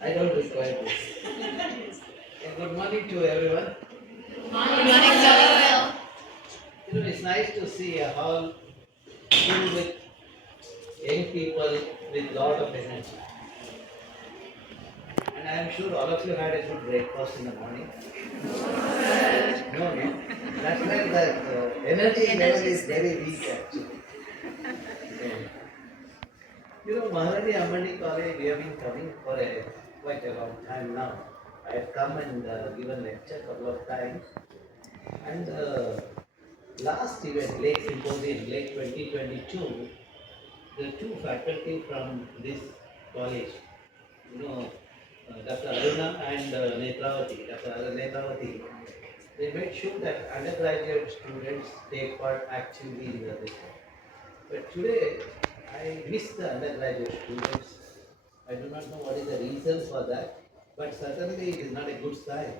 I don't require this. Good morning to everyone. Good morning, sir. It's nice to see a hall filled with young people with lot of energy. And I am sure all of you had a good breakfast in the morning. No, no. That's why the energy level is very weak actually. Yeah. Maharani Ammanni College, we have been coming for quite a long time now. I have come and given lecture a couple of times. And last event, Lake Symposium, Lake 2022, the two faculty from this college, Dr. Aruna and Dr. Netravati, they made sure that undergraduate students take part actively in the research. But today, I miss the undergraduate students. I do not know what is the reason for that, but certainly it is not a good sign.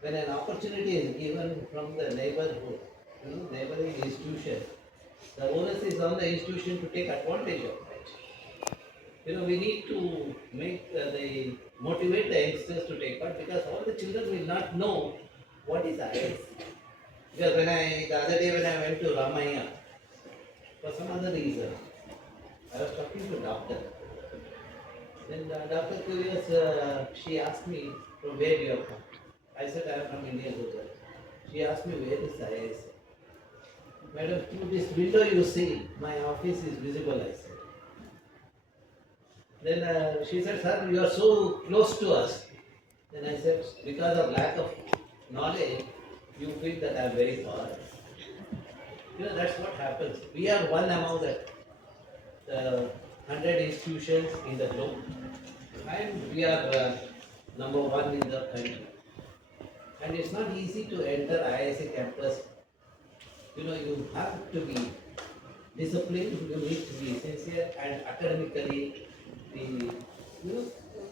When an opportunity is given from the neighborhood, neighboring institution, the onus is on the institution to take advantage of it. We need to make motivate the youngsters to take part because all the children will not know what is IISC. Because the other day when I went to Ramaya, for some other reason, I was talking to a doctor. Then Dr. Curious, she asked me, from where you have come? I said, I am from India, Gujarat. She asked me, where is IISC? Madam, through this window you see, my office is visible, I said. Then she said, sir, you are so close to us. Then I said, because of lack of knowledge, you feel that I am very far. That's what happens. We are one among the 100 institutions in the globe. And we are number one in the country. And it's not easy to enter IISc campus. You have to be disciplined, you need to be sincere and academically be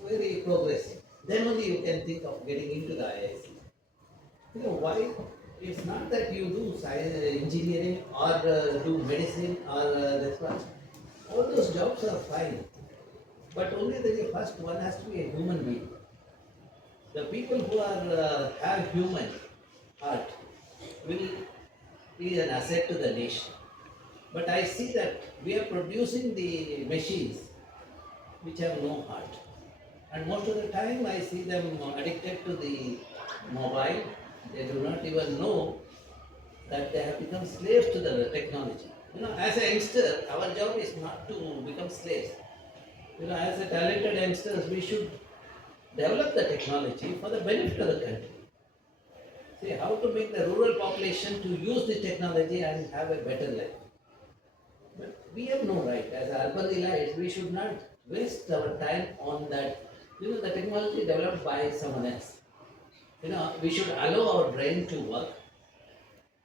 very progressive. Then only you can think of getting into the IISc. Why? It's not that you do science, engineering or do medicine or this one. All those jobs are fine. But only the first one has to be a human being. The people who have human heart will be an asset to the nation. But I see that we are producing the machines which have no heart. And most of the time I see them addicted to the mobile. They do not even know that they have become slaves to the technology. As a youngster, our job is not to become slaves. As a talented youngsters, we should develop the technology for the benefit of the country. See how to make the rural population to use the technology and have a better life. But we have no right. As urban elites, we should not waste our time on that. The technology developed by someone else. We should allow our brain to work,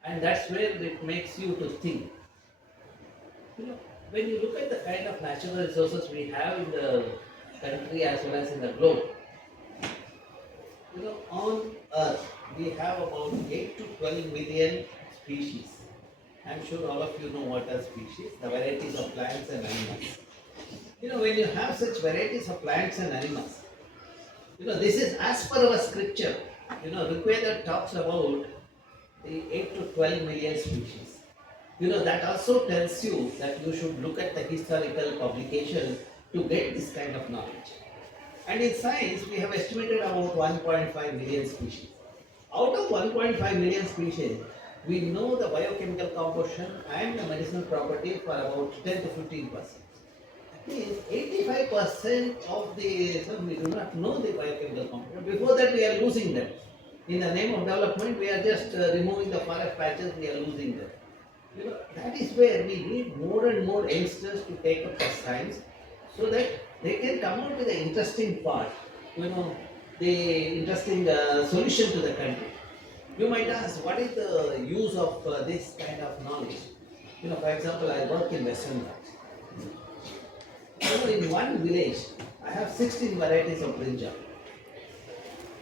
and that's where it makes you to think. When you look at the kind of natural resources we have in the country as well as in the globe, on Earth we have about 8 to 12 million species. I'm sure all of you know what are species, the varieties of plants and animals. When you have such varieties of plants and animals, this is as per our scripture. Rigveda talks about the 8 to 12 million species. That also tells you that you should look at the historical publication to get this kind of knowledge. And in science, we have estimated about 1.5 million species. Out of 1.5 million species, we know the biochemical composition and the medicinal property for about 10 to 15%. That means 85% of we do not know the biochemical composition. Before that, we are losing them. In the name of development, we are just removing the forest patches, we are losing them. That is where we need more and more youngsters to take up the science so that they can come out with the interesting part, the interesting solution to the country. You might ask, what is the use of this kind of knowledge? For example, I work in Western Ghats. In one village, I have 16 varieties of brinjal.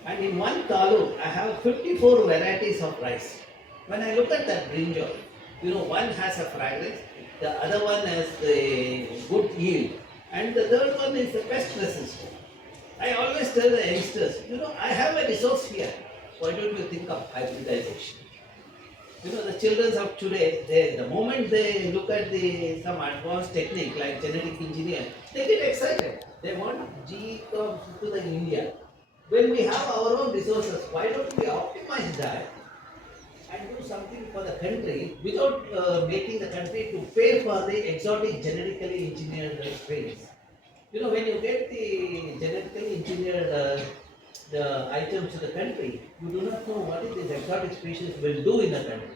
And in one taluk, I have 54 varieties of rice. When I look at that brinjal, one has a fragrance, the other one has the good yield, and the third one is the pest resistant. I always tell the youngsters, I have a resource here. Why don't you think of hybridization? The children of today, the moment they look at some advanced technique like genetic engineer, they get excited. They want G comes to the India. When we have our own resources, why don't we optimize that and do something for the country without making the country to pay for the exotic genetically engineered strains? When you get the genetically engineered the items to the country, you do not know what is this exotic species will do in the country.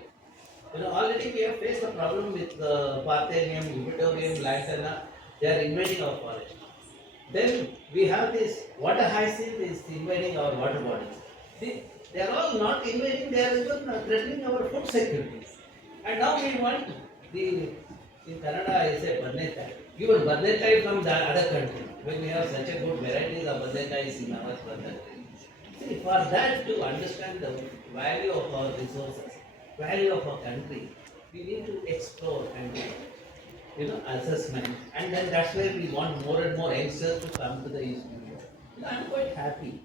Already we have faced a problem with Parthenium, Euphorium, Lantana. They are invading our forest. Then we have this water hyacinth is invading our water bodies. They are all not invading, they are even threatening our food security. And now we want in Canada I say Barnetai. Even Barnetai from the other country. When we have such a good varieties of Barnetai in our country. See, for that to understand the value of our resources, value of our country, we need to explore and assessment, and then that's where we want more and more youngsters to come to the institute. I'm quite happy.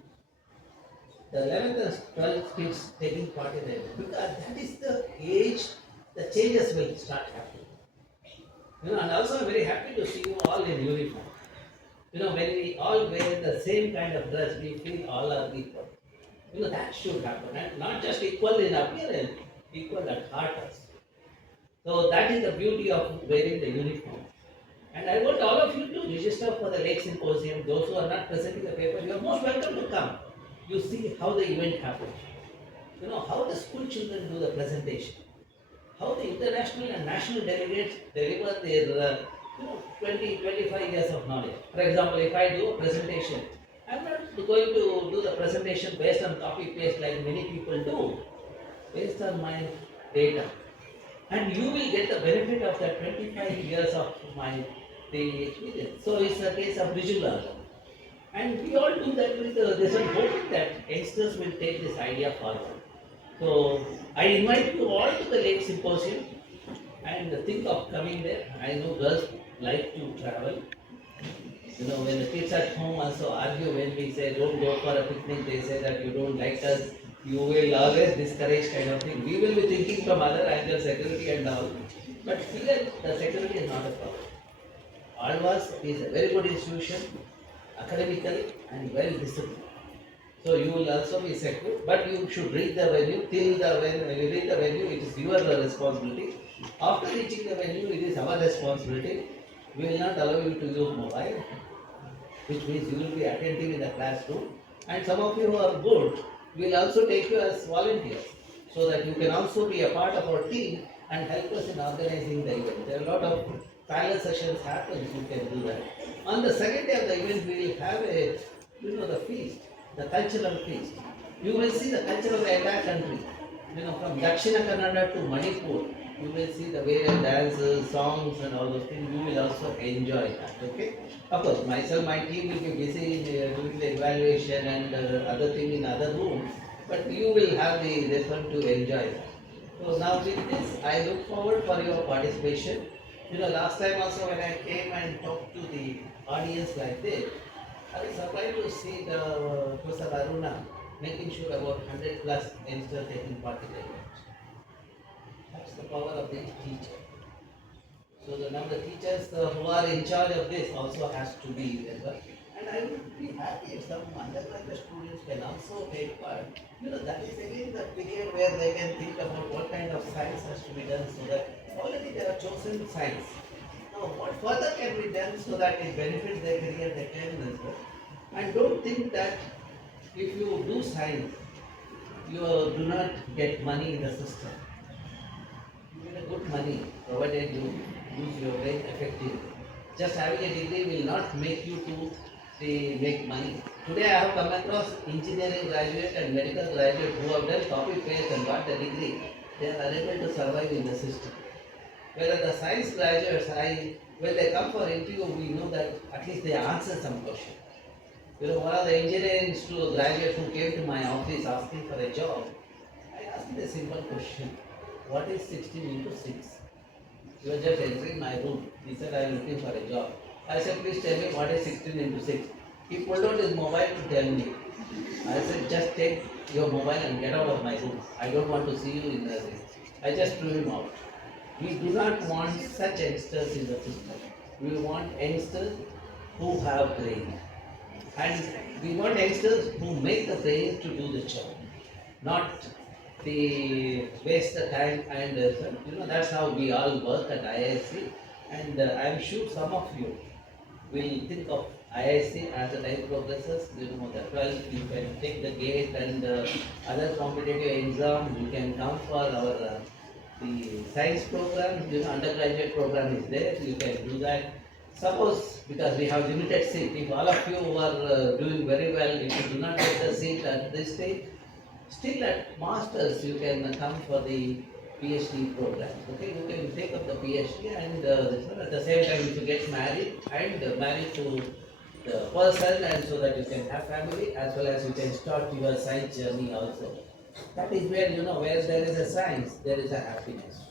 The 11th and 12th kids taking part in it because that is the age the changes will start happening. And also I'm very happy to see you all in uniform. When we all wear the same kind of dress, we feel all are equal. That should happen, and not just equal in appearance, equal at heart also. So that is the beauty of wearing the uniform. And I want all of you to register for the Lake Symposium. Those who are not presenting the paper, you are most welcome to come. You see how the event happens. How the school children do the presentation. How the international and national delegates deliver their 20, 25 years of knowledge. For example, if I do a presentation, I'm not going to do the presentation based on copy paste like many people do, based on my data. And you will get the benefit of that 25 years of the experience. So it's a case of visual learning. And we all do that with this one, hoping that youngsters will take this idea forward. So I invite you all to the Lake Symposium and think of coming there. I know girls like to travel. When the kids at home also argue when we say don't go for a picnic, they say that you don't like us, you will always discourage kind of thing. We will be thinking from other angles, security and all. But here the security is not a problem. Alvas is a very good institution, academically and well disciplined. So you will also be secure, but you should reach the venue. When you reach the venue, it is your responsibility. After reaching the venue, it is our responsibility. We will not allow you to use mobile, which means you will be attentive in the classroom. And some of you who are good, we will also take you as volunteers, so that you can also be a part of our team and help us in organizing the event. There are a lot of panel sessions happen, you can do that. On the second day of the event, we will have the feast, the cultural feast. You will see the culture of the entire country. From Dakshina Kannada to Manipur, you will see the various dances, songs and all those things. You will also enjoy that, okay? Of course, myself, my team will be busy doing the evaluation and other thing in other rooms, but you will have this one to enjoy that. So now with this, I look forward for your participation. Last time also when I came and talked to the audience like this, I was surprised to see the Professor Aruna making sure about 100 plus youngsters taking part in the event. That's the power of the teacher. So now the teachers who are in charge of this also has to be there. And I would be happy if some undergraduate students can also take part. That is again the period where they can think about what kind of science has to be done, so that already they have chosen science. Now what further can be done so that it benefits their career, they can as well. And don't think that if you do science, you do not get money in the system. You get a good money provided you use your brain effectively. Just having a degree will not make you to make money. Today I have come across engineering graduate and medical graduate who have done copy paste and got the degree. They are unable to survive in the system. Whereas the science graduates, when they come for interview, we know that at least they answer some question. One of the engineering graduates who came to my office asking for a job, I asked him a simple question: what is 16 into 6? He was just entering my room. He said, I am looking for a job. I said, please tell me what is 16 into 6. He pulled out his mobile to tell me. I said, just take your mobile and get out of my room. I don't want to see you in the room. I just threw him out. We do not want such youngsters in the system. We want youngsters who have brain. And we want youngsters who make the brain to do the job. Not the waste the time and that's how we all work at IISC. And I'm sure some of you will think of IISc as the time progresses. The 12th you can take the gate and other competitive exam. You can come for our the science program. Undergraduate program is there. You can do that. Suppose because we have limited seat, if all of you are doing very well, if you do not get the seat at this stage, still at masters you can come for the PhD program. Okay, you can take up the PhD and at the same time if you get married and married to the person and so that you can have family as well as you can start your science journey also. That is where where there is a science, there is a happiness.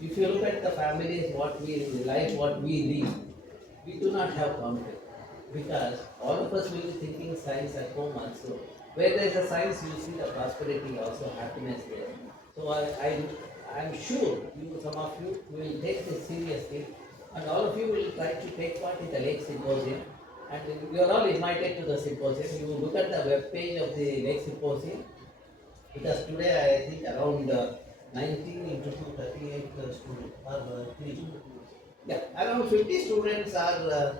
If you look at the families, what we life, what we live, we do not have conflict because all of us will be thinking science at home also. Where there is a science, you see the prosperity also, happiness there. So I'm sure some of you will take this seriously, and all of you will try to take part in the Lake Symposium. And you are all invited to the symposium. You will look at the web page of the Lake Symposium, because today I think around 19 into 38 students are 3. Yeah, around 50 students are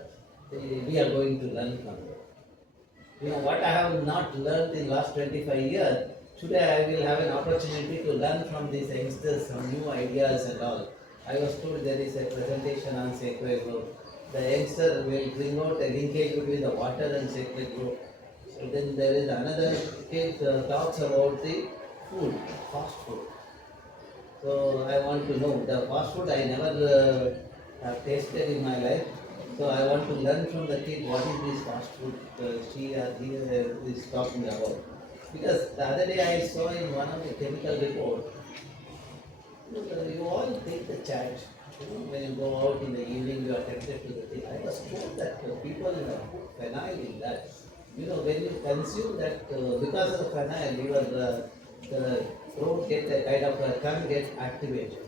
we are going to learn from them. What I have not learned in last 25 years, today I will have an opportunity to learn from these youngsters some new ideas and all. I was told there is a presentation on sacred growth. The youngster will bring out a linkage between the water and sacred growth. So then there is another kid talks about the food, fast food. So I want to know, the fast food I never have tasted in my life. So I want to learn from the kid what is this fast food she or he is talking about. Because the other day I saw in one of the chemical reports, you all take the chat. When you go out in the evening, you are tempted to the thing. I was told that people put phenyl in that. When you consume that, because of the phenyl, the throat get a kind of tongue get activated.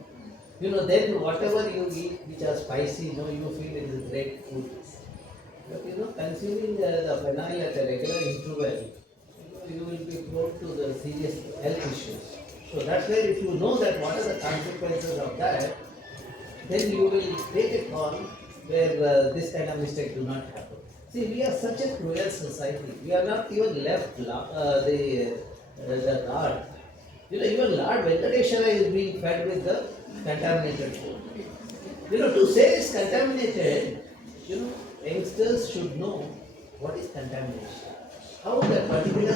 Then whatever you eat which are spicy, you feel it is great food. But consuming the phenyl at a regular interval, you will be prone to the serious health issues. So that's why if you know that what are the consequences of that, then you will take a call where this kind of mistake do not happen. See, we are such a cruel society. We are not even left the Lord. Even Lord Venkateshwara is being fed with the contaminated food. To say it's contaminated, youngsters should know what is contamination. How that particular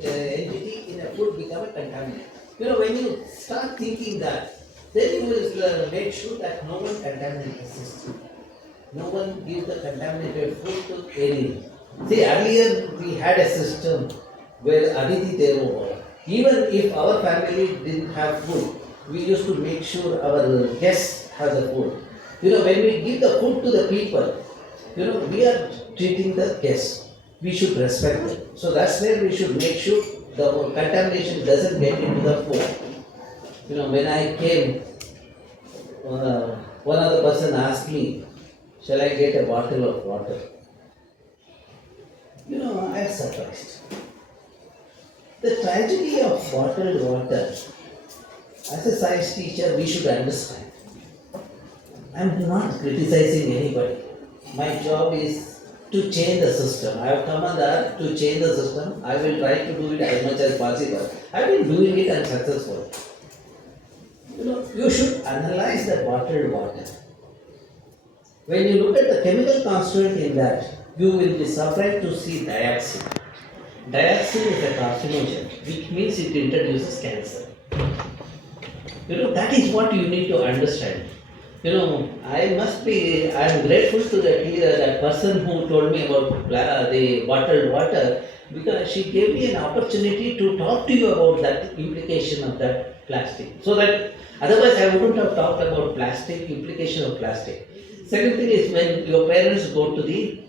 entity in a food become a contaminant. When you start thinking that, then you will make sure that no one contaminates the system. No one gives the contaminated food to anyone. See, earlier we had a system where Aditi Devo Bhava. Even if our family didn't have food, we used to make sure our guests have the food. When we give the food to the people, we are treating the guests. We should respect them. So that's where we should make sure the contamination doesn't get into the food. When I came, one other person asked me, shall I get a bottle of water? I am surprised. The tragedy of bottled water, as a science teacher, we should understand. I am not criticizing anybody. My job is to change the system. I have come on earth to change the system. I will try to do it as much as possible. I have been doing it and successful. You should analyze the bottled water. When you look at the chemical constituent in that, you will be surprised to see dioxin. Dioxin is a carcinogen, which means it introduces cancer. That is what you need to understand. I am grateful to that person who told me about the bottled water, because she gave me an opportunity to talk to you about that implication of that plastic. So that otherwise I wouldn't have talked about plastic, implication of plastic. Second thing is when your parents go to the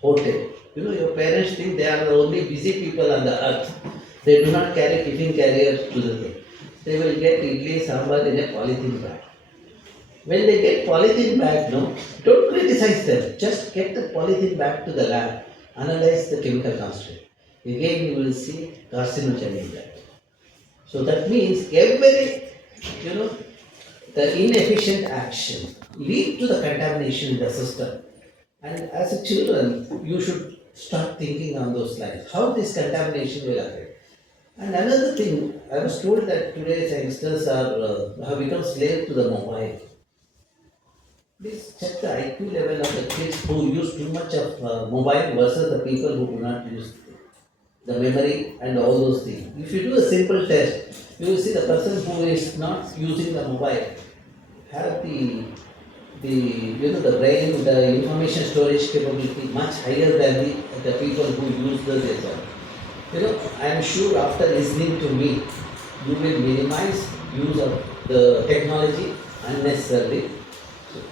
hotel. You know, your parents think they are the only busy people on the earth. They do not carry tiffin carriers to the thing. They will get idli sambar in a polythene bag. When they get polythene bag, no, don't criticize them. Just get the polythene bag to the lab, analyze the chemical constituent. Again, you will see carcinogen in that. So that means every, you know, the inefficient action lead to the contamination in the system. And as a children, you should start thinking on those lines, how this contamination will affect. And another thing, I was told that today's youngsters have become slave to the mobile. Please check the IQ level of the kids who use too much of mobile versus the people who do not use the memory and all those things. If you do a simple test, you will see the person who is not using the mobile have the brain, the information storage capability much higher than the people who use the data. You know, I am sure after listening to me, you will minimize use of the technology unnecessarily,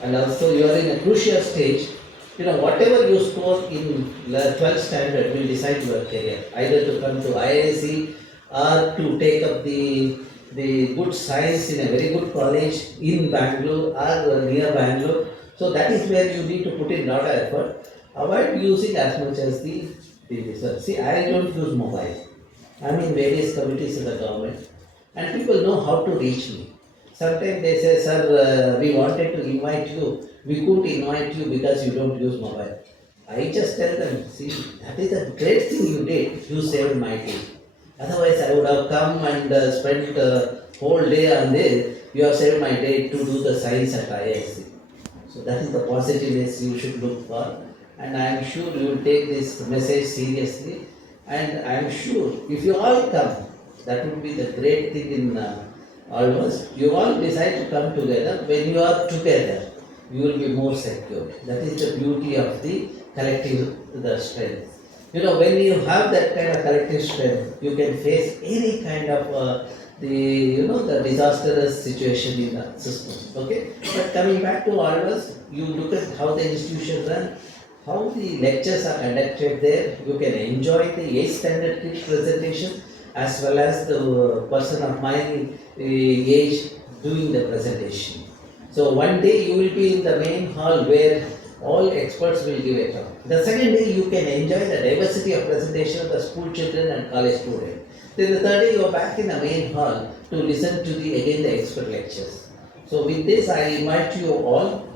and also you are in a crucial stage. You know, whatever you score in the 12th standard will decide your career, either to come to IISC or to take up the good science in a very good college in Bangalore or near Bangalore. So that is where you need to put in a lot of effort. Avoid using as much as the research. See, I don't use mobile. I'm in various committees in the government, and people know how to reach me. Sometimes they say, sir, we wanted to invite you. We couldn't invite you because you don't use mobile. I just tell them, see, that is a great thing you did. You saved my day. Otherwise, I would have come and spent the whole day on this. You have saved my day to do the science at IISC. So that is the positiveness you should look for. And I am sure you will take this message seriously. And I am sure if you all come, that would be the great thing in all of us. You all decide to come together. When you are together, you will be more secure. That is the beauty of the collective strength. You know, when you have that kind of collective strength, you can face any kind of the disastrous situation in the system. Okay, but coming back to all of us, you look at how the institutions run, how the lectures are conducted there. You can enjoy the 8th standard kids presentation as well as the person of my age doing the presentation. So one day you will be in the main hall where all experts will give a talk. The second day you can enjoy the diversity of presentation of the school children and college students. Then the third day you are back in the main hall to listen to the expert lectures. So with this I invite you all,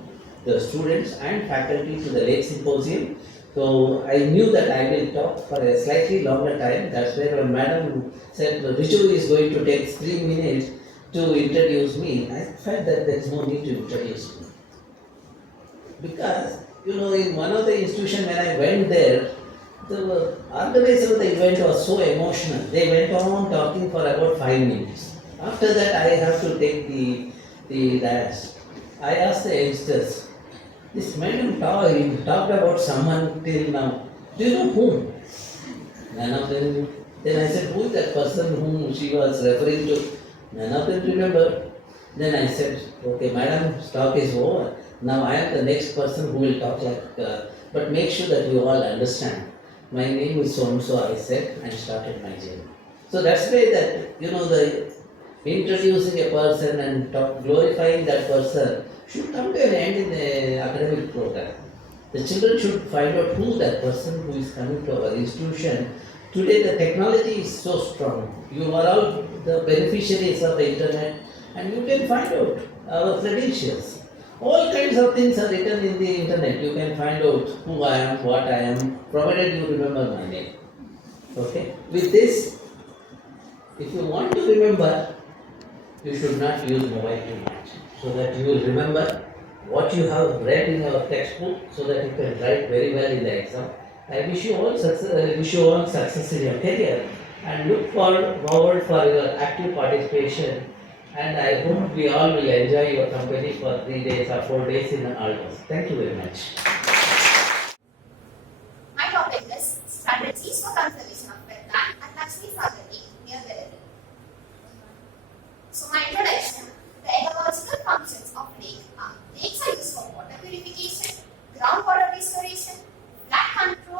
the students and faculty, to the late symposium. So I knew that I will talk for a slightly longer time. That's why when Madam said Riju is going to take 3 minutes to introduce me, I felt that there is no need to introduce me. Because, you know, in one of the institutions when I went there, the organizer of the event was so emotional. They went on talking for about 5 minutes. After that, I have to take the dance. I asked the youngsters, this madam talked about someone till now. Do you know whom? None of them knew. Then I said, who is that person whom she was referring to? None of them remember. Then I said, okay, madam's talk is over. Now I am the next person who will talk but make sure that you all understand. My name is so and so, I said, and started my journey. So that's why that, you know, the introducing a person and glorifying that person should come to an end in the academic program. The children should find out who that person who is coming to our institution. Today the technology is so strong. You are all the beneficiaries of the internet, and you can find out our credentials. All kinds of things are written in the internet. You can find out who I am, what I am, provided you remember my name. Okay? With this, if you want to remember, you should not use mobile too much, so that you will remember what you have read in your textbook, so that you can write very well in the exam. I wish you all success in your career, and look forward for your active participation. And I hope we all will enjoy your company for 3 days or 4 days in August. Thank you very much. My topic is strategies for conservation of wetland at Lakshmi near Delhi. So my introduction: the ecological functions of lake are: lakes are used for water purification, groundwater restoration, flood control,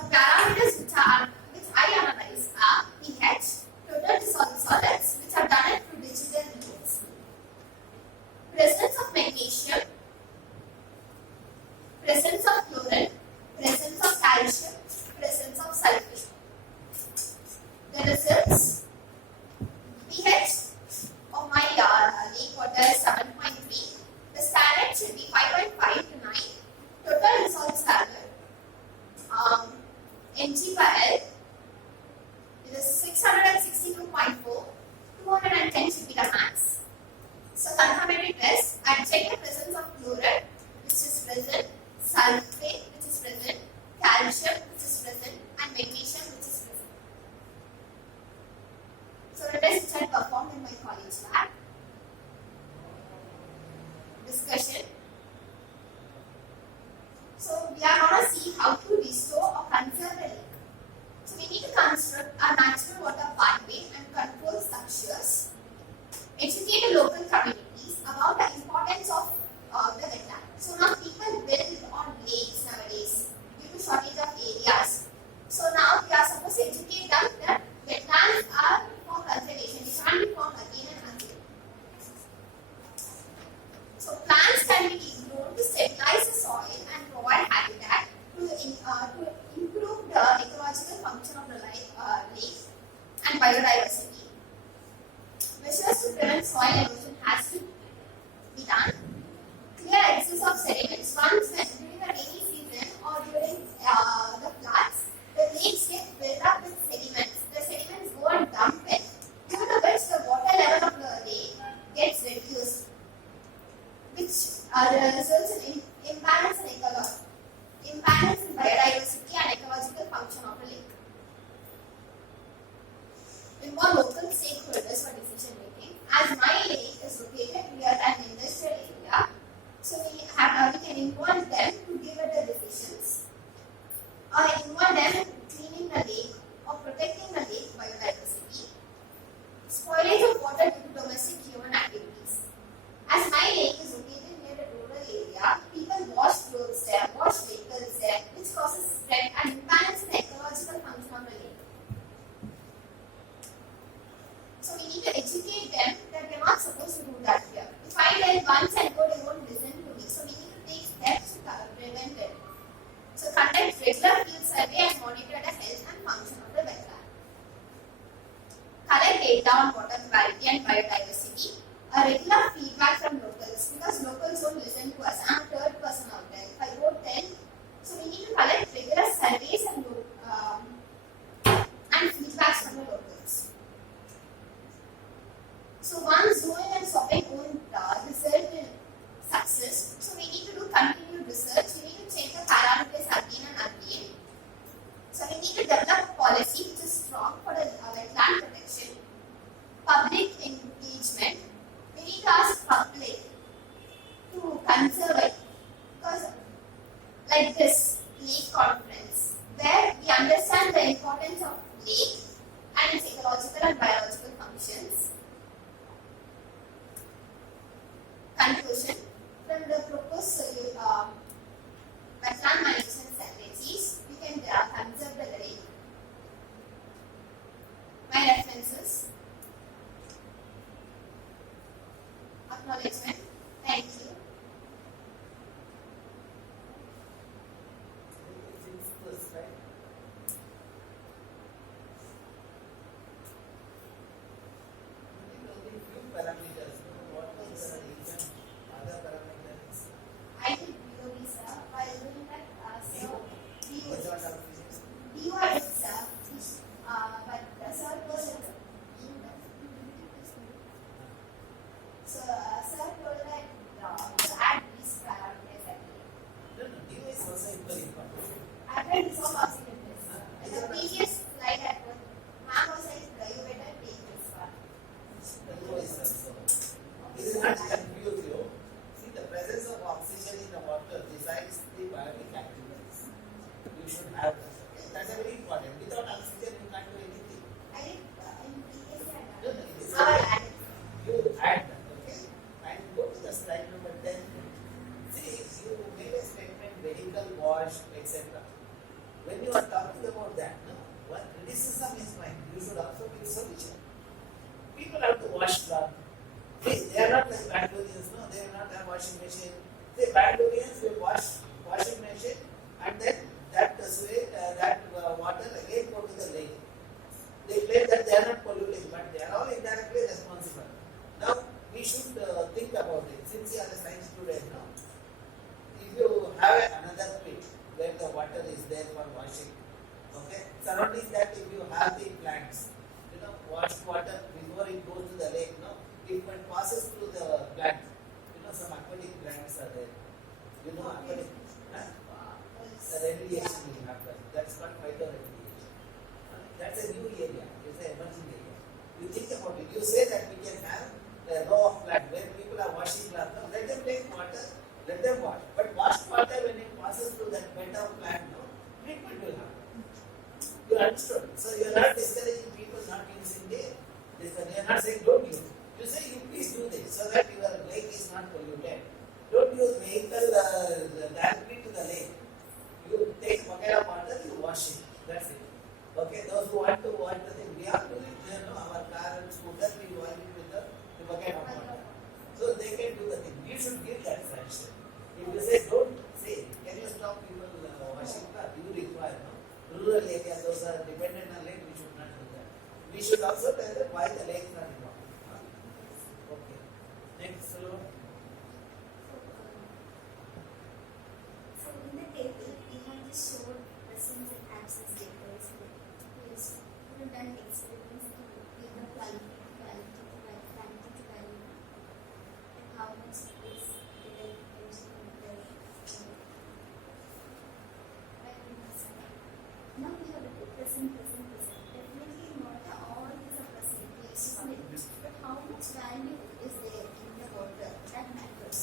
parameters which I analyze are pH, total dissolved solids, which are done through digital methods, presence of magnesium, presence of chlorine, presence of calcium, presence of sulfate. The results: pH of my lake water is 7.3. The standard should be 5.5 to 9. Total dissolved standard Mg per L it is 662.4. 210 should be the max. So contaminated test, I check the presence of chloride, which is present, sulfate, which is present, calcium, which is present, and magnesium, which is present. So the test which I performed in my college lab. Discussion. So we are going to see how to restore or conserve the lake. So we need to construct a natural water pathway and control structures. Educate the local communities about the importance of the wetland. So now people build on lakes nowadays due to shortage of areas. So now we are supposed to educate them that wetlands are for conservation. It can't be formed again and again. So plants can be grown to stabilize the soil and provide habitat to improve the ecological function of the lake and biodiversity. Measures to prevent soil erosion has to be done. Clear excess of sediments. Once during the rainy season or during the floods, the lakes get filled up with sediments. The sediments go and dump it, due to which the water level of the lake gets reduced, which results in imbalance in biodiversity and ecological function of the lake. Involve local stakeholders for decision making. As my lake is located near an industrial area, so we can involve them to give it the decisions, or involve them in cleaning the lake or protecting the lake biodiversity. Spoilage of water due to domestic human activities. As my lake is located near a rural area, people wash clothes there, wash vehicles there, which causes spread and imbalance in the ecological function of the lake. So we need to educate them that we are not supposed to do that here. If I tell once and go, they won't listen to me. So we need to take steps to prevent it. So conduct regular field survey and monitor the health and function of the wetland. Collect data on water quality and biodiversity. A regular feedback from locals, because locals won't listen to us. I'm a third person out there. If I go 10, so we need to collect regular surveys and feedbacks from the locals. So once doing and swapping won't result in success, so we need to do continued research. We need to change the parameters again and again. So we need to develop a policy which is strong for the wetland protection, public engagement. We need to ask public to conserve it, because like this lake conference, where we understand the importance of lake and its ecological and biological functions. Conclusion: from the proposed wetland management strategies, we can conserve the lake. My references. Acknowledgement. Thank you. I did BOB, sir. While doing that, sir, BO I did, sir. But the sir was so, sir told that to add these parameters at the I read this all of it. The previous slide at work, ma'am was like, you better take this one. This is not to confuse you. See, the presence of oxygen in the water decides the biotic activities. You should have that. Okay? That's very important. Without oxygen, you can't do anything. I did in previous No, no, it is slide. you add that. Okay? And go to the slide number 10. See, you made a statement, vehicle wash, etc. When you are talking machine. The Bangaloreans will wash washing machine, and then that water again go to the lake. They claim that they are not polluting, but they are all indirectly responsible. Now we should think about it. Since you are a science student now, if you have another pit where the water is there for washing, okay, surrounding that if you have the plants, washed water before it goes to the lake, if it passes through the plant, some aquatic plants are there. Aquatic, the radiation will happen. That's called phytoradiation. That's a new area. It's an emerging area. You think about it. You say that we can have a row of plant where people are washing clothes. Let them take water. Let them wash. But washed water, when it passes through that bed of plant, treatment will happen. You understood? So you are not discouraging people not using it. You are not saying don't use. You say you please do this so that your lake is not polluted. Don't use vehicle directly to the lake. You take bucket of water, you wash it. That's it. Okay, those who want to wash the thing, we are doing our car and scooter, we wash it with the bucket of water. So they can do the thing. You should give that sanction. If you say don't say, can you stop people washing cars? You require, rural areas, those are dependent on lake, we should not do that. We should also tell them why the lake is not important. Okay. Next, So in the table, we have just showed presence and absence data. We have done experiments to give the quality to value, and how much is the now we have the present. Definitely not all these are present, but how much value is there in the water that matters.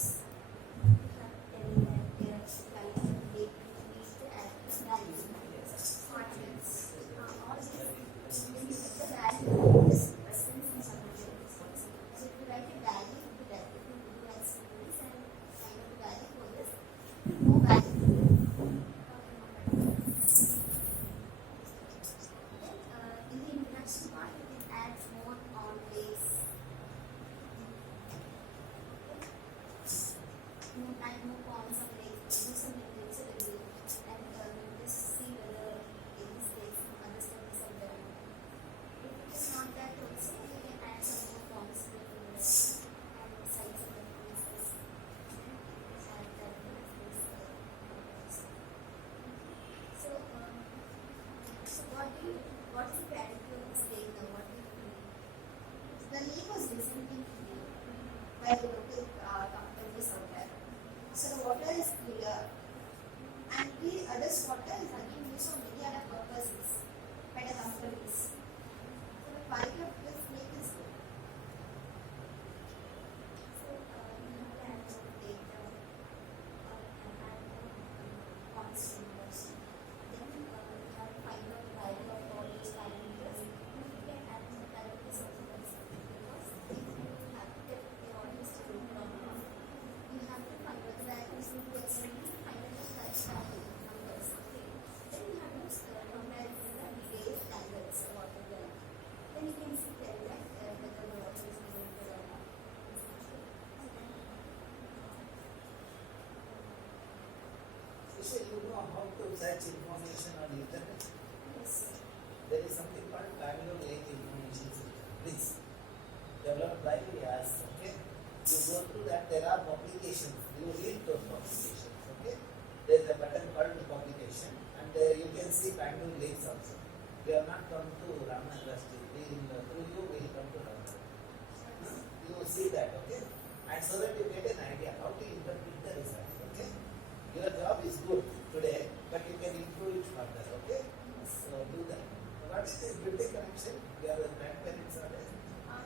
We have telling that there are values of date, values, margins, all these. When you put the value of this presence in something, so if you write a value to that, if you do that series and find out the value for this, no value. In the introduction part, you can add more on this. Add more points on lakes, do some literature review, and just see whether these lakes understand the subject. If it is not that also, you can add some more points to the and sites of references. Add that to this. So what is the character of this lake now? What do you think? The lake was recently cleaned by the local companies out there. So the water is clear, and this water is again used for many other purposes by the companies. So the quality of this lake is good. So you have to add more data or add more constant person. Then you have to find out the value of all these parameters. And you can add more parameters also because if you have to get the audience to do problem, you have to find out the values in the experiment, find out the value numbers. Okay. Then you have to compare with the detailed standards of water level. Then you can see tell that whether the water is good or not. So you know how to search information on internet. Yes. There is something called Bangalore Lake Information System. Please, developed by IISC. Okay, you go through that. There are publications. You read those publications. Okay, there is a button called publication, and you can see Bangalore lakes also. We have not come to Ramanatha Street. Through you, we will come to Ramanatha. You will see that. Okay, and so that you get an idea how to interpret the results. Okay, your job is good today, but you can improve it further. Okay, so do that. What is this building connection? Your grandparents are there.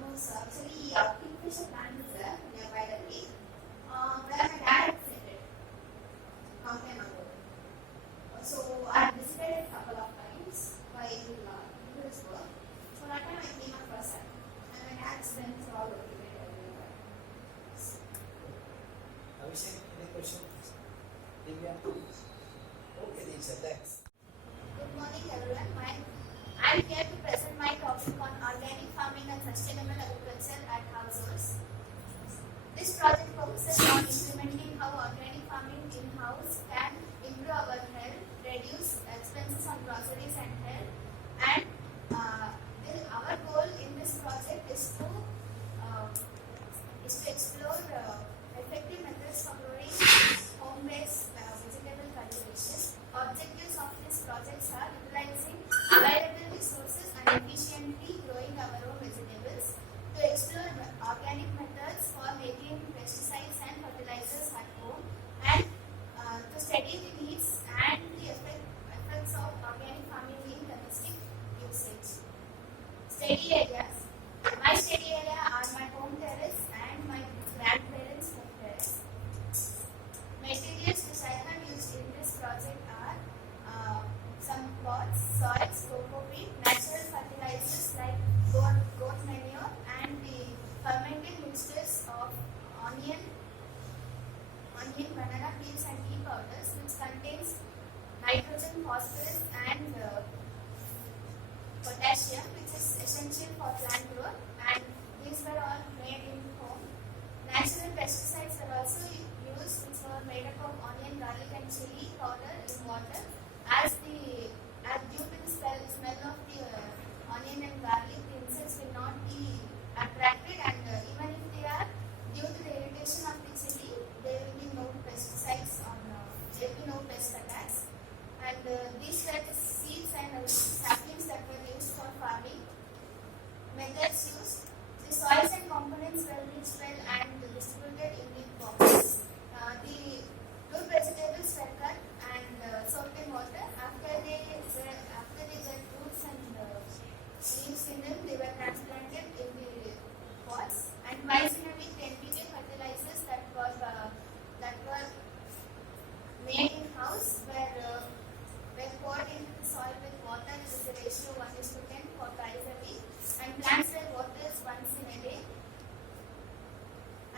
No, sir. Actually, Kingfisher plant is there nearby the lake, where my dad had visited long time ago. So I visited it a couple of times while doing his work. So that time I came across it, and my dad's friends were all located everywhere. Abhishek, any questions? Divya? Okay, Disha, thanks. Good morning, everyone. I'm here to present my topic on organic farming and sustainable agriculture at households. This project focuses on implementing are utilizing available resources and efficiently growing our own vegetables, to explore organic methods for making pesticides and fertilizers at home, and to study the needs and the effects of organic farming in domestic usage. Study areas. My study area are my home terrace and my grandparents' home terrace. Materials which I have used in this project are some pots, soils, cocoa peat, natural fertilizers like goat manure, and the fermented mixtures of onion, banana peels and tea powders, which contains nitrogen, phosphorus and potassium, which is essential for plant growth, and these were all made in home. Natural pesticides were also used, which were made up of onion, garlic and chili powder in water. As due to the smell of the onion and garlic, the insects will not be attracted, and even if they are, due to the irritation of the chili, there will be no pesticides there will be no pest attacks. And these were the seeds and saplings that were used for farming. Methods used. The soils and components were mixed well and distributed in the boxes. The root vegetables were cut and soaked in water. After they got roots and leaves in them, they were transplanted in the pots. And twice in a week, the NPK fertilizers that were made in house were poured into the soil with water with the ratio 1:10 for twice a week, and plants were watered once in a day.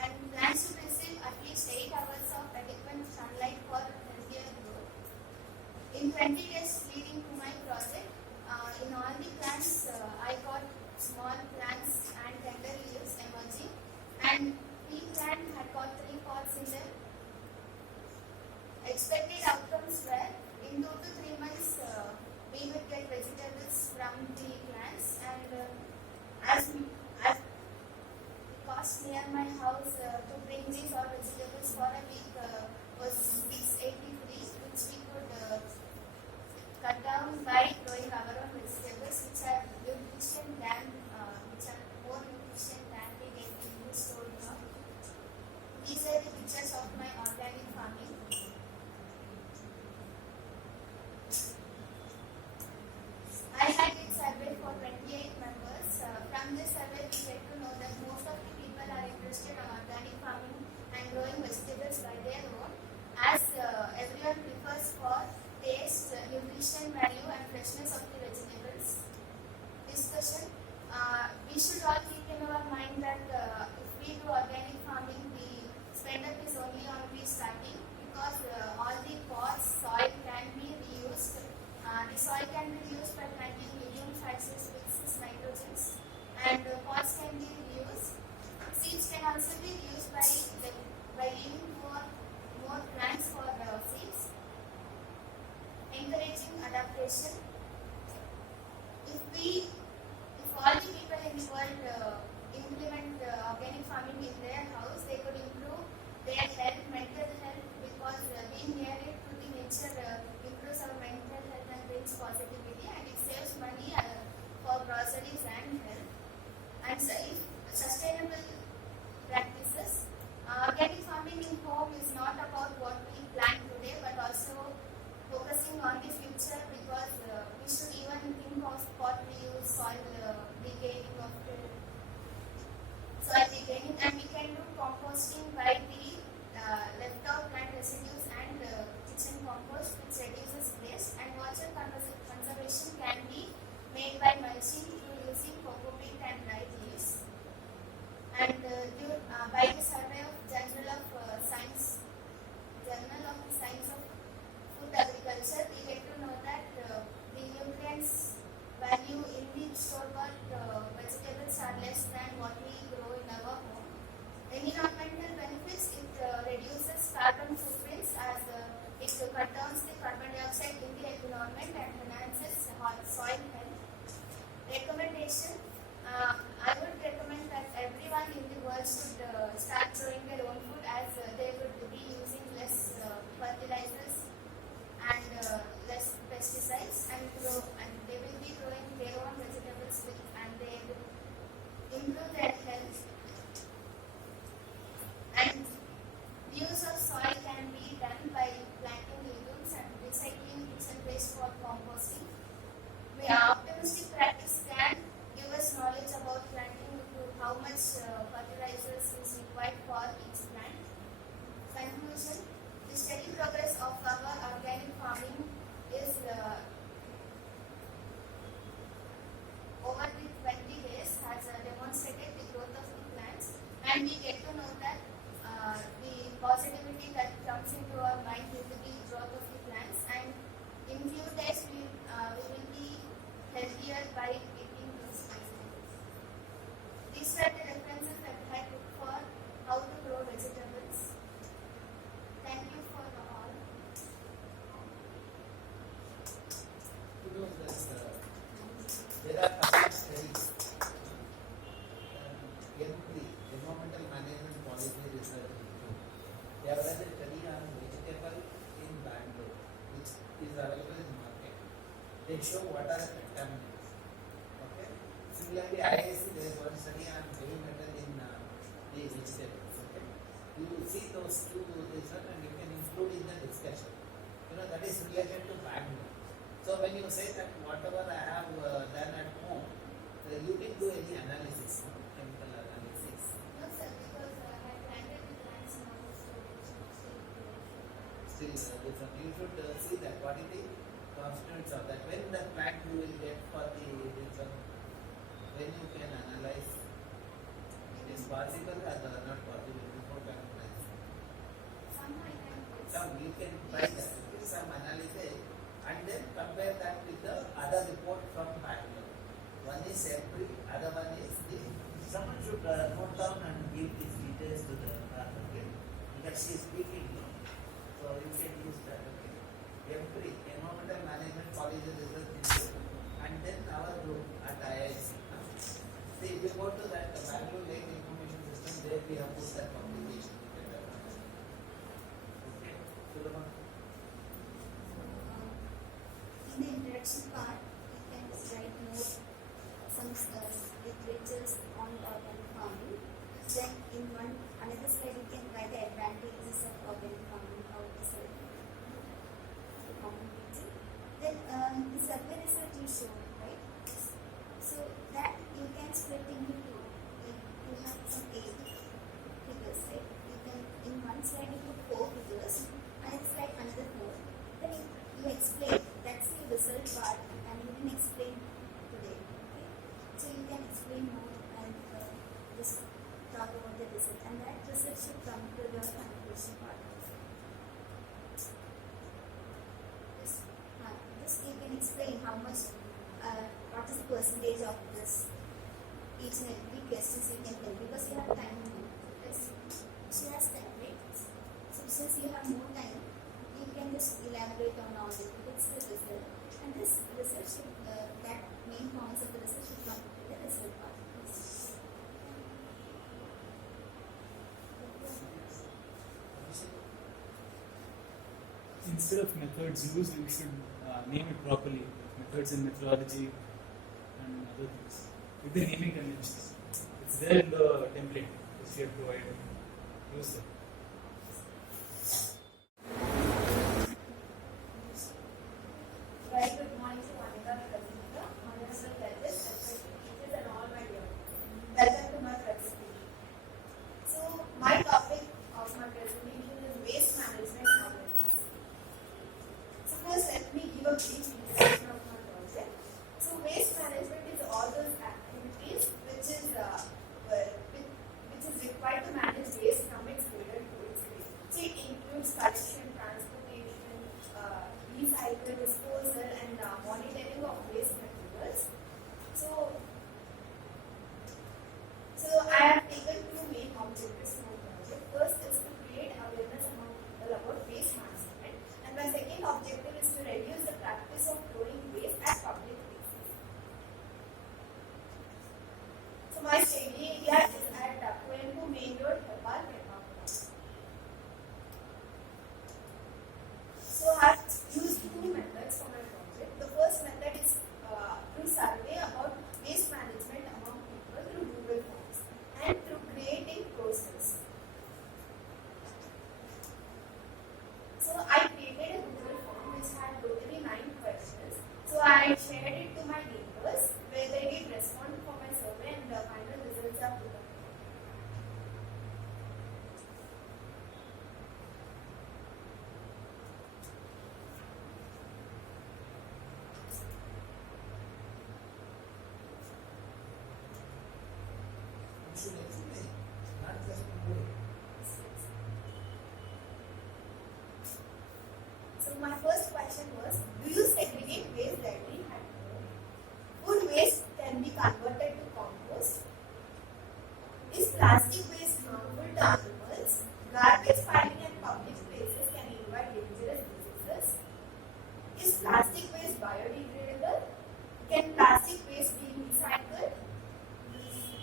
And plants should receive at least 8 hours of adequate sunlight for healthier growth. In 20 days leading to my project, in all the plants, I got small plants and tender leaves emerging, and pea plant had got 3 pods in them. Expected outcomes were, in 2 to 3 months, we would get vegetables from the plants, and as the cost near my house to bring these all vegetables for a week was 683, which we could cut down by growing our own vegetables, which are more nutrition than we get in the store now. These are the pictures of my organic farming. I had it surveyed for 28 members. From this survey, we get to know that most of the people are interested in organic farming and growing vegetables by their own, as everyone prefers for taste, nutrition value and freshness of the vegetables. Discussion. We should all keep in our mind that if we do organic farming, the spend up is only on the starting, because all the pots, soil can be reused. The soil can be reused by planting medium sizes mixes nitrogens, and pots can be reused. Seeds can also be reused by leaving more plants for seeds. Encouraging adaptation. If all the people in the world implement organic farming in their house, they could improve their health, mental health, because being near it to the nature improves our mental health and brings positivity, and it saves money for groceries and health. And so if sustainable practices. Organic farming in home is not about what we plant today, but also focusing on the future, because we should even think of pot reuse, soil decaying, and we can do composting by the leftover plant residues and kitchen compost, which reduces waste, and water conservation can be made by mulching through using cocoa peat and dried leaves. And by the survey of Journal of the Science of Food Agriculture, we get to know that the nutrients value in the store-bought vegetables are less than what we grow in our home. Environmental benefits: it reduces carbon footprints, as it cuts down the carbon dioxide in the environment and enhances soil health. Recommendation: I would recommend that everyone in the world should start growing their own food, as they would be using less fertilizers and less pesticides, and domestic practice can give us knowledge about planting, how much fertilizers is required for each plant. Conclusion: the steady progress of our organic farming is over the 20 days has demonstrated the growth of the plants, and we get to know that the positivity that comes into our mind due to the growth of the plants, and in few days we will be healthier by eating those vegetables. These were the references that I took for how to grow vegetables. Thank you for all. You know that there are couple of studies. M3, Environmental Management Policy Research Institute. They have done a study on vegetable in Bangalore, which is available in market. They show what are the contaminants. Okay. Similarly, IISC there is one study on heavy metal in the vegetables. Okay. You will see those two research and you can include in the discussion. You know that is related to Bangalore. So when you say that whatever I have done at home, you didn't do any analysis, no? Chemical analysis. No, sir, because I planted the plants now, so Still, different. You should see that what is the constituents of that. When the plant you will get for the reason, when you can analyze, it is possible or not possible before analyze. somehow I can Some you can try that. Do some analysis and then compare that with the other report from Bangalore. One is Sept, other one is the. Someone should note down and give these details to the okay. Because she is speaking, no? So you can use that. Okay. M3, Environmental Management Policy Research Institute, and then our group at IISC. See, if you go to that Bangalore Lake Information System, there we have put that publication. Okay. Sulama. in the introduction part, you can write more some literatures on organic farming. Then in another slide you can write the advantages of organic farming, how it is complicated. Then the survey result you showed, right? So that you can split into two. You have some 8 figures, right? You can in one slide you put 4 figures, and it's like another 4. Then you explain. That's the result part, and you can explain today. Okay? So you can explain more and just talk about the result, and that result should come to the conclusion part. Just you can explain how much, what is the percentage of this each and every questions you can tell, because you have time now. Yes. She has time, right? So since you have more time, you can just elaborate on all this. It's the result, and this result should, that main points of the result should come to the result part. Instead of methods used, we should name it properly. Methods and methodology and other things. With the naming conventions. It's there in the template which we have provided. Use them. Very good morning to Monica, honorable judges, respected teachers, and all my dear. Welcome to my presentation. So, my topic of my presentation is waste management awareness. So, first let me give a brief introduction of my project. So, waste management is all those activities which is required to manage waste from its cradle to its grave. So, it includes collection, transportation, recycle, disposal, and monitoring of waste materials. So I have taken 2 main objectives in my project. First is to create awareness among people about waste management, and my second objective is to reduce the practice of throwing waste at public places. So my study area is at Koyampu Main Road, Hebbal, Kerala. So I have used 2 methods for my project. The first method is through survey about waste management among people through Google Forms and through creating posters. So I created a Google form which had totally 9 questions. So I shared it to my neighbors my first question was, do you segregate waste directly? Food waste can be converted to compost. Is plastic waste harmful to animals? Garbage piling at public places can invite dangerous diseases. Is plastic waste biodegradable? Can plastic waste be recycled?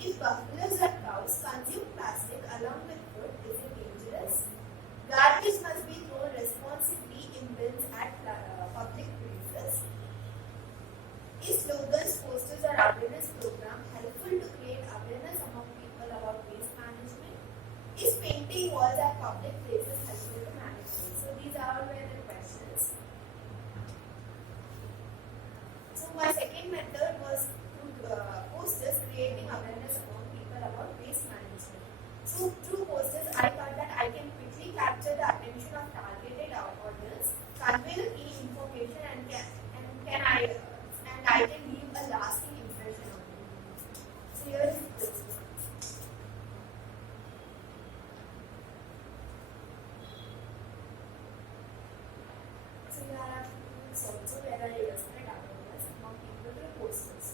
If buffaloes or cows consume plastic along with food, is it dangerous? Garbage must be thrown responsibly in bins at public places. Is slogans, posters or awareness program helpful to create awareness among people about waste management? Is painting walls at public places helpful to manage waste? So these are all were the questions. So my second method was through posters, creating awareness among people about waste management. So through posters, I thought that I can quickly capture the attention of targeted audience, convey the key information, and I can leave a lasting impression on them. So here is the poster. So here are also where I spread awareness among people through posters.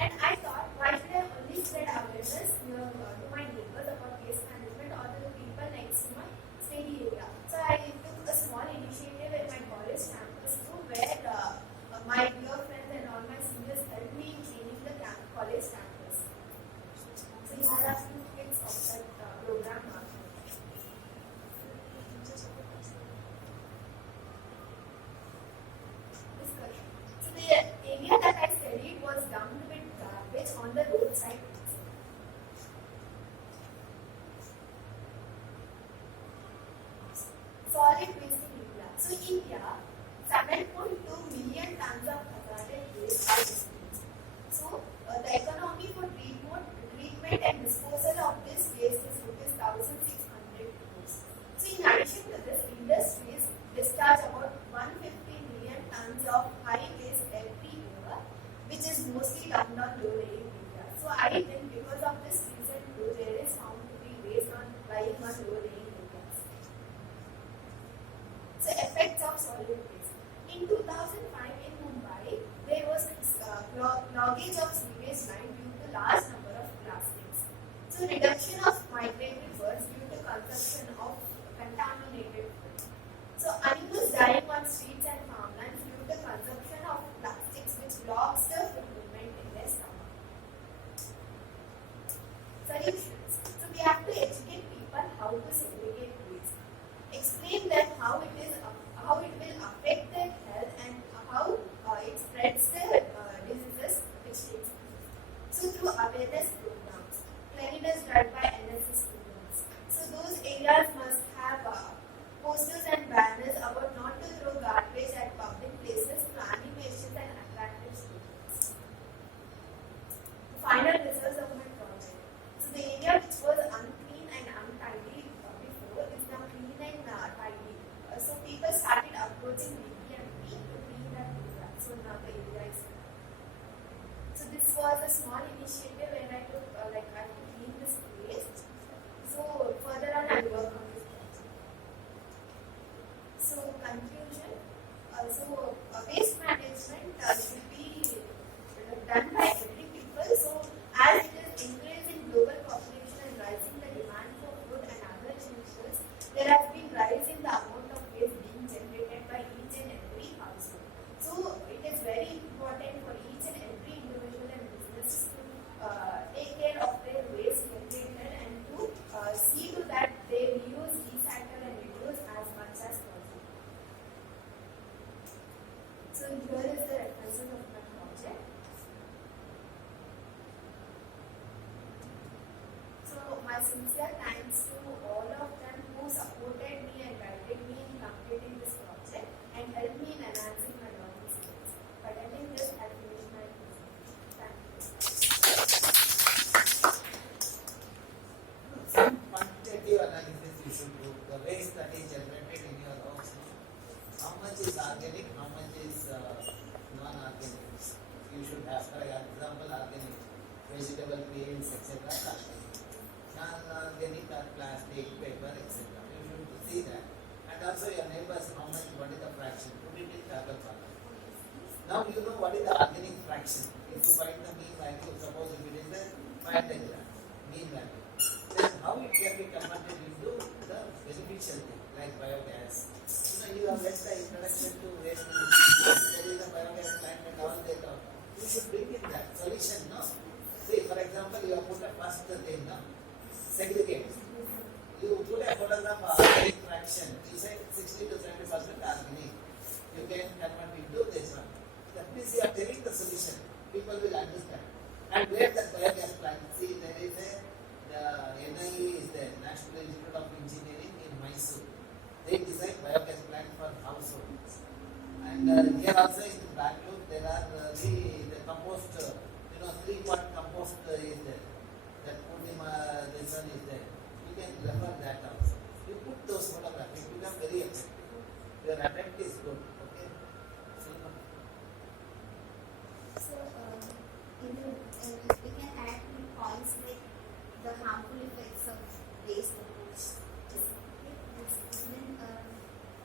And I thought, why should I only spread awareness to my neighbors about waste management or to the people next to my study area? So I took a small initiative in my college campus too, where my dear friends and all my seniors helped me in cleaning the college campus. So here are few kids of that program now. So the area that I studied was dumped with garbage on the roadside. Solid waste in India. So India, 7.2 million tons of hazardous waste are disposed. So the economy for treatment and disposal of this waste is rupees 1,600 crores. So in addition to this, industries discharge about 150 million tons of high waste every year, which is mostly dumped on low-lying India. So I think because of this reason too, there is found to be waste on lying on low-lying areas. So effects of solid waste. In 2005 in Mumbai, there was cloggage of sewage line due to large number of plastics. So reduction of migratory birds due to consumption of contaminated food. So animals dying on streets and farmlands due to consumption of plastics which blocks the food movement in their stomach. Solutions. So we have to educate people how to segregate waste. Explain them how it will affect their health and how it spreads the diseases which takes place. So through awareness programs, cleanliness drive by NSS students. So those areas must have posters and banners about not to throw garbage at public places through animations and attractive students. The final results of my project. So the area which was unclean and untidy before is now clean and tidy. So people started approaching BBMP to clean that area. So now the area is clean. So this was a small initiative where I took I have to clean this waste. So further on I will work on this project. So conclusion. Waste management should be done by every people. So as it is increasing global population and rising the demand for food and other essentials, there has been rise in the amount of waste being generated by each and every household. So it is very important for each and every individual and business to take care of their waste generated and to see to that they reuse, recycle and reduce as much as possible. So here is the references of my project. So my sincere thanks to all of them who supported me and guided me in completing this project and helped me in enhancing my learning skills. By attending this, I finished my presentation. Thank you. Some quantitative analysis you should do. The waste that is generated in your house, how much is organic, how much is non-organic. You should have, for example, organic, vegetable peels, etc. Non-organic are plastic. you know what is the organic fraction. If you find the mean value, suppose if it is the 500 grams, mean value, then how it can be converted into the beneficial thing like biogas. You have left the introduction to waste management. There is a biogas plant and all that. You should bring in that solution, no? See, for example, you have put a first thing, no? Segregate. You put a photograph of organic fraction. You say 60 to 70% organic. You can convert into this one. That means you are telling the solution. People will understand. And where the biogas plant? See, there is the NIE is there, National Institute of Engineering in Mysore. They design biogas plant for households. And here also in Bangalore, there are the compost, 3-part compost is there. That Purnima, this one is there. You can refer that also. You put those photographs, it becomes very effective. Your attempt is good. Okay? So, we can add points like the harmful effects of waste approach. Then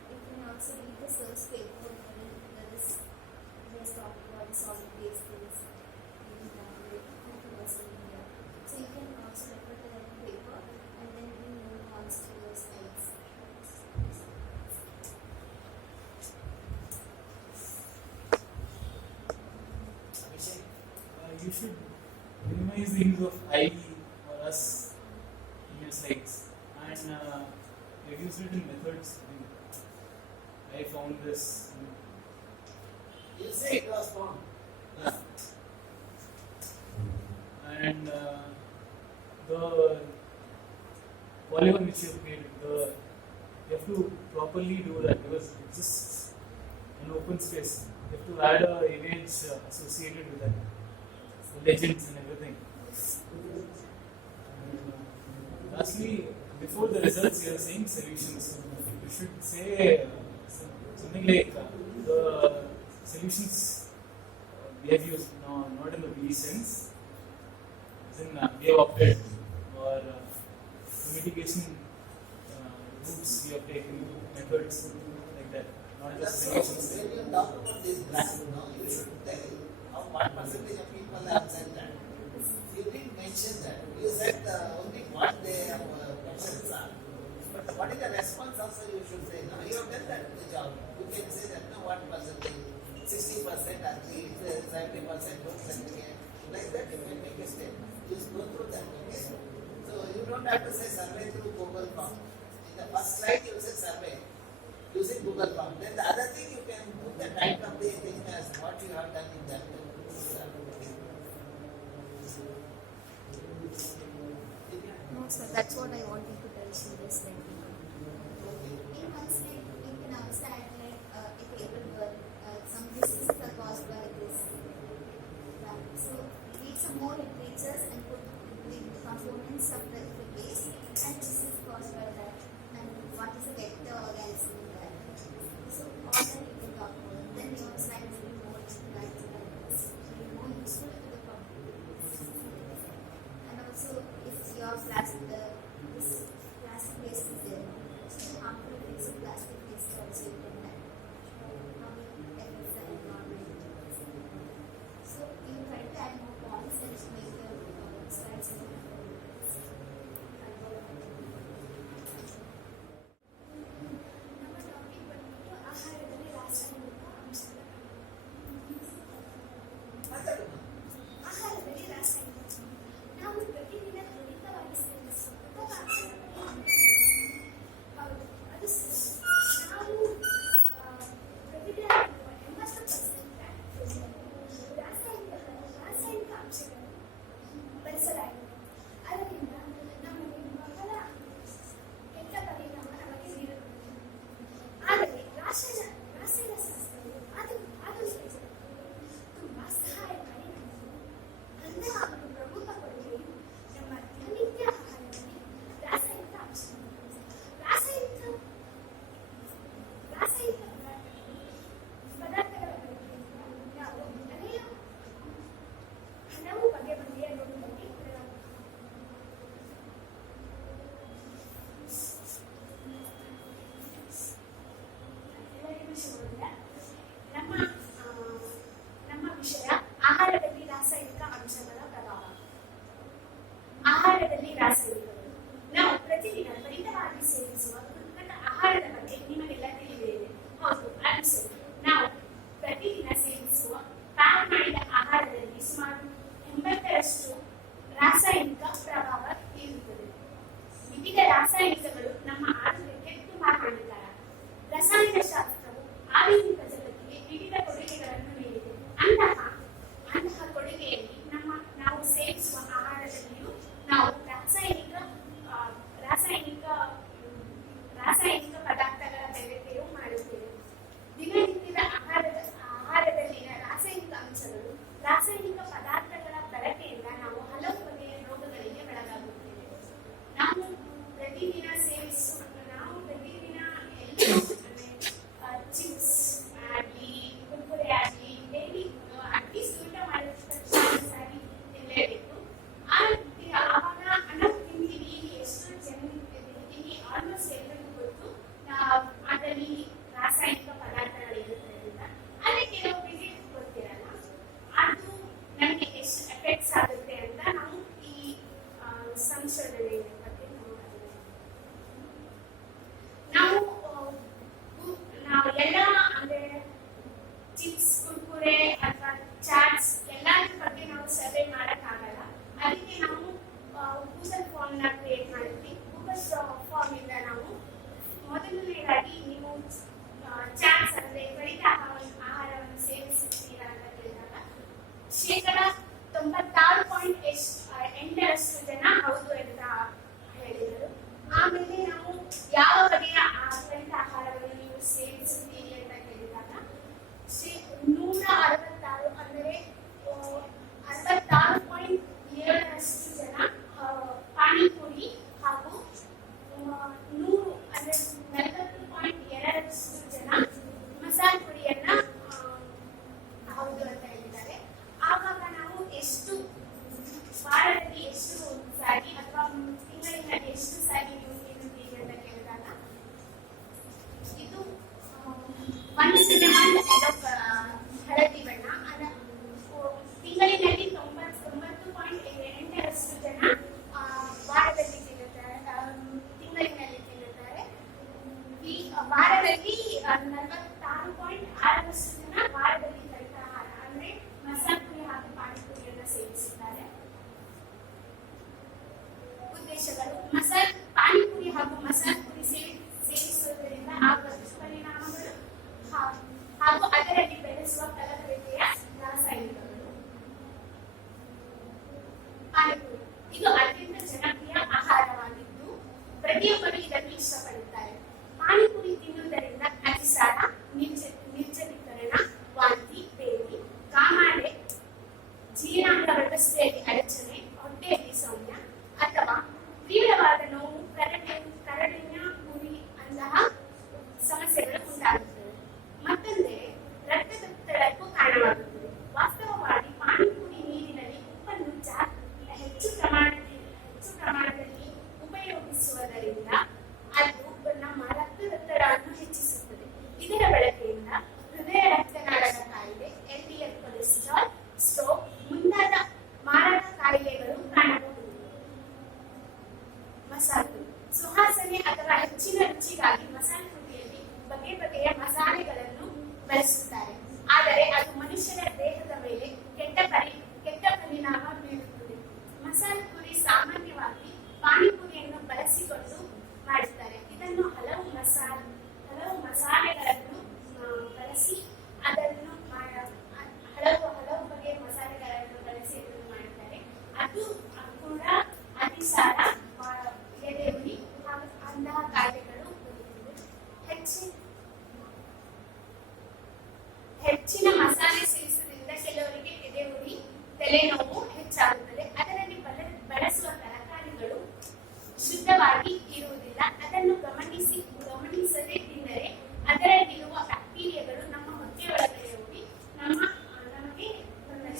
you can also read the source paper wherein there is talked about solid waste things in also India. So you can also refer to that paper and then we move on to your slides. Abhishek? You should minimize the use of I or us in your slides and reduce it in methods. I found this. You say it was found. Yeah. And the polygon which you have created, you have to properly do that because it's just an open space. You have to add a image associated with that, the legends and everything. And, lastly, before the results, you are saying solutions. You should say something like the solutions we have used, no, not in the B sense, as in we have opted or the mitigation routes we have taken, methods like that, not just solutions. When you talk about this graph, you should tell how what percentage of people have said that. You didn't mention that. You said only what their questions are. But what is the response also you should say. Now you have done that job. You can say that no, what percentage? 60% agree, 70% don't segregate. Like that you can make a statement. Just go through that. Okay? So you don't have to say survey through Google Form. In the first slide you say survey using Google Form. Then the other thing you can put the type of the thing as what you have done in that. No, sir, that's what I wanted to tell you this thing. In one slide, you can also add like a table where some diseases are caused by this. So read some more literatures and put the components of the case and this is caused by that and what is a vector organism in that. So all that you can talk about. Then your slides will be more interactive and more useful to the public. And also if your this plastic waste is there, so the harmful effects of plastic waste are also in that. How it affects the environment. So you try to add more points and make your slides more. ಅಂಶಗಳ ಪ್ರಭಾವ. ಆಹಾರದಲ್ಲಿ ರಾಸಾಯನಿಕಗಳು. ನಾವು ಪ್ರತಿದಿನ ತ್ವರಿತವಾಗಿ ಸೇವಿಸುವ ಕೃತಕ ಆಹಾರದ ಬಗ್ಗೆ ನಿಮಗೆಲ್ಲ ತಿಳಿದಿದೆ. ಹೌದು, ಅದು ಸರಿ. ನಾವು ಪ್ರತಿದಿನ ಸೇವಿಸುವ ಪ್ಯಾಕ್ ಮಾಡಿದ ಆಹಾರದಲ್ಲಿ ಸುಮಾರು 80% ರಾಸಾಯನಿಕ ಪ್ರಭಾವ ಬೀರುತ್ತದೆ. ವಿವಿಧ ರಾಸಾಯನಿಕಗಳು ನಮ್ಮ ಆರೋಗ್ಯಕ್ಕೆ ತುಂಬಾ ಹಾನಿಕರ. ರಸಾಯನಶಾಸ್ತ್ರವು ಆಧುನಿಕ ಜಗತ್ತಿಗೆ ವಿವಿಧ ಕೊಡುಗೆಗಳನ್ನು ನೀಡಿದೆ. ಅಂತಹ ಕೊಡುಗೆಯಲ್ಲಿ ನಾವು ಸೇವಿಸುವ ಆಹಾರದಲ್ಲಿಯೂ ನಾವು ರಾಸಾಯನಿಕ ಪದಾರ್ಥಗಳ ಬಳಕೆಯೂ ಮಾಡುತ್ತೇವೆ. ದಿನನಿತ್ಯದ ಆಹಾರದಲ್ಲಿನ ರಾಸಾಯನಿಕ ಅಂಶಗಳು, ರಾಸಾಯನಿಕ ಪದಾರ್ಥಗಳ ಬಳಕೆಯಿಂದ ನಾವು ಹಲವು ಬಗೆಯ ರೋಗಗಳಿಗೆ ಒಳಗಾಗುತ್ತೇವೆ. ನಾವು ಪ್ರತಿದಿನ ಚಿಪ್ಸ್ ಆಗಲಿ, ಕುರ್ಕುರೆ ಆಗಲಿ, ಡೈಲಿ ಅಟ್ಲೀಸ್ಟ್ ಊಟ ಮಾಡಿದ ತಿನ್ನಲೇಬೇಕು. ಆವಾಗ ನಾವು ತಿಂತೀವಿ. ಇಲ್ಲಿ ಎಷ್ಟೋ ಜನ ಇಲ್ಲಿ ಆಲ್ಮೋಸ್ಟ್ ಎಲ್ಲರಿಗೂ ಗೊತ್ತು ಅದರಲ್ಲಿ ರಾಸಾಯನಿಕ ಪದಾರ್ಥಗಳಿರೋದ್ರಿಂದ. ಅದೇ ಕೆಲವೊಬ್ಬರಿಗೆ ಗೊತ್ತಿರಲ್ಲ. ಅದು ನಮಗೆ ಎಷ್ಟು ಎಫೆಕ್ಟ್ಸ್ ಆಗುತ್ತೆ ಅಂತ ನಾವು ಈ ಸಂಶೋಧನೆ ಬಗ್ಗೆ ನಾವು ಎಲ್ಲ ಅಂದ್ರೆ ಚಿಪ್ಸ್, ಕುರ್ಕುರೆ ಅಥವಾ ಚಾಟ್ಸ್ ಎಲ್ಲಾದ್ರ ಬಗ್ಗೆ ನಾವು ಸರ್ವೆ ಮಾಡಕ್ಕಾಗಲ್ಲ. ಅದಕ್ಕೆ ನಾವು ಗೂಗಲ್ ಫಾರ್ಮ್ ನ ಕ್ರಿಯೇಟ್ ಮಾಡಿದ್ವಿ. ಗೂಗಲ್ ಫಾರ್ಮ್ ಇಂದ ನಾವು ಮೊದಲನೇದಾಗಿ ನೀವು ಚಾಟ್ಸ್ ಅಂದ್ರೆ ತ್ವರಿತ ಆಹಾರವನ್ನು ಸೇವಿಸುತ್ತೀರಾ ಅಂತ ಕೇಳಿದಾಗ 96.8% ಜನ ಹೌದು ಅಂತ ಹೇಳಿದರು. ಆಮೇಲೆ ನಾವು ಯಾವ ಬಗೆಯ ತ್ವರಿತ ಆಹಾರವನ್ನು ನೀವು ಸೇವಿಸುತ್ತೀರಿ ಅಂತ ಕೇಳಿದಾಗ 166 ಅಂದರೆ 66.7% ಜನ ಪಾನಿಪುರಿ ಹಾಗೂ 100 ಅಂದರೆ 40.2% ಜನ ಮಸಾಲೆ ಪುರಿಯನ್ನ ಹೌದು ಅಂತ ಹೇಳಿದ್ದಾರೆ. ಆವಾಗ ನಾವು ವಾರದಲ್ಲಿ ಎಷ್ಟು ಸಾರಿ ಅಥವಾ ತಿಂಗಳಿನಲ್ಲಿ ಎಷ್ಟು ಸಾರಿ ನೀವು ತಿನ್ನುತ್ತೀರಿ ಅಂತ ಕೇಳಿದಾಗ ಇದು 1 ಸಿನೆಮಾನ್ ಹಳದಿ ಬಣ್ಣ. ತಿಂಗಳಿನಲ್ಲಿ 99.8% ಜನ ವಾರದಲ್ಲಿ ತಿನ್ನುತ್ತಾರೆ. ತಿಂಗಳಿನಲ್ಲಿ ತಿನ್ನುತ್ತಾರೆ. ವಾರದಲ್ಲಿ 46.6% ಜನ ವಾರದಲ್ಲಿ ತ್ವರಿತ ಆಹಾರ ಅಂದ್ರೆ ಮಸಾಲೆ ಪುರಿ ಹಾಗೂ ಪಾನಿಪುರಿಯನ್ನು ಸೇವಿಸುತ್ತಾರೆ. ಉದ್ದೇಶಗಳು: ಪಾನಿಪುರಿ ಹಾಗೂ ಮಸಾಲೆ ಪುರಿ ಸೇವಿಸುವುದರಿಂದ ಆಗುವ ದುಷ್ಪರಿಣಾಮಗಳು ಹಾಗೂ ಅದರಲ್ಲಿ ಬೆಳೆಸುವ ಕಲಬೆರಕೆಯ ರಾಸಾಯನಿಕಗಳು. ಪಾನಿಪುರಿ ಇದು ಅತ್ಯಂತ ಜನಪ್ರಿಯ ಆಹಾರವಾಗಿದ್ದು ಪ್ರತಿಯೊಬ್ಬರು ಇದನ್ನು ಇಷ್ಟಪಡುತ್ತಾರೆ. ಪಾನಿಪುರಿ ತಿನ್ನುವುದರಿಂದ ಅತಿಸಾರ, ನಿರ್ಜಲೀಕರಣ, ವಾಂತಿ, ಬೇದಿ, ಕಾಮಾಲೆ, ಜೀರ್ಣಾಂಗ ವ್ಯವಸ್ಥೆಯಲ್ಲಿ ಅಡಚಣೆ, ಹೊಟ್ಟೆಯಲ್ಲಿ ಸೌಮ್ಯ ಅಥವಾ ತೀವ್ರವಾದ ನೋವು, ಕರಳಿನ ಉರಿ ಅಂತಹ ಸಮಸ್ಯೆಗಳು ಉಂಟಾಗುತ್ತವೆ. ಮತ್ತೊಂದೆಡೆ ರಕ್ತದೊತ್ತಡಕ್ಕೂ ಕಾರಣವಾಗುತ್ತದೆ. ವಾಸ್ತವವಾಗಿ ಪಾನಿಪುರಿ ನೀರಿನಲ್ಲಿ ಉಪ್ಪನ್ನು ಹೆಚ್ಚು ಪ್ರಮಾಣದಲ್ಲಿ ಉಪಯೋಗಿಸುವುದರಿಂದ ಅದು ನಮ್ಮ ರಕ್ತದೊತ್ತಡವನ್ನು ಹೆಚ್ಚಿಸುತ್ತದೆ. ಇದರ ಬಳಕೆಯಿಂದ ಹೃದಯ ರಕ್ತನಾಳದ ಕಾಯಿಲೆ, LDL ಕೊಲೆಸ್ಟ್ರಾಲ್, ಸ್ಟ್ರೋಕ್ ಮುಂತಾದ ಮಾರಕ ಕಾಯಿಲೆಗಳು ಕಾಣಬಹುದು. ಮಸಾಲೆ ಪುರಿ ಸುವಾಸನೆ ಅಥವಾ ಹೆಚ್ಚಿನ ರುಚಿಗಾಗಿ ಮಸಾಲೆ ಪುರಿಯಲ್ಲಿ ಬಗೆ ಬಗೆಯ ಮಸಾಲೆಗಳನ್ನು ಬಳಸುತ್ತಾರೆ. ಆದರೆ ಅದು ಮನುಷ್ಯನ ದೇಹದ ಮೇಲೆ ಕೆಟ್ಟ ಪರಿಣಾಮ ಬೀರುತ್ತದೆ. ಮಸಾಲೆ ಪುರಿ ಸಾಮಾನ್ಯವಾಗಿ ಪಾನಿಪುರಿಯನ್ನು ಬಳಸಿಕೊಂಡು ಮಾಡುತ್ತಾರೆ. ಇದನ್ನು ಹಲವು ಮಸಾಲೆಗಳನ್ನು ಬಳಸಿ ಅದನ್ನು ಹಲವು ಬಗೆಯ ಮಸಾಲೆಗಳನ್ನು ಬಳಸಿ ಅದನ್ನು ಮಾಡುತ್ತಾರೆ. ಅದು ಕೂಡ ಅತಿಸಾರ, ಎದೆಯುರಿ ಅಂತಹ ಕಾಯಿಲೆಗಳು ಹೆಚ್ಚಿನ ಮಸಾಲೆ ಸೇವಿಸುವುದರಿಂದ ಕೆಲವರಿಗೆ ಎದೆಯುರಿ, ತಲೆನೋವು ಹೆಚ್ಚಾಗುತ್ತದೆ. ಅದರಲ್ಲಿ ಬಳಸುವ ತರಕಾರಿಗಳು ಶುದ್ಧವಾಗಿ ಇರುವುದಿಲ್ಲ. ಅದನ್ನು ಗಮನಿಸದೆ ತಿಂದರೆ ಅದರಲ್ಲಿರುವ ಬ್ಯಾಕ್ಟೀರಿಯಾಗಳು ನಮ್ಮ ಹೊಟ್ಟೆಯೊಳಗಡೆ ಹೋಗಿ ನಮಗೆ ತೊಂದರೆ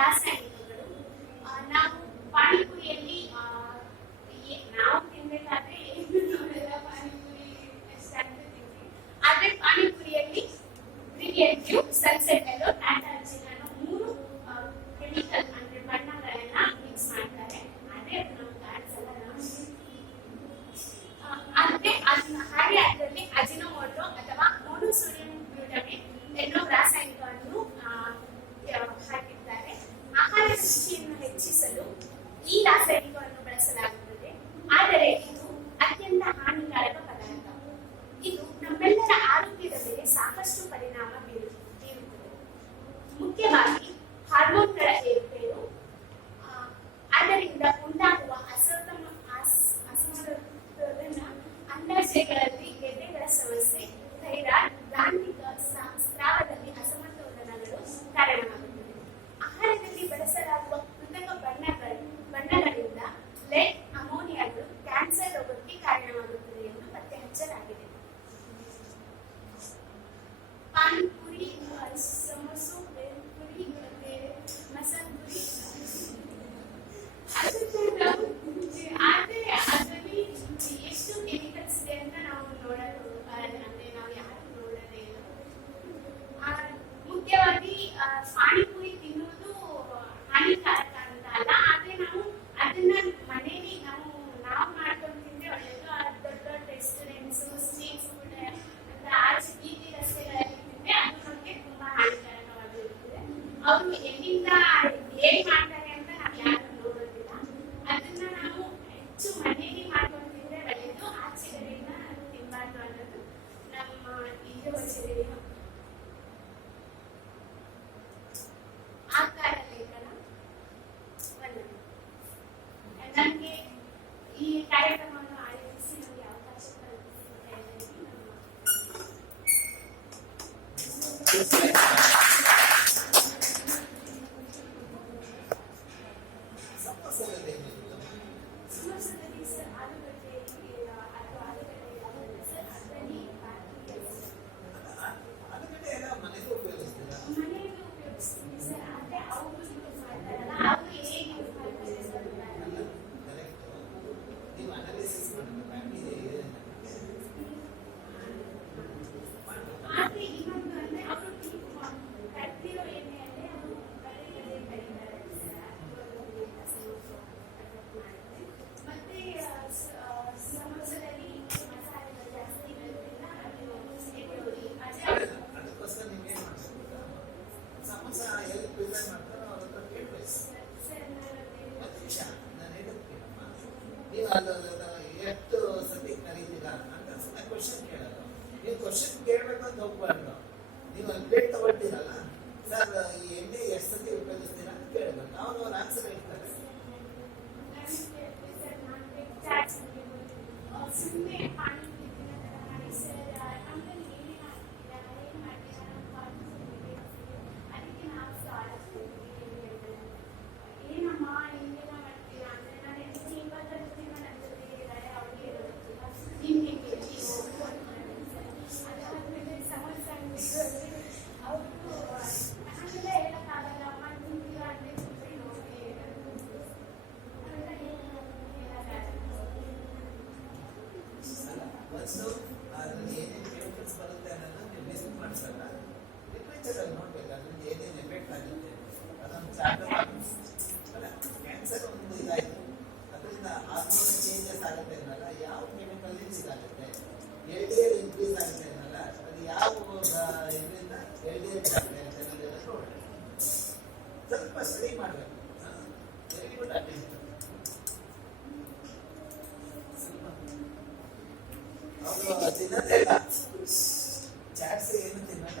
ರಾಸಾಯನಿಕಗಳು. ನಾವು ಪಾನಿಪುರಿಯಲ್ಲಿ ನಾವು ತಿನ್ಬೇಕಾದ್ರೆ ಪಾನಿಪುರಿ ಎಷ್ಟಾಗ್ತದೆ ತಿಂತೀವಿ. ಆದ್ರೆ ಪಾನಿಪುರಿಯಲ್ಲಿ TNQ, sunset yellow, anthrazine ಅನ್ನೋ ಮೂರು ಕೆಮಿಕಲ್ ಅಂದ್ರೆ ಬಣ್ಣಗಳನ್ನ ಮಿಕ್ಸ್ ಮಾಡ್ತಾರೆ. ಅದೇ ನಮ್ಮ ಕಾಣಿಸಲ್ಲ ಆದ್ರೆ ಅದನ್ನ ಹಾಗೆ ಅದರಲ್ಲಿ ಅಜಿನೋಮೋಟೊ ಅಥವಾ ಮೋನೋಸೋಡಿಯಂ ಗ್ಲೂಟಮೇಟ್ ಎನ್ನೋ ರಾಸಾಯನಿಕವನ್ನು ಹಾಕಿರ್ತಾರೆ. ಆಹಾರ ರುಚಿಯನ್ನು ಹೆಚ್ಚಿಸಲು ಈ ರಾಸಾಯನಿಕವನ್ನು ಬಳಸಲಾಗುತ್ತದೆ. ಆದರೆ ಇದು ಅತ್ಯಂತ ಹಾನಿಕಾರಕ ಪದಾರ್ಥ. ಇದು ನಮ್ಮೆಲ್ಲರ ಆರೋಗ್ಯದ ಮೇಲೆ ಸಾಕಷ್ಟು ಪರಿಣಾಮ ಬೀರುತ್ತದೆ. ಮುಖ್ಯವಾಗಿ ಹಾರ್ಮೋನ್ಗಳ ಏರುಪೇರು, ಅದರಿಂದ ಉಂಟಾಗುವ ಅಸಮತೋಲನ, ಅಂಡಾಶಯಗಳಲ್ಲಿ ಗೆಡ್ಡೆಗಳ ಸಮಸ್ಯೆ, ಥೈರಾಯ್ಡ್, ಗ್ರಾಂಥಿಕ ಸ್ರಾವದಲ್ಲಿ ಅಸಮತೋಲನಗಳು ಕಾರಣವಾಗುತ್ತದೆ. ಆಹಾರದಲ್ಲಿ ಬಳಸಲಾಗುವ ಕೃತಕ ಬಣ್ಣಗಳಿಂದ ಲೆಡ್, ಅಮೋನಿಯಾಗಳು ಕ್ಯಾನ್ಸರ್ ರೋಗಕ್ಕೆ ಕಾರಣವಾಗುತ್ತದೆ ಎಂದು ಪತ್ತೆ ಹಚ್ಚಲಾಗಿದೆ. ಪಾನಿಪುರಿ, ಸಮೋಸು, ಬೇಲ್ಪುರಿ, ಮಸಾಲೆ ಪುರಿ ಆದರೆ ಅದರಲ್ಲಿ ಎಷ್ಟು ಕೆಮಿಕಲ್ಸ್ ಇದೆ ಅಂತ ನಾವು ನೋಡಲು ಅಂದ್ರೆ ನಾವು ಯಾರು ನೋಡೋದೇ ಇಲ್ಲ. ಮುಖ್ಯವಾಗಿ ಪಾನಿಪುರಿ ತಿನ್ನುವುದು ಹಾನಿಕಾರಕ ಅಂತ ಅಲ್ಲ, ಆದ್ರೆ ನಾವು ಅದನ್ನ ಮನೆಯಲ್ಲಿ ನಾವು ಮಾಡ್ಕೊಂಡು ತಿಂದ್ರೆ ಒಳ್ಳೆಯದು. ದೊಡ್ಡ ದೊಡ್ಡ ರೆಸ್ಟೋರೆಂಟ್ಸ್, ಸ್ಟ್ರೀಟ್ ಫುಡ್ ಅಂತ ಆಚೆ ಬೀದಿ ರಸ್ತೆಗಳಲ್ಲಿ ತಿಂದ್ರೆ ಅದು ನಮಗೆ ತುಂಬಾ ಹಾನಿಕಾರಕವಾಗಿರುತ್ತದೆ. ಅವರು ಎಲ್ಲಿಂದ ಹೇಗೆ ಮಾಡ್ತಾರೆ ಅಂತ ನಾವು ಯಾರು ನೋಡೋದಿಲ್ಲ. ಅದನ್ನ ನಾವು ಹೆಚ್ಚು ಮನೆಯಲ್ಲಿ ಮಾಡ್ಕೊಂಡು ತಿಂದ್ರೆ ಒಳ್ಳೆಯದು. ಆಚೆ ಕಡೆಯಿಂದ ತಿನ್ನಬಾರ್ದು ಅನ್ನೋದು ನಮ್ಮ ಯೋಚನೆ. ಆಕಾರ ಲೇಖನ ನನಗೆ ಈ ಕಾರ್ಯಕ್ರಮವನ್ನು ಆಯೋಜಿಸಿ ನಮಗೆ ಅವಕಾಶ ಕಲ್ಪಿಸಿದ ಸಮೋಸದಲ್ಲಿ ಸರ್ ಆಲೂಗಡ್ಡೆ ಅಥವಾ ಆಲೂಗಡ್ಡೆ ಸರ್ ಅದರಲ್ಲಿ ಆಲೂಗಡ್ಡೆ ಎಲ್ಲ ಮನೆಗೆ ಉಪಯೋಗಿಸ್ತೀರಾ? ಮನೆಯಲ್ಲಿ ಉಪಯೋಗಿಸ್ತೀನಿ ಸರ್. ಆದರೆ ಅವರು ಯೂಸ್ ಮಾಡ್ತಾರಲ್ಲ, ಅವರು ಹೇಗೆ ಯೂಸ್ ಮಾಡ್ತಾರೆ ಸರ್? ನೀವು ಅನಾಲಿಸಿಸ್ ಮಾಡಬೇಕು. ಆದರೆ ಇನ್ನೊಂದು ಅಂದರೆ ಅವರು ಕಟ್ಟಿರೋ ಎಣ್ಣೆಯಲ್ಲೇ ಅವರು ಕಡೆ ಕಡಿತಾರೆ ಸರ್. ಮತ್ತೆ ಸಮೋಸದಲ್ಲಿ ಮಸಾಲೆಗಳು ಜಾಸ್ತಿ ಇರೋದ್ರಿಂದ ಅದಕ್ಕೋಸ್ಕರ ನೀವು ಏನು ಮಾಡ್ಬೇಕು? ಸಮೋಸ ಎಲ್ಲಿ ಪ್ರಿಪೇರ್ ಮಾಡ್ತಾರೋ ಅವ್ರ ಹತ್ರ ಕೇಳಬೇಕು. ಒಂದು ನಿಮಿಷ ನಾನು ಹೇಳೋದಕ್ಕೇನಮ್ಮ, ನೀವು ಎಷ್ಟು ಸತಿ ಕರೀತೀರಾ ಅಂತ ಸುಮ್ಮನೆ ಕ್ವಶನ್ ಕೇಳೋದು. ನೀವು ಕ್ವಶನ್ ಕೇಳಬೇಕು ಅಂತ ಹೋಗ್ಬಾರ್ದು. ನೀವು ಅಲ್ಲಿ ಪ್ಲೇಟ್ ತಗೊಳ್ತೀರಲ್ಲ ಸರ್, ಈ ಎಣ್ಣೆ ಎಷ್ಟು ಸತಿ ಉಪಯೋಗಿಸ್ತೀರಾ ಅಂತ ಕೇಳಬೇಕು. ಅವ್ರು ಆನ್ಸರ್ ಹೇಳ್ತಾರೆ. ಸುಮ್ಮನೆ ಪಾನಿ ಮಾಡಿ ಸರ್ ಆಮೇಲೆ ಏನೇನು ಹಾಕ್ತೀರಾ, ಏನು ಮಾಡ್ತೀರಾ ಅದಕ್ಕೆ ನಾವು ಸಾಲ ಏನಮ್ಮ ಹಿಂಗೆಲ್ಲ ಮಾಡ್ತೀರಾ ಅಂದರೆ ನಾನು ಎಷ್ಟು ಇವಾಗ ದಿನ ನನ್ನ ಜೊತೆಗೆ ಇದ್ದಾರೆ, ಅವ್ರಿಗೆ ಗೊತ್ತಿಲ್ಲ ನಿಮಗೆ ಅದಾದ್ಮೇಲೆ ಸಮಸ್ಯೆ ಅವರು ಹಾಗೆಲ್ಲ ಹೇಳೋಕ್ಕಾಗಲ್ಲ. ಅಮ್ಮ ತಿಂತೀರಾ ಅಂದರೆ ಸುಮ್ಮನೆ ನೋಡಿ ಅದ್ರಲ್ಲಿ ಏನೇನು ಕೆಮಿಕಲ್ಸ್ ಬರುತ್ತೆ ಅನ್ನೋದು ನೀವು ಲಿಸ್ಟ್ ಮಾಡಿಸಲ್ಲ. ಲಿಟ್ರೇಚರಲ್ಲಿ ನೋಡ್ಬೇಕು ಅದ್ರಿಂದ ಏನೇನು ಎಫೆಕ್ಟ್ ಆಗುತ್ತೆ. ಅದೊಂದು ಚಾಪ್ಟರ್ ಅಲ್ಲ, ಕ್ಯಾನ್ಸರ್ ಒಂದು ಇದಾಯಿತು, ಅದರಿಂದ ಹಾರ್ಮೋನ್ ಚೇಂಜಸ್ ಆಗುತ್ತೆ ಅನ್ನಲ್ಲ, ಯಾವ ಕೆಮಿಕಲ್ ಇದಾಗುತ್ತೆ, LDL ಇನ್ಕ್ರೀಸ್ ಆಗುತ್ತೆ ಅನ್ನಲ್ಲ, ಅದು ಯಾವ ಇದರಿಂದ LDL ಜಾಸ್ತಿ ಆಗುತ್ತೆ ಅನ್ನೋದೆಲ್ಲ ನೋಡಬೇಕು. ಸ್ವಲ್ಪ ಸ್ಟಡಿ ಮಾಡಬೇಕು. Very good attention. ಅವರು ತಿನ್ನೋದೇ ಇಲ್ಲ, ಚಾಟ್ಸ್ ಏನು ತಿನ್ನಲ್ಲ.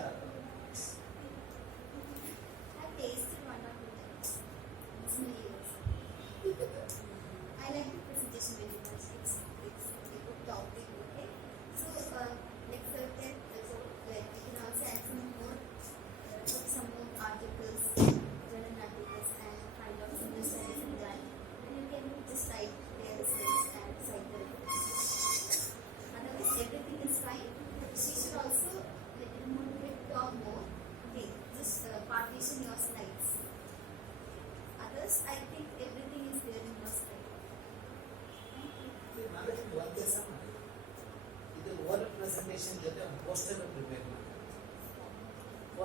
ಟೇಸ್ಟ್ ಮಾಡೋದು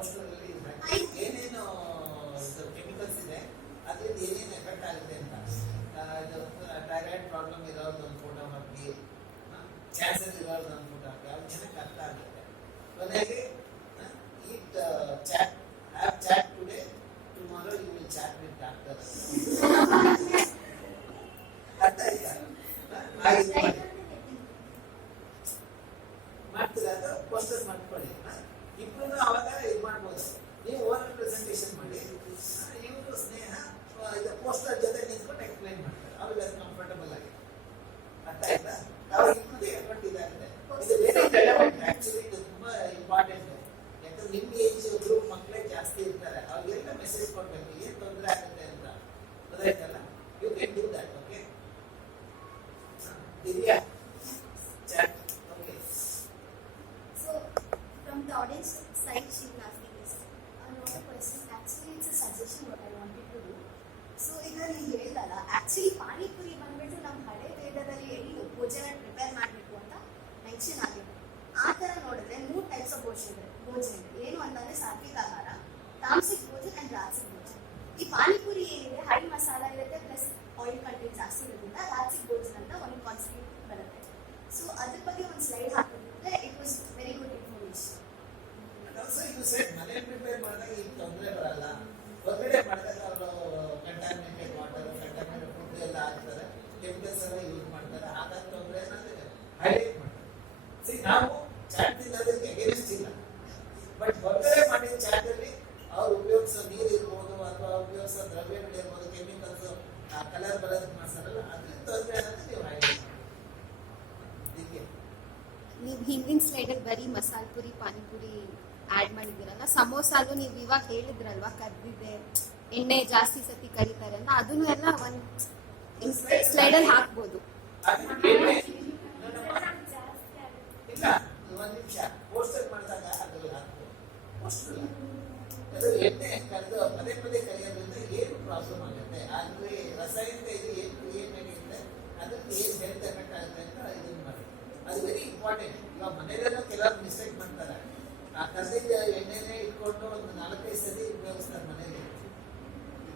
ಪೋಸ್ಟರ್ ಅಲ್ಲಿ ಏನೇನು ಕೆಮಿಕಲ್ಸ್ ಇದೆ ಅದರಿಂದ ಏನೇನು ಎಫೆಕ್ಟ್ ಆಗುತ್ತೆ ಅಂತ ಥೈರಾಯ್ಡ್ ಪ್ರಾಬ್ಲಮ್ ಇರೋದು ಒಂದು ಫೋಟೋ ಹಾಕಿ, ಕ್ಯಾನ್ಸರ್ ಇರೋದು ಒಂದು ಫೋಟೋ ಹಾಕಿ, ಅವ್ರ ಜನಕ್ಕೆ ಅರ್ಥ ಆಗುತ್ತೆ. ಕೊನೆಗೆ eat chat, have chat today, tomorrow you will chat with doctor. ಅರ್ಥ ಆಯ್ತಾ? ಮಾಡ್ತೀರಾ ಅದು ಪೋಸ್ಟರ್ ಮಾಡ್ಕೊಳ್ಳಿ. ಇಬ್ರು ಅವಾಗ ಇದು ಮಾಡ್ಬೋದು. ನೀವು ಓರಲ್ ಪ್ರೆಸೆಂಟೇಷನ್ ಮಾಡಿ, ಇವರು ಸ್ನೇಹ ಪೋಸ್ಟರ್ ಜೊತೆ ನಿಂತ್ಕೊಂಡು ಎಕ್ಸ್ಪ್ಲೈನ್ ಮಾಡ್ತಾರೆ. ಅವ್ರಿಗೆ ಅದು ಕಂಫರ್ಟಬಲ್ ಆಗಿ. ಅರ್ಥ ಆಯ್ತಾ? ಅವ್ರಿಗೆ ಇಬ್ಬರಿಗೆ ಎಫರ್ಟ್ ಇದಾಗುತ್ತೆ. ಇದು ವೆರಿ ರೆಲೆವೆಂಟ್. ಆಕ್ಚುಲಿ ಇದು ತುಂಬಾ ಇಂಪಾರ್ಟೆಂಟ್. ಯಾಕಂದ್ರೆ ನಿಮ್ಮ ಏಜ್ ಗ್ರೂಪ್ ಮಕ್ಕಳೇ ಜಾಸ್ತಿ ಇರ್ತಾರೆ. ಅವ್ರಿಗೆಲ್ಲ ಮೆಸೇಜ್ ಕೊಡ್ಬೇಕು ಏನ್ ತೊಂದರೆ ಆಗುತ್ತೆ ಅಂತ. ಗೊತ್ತಾಯ್ತಲ್ಲ? You can do that. Okay Divya chat. Okay. So, from the audience side, she will ask me this. Another question. Actually, it's a suggestion what I wanted to do. So, ಈಗ ನೀವು ಹೇಳಿದಲ್ಲ, ಆಕ್ಚುಲಿ ಪಾನಿಪುರಿ ಬಂದ್ಬಿಟ್ಟು ನಮ್ಮ ಹಳೆ ವೇದದಲ್ಲಿ ಏನು ಭೋಜನ ಪ್ರಿಪೇರ್ ಮಾಡಬೇಕು ಅಂತ ಮೆನ್ಷನ್ ಆಗಿದೆ. ಆ ಥರ ನೋಡಿದ್ರೆ 3 ಟೈಪ್ಸ್ ಆಫ್ ಭೋಜನ ಏನು ಅಂತಂದ್ರೆ ಸಾತ್ವಿಕ ಆಹಾರ, ತಾಮಸಿಕ ಭೋಜನ ಅಂಡ್ ರಾಜಸಿಕ ಭೋಜನ. ಈ ಪಾನಿಪುರಿ ಏನಿದೆ ಹೈ ಮಸಾಲ ಇರುತ್ತೆ ಪ್ಲಸ್ ಆಯಿಲ್ ಕಂಟೆಂಟ್ ಜಾಸ್ತಿ ಇರೋದ್ರಿಂದ ರಾಜಸಿಕ ಭೋಜನ ಅಂತ ಒಂದು ಕಾನ್ಸೆಪ್ಟ್ ಬರುತ್ತೆ. ಸೊ ಅದ್ರ ಬಗ್ಗೆ ಒಂದು ಸ್ಲೈಡ್ ಹಾಕಿದ್ರೆ it was very good information. ಮನೇಲಿ ಪ್ರಿಪೇರ್ ಮಾಡಿದಾಗ ಈಗ ತೊಂದರೆ ಬರಲ್ಲ. ಹೊರಗಡೆ ಮಾಡಿದಾಗ ಅವರು ಕಂಟಾಮಿನೇಟೆಡ್ ವಾಟರ್, ಕಂಟಾಮಿನೇಟೆಡ್ ಫುಡ್ ಎಲ್ಲ ಹಾಕ್ತಾರೆ, ಕೆಮಿಕಲ್ಸ್ ಎಲ್ಲ ಯೂಸ್ ಮಾಡ್ತಾರೆ. ಹಾಗಾಗಿ ತೊಂದರೆ ಹೈಲೈಟ್ ಮಾಡ್ತಾರೆ. ನಾವು ಚಾಟ್ ತಿನ್ನೋದಕ್ಕೆ ಅಗೇನ್ಸ್ಟ್ ಇಲ್ಲ, ಬಟ್ ಹೊರಗಡೆ ಮಾಡಿದ ಚಾಟ್ ಅಲ್ಲಿ ಅವ್ರು ಉಪಯೋಗಿಸೋ ನೀರು ಇರ್ಬೋದು ಅಥವಾ ಉಪಯೋಗಿಸೋ ದ್ರವ್ಯಗಳಿರ್ಬೋದು, ಕೆಮಿಕಲ್ಸ್ ಕಲರ್ ಬರೋದಕ್ಕೆ ಮಾಡ್ತಾರಲ್ಲ, ಅದ್ರಿಂದ ತೊಂದರೆ ಅನ್ನೋದು ನೀವು ಹೈಲೈಟ್ ಮಾಡಿ. ನೀವು ಹಿಂದಿನ ಸ್ಲೈಡಲ್ಲಿ ಬರೀ ಮಸಾಲ ಪುರಿ ಪಾನಿಪುರಿ ಆ್ಯಡ್ ಮಾಡಿದ್ದೀರಲ್ಲ, ಸಮೋಸಾಲು ನೀವು ಇವಾಗ ಹೇಳಿದ್ರಲ್ವಾ ಕದ್ದಿದೆ, ಎಣ್ಣೆ ಜಾಸ್ತಿ ಸತಿ ಕರೀತಾರೆ ಅಂತ, ಅದನ್ನು ಎಲ್ಲ ಒಂದು ಸ್ಲೈಡಲ್ಲಿ ಹಾಕ್ಬೋದು. ಇಲ್ಲ, ಒಂದು ನಿಮಿಷ ಪೋಸ್ಟರ್ ಮಾಡಿದಾಗ ಅದ್ರಲ್ಲಿ ಹಾಕ್ಬೋದು. ಪೋಸ್ಟರ್ ಅದು ಎಣ್ಣೆ ಕರೆದು ಪದೇ ಪದೇ ಕರೆಯೋದ್ರಿಂದ ಏನು ಪ್ರಾಬ್ಲಮ್ ಆಗುತ್ತೆ, ಅಂದ್ರೆ ರಸಾಯನಿಕ ಇದು ಏನು ಕ್ರಿಯೇಟ್ ಆಗಿದೆ, ಅದಕ್ಕೆ ಏನು ಹೆಲ್ತ್ ಎಫೆಕ್ಟ್ ಆಗುತ್ತೆ ಅಂತ ಇದನ್ನ ಮಾಡಿ. ಅದು ವೆರಿ ಇಂಪಾರ್ಟೆಂಟ್. ಇವಾಗ ಮನೆಯಲ್ಲೆಲ್ಲ ಕೆಲವರು ಮಿಸ್ಟೇಕ್ ಮಾಡ್ತಾರೆ. ಆ ಕರೆದಿದ್ದ ಎಣ್ಣೆನೇ ಇಟ್ಕೊಂಡು ಒಂದು 4-5 ಸತಿ ಉಪಯೋಗಿಸ್ತಾರೆ ಮನೇಲಿ.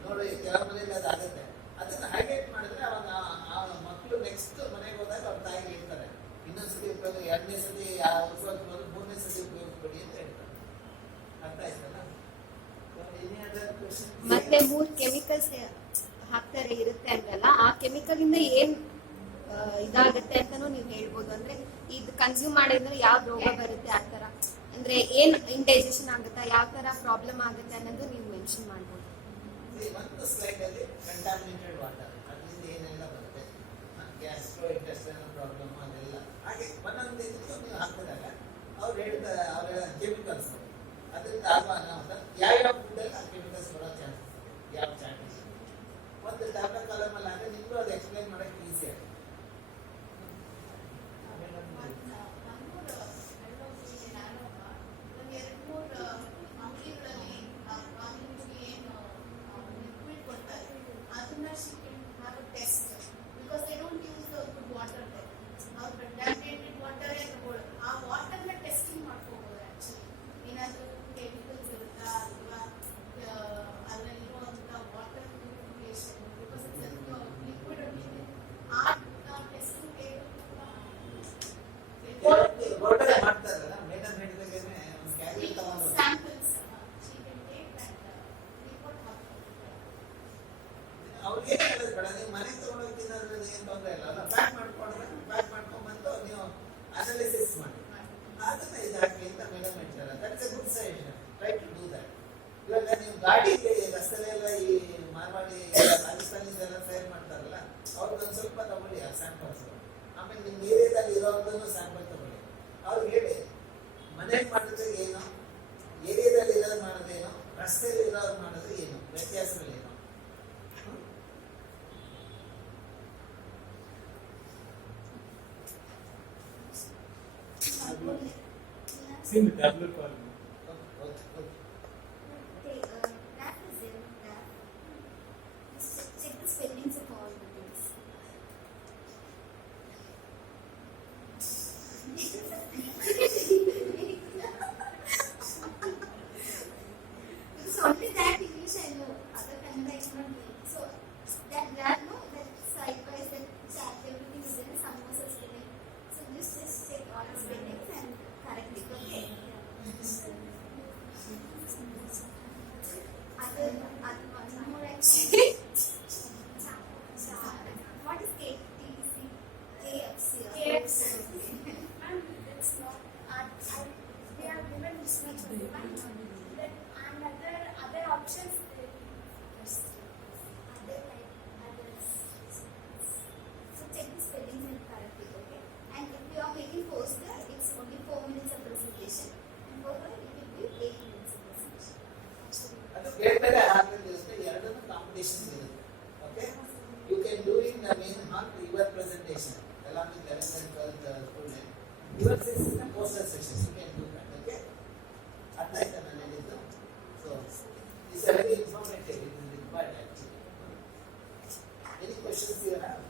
ನೋಡಿ ಕೆಲವು ಮನೇಲಿ ಅದಾಗುತ್ತೆ. ಅದನ್ನ ಹೈಲೈಟ್ ಮಾಡಿದ್ರೆ ಅವಾಗ ಆ ಮಕ್ಕಳು ನೆಕ್ಸ್ಟ್ ಮನೆಗೆ ಹೋದಾಗ ಅವ್ರ ತಾಯಿಗೆ ಹೇಳ್ತಾರೆ, ಇನ್ನೊಂದ್ಸತಿ ಉಪಯೋಗ, 2ನೇ ಸತಿ ಉಪಯೋಗಿಸ್ಬೋದು, 3ನೇ ಸತಿ ಉಪಯೋಗಿಸ್ಬೇಡಿ ಅಂತ ಹೇಳ್ತಾರೆ. ಅರ್ಥ ಆಯ್ತಲ್ಲ? ಮತ್ತೆ 3 ಕೆಮಿಕಲ್ಸ್ ಹಾಕ್ತಾರೆ ಇರುತ್ತೆ ಅಂತಲ್ಲ, ಆ ಕೆಮಿಕಲ್ ಇಂದ ಏನ್ ಇದಾಗುತ್ತೆ ಅಂತಾನು ನೀವು ಹೇಳ್ಬೋದು. ಅಂದ್ರೆ ಇದು ಕನ್ಸ್ಯೂಮ್ ಮಾಡಿದ್ರೆ ಯಾವ ರೋಗ ಬರುತ್ತೆ, ಆ ತರ ಅಂದ್ರೆ ಏನ್ ಇಂಡೈಜೆಷನ್ ಆಗುತ್ತಾ, ಯಾವ ತರ ಪ್ರಾಬ್ಲಮ್ ಆಗುತ್ತೆ ಅನ್ನೋದು ನೀವು ಮೆನ್ಷನ್ ಮಾಡ್ಬೋದು. ಒಂದು ಸ್ಲೈಡ್ ಅಲ್ಲಿ ಕಂಟಾಮಿನೇಟೆಡ್ ವಾಟರ್, ಅದರಿಂದ ಏನೆಲ್ಲ ಬರುತ್ತೆ, ಗ್ಯಾಸ್ಟ್ರೋ ಇಂಟೆಸ್ಟೈನಲ್ ಪ್ರಾಬ್ಲಮ್ ಅದೆಲ್ಲ ಹಾಗೆ ಒಂದೊಂದು ಇದಕ್ಕೆ ನೀವು ಹಾಕಿದಾಗ ಅವ್ರು ಹೇಳ್ತಾರೆ ಅವರ ಕೆಮಿಕಲ್ಸ್ ಅದರಿಂದ ಆಗುವ ಅನಾಹುತ, ಯಾವ್ಯಾವ ಫುಡ್ಡಲ್ಲಿ ಆ ಕೆಮಿಕಲ್ಸ್ ಬರೋ ಚಾನ್ಸಸ್, ಯಾವ ಚಾನ್ಸಸ್ ಒಂದು ಟ್ಯಾಬ್ಲೆಟ್ ಕಾಲಮಲ್ಲಿ ಆದರೆ ನಿಮಗೂ ಅದು ಎಕ್ಸ್ಪ್ಲೈನ್ ಮಾಡೋಕ್ಕೆ ಈಸಿ ಆಗುತ್ತೆ. ಅವ್ರಿಗೆ ಹೇಳೋದು ಬೇಡ, ನೀವು ಮನೆಗೆ ತಗೊಂಡೋಗಿ ತಿನ್ನೋದ್ರಲ್ಲಿ ಏನು ತೊಂದರೆ ಇಲ್ಲ ಅಲ್ಲ. ಪ್ಯಾಕ್ ಮಾಡ್ಕೊಂಡ್ಬಂದು ನೀವು ಅನಾಲಿಸಿಸ್ ಮಾಡಿ ಅದನ್ನ ಇದಾಕಿ ಅಂತ ಮೇಡಮ್ ಹೇಳ್ತಾರೆ. That is a good suggestion. Try to do that. ಇವಾಗ ನೀವು ಗಾಡಿ ರಸ್ತೆಲೆಲ್ಲ ಈ ಮಾರ್ವಾಡಿ ರಾಜಸ್ಥಾನೀಸ್ ಎಲ್ಲ ಸೇರ್ ಮಾಡ್ತಾರಲ್ಲ, ಅವ್ರಿಗೊಂದು ಸ್ವಲ್ಪ ತಗೊಳ್ಳಿ ಆ ಸ್ಯಾಂಪಲ್ಸ್. ಆಮೇಲೆ ನಿಮ್ಮ ಏರಿಯಾದಲ್ಲಿ ಇರೋದನ್ನು ಸ್ಯಾಂಪಲ್ ತಗೊಳ್ಳಿ. ಅವ್ರಿಗೆ ಹೇಳಿ ಮನೆಗೆ ಮಾಡಿದ್ರೆ ಏನು, ಏರಿಯಾದಲ್ಲಿ ಇರೋದು ಮಾಡೋದೇನು, ರಸ್ತೆಯಲ್ಲಿ ಇರೋದು ಮಾಡಿದ್ರೆ ಏನು, ವ್ಯತ್ಯಾಸಗಳೇನು. See the tablet call. Check the spellings of all the things. And other options, So check the spellings and correctly, okay? And if you are making poster, it's only 4 minutes of presentation. And for her, it will be 8 minutes of presentation. ಅದು ಬೇರೆ ಬೇರೆ ಹಾಲ್ನಲ್ಲಿ ಇರುತ್ತೆ, ಎರಡನ್ನೂ competition ಇರುತ್ತೆ. Okay, you can do in the main hall your presentation along with 11th and 12th student. Yours is in the poster section. You can do that. Okay, at night ನಾನು ಹೇಳಿದ್ದು. So it's a very informative. It is required actually. Any questions you have?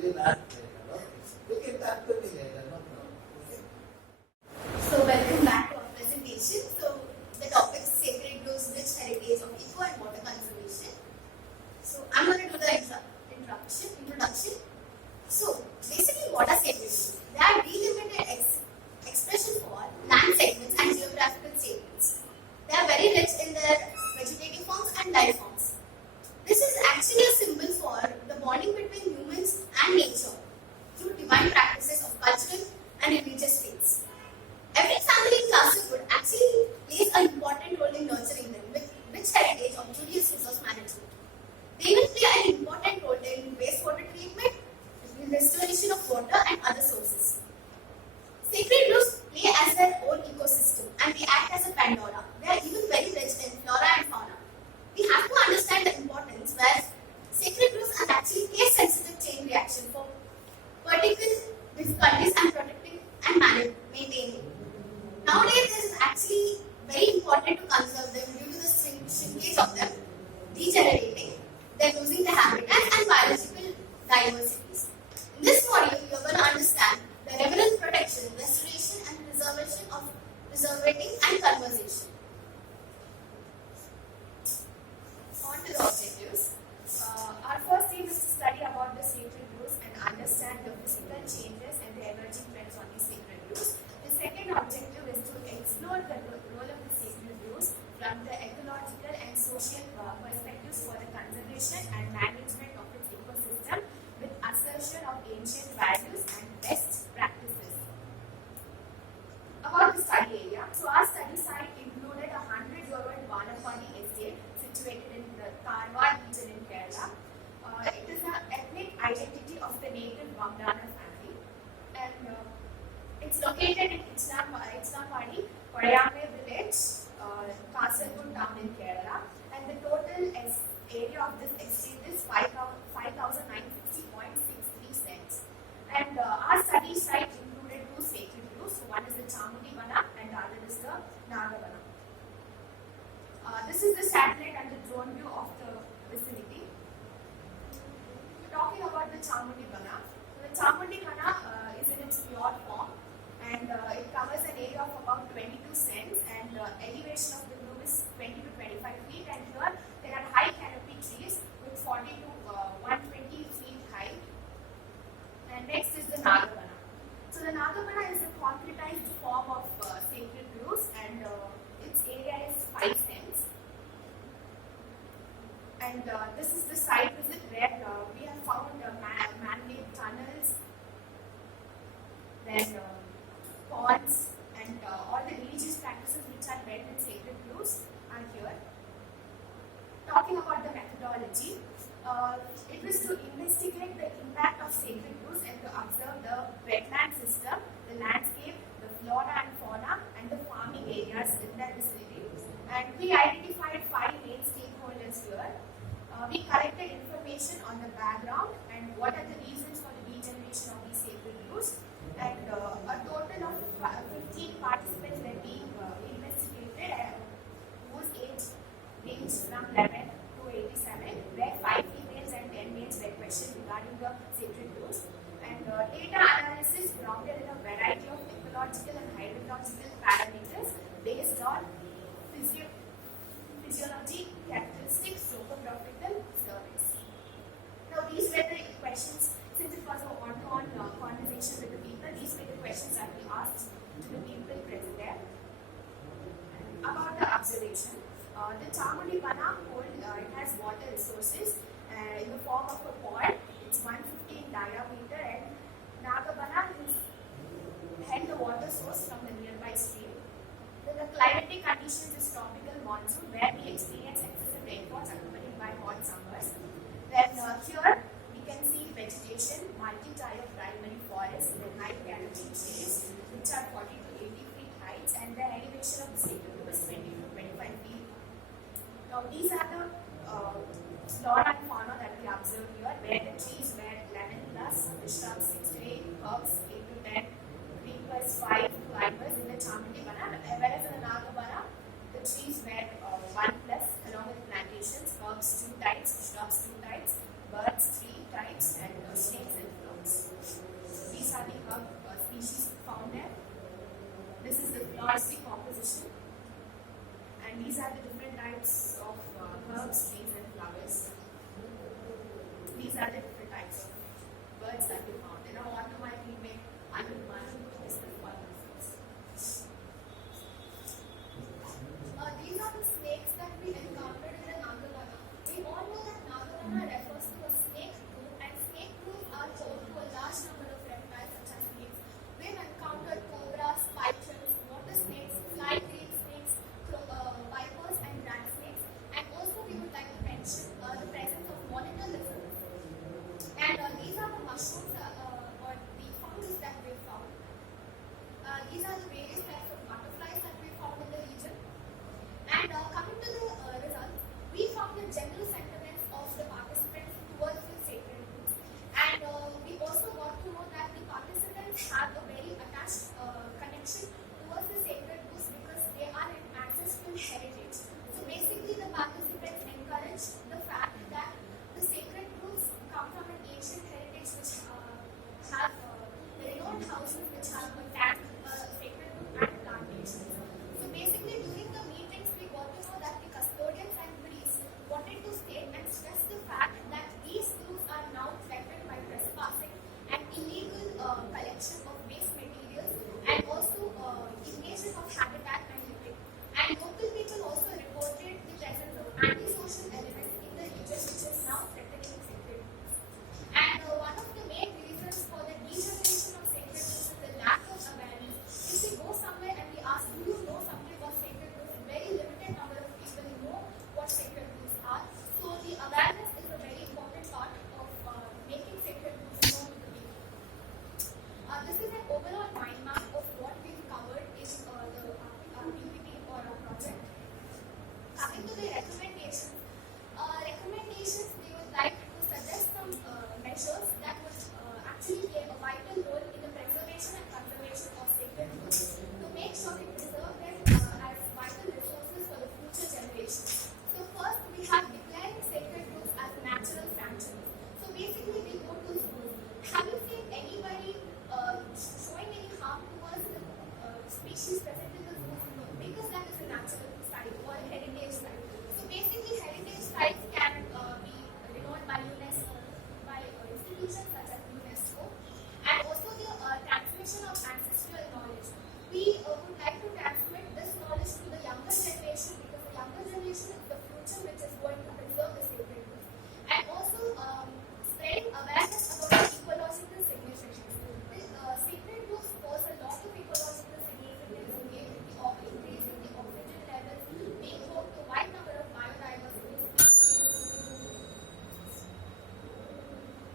You not later. Okay, you can talk to me later. No problem. Okay. So welcome back to our presentation. So the topic is sacred groves, rich heritage of eco and water conservation. So I'm going to do the introduction. So basically, what are sacred groves? They are delimited expression for land segments and geographical statements. They are very rich in their vegetative forms and life forms. This is actually a symbol for the bonding between humans and nature through divine practices of cultural and religious faiths. Every family in Kasaragod actually plays an important role in nurturing them with rich heritage of judicious resource management. They even play an important role in wastewater treatment, in restoration of water and other sources. Sacred groves play as their own ecosystem and they act as a Pandora. They are even very rich in flora and fauna. We have to understand the importance where sacred groves are actually case-sensitive chain reaction for particle difficulties and protecting and maintaining. Nowadays, it is actually very important to conserve them due to the shrinkage of them, degenerating, they're losing their habitats and biological diversities. In this module, you're going to understand the relevant protection, restoration and preservation of preservating and conservation. On to the objectives. our first aim is to study about the sacred groves and understand the physical changes and the emerging trends on these sacred groves. The second objective is to explore the role of the sacred groves from the ecological and social perspectives for the conservation and management of its ecosystem with assertion of ancient values and best practices. About the study area, so our study site included a 100-year-old Vanapadi estate situated in the Karwar region in Kerala. It is an ethnic identity of the native Bangdana family, and it's located in Ichlampadi, Kodayame village, Kasaragod town in Kerala, and the total area of this estate is 5,960.63 cents. And our study site included 2 sacred groves. So one is the Chamundi Vana and the other is the Nagavana. This is the satellite and the drone view of the vicinity. Talking about the Chamundi Vana. The Chamundi Vana is in its pure form and it covers an area of about 22 cents and elevation of the grove is 20 to 25 feet and here there are high canopy trees with 40 to 120 feet height. And next is the Nagavana. So the Nagavana is a concretized form of sacred groves and its area is 5 cents. And this is the site visit where we have found man-made tunnels, then ponds, and all the religious practices which are held in sacred groves are here. Talking about the methodology, it was to investigate the impact of sacred groves and to observe the wetland system, the landscape, the flora and fauna, and the farming areas in that vicinity. And we identified 5 main stakeholders here. We collected information on the background and what are the reasons for the degeneration of these sacred groves. And a total of 15 participants were being investigated whose age ranged from 11 to 87, where 5 females and 10 males were questioned regarding the sacred groves. And data analysis grounded in a variety of ecological and hydrological parameters based on physiology, characteristics, topographical surveys. Now these were the questions, since it was a one-on-one conversation with the people, these were the questions that we asked to the people present there. About the observation, the Chamundi Vana hold, it has water resources in the form of a pond. It's 150 in diameter and duration of the sacred group is 20 to 25 feet. Now these are the flora and fauna that we observe here, where the trees were 11 plus, the shrubs 6 to 8, herbs 8 to 10, creepers 5 to climbers in the Chamandi Vana, whereas in the Nagavana, the trees were 1 plus, along with plantations, herbs 2 types, shrubs 2 types, birds 3 types, and snakes and frogs. These are the herb species found there. This is the floristic composition, and these are the different types of herbs, trees, and flowers. These are the different types of birds that we found. And now, on to my teammate, I will discuss one of these. These are the snakes that we encountered in the Nagavana. We all know that Nagavana refers to a snake group, and snake groups are home to a large number of reptiles such as snakes. We've encountered cobras, pythons, water snakes, fly-tail snakes, vipers, and rat snakes. And also, we would like to mention the presence of monitor lizards. And these are the mushrooms or the fungus that we found. These are the various types of butterflies that we found in the region. And coming to the results, we found the general sentiments of the participants towards the sacred groups. And we also got to know that the participants have a very attached connection towards the sacred groups because they are an ancestral heritage. So basically, the participants encourage the fact that the sacred groups come from an ancient heritage which have renowned houses which have a tagged sacred group and plantations. So basically, during the meetings, we got to know that the custodians and priests wanted to state and stress the fact that these groups are now threatened by trespassing and illegal collection of waste materials and also invasion of habitat and living. And local people also reported the presence of antisocial elements in the region which is now threatening sacred groups. And one of the main reasons for the degeneration of sacred groups is the lack of awareness. If we go somewhere and we ask, do you know something about sacred groups? Very limited number of people know what sacred groups are. So the awareness is a very important part of making sacred groups known to the people. This is an overall mind map of what we've covered in the PPT or our project. Coming to the recommendations, we would like to suggest some measures that would actually play a vital role in the preservation and conservation of sacred groups to make sure we preserve them as vital resources for the future generations. So first, we have declaring sacred groups as natural sanctuaries. So basically, we go to schools. Have you seen anybody showing any harm towards the species present in the zoo? No, because that is a natural site or a heritage site. So basically, heritage sites can be renowned by UNESCO, by institutions such as UNESCO, and also the transmission of ancestral knowledge. We would like to transmit this knowledge to the younger generation because the younger generation is the future which is going to preserve the sacred groups. And also spreading awareness about the ecological significance. The sacred groups pose a lot of ecological significance in increasing the oxygen levels, being home to a wide number of biodiversity species,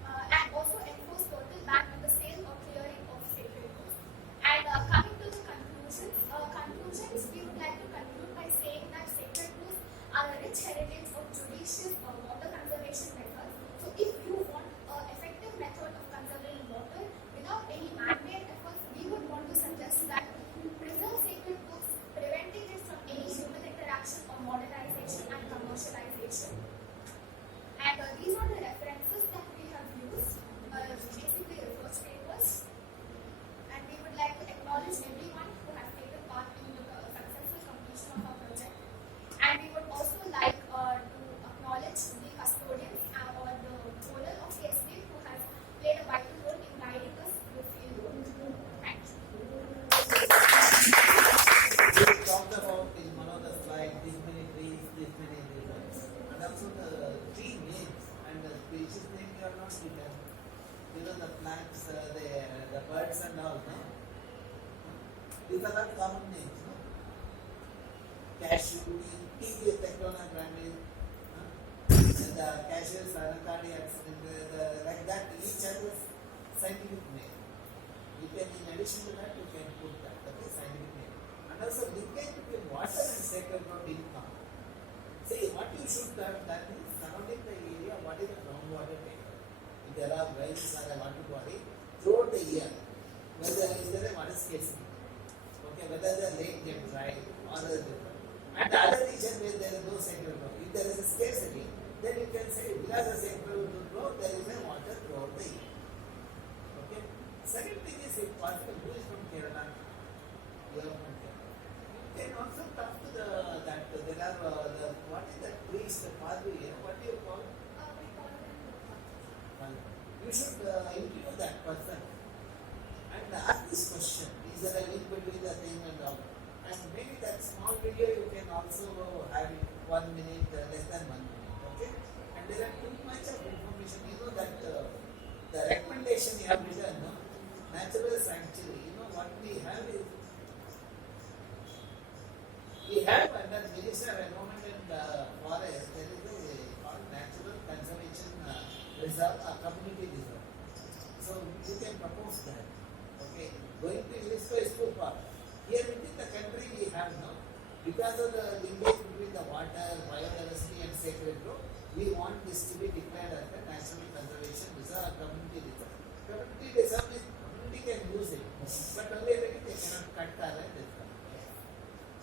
and also enforce total ban on the sale or clearing of sacred groups. And coming to the conclusions, we would like to conclude by saying that sacred groups are a rich heritage of judicious water conservation methods. So if you want an effective method of conserving water without any man-made efforts, we would want to suggest that preserve sacred groups, preventing it from any human interaction or modernization and commercialization. And these are the references that we have used, basically research papers. And we would like to acknowledge everyone who has taken part in the successful completion of our project. And we would also like to acknowledge the custodians or the owner of the estate who has played a vital role in guiding us through field work. Thank you. We talked about in one of the slides this many trees, this many rivers, and also the tree names and the species name you are not given. You know the plants, the birds and all. No? These are not common names. No? Cashew, tea is Tectona grandis, and the cashews, Anacadi, like that. Each other's scientific name. You can, in addition to that, you can put that. Okay, scientific name. And also linkage between water and sacred ground will come. See, what you should have done is surrounding the area, what is the groundwater table. If there are wells or a water body, throughout the year, whether is there a water scarcity, okay, whether the lake get dry or the river. And the other region where there is no sacred ground, if there is a scarcity, then you can say because the sacred ground, there is a water throughout the year. Okay. Second thing is if possible, who is from Kerala? You are from Kerala. You can also talk to the that there are the what is that priest, the Padri, what do you call? We call them You should interview that person and ask this question: is there a link between the thing and all? And maybe that small video you can also have it 1 minute, less than 1 minute. Okay? And there are too much of information. You know that the recommendation you have written, no? Natural sanctuary. You know what we have is we have under Ministry of Environment and Forest there is a called Natural Conservation Reserve, a community reserve. So you can propose that. Okay, going to UNESCO is too far. Here within the country we have now, because of the linkage between the water, biodiversity and sacred grove, we want this to be declared as a national conservation reserve, community reserve. Community reserve is community can use it, but only they cannot cut the reserve.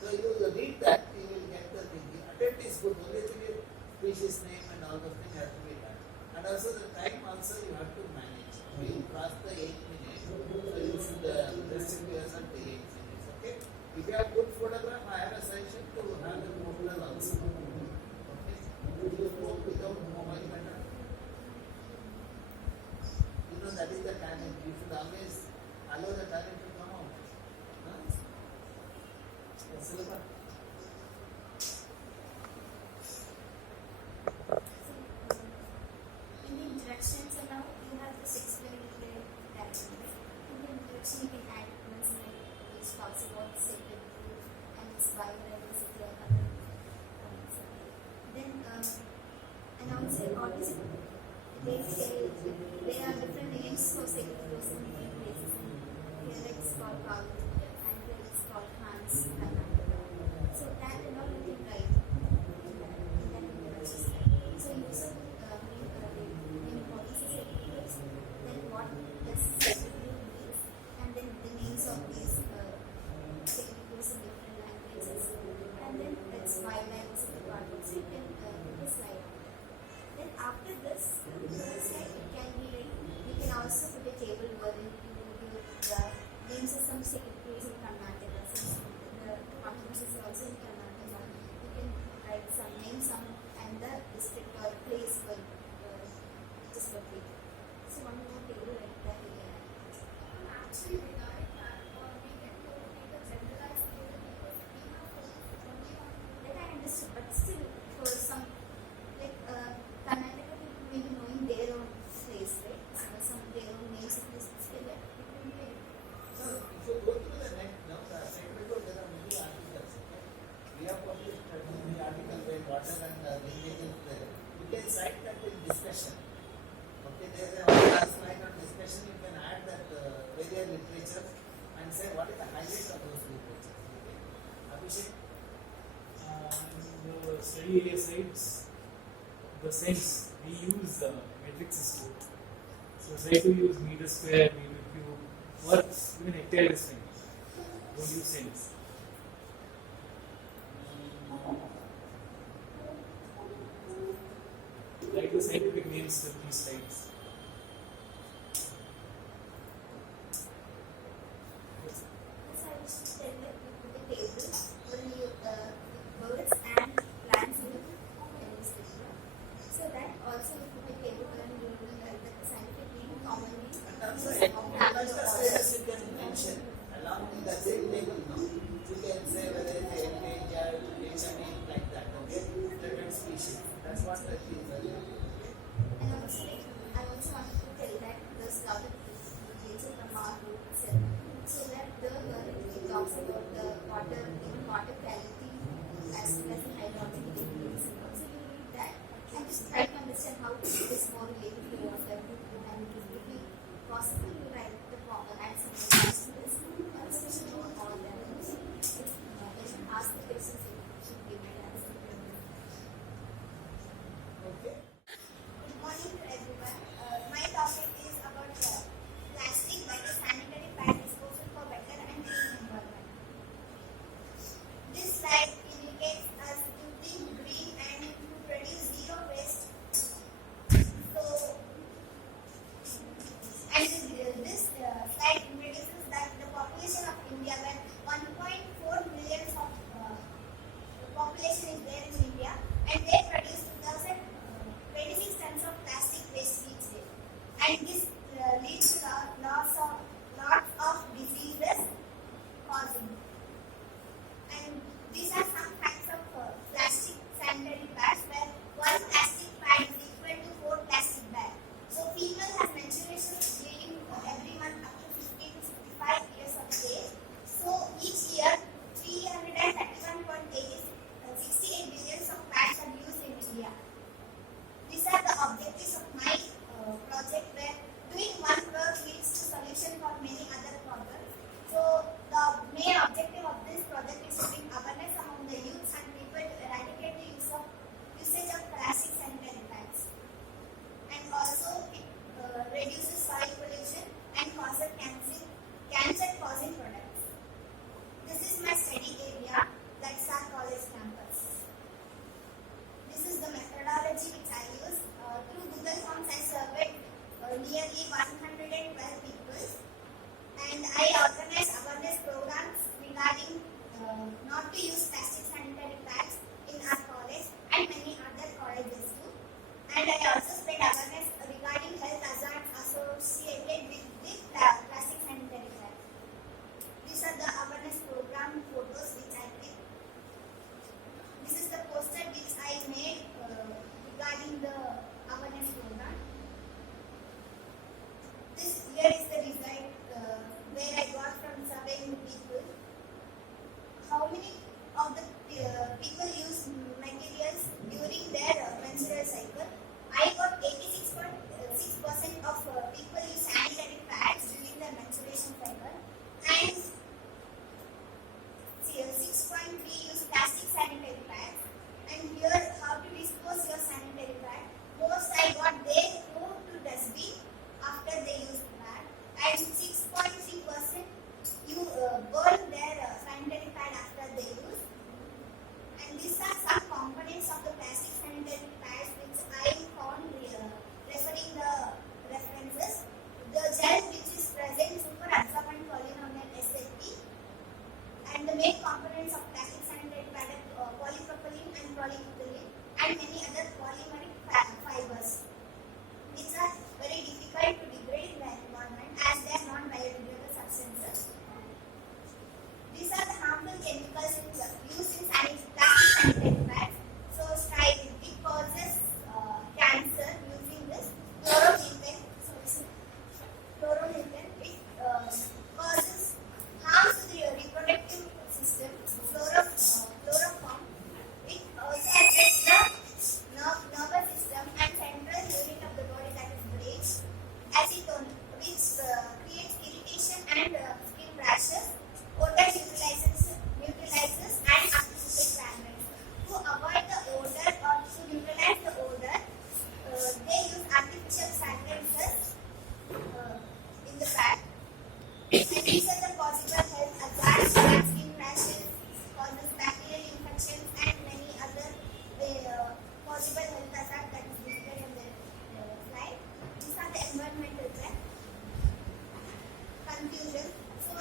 So you read that, you will get the thing. Attempt is good, only thing is species name and all those things have to be done. And also the time also you have to manage. We cross the 8 minutes, so you should restrict yourself to 8 minutes. Okay? If you have good photograph, I have a suggestion to have the photograph also. Okay? You spoke without mobile better. You know that is the talent. You should always allow the talent to come out. Huh? Silver. in the introductions and now you have this explanatory direction. In the introduction you can add points which talks about sacred food and its biodiversity and other points. Then announce it always they say there are different names for sacred foods in different places. Here it's called Kalu and here it's called Hans and so that and all you can write in that introduction. So you also importance of sacred foods, then what does sacred food means, and then the names of these sacred foods in different languages, and then its biodiversity part also you can put a slide. Then after this, it can be like you can also put a table where you give the names of some sacred foods in Karnataka. Since the conference is also in Karnataka, you can write some names and the district or place where just located. So one more table like that we can add. Actually, regarding that, we can make a generalized table because we have focused only on That I understood, but still for some like Karnataka people may be knowing their own place, right? Some their own names of this still it will be like So if you go to the net now, the sacred grove, there are many articles. Okay? We have published the article where water and linkage is there. You can cite that in discussion. Okay, there is a slide on discussion. You can add that various literature and say what is the highlight of those literatures. Okay, Abhishek. The study area sites, the sense we use metric system. So try to use meter square, meter cube, or even hectare is fine. Don't use cents. Like the scientific names of these slides. so I was just telling that you put a table where you birds and plants in this picture. So that also you put a table where you will write the scientific name commonly. And also, status you can mention along with the same table. No, you can say whether it's endangered, HME, like that. Okay, different species. That's what that is. And also like I also wanted to tell that the scouted details from our group itself. So that it talks about the water, even water quality as well as the hydrological details. So you read that and just try to understand how it is more related to water. And if it possible, you write the add some questions, especially on all that.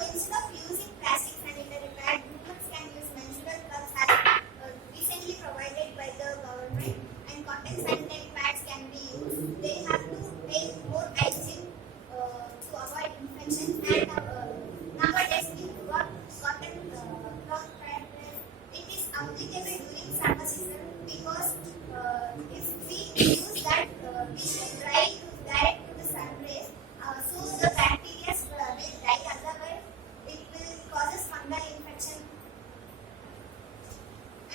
instead of using plastic sanitary pad, women can use menstrual cups as recently provided by the government, and cotton sanitary pads can be used. They have to take more hygiene to avoid infections, and nowadays we got cotton cloth pad. It is applicable during summer season because if we use that, we should dry to direct to the sun rays, so the bacteria will die. Otherwise, it will causes fungal infection.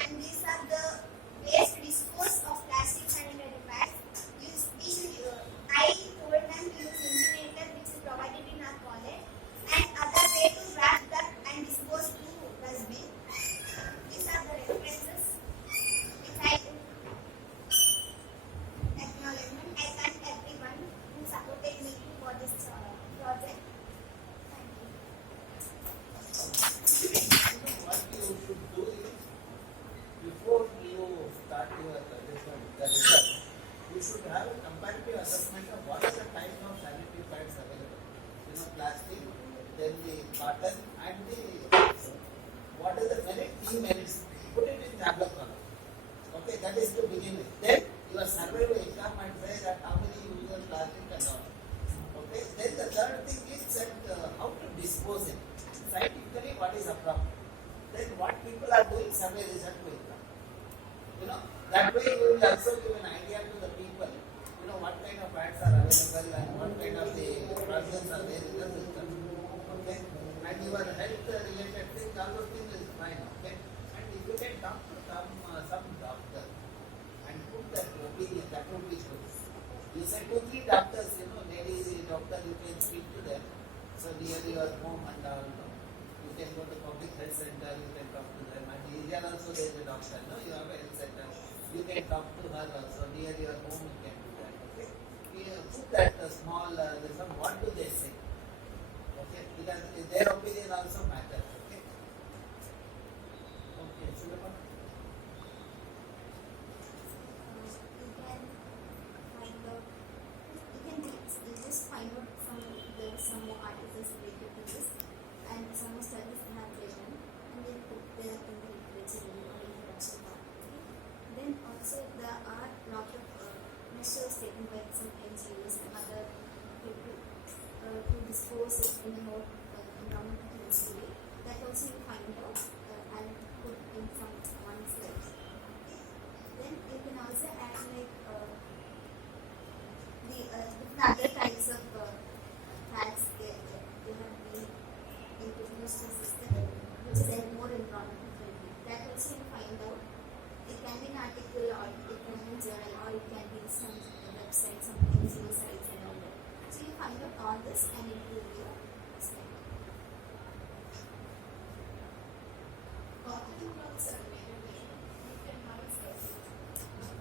And these are the ways to dispose of plastic sanitary pads. We should. I told them to use incinerator, which is provided in our college, and other way to wrap that and dispose to dustbin. These are the references which I took acknowledgement. I thank everyone who supported me for this project. Thank you. What you should do is, before you start your the result, you should have a comparative assessment of what is the type of sanitary pads available. Plastic, then the cotton, and the what is the merit, demerits. Put it in tablet column. Okay, that is to begin with. Then your survey will come and say that how many use plastic and all. Okay, then the third thing is that how to dispose it. Scientifically, what is appropriate. Then what people are doing, survey result will come. That way you will also give an idea to the people, what kind of pads are available and what kind of the problems are there in the system. Okay, and your health related things, all those things is fine. Okay, and if you can talk to some doctor and put that opinion, that would be good. You said 2-3 doctors, lady doctor, you can speak to them. So near your home and all, you can go to public health center, you can talk to them. And here also there is a doctor, you have a health center. You can talk to her also. Near your home you can do that. Okay. Put that small, what do they say? Okay. Because their opinion also matters. Okay. Okay. Sulaiman? You just find out some more articles related to this, and some more studies I have written, and then put them in the literature review or introduction part. Okay? Then also there are lot of measures taken by some NGOs and other people to dispose it in a more environmental friendly way. That also you find out and put in some one slide. Okay? Then you can also add like the other types of pads they have been introduced to the system, which is more environmental friendly. That also you find out. It can be an article, or it can be a journal, or it can be some website, some NGO sites and all that. So you find out all this and improve your slide. Cotton cloths are available. You can buy it.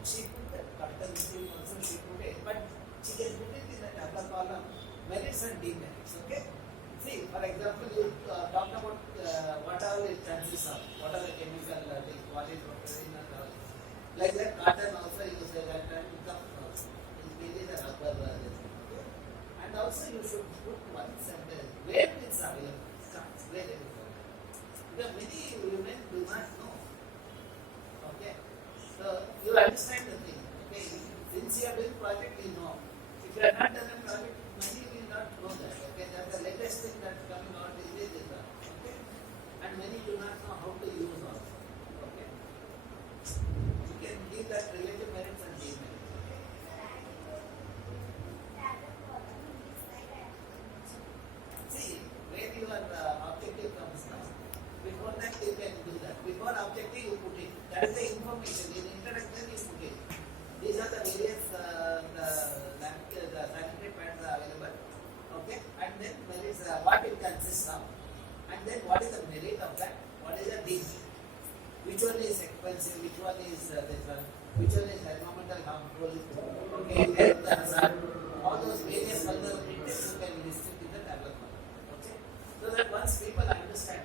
She put that cotton thing also, she put it, but she can put it in the tablet column, merits and demerits. Okay. See, for example, you talk about what all it consists of, what are the chemical things, what is protein and all. Like that, cotton also you say that and comes is mainly the rubber. Okay. And also you should put one sentence where it is available. Where it is available. Because many women do not know. Okay. So you understand the thing. Okay. Since you are doing project, you know. If you have not done a project, many will not know that. Okay. That's the latest thing that's coming out is this. Okay. And many do not know how to use also. Okay. You can give that relative merits and demerits. Okay. See, where your objective comes now. Before that you can do that. Before objective you put it. That is the information. In introduction you put it. These are the various the sanitary pads are available. Okay. And then merits what it consists of. And then what is the merit of that? What is the demerit? Which one is expensive? Which one is this one? Which one is environmental harmful? Okay. Health hazard. All those various vulnerabilities you can list it in the tablet. Okay. So that once people understand,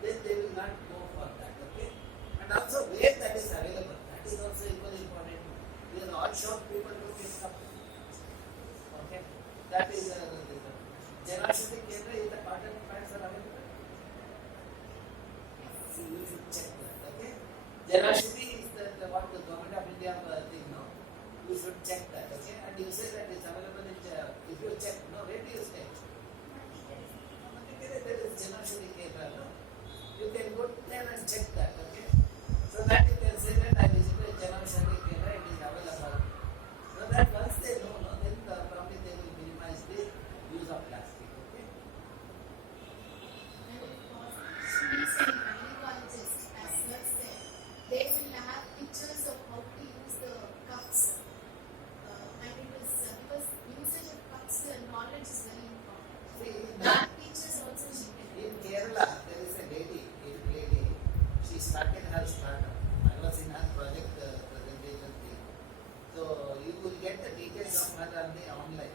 then they will not go for that. Okay. And also where that is available. That is also equally important. Because all shop people do this stuff. Okay. That is Janashati Kendra is the cotton pads are available. check that, okay? So that you can say that I visited Janavashandi Kendra, it is available. So that once they know, no, then probably they will minimize the use of plastic, okay? They will have pictures of how to use the cups. And it was because usage of cups, the knowledge is very important. See, That teachers also she can. in Kerala, there is a lady, she started her startup. I was in her project presentation thing. So you will get the details of her on the online.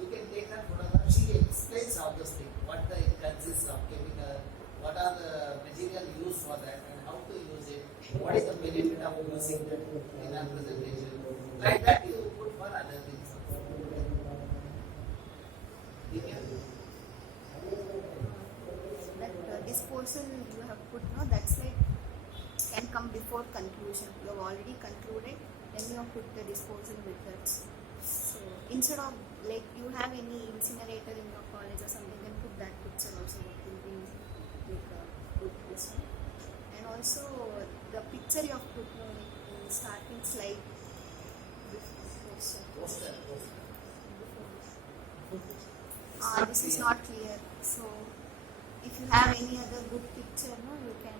You can take her photograph. She explains all those things. What it consists of, chemical, what are the material used for that, and how to use it. What is the benefit of using that in her presentation? Like that you put for other things. Okay. That disposal you have put, no, that's like can come before conclusion. You have already concluded, then you have put the disposal methods. So instead of like you have any incinerator in your college or something, then put that picture also. That will be like a good question. And also the picture you have put, no, like in starting slide. Poster. This is not clear. So if you have any other good picture, no, you can.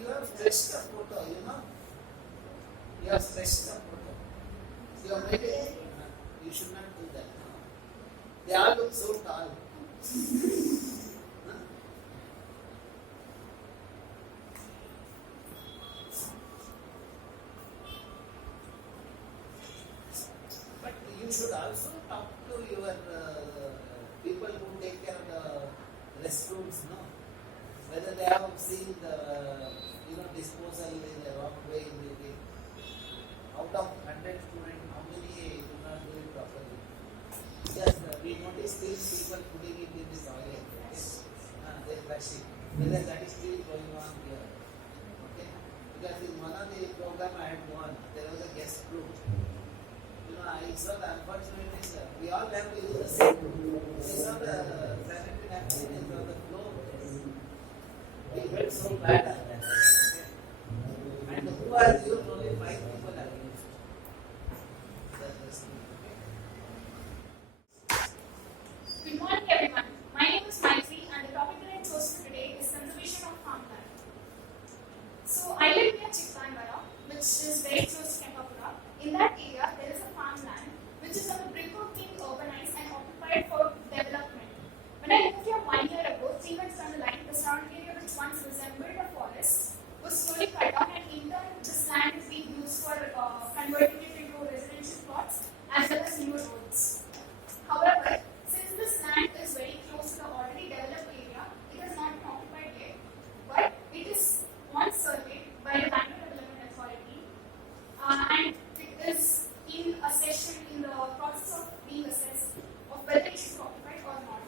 You have stretched the photo, you know. You have stretched the photo. You have made it. You should not do that. They all look so tall. But you should also talk to your people who take care of the restrooms, no? Whether they have seen the disposal in the wrong way in the thing. Out of 100 students, how many do not do it properly? Yes, we notice still people putting it in the toilet. Okay? They flush it. Whether that is still going on here. Okay? Because in one of the program I had gone, there was a guest group. I saw the unfortunate thing. We all have to use the same room. We saw the sanitary napkins on the floor. We felt so bad at that. Okay? And who are you? Only 5 people are used. That's the thing. Okay? Good morning, everyone. My name is Maitri, and the topic that I chose for today is conservation of farmland. So, I live near Chikkanwara, which is very close to Kempapura. In that area, there is a farmland which is on the brink of being urbanized and occupied for development. When I moved here 1 year ago, 3 months down the line, the surrounding area which once resembled a forest was slowly cut down, and in turn, this land is being used for converting it into residential plots as well as new roads. However, since this land is very close to the already developed area, it has not been occupied yet, but it is once surveyed by the Bangalore Development Authority, and it is in the process of being assessed of whether it should be occupied or not.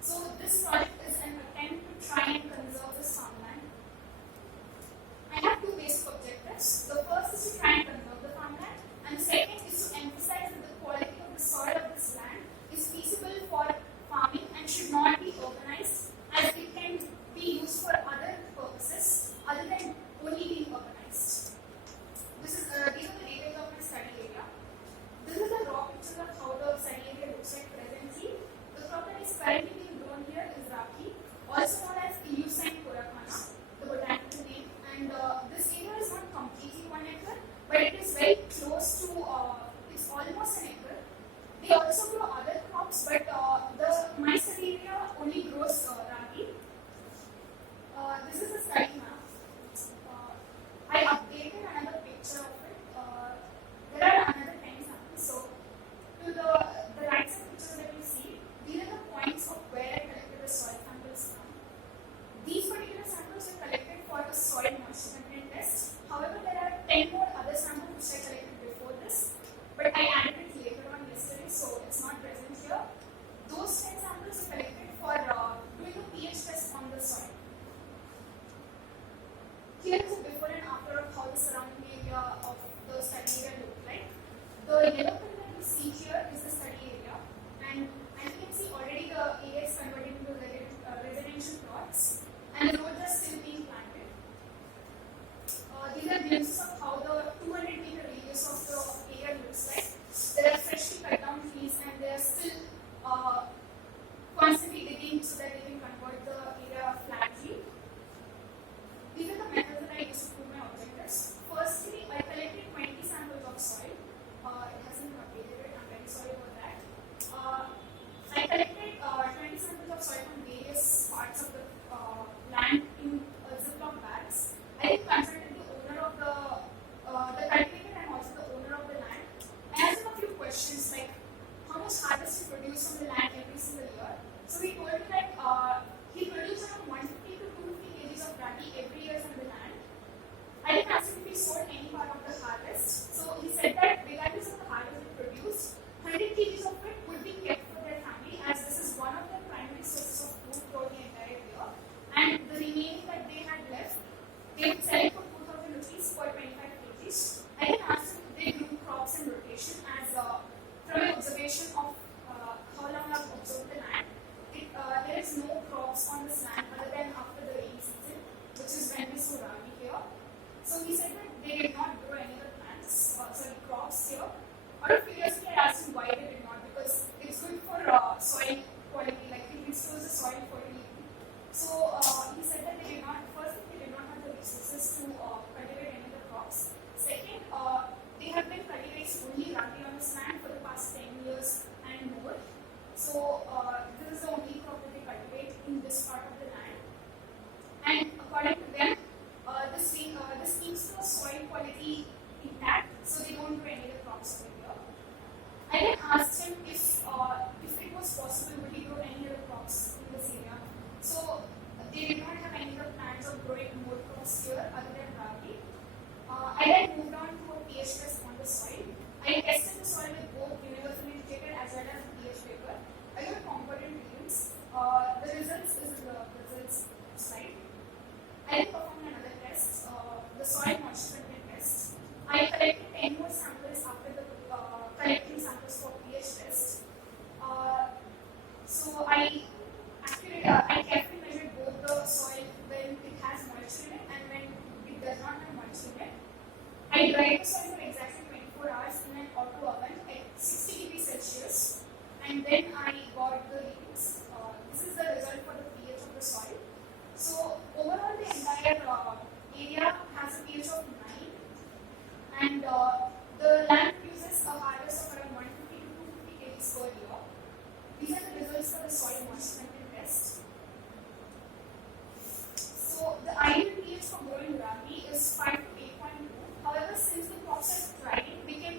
So this project is an attempt to try and conserve this farmland. I have 2 basic objectives. The first is to try and conserve the farmland, and the second is to emphasize that the quality of the soil of this land is feasible for farming and should not be urbanized, as it can be used for other purposes other than only being urbanized. These are the details of my study area. This is a raw picture of how the study area looks like presently. The crop that is currently being grown here is raki, also known as Ilusine Korakana, the botanical name. And this area is not completely 1 acre, but it is very close to, it's almost an acre. They also grow other crops, but my study area only grows ragi. This is a study map. I updated another picture of it. There are another 10 samples. So, to the right side pictures that you see, these are the points of where I collected the soil samples from. I then moved on to a pH test on the soil. I tested the soil with both universally indicated as well as pH paper. I got concordant readings. The results is in the results slide. I then performed another test, the soil moisture content test. I collected 10 more samples after the collecting samples for pH test. So I carefully measured both the soil when it has moisture in it and when it does not have moisture in it. I dried the soil for exactly 24 hours in an auto oven at 60 degrees Celsius, and then I got the readings. This is the result for the pH of the soil. So overall, the entire area has a pH of 9, and the land produces a harvest of around 150 to 250 kg per year. These are the results for the soil moisture content test. So the ideal pH for growing ragi is 5 to 8.2. However, since the crops are drying, we can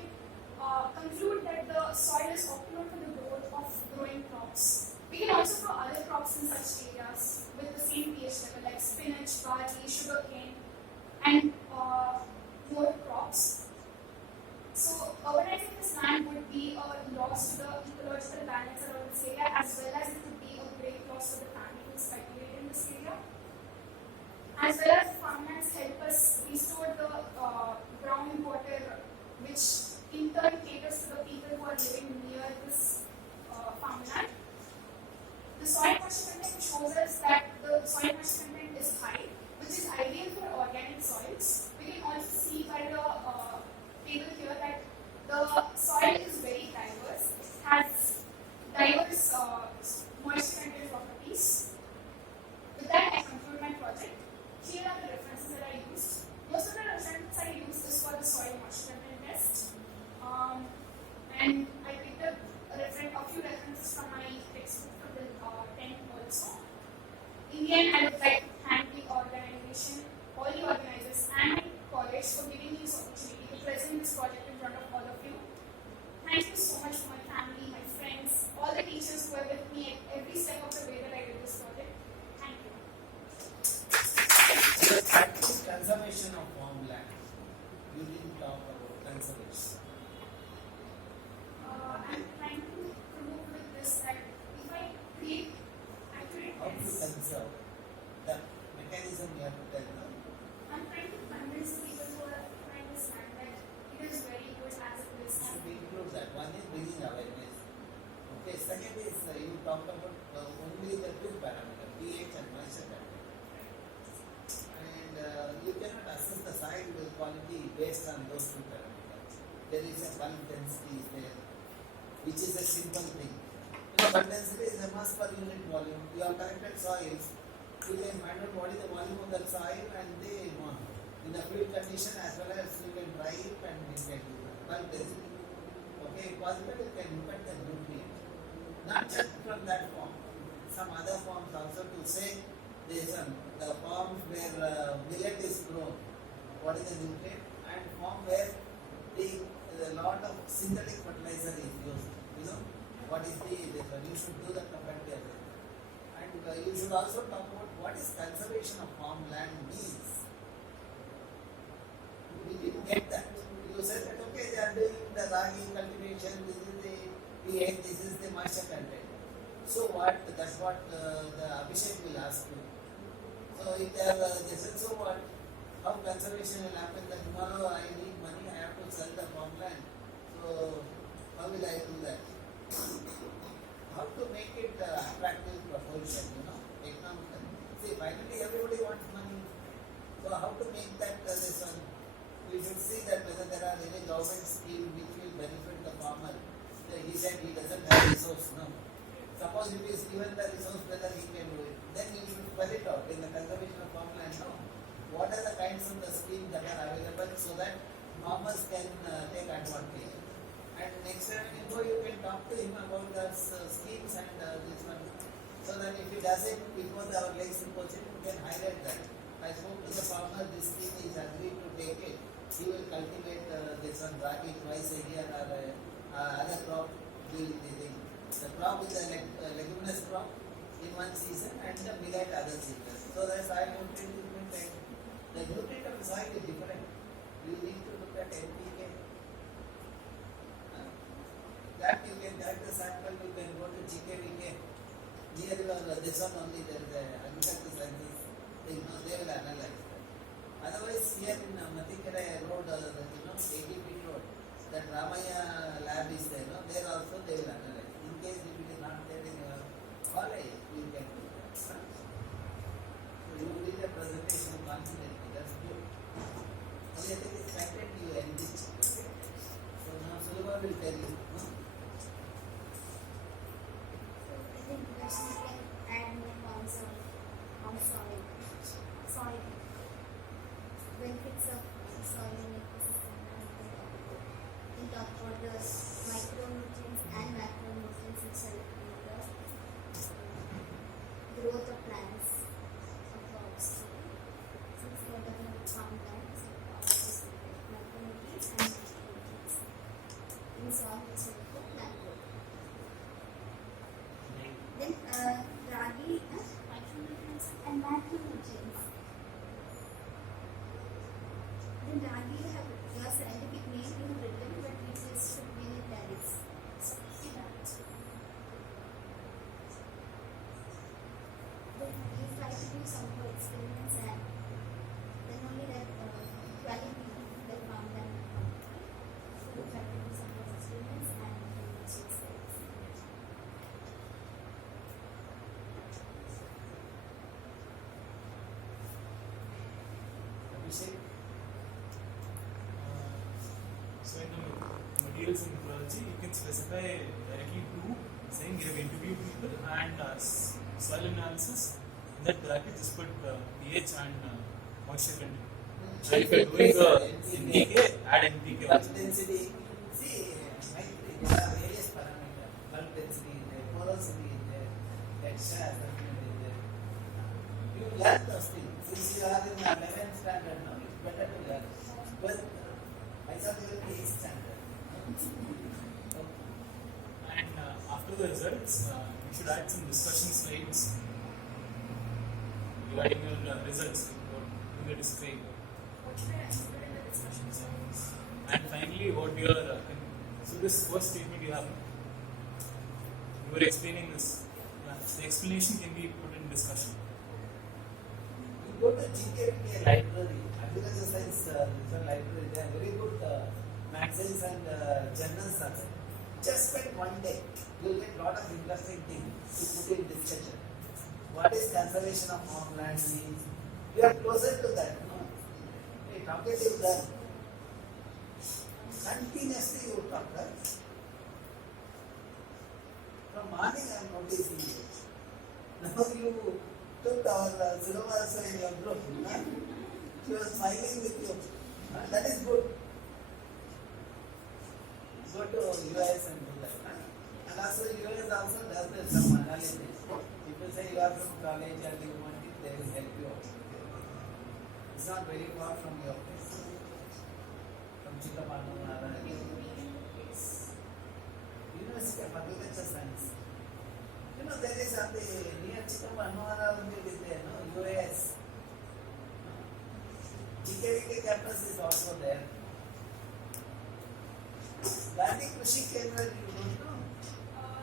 conclude that the soil is optimal for the growth of growing crops. We can also grow other crops in such areas with the same pH level like spinach, barley, sugarcane, and more crops. So urbanizing this land would be a loss to the ecological balance around this area, as well as it would be a great loss to the family who is cultivating in this area. As well as farmlands help us restore the groundwater, which in turn caters to the people who are living near this farmland. The soil moisture content shows us that the soil moisture content is high, which is ideal for organic soils. We can also see by the table here that the soil is very diverse. It has diverse moisture content properties. With that, I conclude my project. Here are the references that I used. Most of the references I used is for the soil moisture content test. And I picked up a few references from my textbook from the 10th also. In the end, I would like to thank the organization, all the organizers, and my college for giving me this opportunity to present this project in front of all of you. Thank you so much for my family, my friends, all the teachers who were with me at every step of the way that I did this project. Thank you. Conservation of farmland. You didn't talk about conservation. I'm trying to prove with this that if I create accurate How to tests, conserve? The mechanism you have to tell them. I'm trying to convince people who understand that it is very good as it is. Should we include that? One is bringing awareness. Okay, second is you talked about only the two parameters, pH and moisture content. And you cannot assess the soil quality based on those two parameters. There is a bulk density there, which is a simple thing. Bulk density is a mass per unit volume. You have collected soils, you can find out what is the volume of that soil and they want. In a fluid condition as well as you can dry it and you can do that. Bulk density. Okay, if possible you can look at the nutrient. Not just from that form. Some other forms also to say there is the forms where millet is grown. What is the nutrient? And form where a lot of synthetic fertilizer is used. What is the difference? You should do the comparative. And you should also talk about what is conservation of farmland means. We didn't get that. You said that okay, they are doing the ragi cultivation, this is the pH, this is the moisture content. So what? That's what the Abhishek will ask you. So if they said, so what? How conservation will happen? That tomorrow I need money, I have to sell the farmland. So how will I do that? How to make it attractive proposition, economical. See, finally everybody wants money. So how to make that this one? We should see that whether there are any government schemes which will benefit the farmer. He said he doesn't have resource now. Suppose if he is given the resource, whether he can do it. Then you should spell it out in the conservation of farmland. No. What are the kinds of the schemes that are available so that farmers can take advantage? And next time when you go, you can talk to him about the schemes and this one. So that if he does it before our next symposium, you can highlight that. I spoke to the farmer, this scheme is agreed to take it. He will cultivate this one ragi twice a year or other crop during the thing. The crop is a leguminous crop in one season and the millet other season. So the soil nutrient is maintained. The nutrient of the soil is different. You need to look at NPK. That you can, that the sample you can go to GKVK. Near this one only there is a agricultural scientist. They will analyze that. Otherwise, here in Matikara road, 80 feet road, that Ramaya lab is there. There also they will analyze. In case if it is not there in your college, you can do that. So you did a presentation confidently. That's good. Only I think it's content you enrich. Okay. So now Sulabha will tell you. I think Lakshmi can add more points on soil. Soil. Benefits of soil and ecosystem. We talk about the micronutrients and macronutrients which help in the growth of plants, of crops. Since we are talking about farmland, so micronutrients and macronutrients in soil which help for plant growth. Then ragi, micronutrients and macronutrients. Then ragi have your scientific name you have written, but it is should be in italics. Then you try to do some more experiments and then only that quality that found them. So you try to do some more experiments and then you choose that. Abhishek? So in the materials in ecology, you can specify directly to saying you have interviewed people and soil analysis. In that bracket, just put pH and moisture content. And if you are doing NPK, add NPK Bulk also. density. See, there are various parameters. Bulk density is there, porosity is there, texture assessment is there. You learn those things. Since you are in 11th standard now, it's better to learn. But I saw you will be 8th standard. And after the results, you should add some discussion slides regarding your results. What you will describe. What should I include in the discussion? And finally, what your so this first statement you have. You were explaining this. The explanation can be put in discussion. You go to GKVK library, agricultural science library, they are very good magazines and journals are there. Just spend one day, you will get a lot of interesting things to put in discussion. What is conservation of farmland means? You are closer to that. No? Hey, talkative guy. Continuously you talk, right? From morning I am noticing you. Now you took our syllabus in your group. She was smiling with you. That is good. Go to IISC and do that. And also IISC also does some analysis. If you say you are from college and you want it, they will help you out. It's not very far from your place. From Chikkamanu, Maharani. University of Agricultural Science. There is at the near Chikkamanu, Maharani is there, no? IISC. GKVK campus is also there. Gandhi Krishi Kendra, you don't know?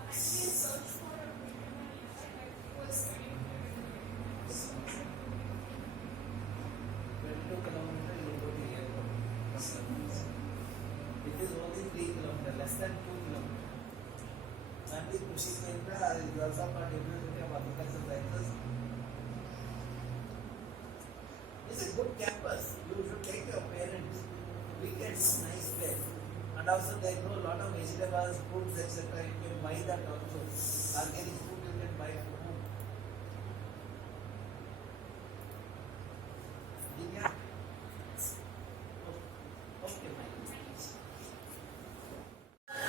Actually, search for a video was studying 22 kilometers, you go to the airport. It is only 3 kilometers, less than 2 kilometers. Gandhi Krishi Kendra is also part of University of Agricultural Sciences. It's a good campus. You should take your parents. Weekends, nice place. And also they grow a lot of vegetables, fruits, etc. You can buy that also. Organic food you can buy from home. Divya? Okay,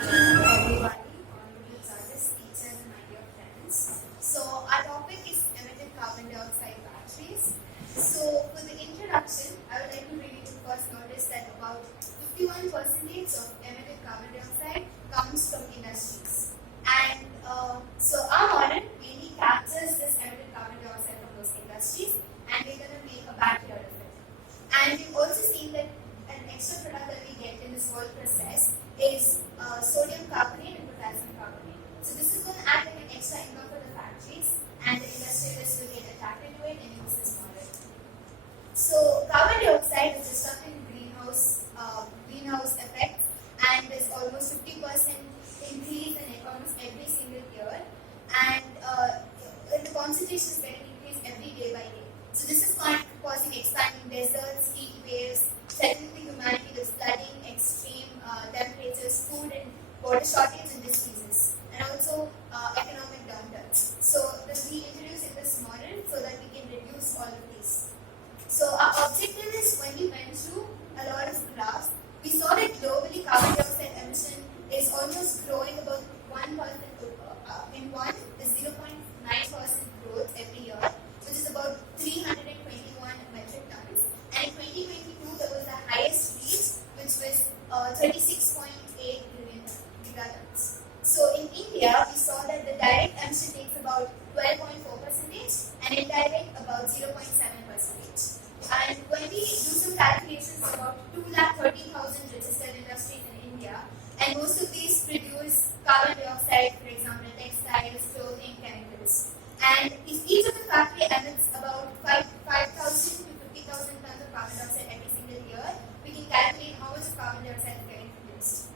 Everybody, honorable judges, teachers, and my dear friends. So our topic is emitted carbon dioxide batteries. So for the introduction, I would like to bring you to first notice that about 51% of emitted carbon dioxide comes from industries. And so our model mainly captures this emitted carbon dioxide from those industries, and we're going to make a battery out of it. And we've also seen that an extra about 0.7%. And when we do some calculations, about 230,000 registered industries in India, and most of these produce carbon dioxide, for example, textiles, clothing, chemicals. And if each of the factory emits about 5,000 to 50,000 tons of carbon dioxide every single year, we can calculate how much of carbon dioxide is getting produced.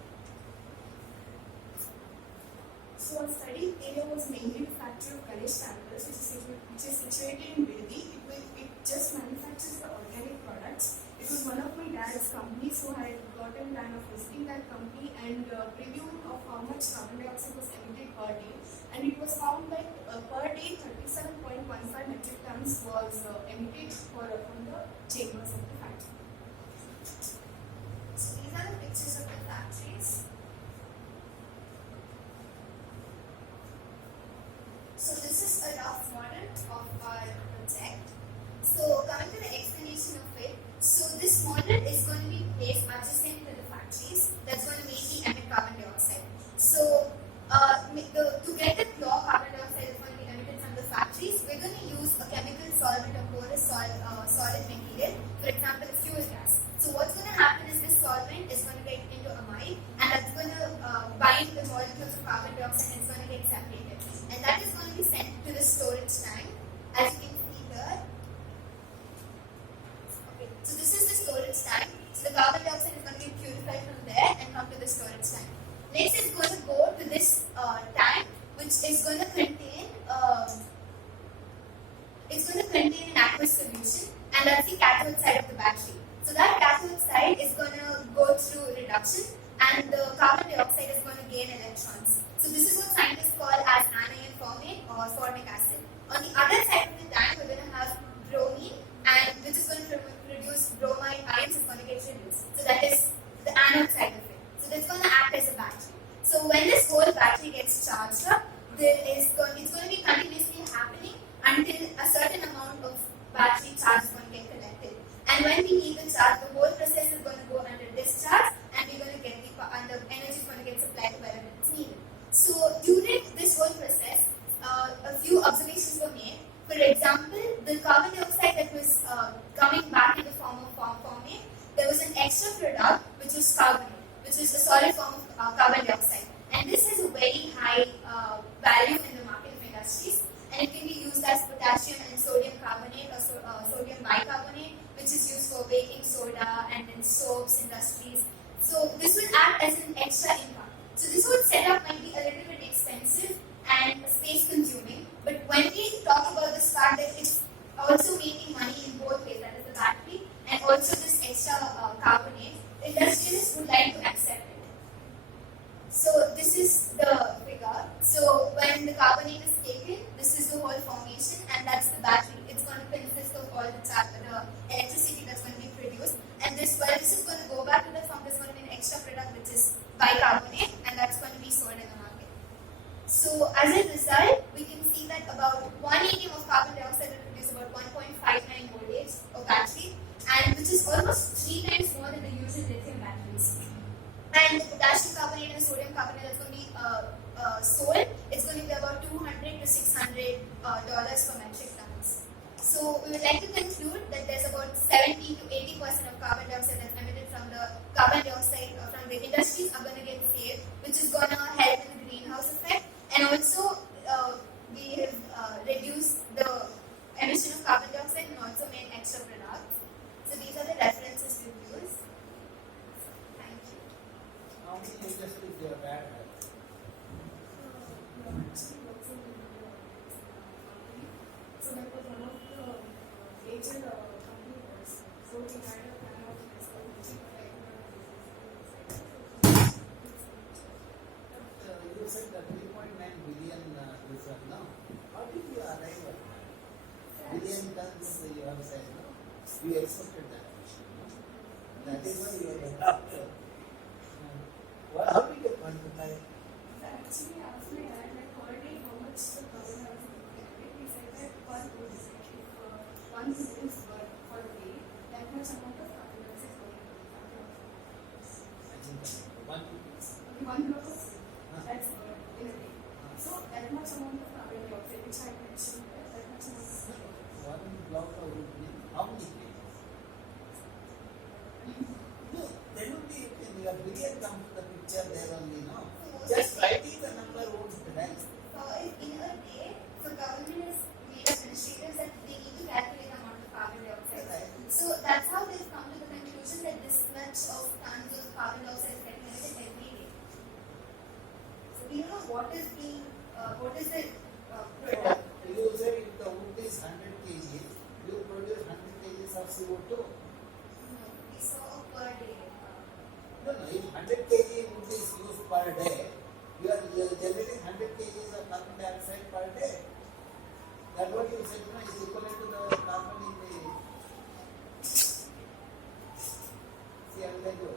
So a study area was mainly the factory of Ganesh Samples, which is situated in Biddi. It just manufactures the organic products. It was one of my dad's companies, so I had gotten time of visiting that company and reviewing of how much carbon dioxide was emitted per day. And it was found that per day 37.15 metric tons was emitted from the chambers of the factory. So these are the pictures of the factories. So this is a rough model of our project. So coming to the explanation of it, so this model is going to be placed adjacent to the factories that's going to mainly emit carbon dioxide. So to get the pure carbon dioxide that's going to be emitted from the factories, we're going to use a chemical solvent, a porous solid material, for example, fuel gas. So what's going to happen is this solvent is going to get into amide and that's going to bind the molecules of carbon dioxide and it's going to get separated. And that is going to be sent to the storage tank, as you can see here. Okay, so this is the storage tank. So the carbon dioxide is going to be purified from there and come to the storage tank. Next is going to go to this tank, which is going to contain an aqueous solution, and that's the cathode side of the battery. So that cathode side is going to go through reduction, and the carbon dioxide is going to gain electrons. So this is what scientists call as anion formate or formic acid. On the other side of the tank, we're going to have bromine, and which is going to produce bromide ions is going to get reduced. So that is the anode side of it. So that's going to act as a battery. So when this whole battery gets charged up, it's going to be continuously happening until a certain amount of battery charge is going to get collected. And when we need the charge, the whole process is going to go under discharge, and we're going to get the energy is going to get supplied to wherever it's needed. So during this whole process, a few observations were made. For example, the carbon dioxide that was coming back in the form of formate, there was an extra product which was carbonate, which is a solid form of carbon dioxide. And this has a very high value in the market of industries, and it can be used as potassium and sodium carbonate or sodium bicarbonate, which is used for baking soda and then soaps industries. So this will act as an extra income. So this whole setup might be a little bit expensive and space consuming, but when we talk about this fact that it's also making money in both ways, that is the battery and also this extra carbonate, industrialists would like to accept it. So this is the figure. So when the carbonate is taken, this is the whole formation, and that's the battery. It's going to consist of all the electricity that's going to be produced, and this is going to go back to the farm. There's going to be an extra product which is bicarbonate, and that's going to be sold in the market. So as a result, we can see that about 1 atm of carbon dioxide will produce about 1.59 voltage of battery, and which is almost 3 times more than the usual lithium batteries. And the potassium carbonate and sodium carbonate that's going to be sold, it's going to be about $200 to $600 per metric tons. So we would like to conclude that there's about 70 to 80% of carbon dioxide that's emitted from the carbon dioxide from the industries are going to get saved, which is going to help in the greenhouse effect, and also we have reduced the emission of carbon dioxide and also made extra products. So these are the references to use. Thank you. How many industries you have had? So that was one of the major companies. So we had a kind of You said that 3.9 billion this one, no? How did you arrive at that? Billion tons you have said, no? You expected that. No? That is why you are after. How did you quantify? Actually, asked my dad like per day how much the carbon dioxide is. He said that per day, if 1 million is burned per day, that much amount of carbon dioxide is going to be. 1 block of steel, that's burned in a day. So that much amount of carbon dioxide, which I mentioned there, that much amount of. 1 block what is the So, product? you say if the wood is 100 kg, you produce 100 kg of CO2. No, we saw per day. No, no, if 100 kg wood is used per day, you are generating 100 kg of carbon dioxide per day. That's what you said, is equivalent to the carbon in the. See, I will tell you,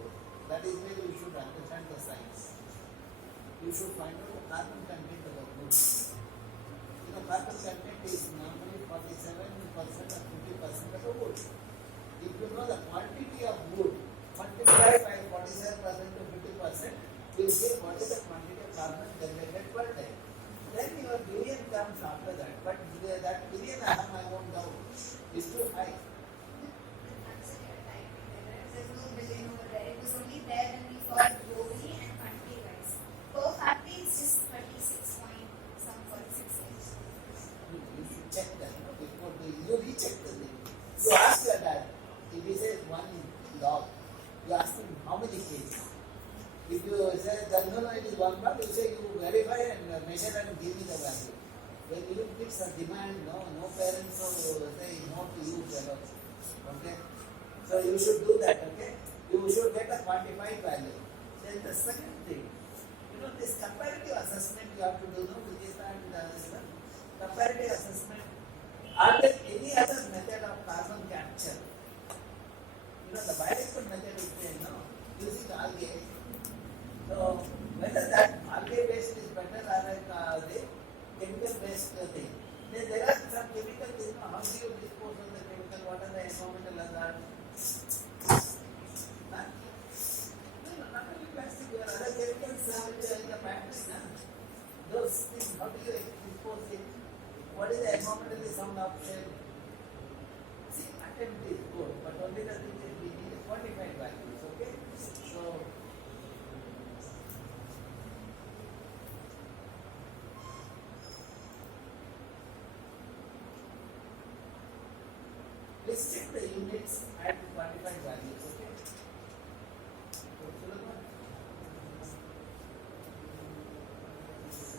that is where you should understand the science. You should find out the carbon content of the wood. Carbon content is normally 47% or 50% of the wood. If you know the quantity of wood, multiply by 47% to 50%, you will see what is the quantity of carbon generated per day. Then your billion comes after that. But that billion I won't doubt is too high. There's no billion over there. It was only there when we saw it globally and country wise. Per factory it's just 36 point some 46. You should check that before you recheck the thing. You ask your dad, if he says 1 log, you ask him how many kgs. If you say no, it is 1 log, you say you verify and measure and give me the value. When you fix a demand, no parents will say no to you fellow. Okay? So you should do that, okay? You should get a quantified value. Then the second thing, this comparative assessment you have to do, Vijayta and this one. Comparative assessment. Are there any other method of carbon capture? The biological method is using algae. So whether that algae based is better or like the chemical based thing. Then there are some chemical things. How do you dispose of the chemical? What are the environmental hazards? Huh? No, not only plastic. There are other chemicals which are in the factory. Those things, how do you dispose it? What is the environmentally sound option? See, attempt is good, but only the thing is we need a quantified values, okay? So, let's check the units and quantified values, okay? So, Sulaiman? So,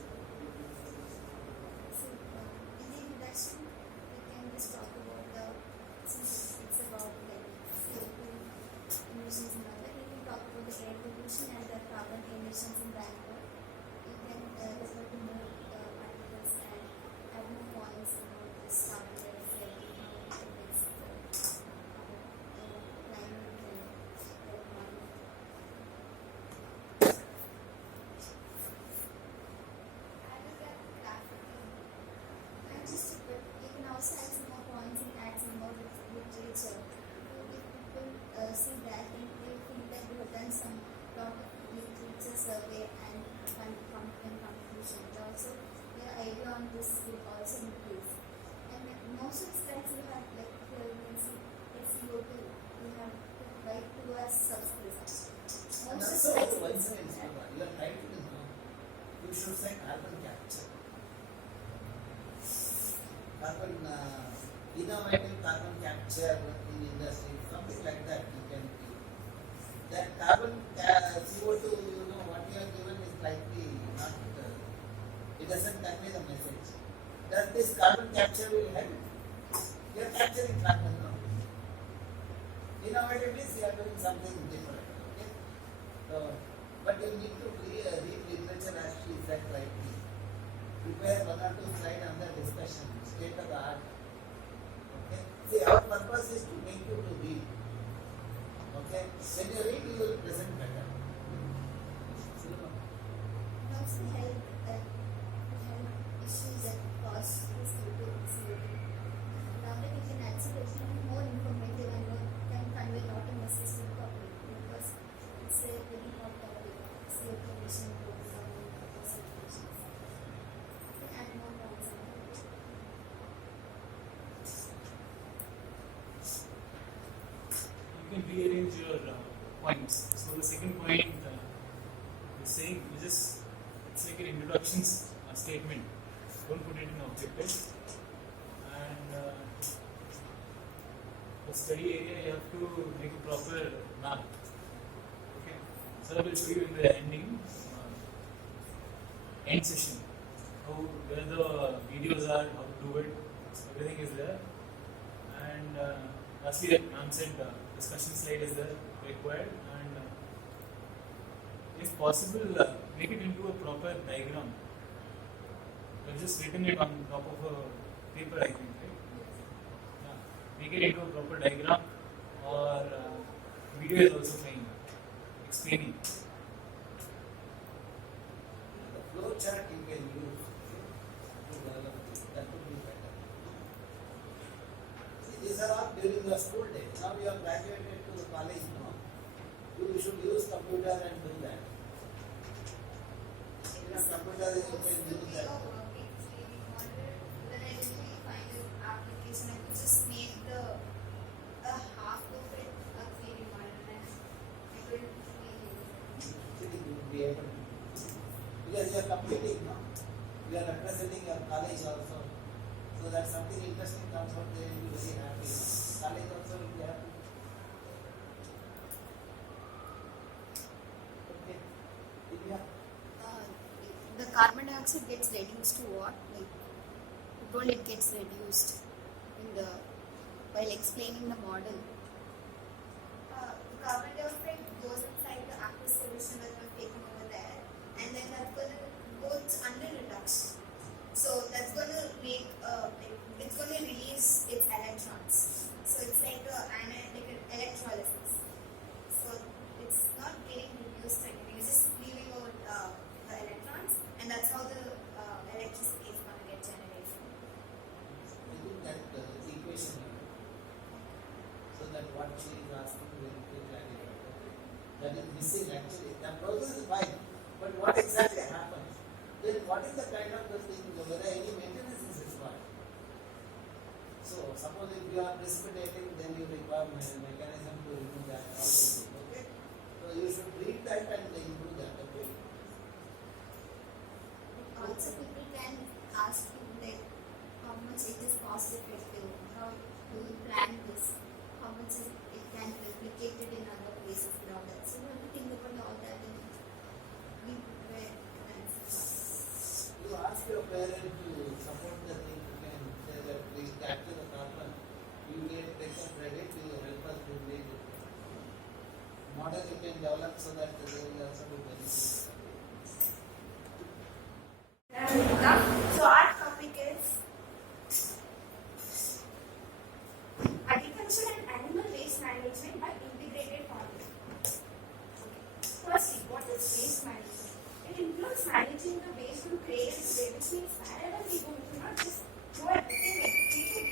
in the introduction, we can just talk about since it's about CO2 emissions and all that, we can talk about the air pollution and the carbon emissions in Bangalore. You can refer to more articles and add more points about this carbon dioxide, how it affects the climate and the economy. I will get graphically. And just to put, you can also add some more points and add some more literature. If people see that, and they feel that we have done some lot of literature survey and come to an conclusion. And also, their idea on this will also improve. And most of the slides you have, like here you can see CO2, you have to write to as subscript. Most of the So, slides one will second, say that. your title is wrong. You should say carbon capture. Carbon, innovative carbon capture in industry, something like that you can give. That carbon CO2, what you are given is likely not, it doesn't convey the message. Does this carbon capture will help? You are capturing carbon, no? Innovative means you are doing something different, okay? So, but you need to read literature as she said rightly. Prepare 1 or 2 slides on the discussion, state of the art. Okay? See, our purpose is to make you to read. Okay? When you read, you will present better. And also health issues that cause this CO2. Now that you can actually be more informative and can convey a lot of message to the public because it's a very hot topic. CO2 emission goes down in concentrations. You can add more points on that. You can rearrange your points. So the second point is saying it's like an introduction statement. Don't put it in objective. And the study area you have to make a proper map. Okay. So I will show you in the end session how where the videos are, how to do it, everything is there. And lastly, the answered discussion slide is there required, and if possible, make it into a proper diagram. I've just written it on top of a paper, I think, right? Yeah. Make it into a proper diagram, or video is also fine. Explaining. The flow chart you can use to develop this. That would be better. See, these are all during the school days. Now you have graduated to the college, no? You should use computer and do that. In a computer, you can use that. Then I usually find an application and just make the half of it a 3D model and I couldn't really use it. You would be able to. Because you are competing, no? You are representing your college also. So that something interesting comes out, they will be very happy. College also will be happy. Okay. Divya? The carbon dioxide gets reduced to what? Like, when it gets reduced in the while explaining the model. The carbon dioxide goes inside the aqueous solution that was taken over there, and then that's going to go under reduction. So that's going to make it's going to release its electrons. So it's like an electrolysis. So it's not getting reduced or anything. It's just leaving out the electrons, and that's how the electricity is going to get generated. I think that equation, so that what she is asking will be clarified. That is missing actually. The process is fine, but what exactly happens? Then what is the kind of the thing, whether any maintenance is required? So suppose if you are precipitating, then you require mechanism to remove that. All those things, okay? So you should read that and improve that, okay? Also, people can ask you like how much it is cost effective, how do you plan this, how much it can be replicated in other places without that. So you have to think about all that and be prepared to answer. You ask your parent to support the thing, you can say that please capture the carbon. You get take some credit, you help us to make it. Model you can develop so that they will also be beneficial. So our topic is agriculture and animal waste management by integrated farming. Firstly, what is waste management? It includes managing the waste from cradle to grave, which means wherever we go, we cannot just throw everything in. We should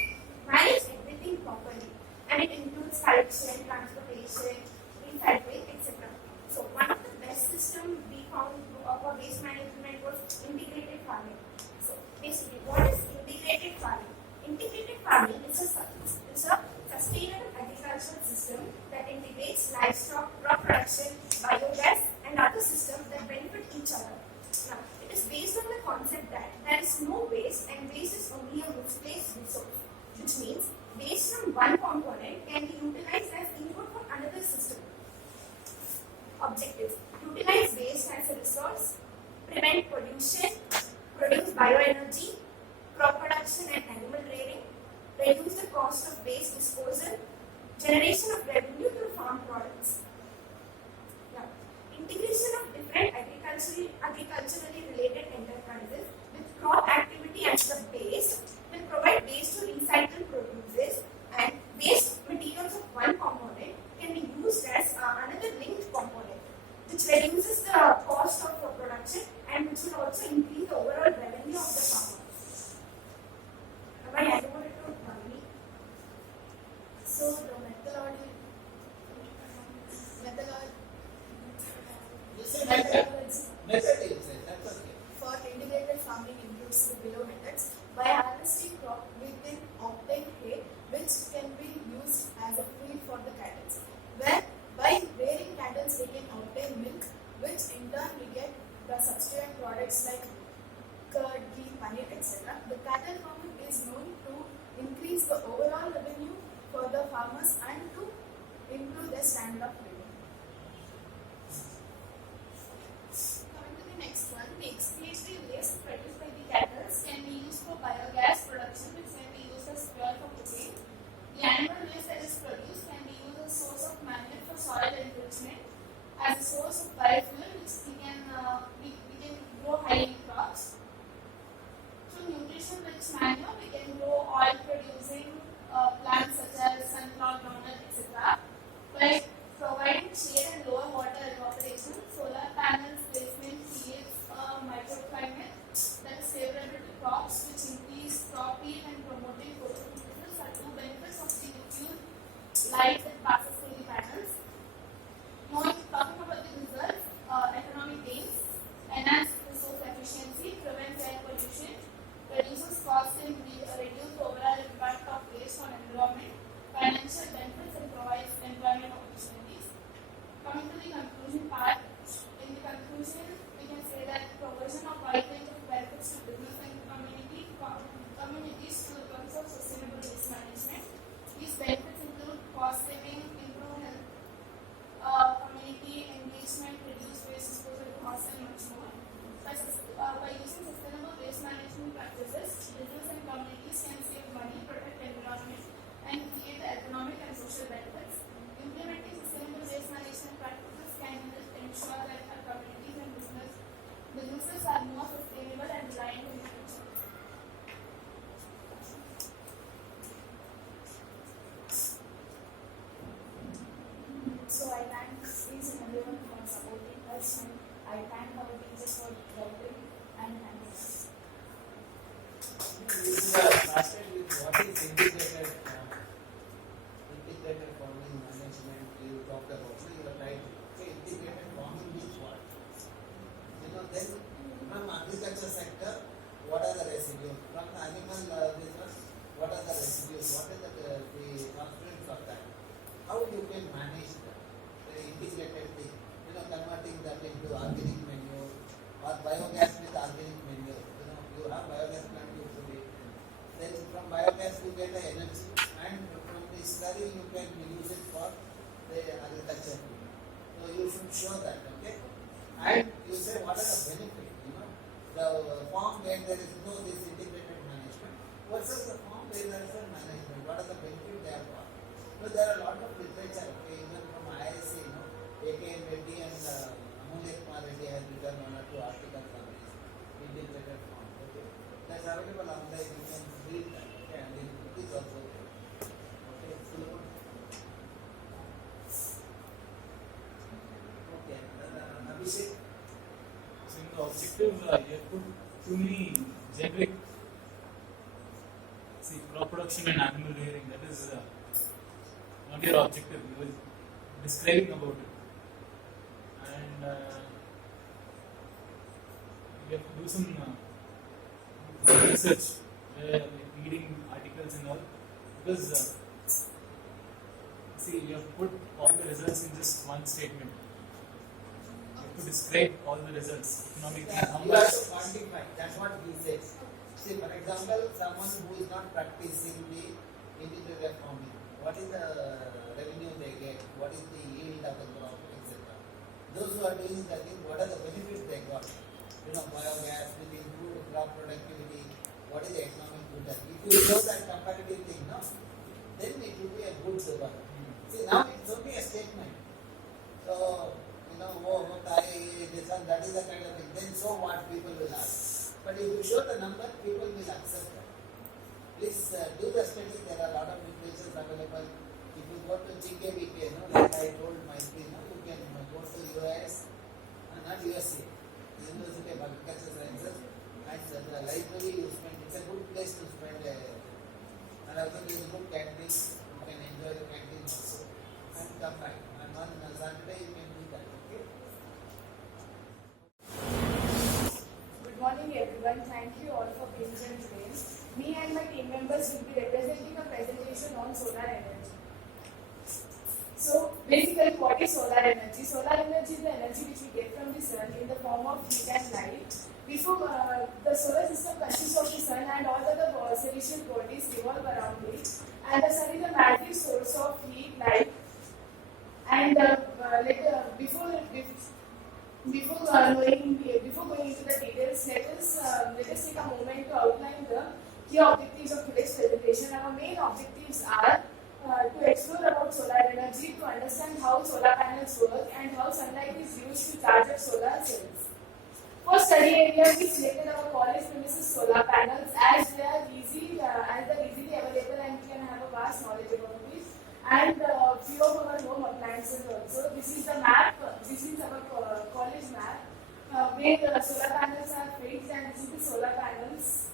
manage everything properly. And it includes collection, transportation, recycling, etc. So one of the best systems we found for waste management was integrated farming. So basically, what is integrated farming? Integrated farming is a sustainable agricultural system that integrates livestock, crop production, biogas, and other systems that benefit each other. Now, it is based on the concept that there is no waste and waste is only a misplaced resource, which means waste from one component can be utilized as input for another system. Objectives: utilize waste as a resource, prevent pollution, produce bioenergy, crop production and animal rearing, reduce the cost of waste disposal, generation of revenue through farm products. Now, integration of different agriculturally related enterprises with crop activity as the base will provide waste to recycle produces, and waste materials of one component can be used as another linked component, which reduces the cost of production and which will also increase the overall revenue of the farmers. Am I handing over to Maharani? So the methodology You say method you say, that's okay. for integrated farming includes the below methods. By harvesting crop, we can obtain hay, which can be used as a feed for the cattle. Where by rearing cattle, we can obtain milk, which in turn we get the substituent products like curd, ghee, paneer, etc. The cattle farming is known to increase the overall revenue for the farmers and to improve their standard of living. Coming to the next one, the excretory waste produced by the cattle is produced can be used as a source of manure for soil enrichment, as a source of biofuel, which we can grow high crops. Through nutrition-rich manure, we can grow oil-producing plants such as sunflower, groundnut, etc. By providing shade and lower water evaporation, solar panels placement creates a microclimate that is favorable to crops, which increase crop yield and promoting photosynthesis are two benefits of the diffuse light that passes through the panels. Talking about the results, economic gains, enhance resource efficiency, prevent air pollution, reduces cost and reduce overall impact of waste on environment, financial benefits and provides employment opportunities. Coming to the conclusion part, in the conclusion, we can say that provision of wide range of benefits to business and communities through terms of sustainable waste management. These benefits include cost saving, improved health, community engagement, reduce waste disposal costs, and much more. By using sustainable waste management practices, business and communities can save money, protect the environment, and create the economic and social benefits. Implementing sustainable waste management practices can ensure that our communities and businesses are more sustainable and reliant in the future. So I thank each and everyone for supporting us, and I thank our teachers for helping and handling us. You started with what is integrated farming management. You talked about. So you are right. Okay, integrated farming means what? Then from agriculture sector, what are the residues? From the animal business, what are the residues? What is the constituents of that? How you can manage that? The integrated thing. Converting that into organic manure or biogas with organic manure. You have biogas plant usually. Then from biogas you get the energy, and from the slurry you can use it for the agriculture. So you should show that, okay? And you say what are the benefits? The farm where there is no this integrated management versus the farm where there is a management. What are the benefits they have got? So there are a lot of literature, okay, even from IISC, A.K.N. Reddy and Ammanni has written one or two articles on this integrated farm. Okay, that's available online. You can read that. Okay, and it is also there. Okay, okay. Abhishek. So in the objective, you have put too many generic, crop production and animal rearing. That is not your objective. You were describing about it, and you have to do some research, like reading articles and all, because you have put all the results in just one statement. To describe all the results, economic you have to quantify. That's what he says. See, for example, someone who is not practicing the integrated farming, what is the revenue they get? What is the yield of the crop, etc. Those who are doing that thing, what are the benefits they got? Biogas will improve crop productivity. What is the economic good? If you show that comparative thing, then it will be a good one. See, now it's only a statement. So, that is the kind of thing. Then so what people will ask. But if you show the number, people will accept that. Please do the study. There are a lot of literatures available. If you go to GKVK, like I told my team, you can go to US, not USC, University of Agricultural Sciences, and the library you spend. It's a good place to spend. And also there is good canteen. You can enjoy the canteen also. And come back. And on Saturday you can do that. Okay. Good morning everyone. Thank you all for being here today. Me and my team members will be representing a presentation on solar energy. So basically, what is solar energy? Solar energy is the energy which we get from the sun in the form of heat and light. Before the solar system consists of the sun and all other celestial bodies revolve around it, and the sun is a massive source of heat, light. And before going into the details, let us take a moment to outline the key objectives of today's presentation. Our main objectives are to explore about solar energy, to understand how solar panels work and how sunlight is used to charge up solar cells. For study area, we selected our college premises solar panels as they are easily available and we can have a vast knowledge about it. And few of our home appliances also. This is the map. This is our college map where the solar panels are fixed, and this is the solar panels.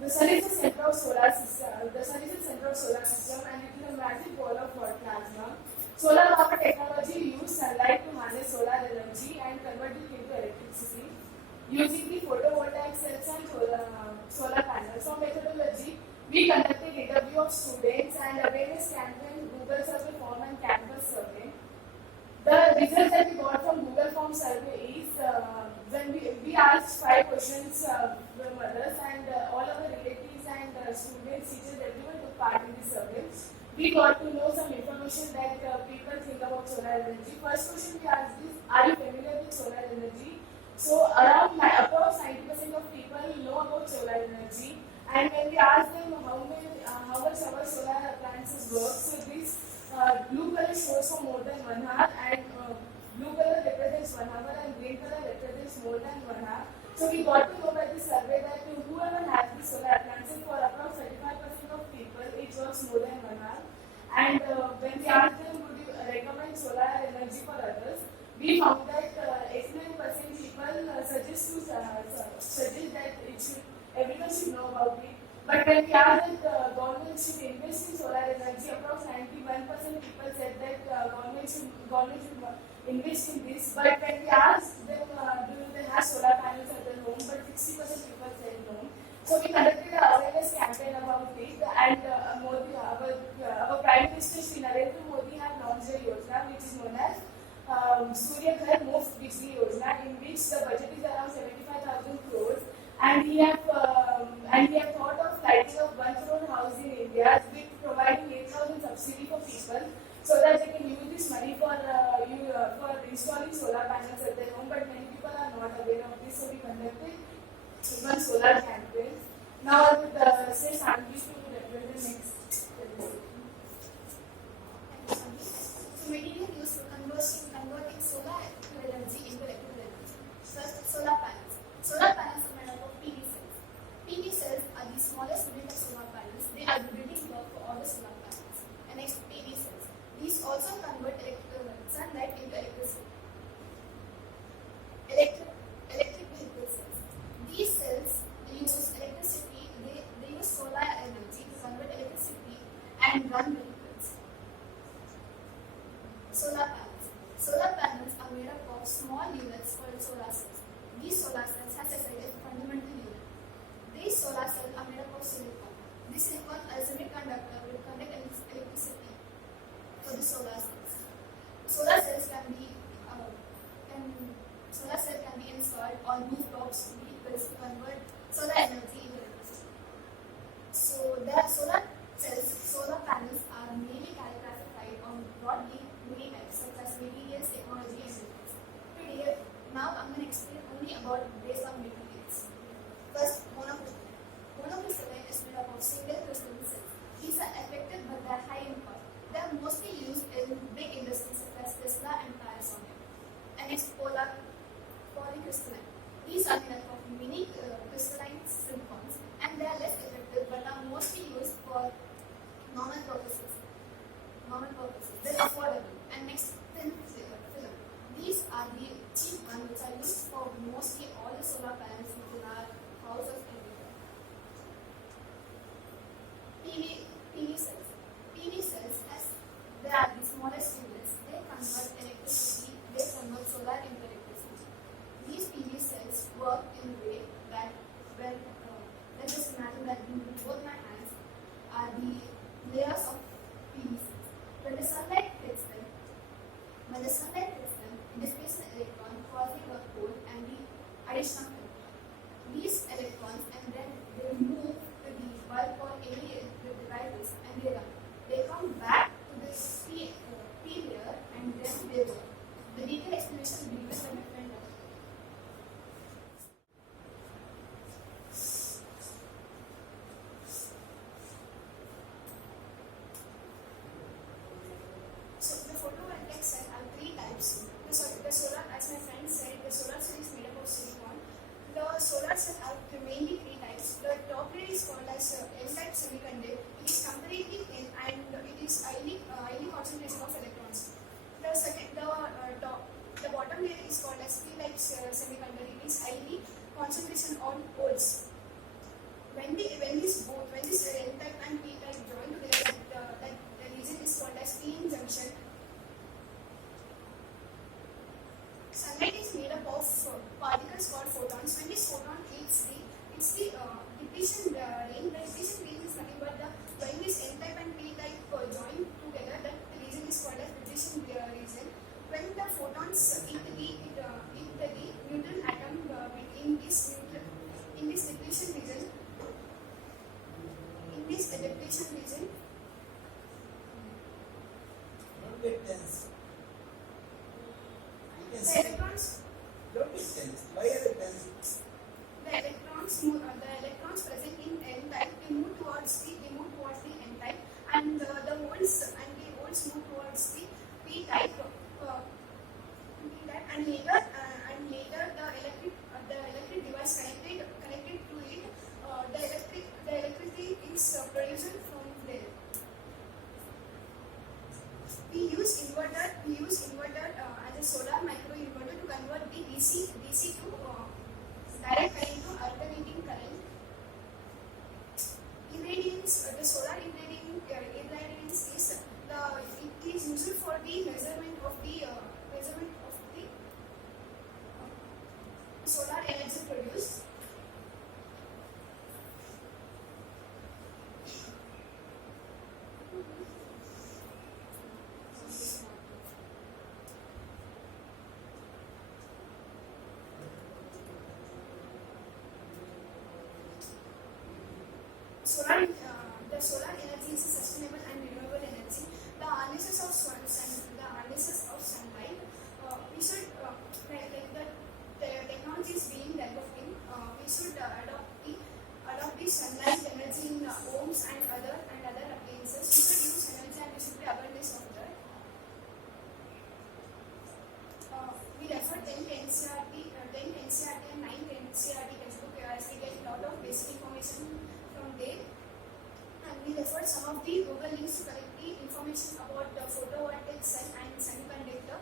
The sun is the center of solar system. The sun is the center of solar system, and it is a massive ball of hot plasma. Solar power technology uses sunlight to harness solar energy and convert it into electricity using the photovoltaic cells and solar panels. For methodology, we conducted interview of students and awareness campaign, Google survey form and campus survey. The results that we got from Google Form survey is when we asked 5 questions from others, and all our relatives and students, teachers, everyone took part in the survey. We got to know some information that people think about solar energy. First question we asked is, are you familiar with solar energy? So around approx 90% of people know about solar energy. And when we asked them how much our solar appliances work, so this blue color shows for more than 1 hour, and blue color represents 1 hour and green color represents more than 1 hour. So we got to know by this survey that whoever has the solar appliances, for approx 35% of people it works more than 1 hour. And when we asked them would you recommend solar energy for others, we found that 89% people suggest that everyone should know about it. But when we asked that the government should invest in solar energy, approx 91% people said that government should invest in this. But when we asked them do they have solar panels at their home, but 60% people said no. So we conducted an awareness campaign about it, and our Prime Minister Shri Narendra Modi have launched a yojana which is known as Surya Ghar Muft Bijli Yojana, in which the budget is around 75,000 crores. And we have thought of lighting up 1 crore house in India with providing 8,000 subsidy for people, so that they can use this money for installing solar panels at their home. But many people are not aware of this, so we conducted one solar campaign. Now I would say Sandy to represent next. So material used for converting solar energy into electrical energy. First, solar panels. Solar panels are made up of PV cells. PV cells are the smallest unit of solar panels. They are the building block for all the solar panels. And next, PV cells. These also convert sunlight into electricity. Electric vehicle cells. These cells use electricity. They use solar energy to convert electricity and run vehicles. Solar panels. Solar panels are made up of small units called solar cells. These solar cells have a fundamental unit. These solar cells are made up of silicon. This silicon, a semiconductor, will conduct electricity for the solar cells. Solar cells can be get tense? You can The see. electrons, Don't get tense. Why are you tense? the electrons present in n type, they move towards the n type, and the holes move towards the p type. And later the electric device connected to it, the electricity is produced from there. We use inverter as a solar microinverter to convert the DC to direct current to alternating current. Irradiance, the solar irradiance is it is used for the measurement of the solar energy produced. The solar energy is a sustainable and renewable energy. The harnesses of sunlight. We should like the technology is being developed in. We should adopt the sunlight energy in homes and other appliances. We should use energy and we should be awareness of that. We refer 10 NCRT and 9 NCRT textbook as we get a lot of basic information from there. And we refer some of the Google links to collect the information about the photovoltaic cell and semiconductor.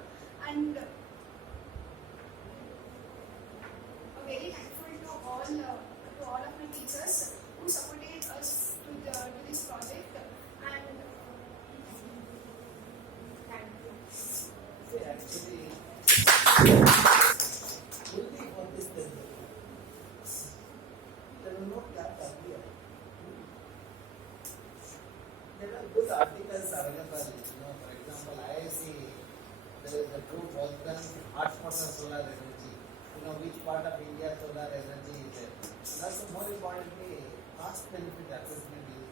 And very thankful to all of my teachers who supported us to this project. And thank you. See, actually, only for this business. There was no class earlier. There are good articles available. For example, IISC, there is a group was done hotspots of solar energy. Which part of India solar energy is there. That's more importantly, cost benefit assessment is.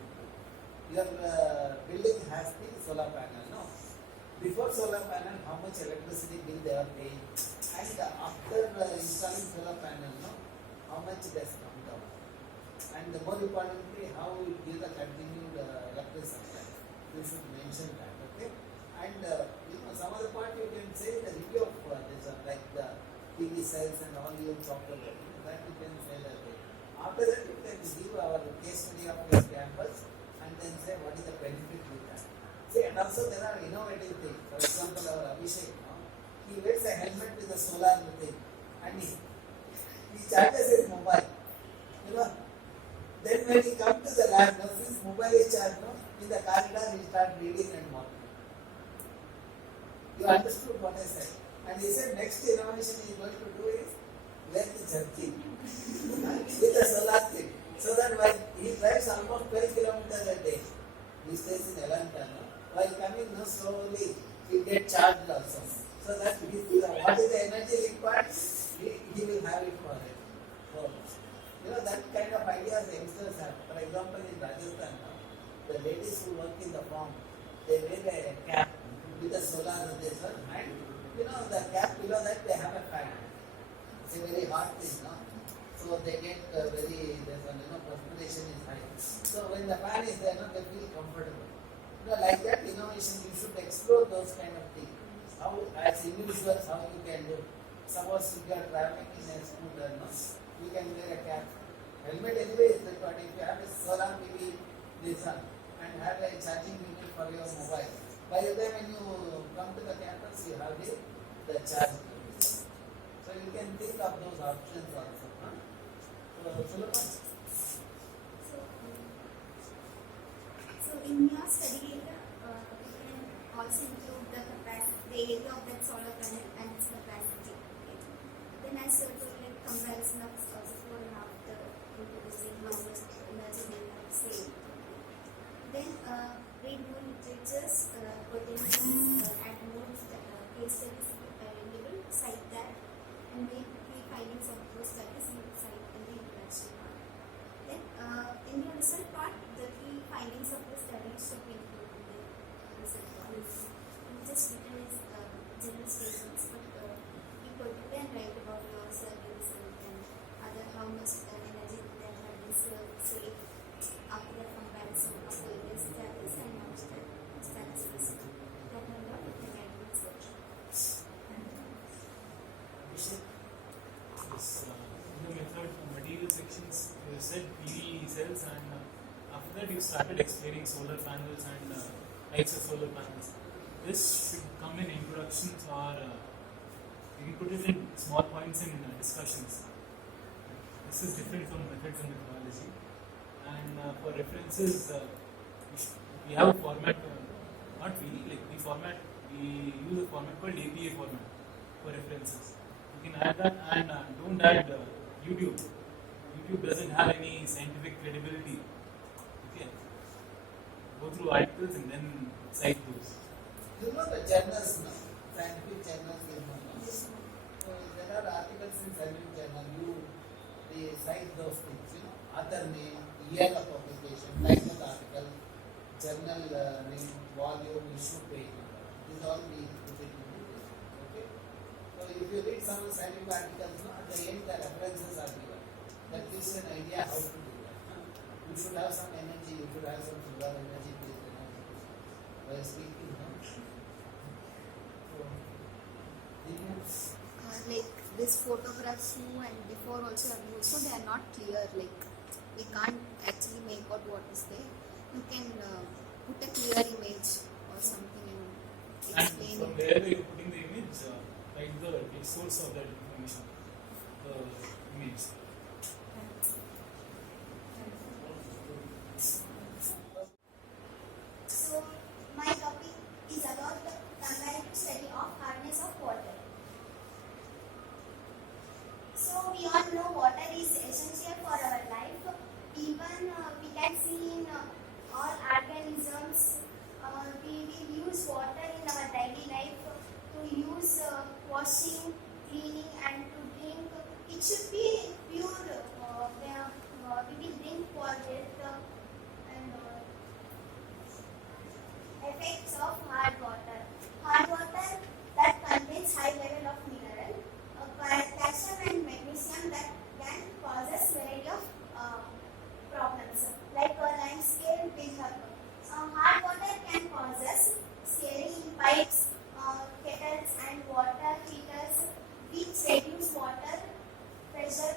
Your building has the solar panel, no? Before solar panel, how much electricity bill they are paying, and after installing solar panel, no, how much it has come down, and more importantly, how it gives the continued electricity supply. You should mention that, okay? And some other part you can say the review of this one, like the TV cells and all you talked about, that you can say that way. After that, you can give our case study of your campus and then say what is the benefit with that. See, and also there are innovative things. For example, our Abhishek, he wears a helmet with a solar thing, and he charges his mobile. Then when he comes to the lab, since mobile is charged, in the corridor he start reading and working. You understood what I said? And he said next innovation he is going to do is wear the jerky with a solar thing. So that while he drives almost 12 kilometers a day, he stays in Elanta, while coming slowly, he gets charged also. So that what is the energy required, he will have it for it. So, that kind of ideas youngsters have. For example, in Rajasthan, the ladies who work in the farm, they wear a cap with a solar this one, and the cap below that they have a fan. It's a very hard thing, so they get very, perspiration is high. So when the fan is there, they feel comfortable. Like that innovation, you should explore those kind of things. How, as individuals, how you can do. Suppose if you are traveling in a scooter, you can wear a cap. Helmet anyway is required. If you have a solar PV this one, and have a charging unit for your mobile, by the time when you come to the campus, you have the charge. So you can think of those options also. So, Sulaiman? So in your study area, you can also include the area of that solar panel and its capacity. Okay. Then as you told, comparison of before and after introducing how much energy they have saved. Then read more literatures, potentials, add more case studies available, cite that, and make key findings of those studies you cite in the introduction part. Then in the result part, the key findings of the study should be included in the result part. Just started explaining solar panels and types of solar panels. This should come in introductions or you can put it in small points in discussions. This is different from methods and methodology. And for references, we have a format, not we, like we use a format called APA format for references. You can add that and don't add YouTube. YouTube doesn't have any scientific credibility. Okay. Go through articles and then cite those. You know the journals now, scientific journals they know now. So there are articles in scientific journal, they cite those things, author name, year of publication, title of the article, journal name, volume, issue page number. These all we put it in the page. Okay? So if you read some scientific articles, at the end the references are given. That gives you an idea how to do that. You should have some energy, you should have some solar energy based energy. While speaking, Like this photographs too and before also I've used, so they are not clear, like we can't actually make out what is there. You can put a clear image or something and explain And from it. wherever you're putting the image, write the source of that information, the image. So my topic is about the comparative study of hardness of water. So we all know water is essential for our life. Even we can see in all organisms, we will use water in our daily life to use washing, cleaning and to drink. It should be pure. We will drink for health and effects of hard water. Hard water that contains high level of mineral, calcium and magnesium that can causes variety of problems like limescale buildup. Hard water can causes scaling in pipes, kettles and water heaters which reduce water pressure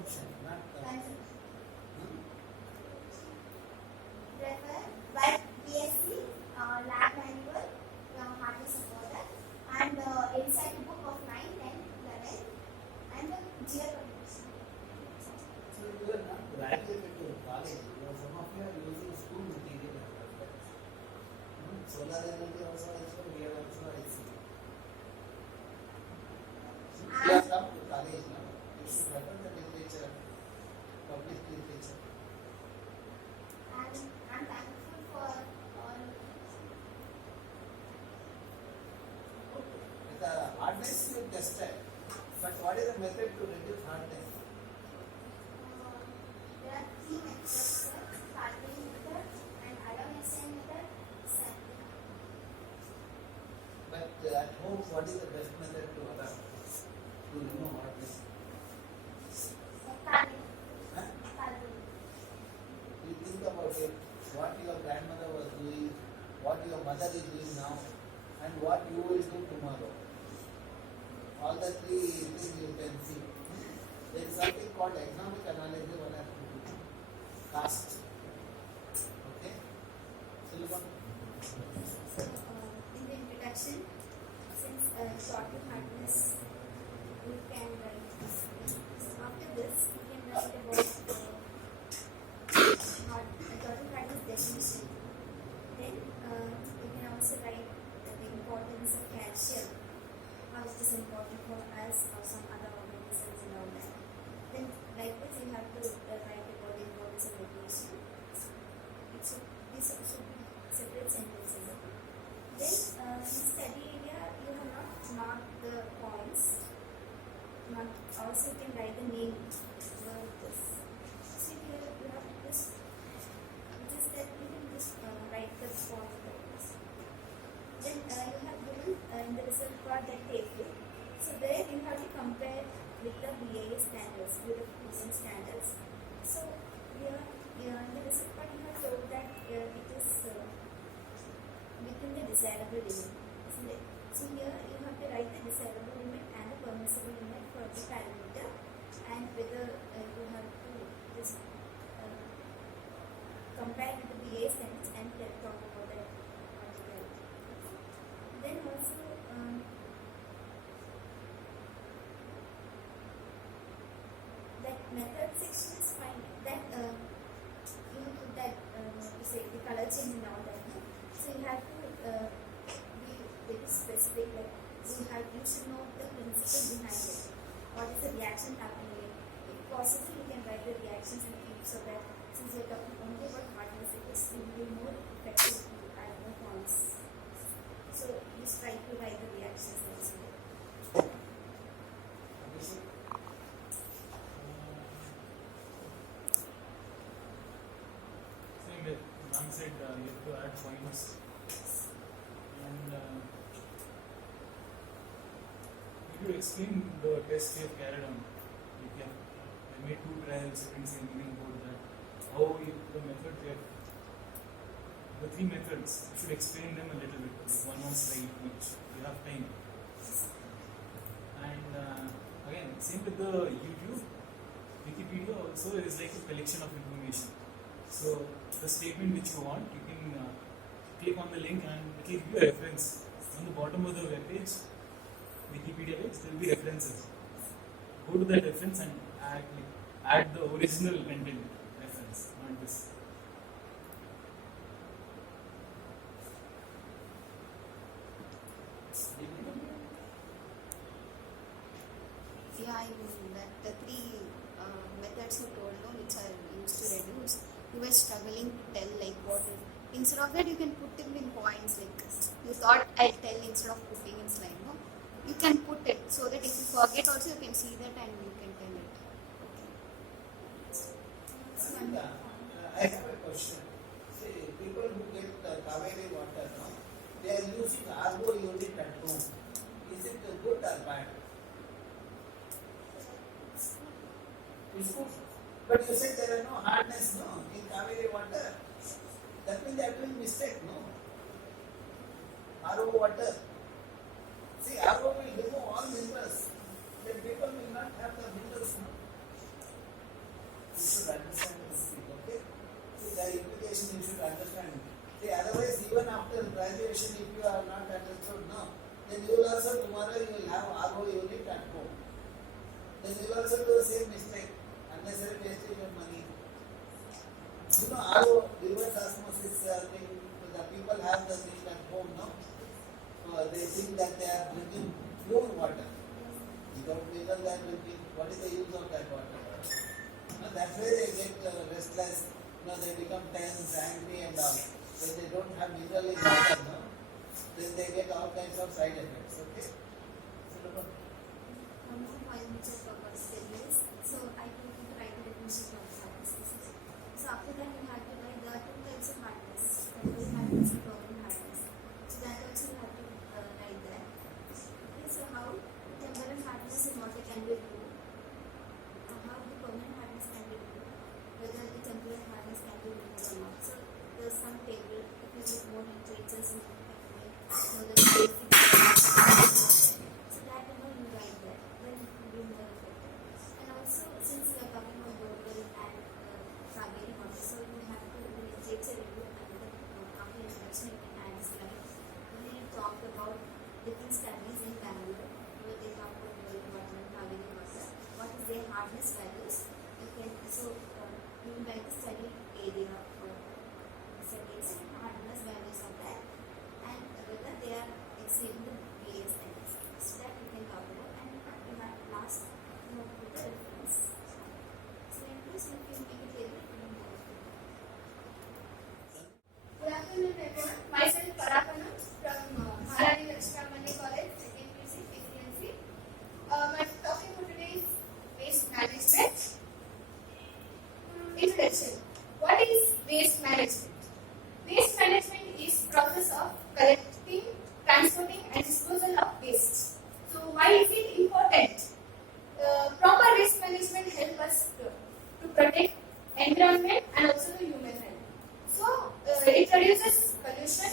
consumption, not Refer by BSc lab manual, hardly supported, and inside the book of 9, 10, 11, and the GL condition. So you are not graduated to college. Some of you are using school material as well. Solar energy also we have also IC. You have come to college now. You should refer the literature, published literature. And I'm thankful for all. With the hardness you tested, but what is the method to reduce hardness? There are 3 methods, sir. Calvin method and IISC method, Sept. But at home, what is the best method to adopt to remove hardness? Calvin. Huh? Calvin. You think about it, what your grandmother was doing, what your mother is doing now, and what you will do tomorrow. All the 3 things you can see. There is something called economic analysis one has to do. Cost. Okay? Sullivan? In the introduction, since short hardness, we can write this. After this, we can write about total hardness definition. Then we can also write the importance of calcium, how it is important for us or some other organisms and all that. Then likewise, you have to write about the importance of radiation. These should be separate sentences. Then in study area, you have not marked the points. Also, you can write the name of this. So here you have this, which is that you can just write the point of this. Then you have given in the result part that table. So there you have to compare with the BIS standards, with the present standards. So here in the result part you have told that it is within the desirable limit, isn't it? So here you have to write the desirable limit and the permissible limit for the parameter, and whether you have to just compare with the BA standards and talk about that particular. Then also that method section is fine. That you put that say the color change and all that. No? So you have to be very specific. Like you should know the principle behind it. What is the reaction happening? If possible, you can write the reactions and keep so that since you're talking only about hardness, it will be more effective to add more points. So just try to write the reactions also. Same with ma'am said you have to add points. And could you explain the test you have carried on? You made 2 trials, you can say anything about that. How the method you have, the 3 methods, you should explain them a little bit. One slide each. You have time. And again, same with the YouTube. Wikipedia also is like a collection of information. So the statement which you want, you can click on the link and it will give you a reference. On the bottom of the web page, Wikipedia page, there will be references. Go to that reference and add the original content reference, not this. Yeah, I mean that the 3 methods you told, no, which are used to reduce, you were struggling to tell like what is. Instead of that, you can put it in points. Like you thought I'll tell instead of putting in slide. No, you can put it so that if you forget, also you can see that and you can tell it. Okay. I have a question. See, people who get Kaveri water, no, they are using RO unit at home. Is it good or bad? It's good. But you said there are no hardness, no, in Kaveri water. That means they are doing mistake, no? RO water. See, RO will remove all minerals. Then people will not have the minerals, no? what is the use of that water? That's why they get restless, they become tense, angry and all. When they don't have mineral in water, then they get all kinds of side effects. Okay? One more point which I forgot to tell you is, so I told you to write the definition of hardness. So after that you have to write there are two types of hardness, temporary hardness and permanent hardness. So that also you have to write there. Okay, so how temporary hardness in water can be improved, how the permanent hardness can be improved, whether the temporary hardness can be improved or not. So there's some table, if you look more literatures in the basic so that you write there, then it will be more effective. And also, since we are talking about local and Kaveri water, so you have to do literature review and after introduction you can add this slide. When you talk about different studies in Bangalore, where they talk about local water and Kaveri water, what is their hardness values? You can you will write the study area or settings and hardness values of that, and whether they are exceeding the various things. So that you can talk about, and you have last note with the reference. So in this you can make it table in more. Good afternoon everyone. Myself Parapana from Maharani Lakshmi Ammanni College, 2nd PUC, PCNC. My topic for today is waste management. Introduction. What is waste management? Waste management is process of collecting, transporting and disposal of waste. So why is it important? Proper waste management helps us to protect environment and also the human health. So it reduces pollution,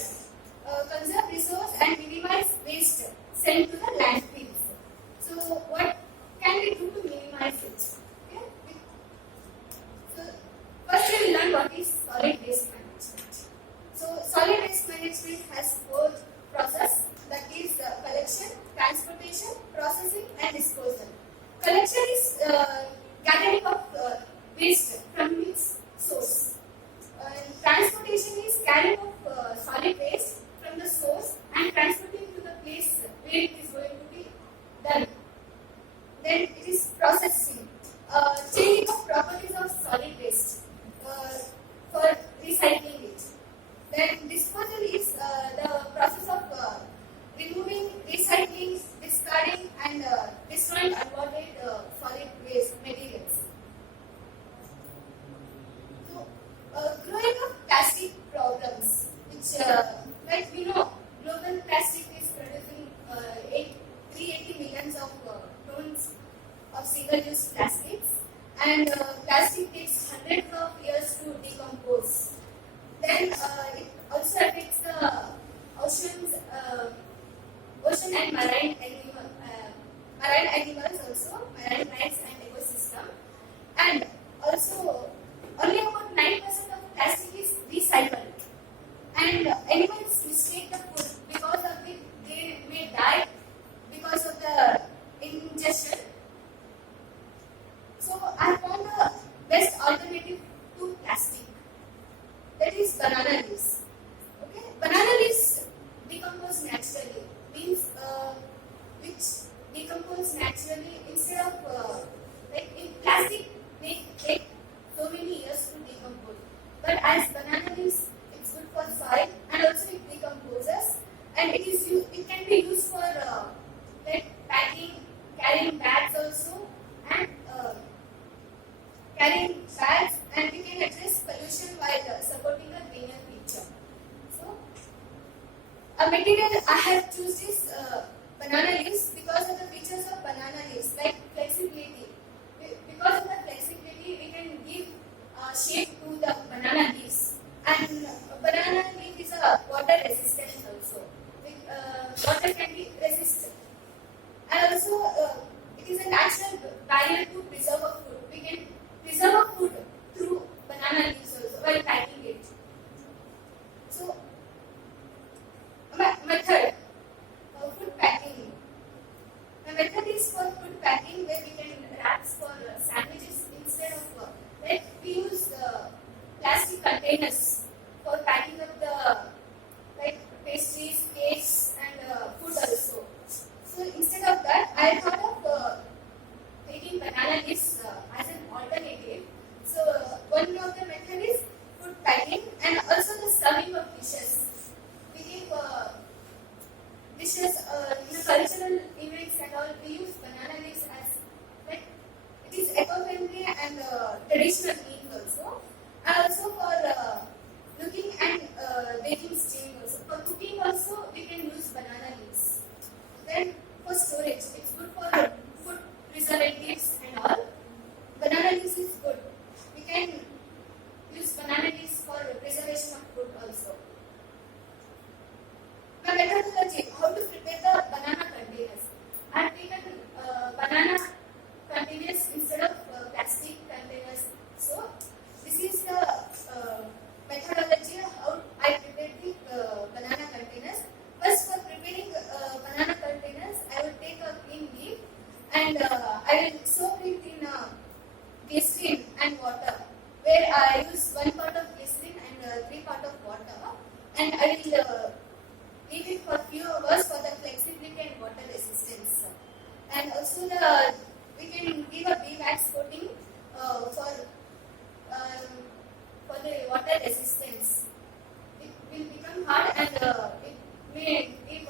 conserve resource and minimize waste sent to the landfills. So what can we do to minimize it? Okay? So first we will learn what is solid waste management. So solid waste management has 4 processes, that is collection, transportation, processing and disposal. Collection is gathering of waste from its source. Transportation is carrying of solid waste from the source and transporting to the place where it is going to be done. Then it is processing, changing of properties of solid waste for recycling it. Then disposal is the process of removing, recycling, discarding and destroying unwanted solid waste materials. So, growing of plastic problems, which like we know, global plastic is producing 380 millions of tons of single-use plastics, and plastic takes hundreds of years to decompose. Then it also affects the oceans, ocean and marine animals also, marine life and ecosystem. And also, only about 9% of plastic is recycled. And animals mistake the food, because of it they may die because of the ingestion. So I found the best alternative to plastic. That is banana leaves. Okay, banana leaves decompose naturally. Means which decompose naturally instead of like in plastic they take so many years to decompose. But as banana leaves, it's good for soil and also it decomposes, and it can be used for like packing, carrying bags also, and carrying bags, and we can address pollution while supporting a greener future. So, a material I have chosen is banana leaves because of the features of banana leaves, like flexibility. Because of the flexibility, we can give shape to the banana leaves. And banana leaf is a water resistant also. Water can be resistant. And also, it is a natural barrier to preserve a food. We can preserve a food through banana leaves also while packing it. So, method food packing. The method is for food packing, where we can one of the method is food packing and also the serving of dishes. We give dishes in cultural events and all. We use banana leaves as like it is eco-friendly and traditional means also. And also for looking and baking steam also. For cooking also we can use banana leaves. Then for storage, it's good for food preservatives and all. Banana leaves is good. We can use banana leaves for preservation of food also. Now methodology, how to prepare the banana containers. I have taken banana containers instead of plastic containers. So this is the methodology how I prepared the banana containers. First, for preparing banana containers, I will take a clean leaf and I will soak it in glycerin and water, where I use 1 part of glycerin and 3 part of water, and I will leave it for few hours for the flexibility and water resistance. And also we can give a beeswax coating for the water resistance. It will become hard and it may give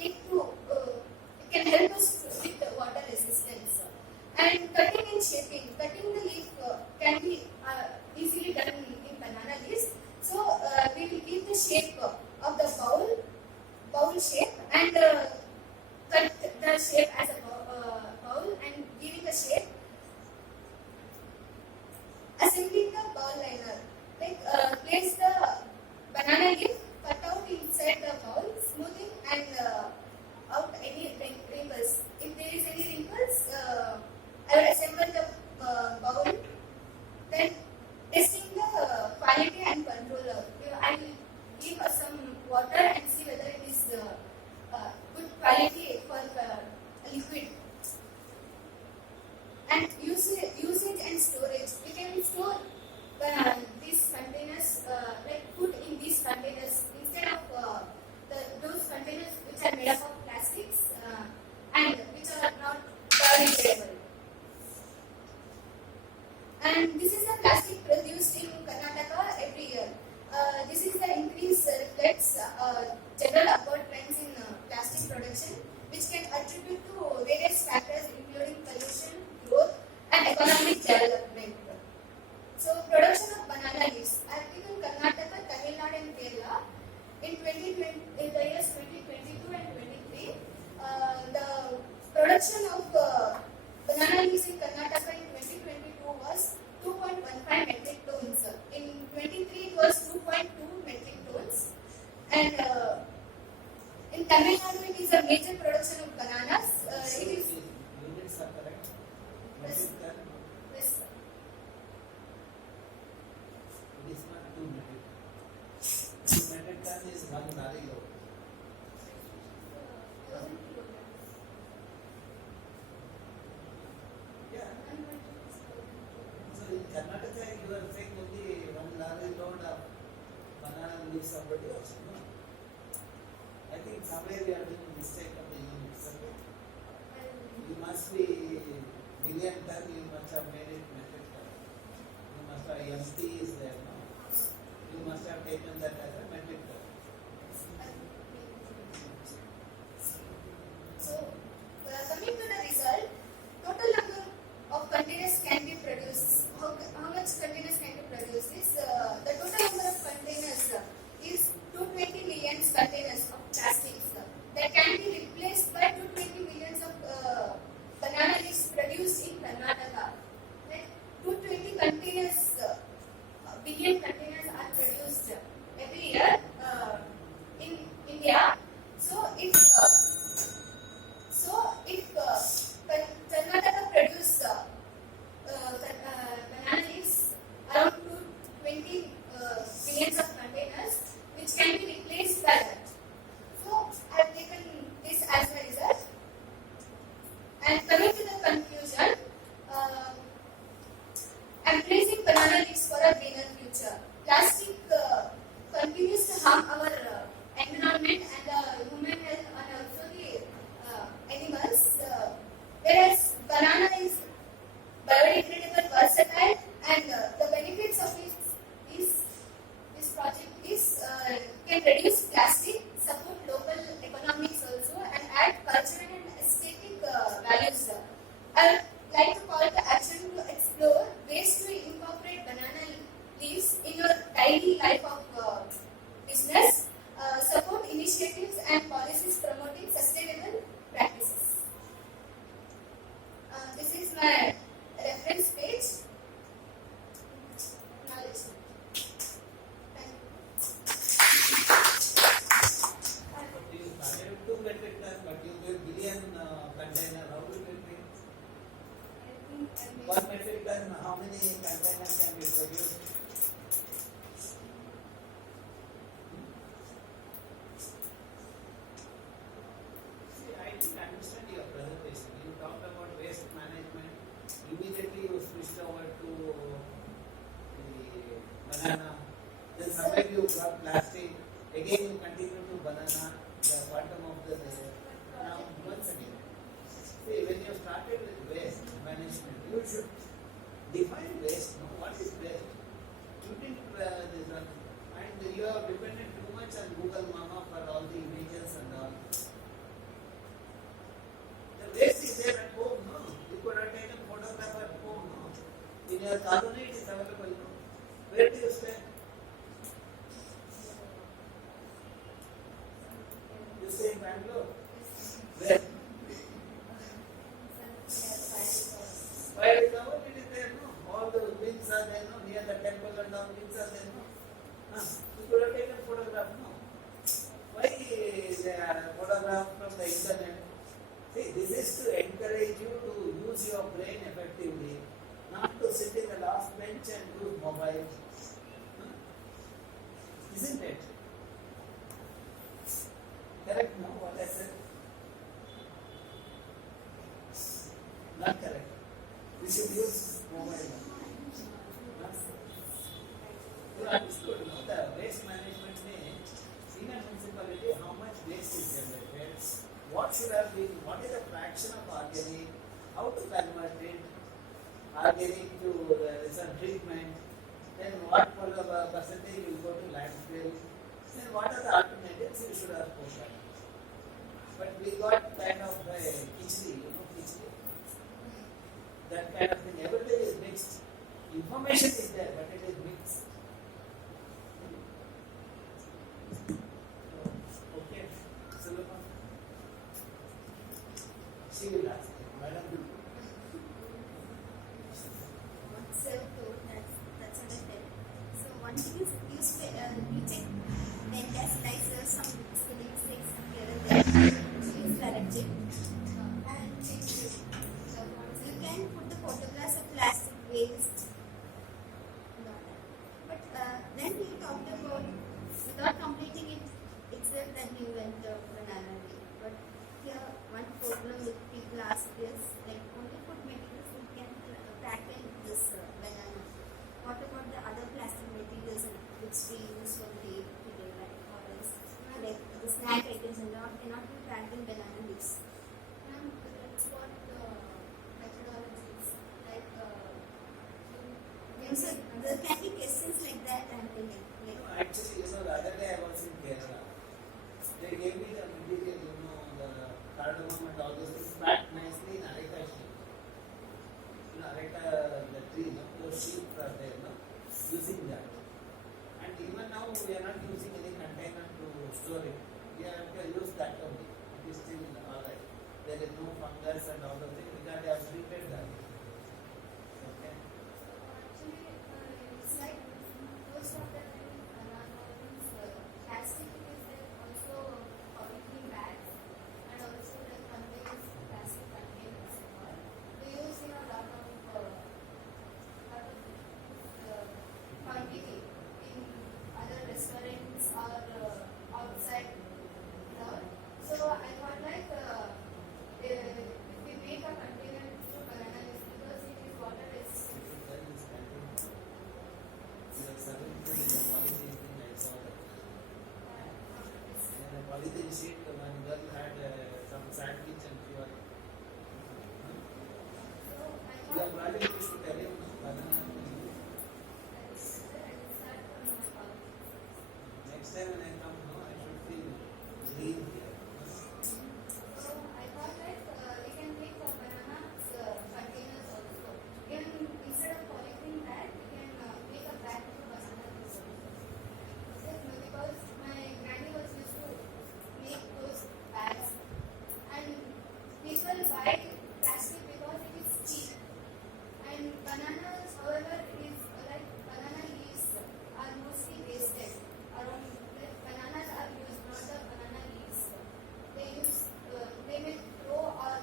it can help us with the water resistance. And cutting and shaping. Cutting the leaf can be easily done in banana leaves. So we will give the shape of the bowl shape and cut the shape as a bowl and giving the shape. Assembling the ball liner. Like place the banana leaf, cut out inside the bowl, smoothing and out any wrinkles. If there is any wrinkles, I will assemble the bowl. Then testing the quality and controller. I will give some water and see whether it is good quality for the liquid. And usage and storage. We can store these containers, like food in these containers instead of those containers which are made up of plastics and which are not biodegradable. And this is the plastic produced in Karnataka every year. This is the increase reflects general upward trends in plastic production, which can attribute to various factors including pollution, growth, and economic development. So, production of banana leaves. I have taken Karnataka, Tamil Nadu, and Kerala in the years 2022 and 23. The production of banana leaves in Karnataka in 2022 was 2.15 metric tons. In 23 it was 2.2 metric tons. And in Tamil Nadu it is a major production of bananas. It is units are correct. Yes. Metric ton. Yes, sir. It is not 2 metric. 2 metric ton is 1 lorry load. Yeah. So in Karnataka, you are saying only 1 lorry load of banana leaves are produced. No? I think somewhere we are doing mistake of the units. Okay? You must be million ton, you must have made it metric ton. You must have MT is there, no? You must have taken that as a metric ton. So, coming to the result, total number of containers can be produced. How much containers can be produced? The total number of containers is 220 million containers of plastics that can be replaced by 220 millions of banana leaves produced in Karnataka. Like 220 containers, billion containers are produced every year in India. So if Karnataka produce banana leaves around 220 billions of containers, which can be replaced by that. So I have taken this as my result. And coming to the conclusion, I am placing banana leaves for a greener future. Plastic continues to harm our environment and human health and also the animals. Whereas banana is biodegradable, versatile, like to call to action to explore ways to incorporate banana leaves in your daily life of business, support initiatives and policies promoting sustainable practices. This is my reference page. Knowledge. Thank you. But you started with 2 metric ton, but you gave billion container. How will it be? I think I made 1 metric ton, how many containers can be produced? See, I didn't understand your presentation. You talked about waste management. Immediately you switched over to the banana. Then somewhere you got plastic. Again you continue to banana, the bottom of the layer. Now once again. See, when you started with waste management, you should define waste. No? What is waste? You didn't this one. And you are dependent too much on Google Mama for all the images and all. The waste is there at home, no? You could have taken photograph at home, no? In your colony it is available, no? Where do you stay? You stay in Bangalore? Where? Why the government is there, no? All the bins are there, no? Near the temple and all bins are there, no? You could have taken photograph, no? Why photograph from the internet? See, this is to encourage you to use your brain effectively, not to sit in the last bench and use mobile. Isn't it? Correct, no? What I said? Not correct. We should use mobile. You understood, no? The waste management means in a municipality how much waste is generated, what should have been, what is the fraction of organic, how to convert it, organic to some treatment, then what percentage will go to landfill, then what are the alternatives you should have spoken. But we got kind of khichdi, you know khichdi? That kind of thing, everything is mixed. Information is there, but it is mixed. Okay, Sulema. She will ask. Madam. self-taught, that's what I said. So one thing is you check then test like some spelling mistakes here and there. Please correct it and change it. So you can put the photographs of plastic waste. But then we talked about without completing it itself, then you went banana way. But here one problem with people ask is like only food materials we can pack in this banana. What about the other plastic materials which we use for day-to-day life, or else like the snack items and all cannot be packed in banana leaves? And that's what the methodology is like. So there can be questions like that and thinking. No, actually, the other day I was in Kerala. They gave me the material, the cardamom and all those things packed nicely in areca sheet. Areca, the tree, those sheep are there, using that. And even now we are not using any container to store it. We have to use that only. It is still alright. There is no fungus and all those things because they have treated that. Okay. Actually, it's like most of the plastic is also polythene bags and also the containers, plastic containers. We use in a lot of quantity in other restaurants or outside. So I thought like if we make a bananas, however, is like banana leaves are mostly wasted. Around like bananas are used, not the banana leaves. They may throw or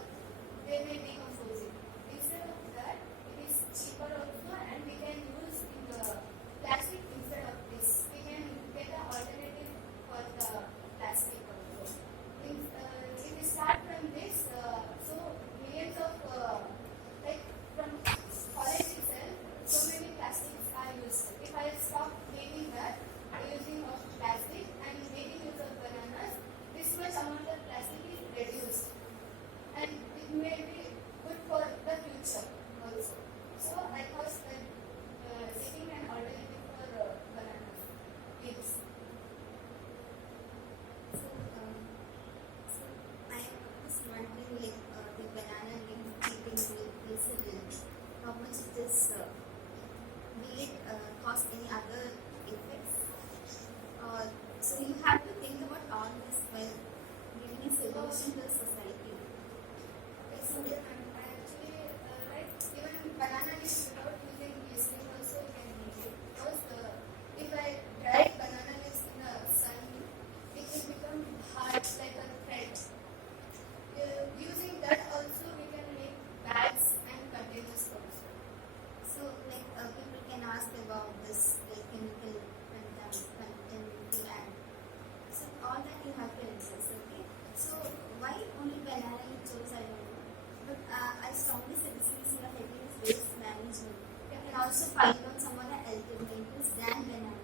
they may decompose it. Instead of that, it is cheaper also, and we can use in the plastic instead of this. We can get an alternative for the plastic also. If we start from this, so millions of like from forest itself, so many plastics are used. If I stop making that using of plastic and making use of bananas, this much amount of plastic is reduced, and it may be good for the future also. So I thought that taking an alternative for bananas leaves. So I was wondering, like the banana leaf keeping resilient, how much it is, will it cause any other effects? So you have to think about all this while giving a solution to the society. So I actually like even banana leaves without using glycerin also can make it, because if I dry banana leaves in the sun, it will become hard like a thread. Using that also we can make bags and containers also. So like people can ask about this like chemical contaminant and so all that you have to address, okay? So why only banana you chose, I don't know. But I strongly suggest you are having waste management. You can also find out some other alternatives than banana.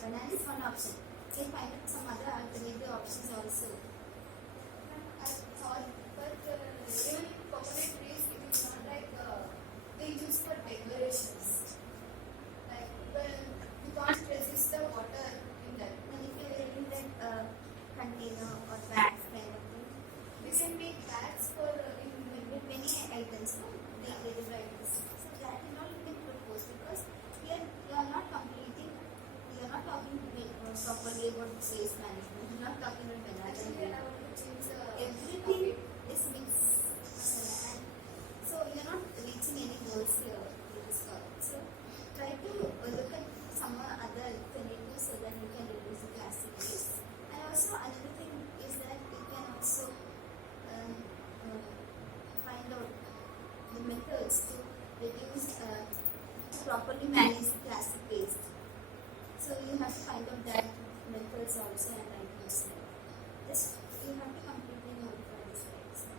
Banana is one option. You can find out some other alternative options also. I thought, but even coconut trees, it is not like they use for decorations. Like you can't resist the water in that. And if you are having that container or bags kind of thing, We can make bags for with many items, no? They deliver items. So that and all you can propose because here you are not completing, you are not talking properly about waste management. You are not talking about actually I banana. want to change the Everything is mixed, and so you are not reaching any goals here with this product. So try to look at some other alternatives so that you can reduce the plastic waste. And also another thing is that you can also find out the methods to reduce, to properly manage the plastic waste. So you have to find out that methods also and use them. Just you have to completely notify this rights.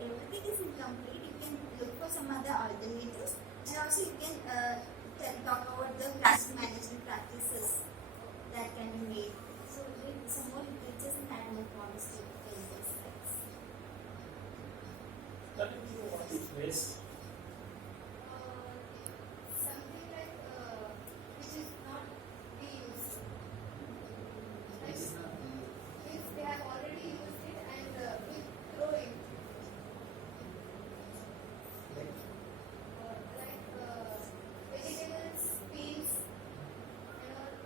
Everything is incomplete. You can look for some other alternatives, and also you can talk about the plastic management practices that can be made. So with some more literatures and add more points to this rights. That is what is waste. something like which is not reused. Like if they have already used it and we throw it. Like vegetables, peels,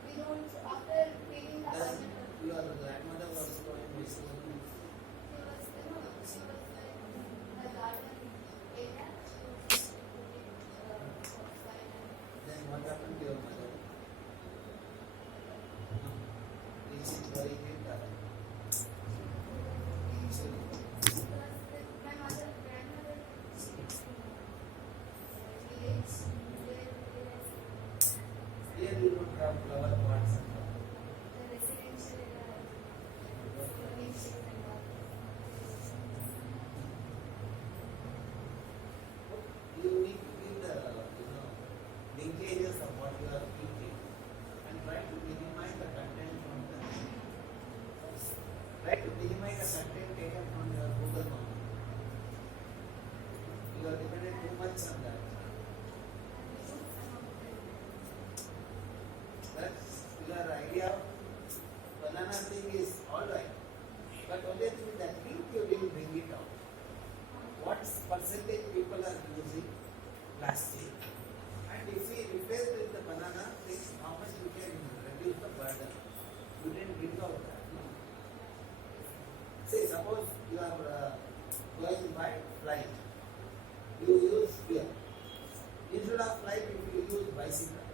we don't, after peeling the Does onion, your grandmother was growing vegetables? she was like a garden area. going by flight, you use fuel. Instead of flight, if you use bicycle,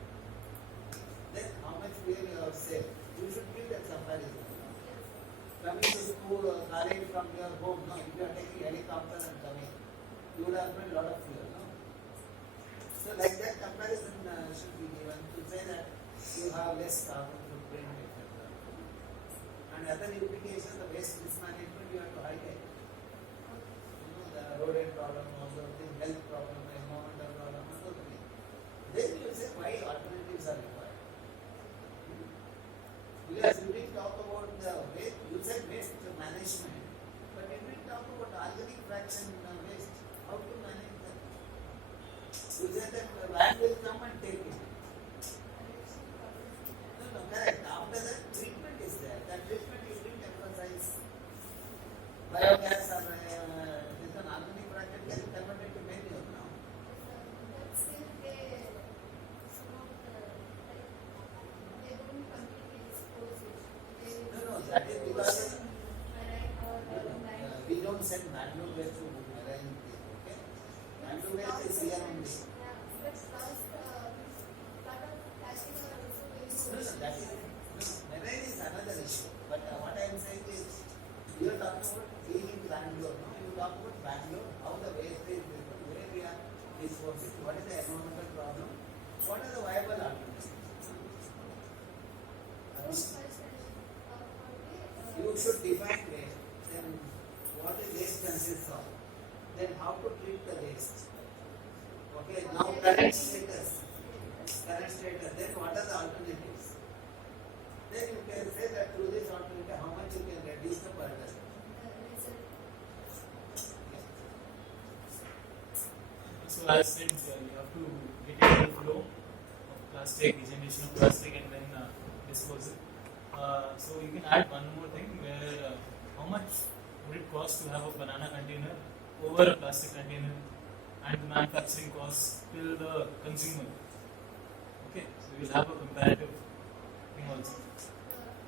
then how much fuel you have saved? You should give that comparison. Coming to school, college from your home, no, if you are taking helicopter and coming, you would have spent a lot of fuel, no? So like that comparison should be given to say that you have less carbon footprint, etc. And other implications, the waste mismanagement, you have to highlight. You know, the rodent problem, all those things, health problem, environmental problem, all those things. Then you say why alternatives are required. Because you didn't talk about the waste, you said waste management, but you didn't talk about organic fraction waste, how to manage that. You said that the van will come and take it. No, correct. After that, treatment is there. That treatment you didn't emphasize. Biogas or this an organic fraction can be converted to manure now. But still they, some of the, like, they don't completely dispose it. They No, that is because marine or land. we don't send manure waste to marine thing, okay? Manure waste is here only. Yeah, but last part of plastic are also very No, that is marine is another issue. But what I am saying is, you are talking about cleaning Bangalore. No, you talk about Bangalore, how the waste is different, where we are disposing, what is the environmental problem, what are the viable alternatives. You should define waste, then what is waste consists of, then how to treat the waste. Okay, now current status, then what are the alternatives? Then you can say that through this alternative, how much you can reduce the burden. So as said, you have to get into the flow of plastic, regeneration of plastic, and then dispose it. So you can add one more thing where how much would it cost to have a banana container over a plastic container, and the manufacturing cost till the consumer. Okay, so you will have a comparative thing also.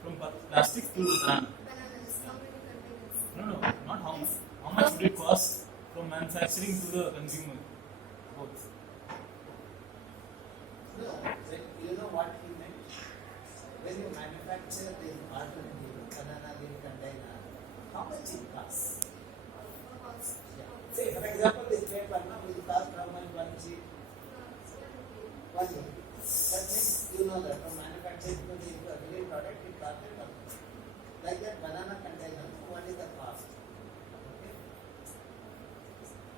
From plastic to banana. Bananas, how many containers? No, not how much. How much would it cost from manufacturing to the consumer? Both. No, you know what he meant? When you manufacture the alternative banana leaf container, how much it costs? Yeah. Say, for example, this paper now will cost how much one sheet? 1 sheet. That means you know that from manufacturing to the real product, it costs a lot. Like that banana container, what is the cost? Okay.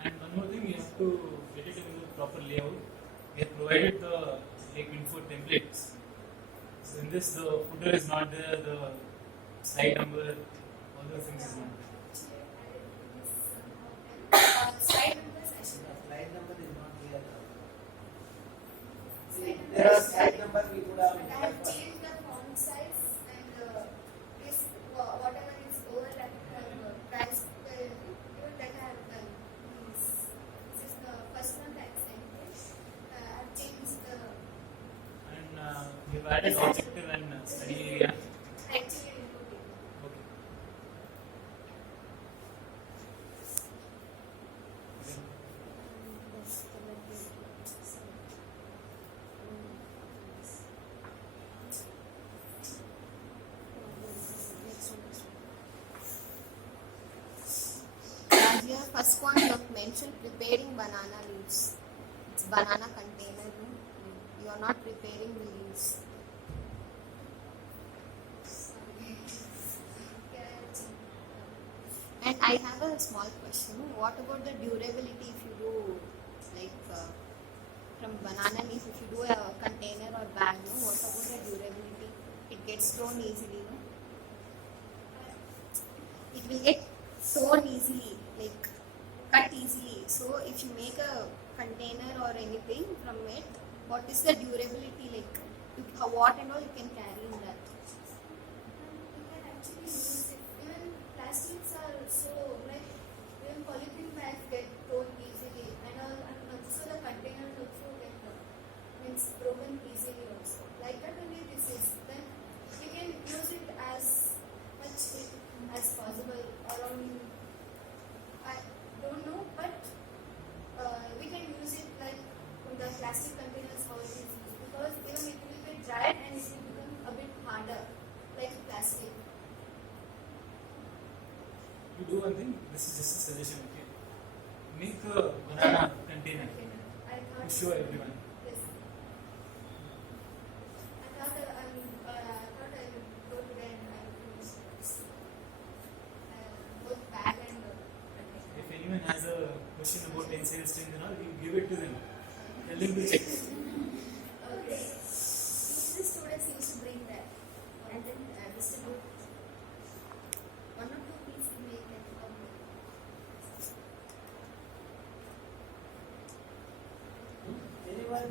And one more thing, you have to get it in the proper layout. We have provided the info templates. So in this, the footer is not there, the slide number, all those things is not there. Slide numbers actually. The slide number is not here. See, there are slide number we could have. But I have changed the font size and this whatever is over that transparent, that I have done. This is the first one that I sent. I have changed the. And we have added objective and study area. Actually removed it. Okay. Here, first one you have mentioned preparing banana leaves. It's banana container. You are not preparing the leaves. And I have a small question. What about the durability if you do like from banana leaf? If you do a container or bag, no? What about the durability? It gets torn easily, no? It will get torn easily, like cut easily. So if you make a container or anything from it, what is the durability like? What and all you can carry in that? You can actually use it. Even plastics are so like even polythene bags get torn easily, and also the containers also get means broken easily also. Like that only this is. Then you can use it as much as possible around. this is just a suggestion, okay? Make a banana container I to thought. show everyone. Yes. I thought I would go to there and I would use both bag and If anyone has a question about tensile strength and all, you give it to them. Tell them to check. okay. Each the students used to bring that and then distribute one or two pieces to make and Anyone?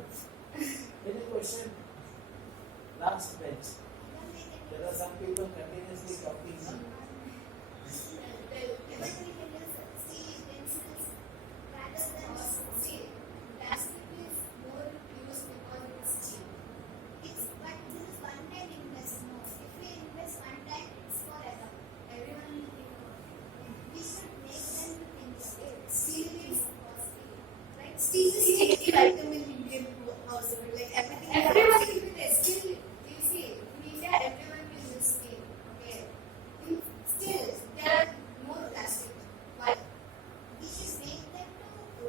Any question? Last bench. There are some people continuously talking. No? Steel is safety item in Indian household. Like everyone will be there. Steel, you see, in India, everyone will use steel. Okay. Still, there are more plastic. Why? We should make them to.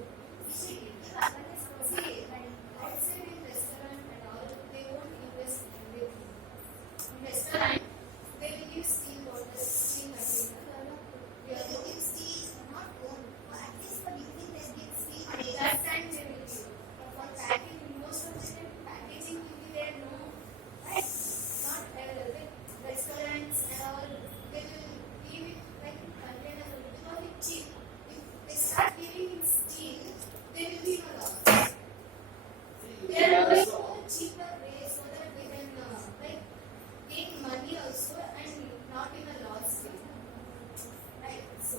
We should give awareness. See, and outside in restaurant and all, they won't invest in everything. In restaurant, they will use steel bottles, steel container. They will give steel, not own. At least for using, they give steel. That time they will give. But for packing, most of the time packaging will be there, no. Right? Not like restaurants and all, they will give it like in container because it's cheap. If they start giving in steel, they will be no loss. They are going for a cheaper way so that they can like gain money also and not in a loss way. Right? So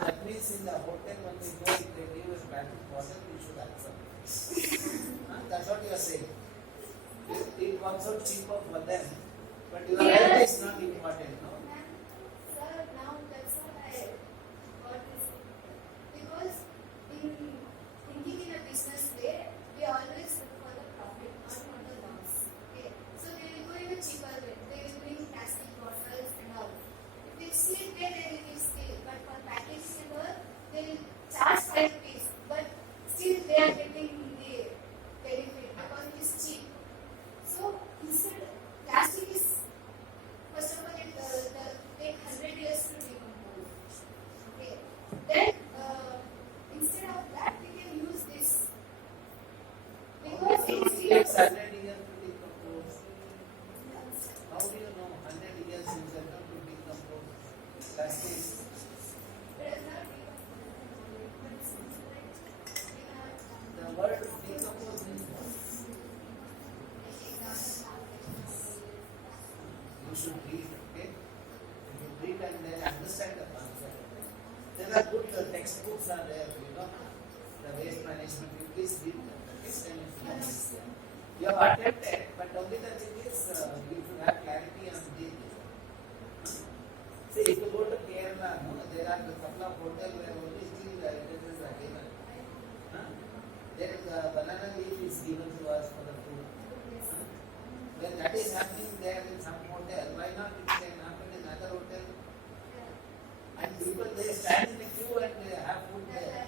That means in the hotel when we go, if they give us plastic bottle, we should accept. That's what you are saying. It works out cheaper for them, but your health is not important, no? sir, now that's what I got this. Because in thinking in a business way, we always look for the profit, not for the loss. Okay. So they will go in a cheaper way. They will bring plastic bottles and all. If they see it there, they will give steel. But for packaging and all, they will charge 5 rupees. But still they are getting the benefit because it is cheap. So instead, plastic is first of all it take 100 years to decompose. Okay. Then instead of that, we can use this because it's It still. takes 100 years to decompose. How do you know 100 years in general to decompose plastic? The word decompose means what? You should read, okay? You should read and then understand the concept. There are good textbooks are there, you know, the waste management. You please read them, okay? Then if you understand. You have attempted, but only the thing is, you should have clarity on this. See, if you go to Kerala, no, there are a couple of hotels where only steel utensils are given. There is a banana leaf is given to us for the food. When that is happening there in some hotel, why not it can happen in another hotel? And people they stand in the queue and they have food there.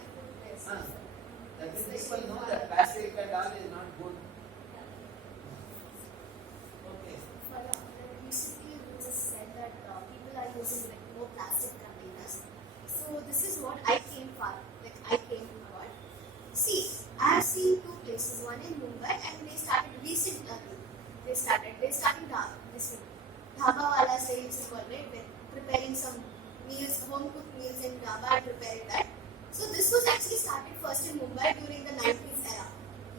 That means people know that plastic and all is not good. Okay. Recently, you just said that people are using like more plastic containers. So this is what I came for. Like I came to what. See, I have seen two places. One in Mumbai, and they started recently. They started this dhaba wala style is called, right? They're preparing some meals, home cooked meals in dhaba and preparing that. So this was actually started first in Mumbai during the 90s era,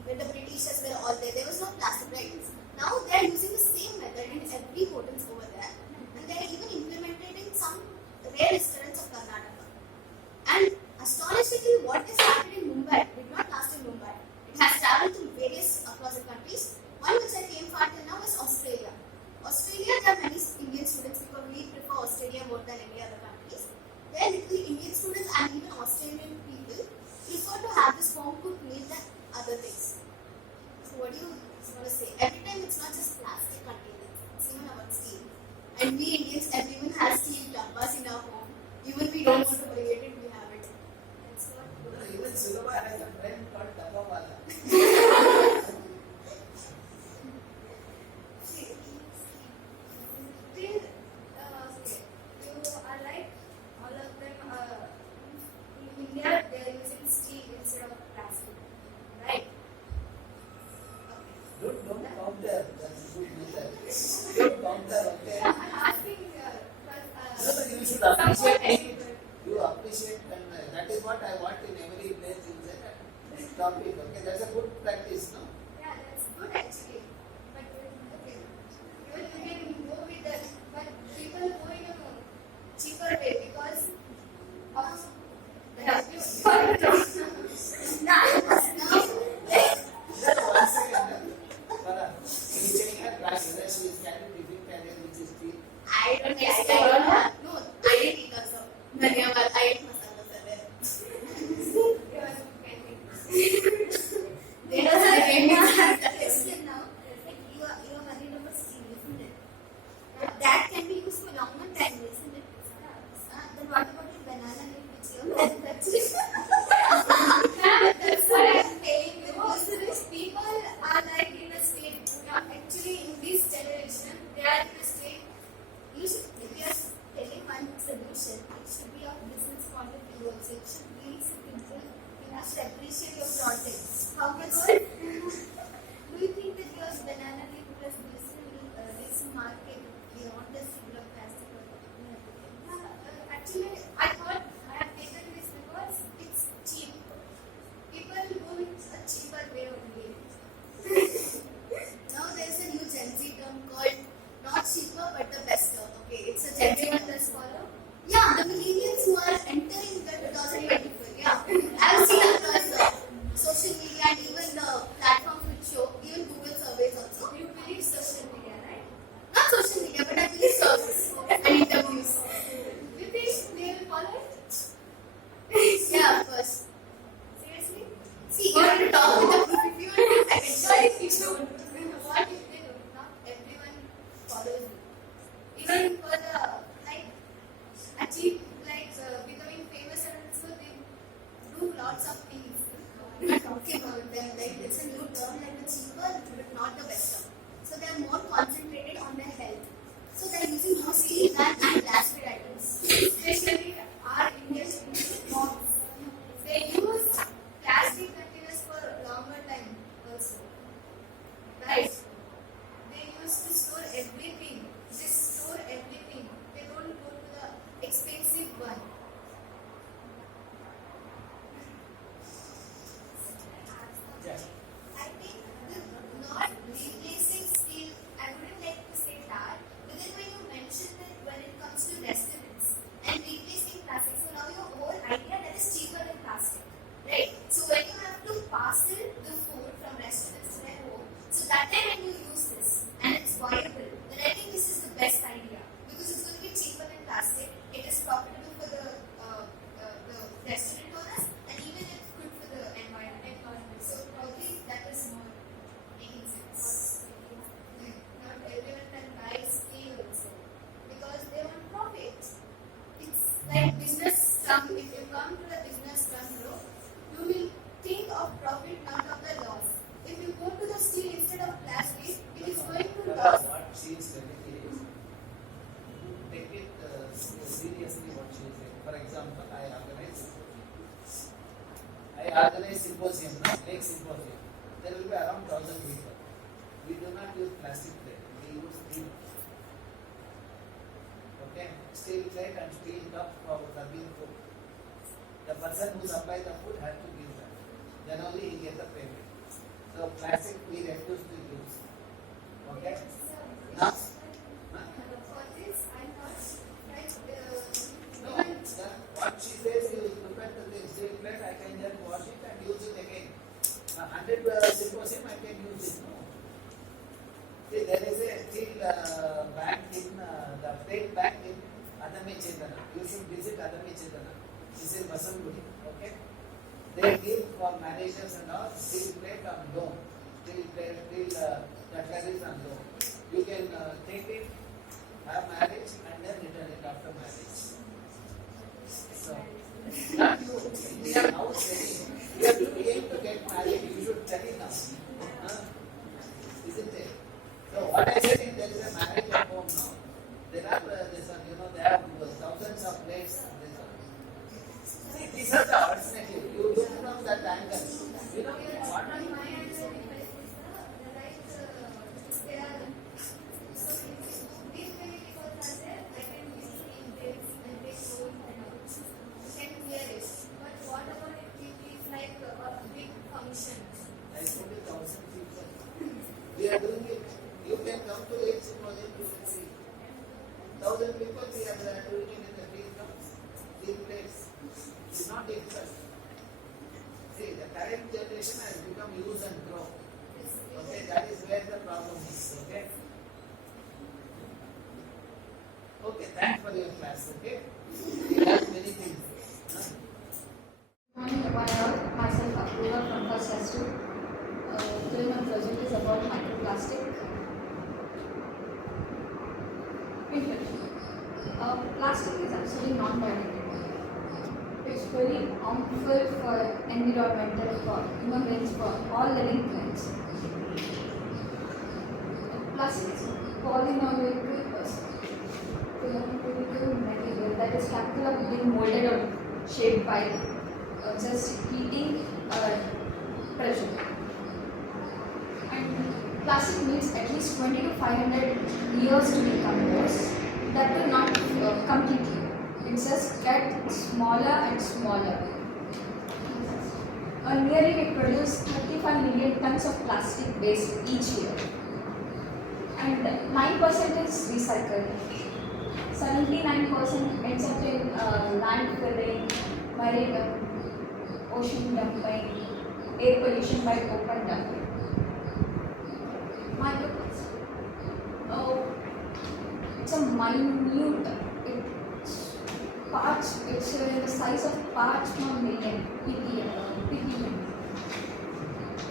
when the Britishers were all there. There was no plastic, right? Now they are using the same method in every hotels over there, and they are even implemented in some rare restaurants of Karnataka. And astonishingly, what they started in Mumbai did not last in Mumbai. It has traveled to various across the countries. One which I came for till now is Australia. Australia, there are many Indian students because we prefer Australia more than any other countries. Where literally Indian students and even Australian people prefer to have this home cooked meal than other things. So what do you want to say? Every time it's not just plastic containers, it's even about steel. And we Indians, everyone has steel dabbas in our home. Even we don't want to topic. Okay, that's a good practice, no? Yeah, that's good actually. But okay, even you can go with that, but people go in a cheaper way because of One second. He's saying a glass, whether she is carrying tiffin carrier which is tea. I don't know. No, I didn't eat also. Dhanyawad. I ate masala there. They don't have any Question now, like you are worried about steel, isn't it? That can be used for longer time, isn't it? Then what about the banana leaf which you are manufacturing? That's what I'm saying. Because people are like in a state. Actually, in this generation, they are in a state. You should, if you are telling one solution, it should be of business point of view also. It should be simple. You have to appreciate your project. How much do you think that your banana leaf plus this market beyond the single of plastic or everything? Actually, I thought I have taken this because it's cheap. People go with a cheaper way only. Now there is a new Gen Z term called not cheaper but the bester. Okay, it's a Gen Z one that's follow. Yeah, the millennials who are entering the 2024. Yeah, I've seen across the social media and even the platforms which show, even Google surveys also. You believe social media, right? Not social media, but I believe surveys and interviews. You think they will follow it? Yeah, of course. Seriously? See, you have to talk with the proof. If you want to, I can show you. What if they do? Not everyone follows you. Even for the, like, achieve, like, becoming famous and also they do lots of things. We're not talking about them, like, it's a new term, like the cheaper, but not the better. So they are more concentrated on their health. So they are using more steel and plastic items. Especially our Indian moms. They use plastic containers for a longer time also. Right? They used to store everything. They store everything. They don't go to the expensive one. Yes. I think not replacing steel, I wouldn't like to say that, but then when you mentioned that when it comes to restaurants and replacing plastic, so now your whole idea that is cheaper than plastic, right? So when you have to parcel the food from restaurants to their home, so that time when you use this and it's viable, then I think this is the best idea because it's going to be cheaper than plastic. It is profitable for the restaurant owners and even it's good for the environment. So probably that is more making sense. Not everyone can buy steel also because they want profit. It's like business term. If you come to the business term, you will think of profit, not of the loss. If you go to the steel instead of plastic, it is going to loss. What she is telling is, take it seriously what she is saying. For example, I organize symposium, no? Lake symposium. There will be around 1,000 people. We do not use plastic plate, we use steel. Okay? Steel plate and steel cup for serving food. The person who supplies the food has to give that. Then only he gets the payment. So plastic we refuse to use. Okay? Now, For this, I thought like no, what she says is look at the steel plate, I can just wash it and use it again. 100 symposium I can use it. No. See, there is a steel bank in the plate bank in Adami Chandra. You should visit Adami Chandra. This is Masangudi. Okay? They give for managers and all steel plate on loan. Steel plate, steel cutleries on loan. You can take it, have marriage and then return it after marriage. So, not you. We are now saying, you have to be able to get married, you should tell it now. Isn't it? So what I said is there is a marriage at home now. There are this one, they have thousands of plates. See, these are the alternative. You look from that angle. What are you? my understanding is the right they are so these many people are there. I can easily in this and they show and all. You can hear it. But what about if it is like a big function? itself. See, the current generation has become use and throw. Okay, that is where the problem is. Okay. Okay, thanks for your class. Okay, we learned many things. Morning, everyone. Myself, Apurva from First S2. Today my project is about microplastic. Plastic is actually non-biodegradable. It's very harmful for environmental, for human beings, for all living things. Plastic is polynomial material that is capable of being molded or shaped by just heating pressure. And plastic needs at least 20 to 500 years to decompose. That will not completely. It just gets smaller and smaller. Nearly we produce 35 million tons of plastic waste each year. And 9% is recycled. 79% ends up in landfilling, marine ocean dumping, air pollution by open dumping. Microplastic. It's a minute. It's the size of parts per million ppm.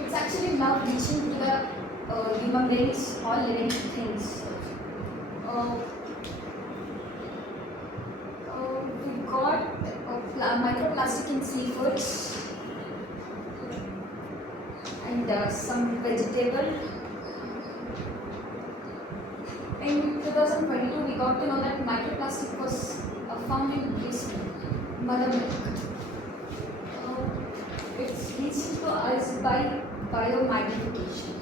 It's actually now reaching to the human beings, all living things. We got microplastic in seafoods and some vegetable. In 2022, we got to know that microplastic was found in breast mother milk. It's reached to us by biomagnification.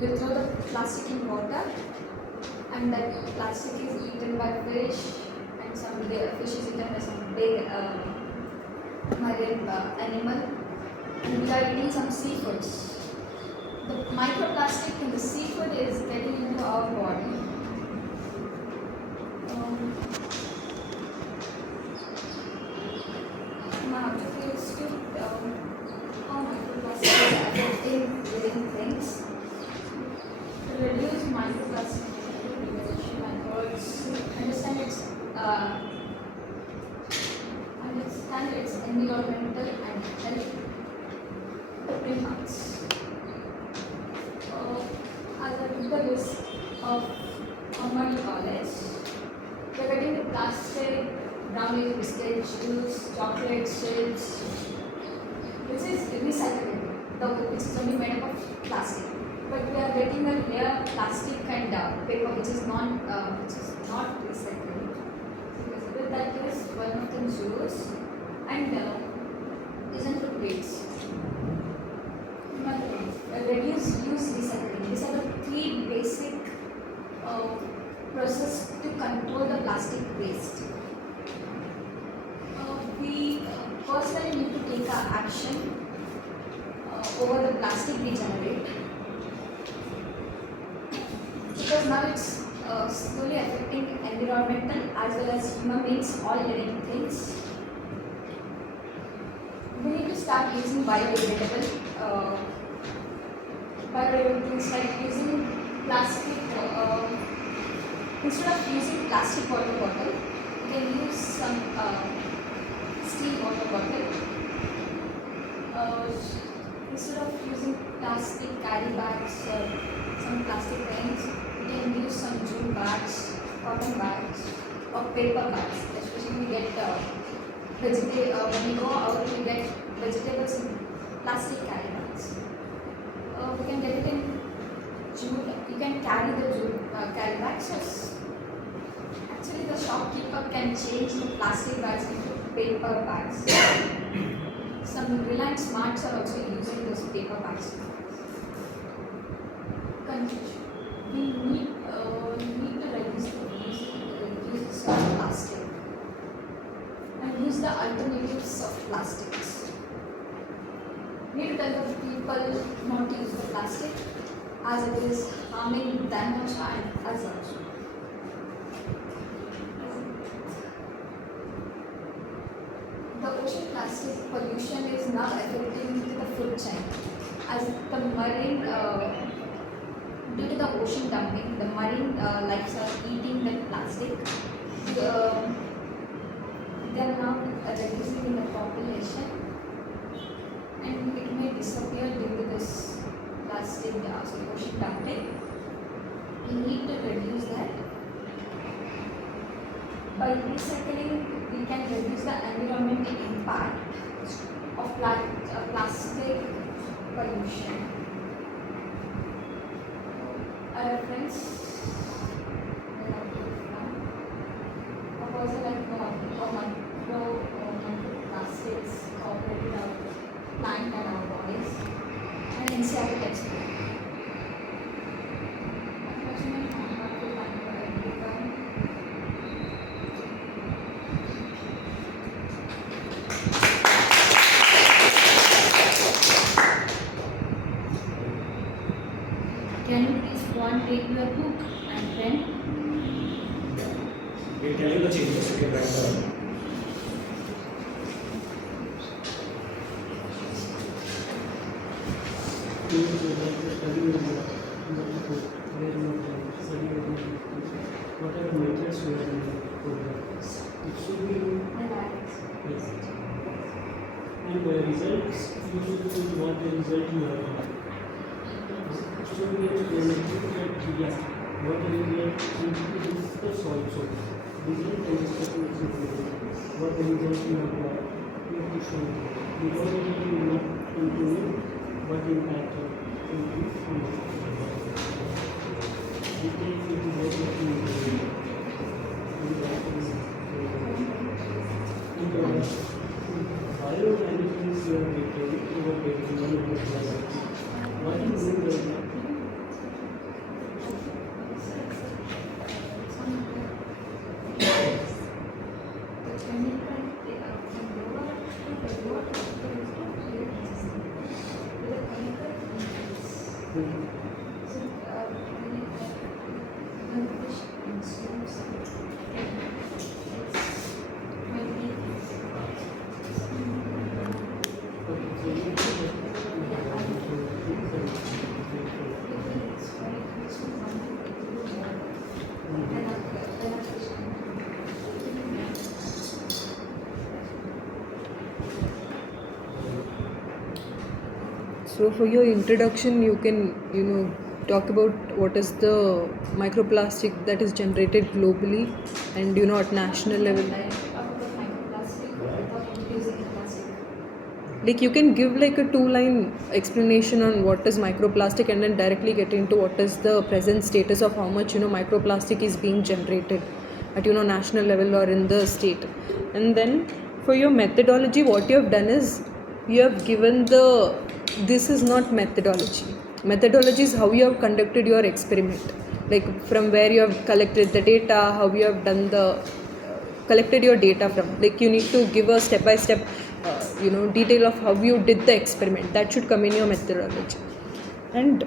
We throw the plastic in water, and that plastic is eaten by fish, and some fish is eaten by some big marine animal, and we are eating some seafoods. The microplastic in the seafood is getting into our body. Now, to how microplastic is affecting living things. To reduce microplastic prevention methods, understand its environmental and health impacts. As a list of Ammanni College, we're getting the plastic, brownies, biscuits, juice, chocolate, chips, which is recyclable, which is only made up of plastic. But we are getting a layer plastic and paper, which is not recyclable. With that is one of the juice and isn't the plates. Reduce, use, recycling. These are the three basic processes to control the plastic waste. We personally need to take our action over the plastic we generate, because now it's slowly affecting environmental as well as human beings, all living things. We need to start using biodegradable things like using plastic. Instead of using plastic water bottle, you can use some steel water bottle. Instead of using plastic carry bags or some plastic things, you can use some jute bags, cotton bags, or paper bags. Especially we get when we go out, we get vegetables in plastic carry bags. We can get it in jute. You can carry the jute carry bags. Actually, the shopkeeper can change the plastic bags into paper bags. Some Reliance Smarts are also using those paper bags. Conclusion: we need to reduce the use of plastic and use the alternatives of plastics. We need to tell the people not to use the plastic, as it is harming them also and us also. the ocean plastic pollution is now affecting the food chain. As the marine, due to the ocean dumping, the marine lives are eating the plastic. They are now reducing in the population, and it may disappear due to this plastic ocean dumping. We need to reduce that. By recycling, we can reduce the environmental impact of plastic pollution. A reference, a person like microplastics cooperated our plant and our bodies, and NCERT textbook. Can you please take your book and pen? We'll tell you the changes, you can write down. Whatever methods we are in the program, it should be yes. And the results, you should see what the result you have got. It should be explained that yes, what the result should be discussed also. Result and discussion is important. What the result you have got, you have to show. Because it will not improve what impact of So for your introduction, you can, talk about what is the microplastic that is generated globally and, at national level. Like you can give like a 2-line explanation on what is microplastic and then directly get into what is the present status of how much, microplastic is being generated at, national level or in the state. And then for your methodology, what you have done is you have given this is not methodology. Methodology is how you have conducted your experiment, like from where you have collected the data, how you have done collected your data from. Like you need to give a step-by-step, detail of how you did the experiment. That should come in your methodology. And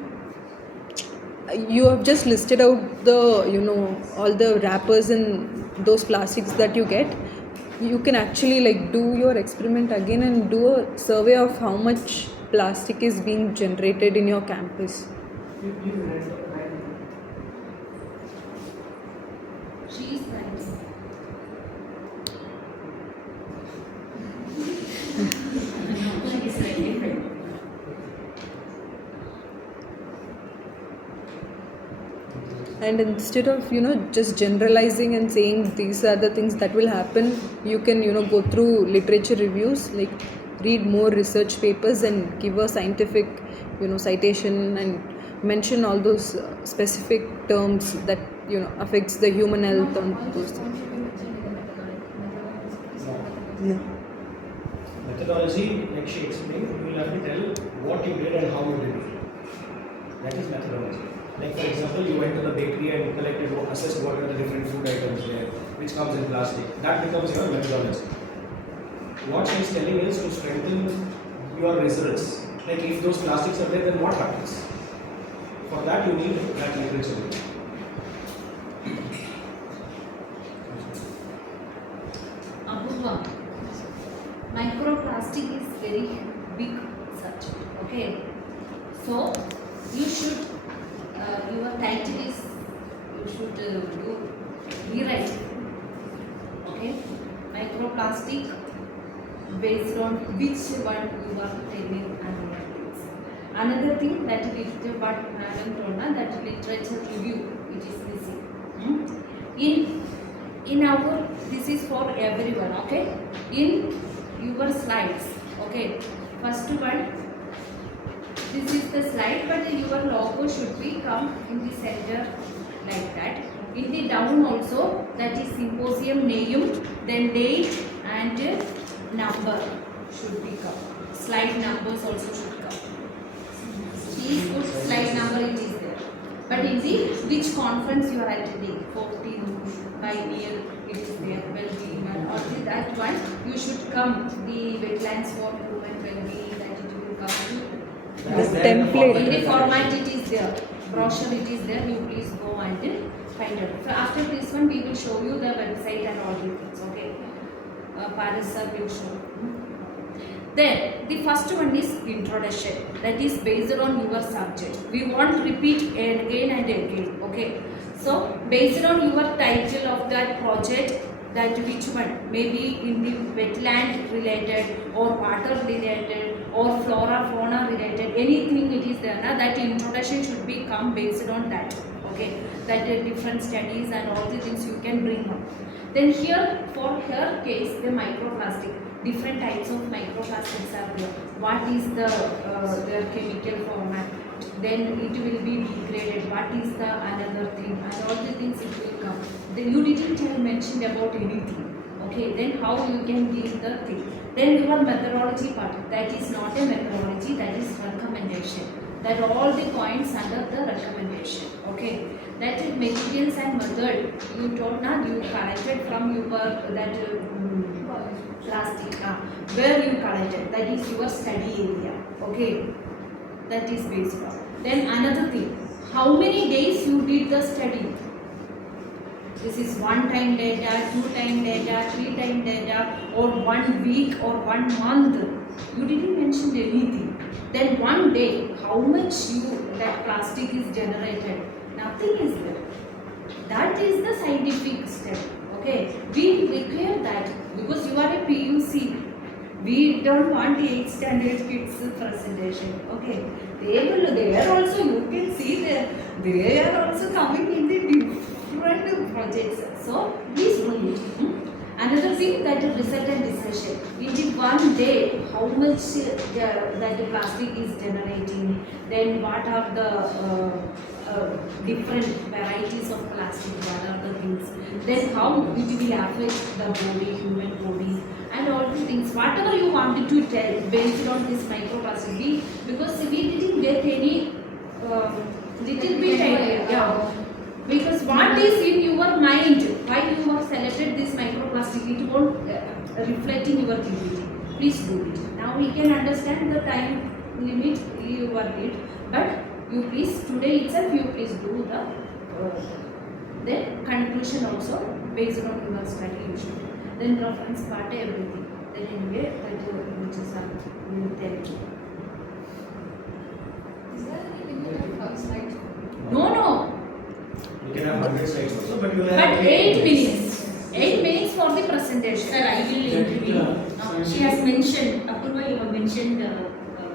you have just listed out all the wrappers and those plastics that you get. You can actually do your experiment again and do a survey of how much plastic is being generated in your campus. She is writing. And instead of just generalizing and saying these are the things that will happen, you can go through literature reviews, like read more research papers and give a scientific citation and mention all those specific terms that affects the human health on those things. No. Methodology, like she explained, you will have to tell what you did and how you did it. That is methodology. Like for example, you went to the bakery and assessed what are the different food items there, which comes in plastic. That becomes your methodology. What she is telling is to strengthen your results. Like if those plastics are there, then what happens? For that you need that literature. microplastic is very big subject. Okay, so you should your title is you should do rewrite. Okay, microplastic based on which one you are telling another thing that what Madam told na, that literature review it is missing. In our, this is for everyone. Okay, in your slides. Okay, first one, this is the slide, but your logo should be come in the center like that. In the down also, that is symposium name, then date and number should be come. Slide numbers also should come. Please put slide number, it is there. But in the which conference you are attending, 14 by year it is there, well-being, or that one you should come. The wetlands for women well-being, that it will come to The template. in the format it is there. Brochure it is there. You please go and find it. So after this one, we will show you the website and all the things. Okay, Paris sir will show. Then the first one is introduction. That is based on your subject. We won't repeat again and again. Okay. So based on your title of that project, that which one, maybe in the wetland related or water related or flora fauna related, anything it is there. Now that introduction should be come based on that. Okay. That different studies and all the things you can bring up. Then here for her case, the microplastic. Different types of microplastics are there. What is the their chemical format? Then it will be degraded. What is the another thing? And all the things it will come. Then you didn't mention about anything. Okay. Then how you can give the thing? Then your methodology part. That is not a methodology. That is recommendation. That all the points under the recommendation. Okay. That is materials and method. You told now you collected from your that. Plastic, where you collected, that is your study area. Okay, that is based on. Then another thing, how many days you did the study? This is 1 time data, 2 time data, 3 time data, or 1 week or 1 month. You didn't mention anything. Then 1 day, how much that plastic is generated? Nothing is there. That is the scientific step. Okay, we require that because you are a PUC. We don't want 8th standard kids presentation. Okay, they are also, you can see they are also coming in the different projects. So please do it. Another thing, that result and discussion. In 1 day, how much that plastic is generating, then what are the different varieties of plastic, what are the things, then how it will affect the body, human body, and all the things, whatever you wanted to tell based on this microplastic. Because we didn't get any little bit idea. Yeah. Because what is in your mind, why you have selected this microplastic, it won't reflect in your PPT. Please do it. Now we can understand the time limit you are did, but you please today itself you please do the then conclusion also based on your study you should. Then reference part everything. Then anyway that which is we will tell you. Is there any limit of slides? No. You can have 100 slides also, but you have. But 8 minutes. 8 minutes for the presentation. Sir, I will intervene. She has mentioned, Apurva, you have mentioned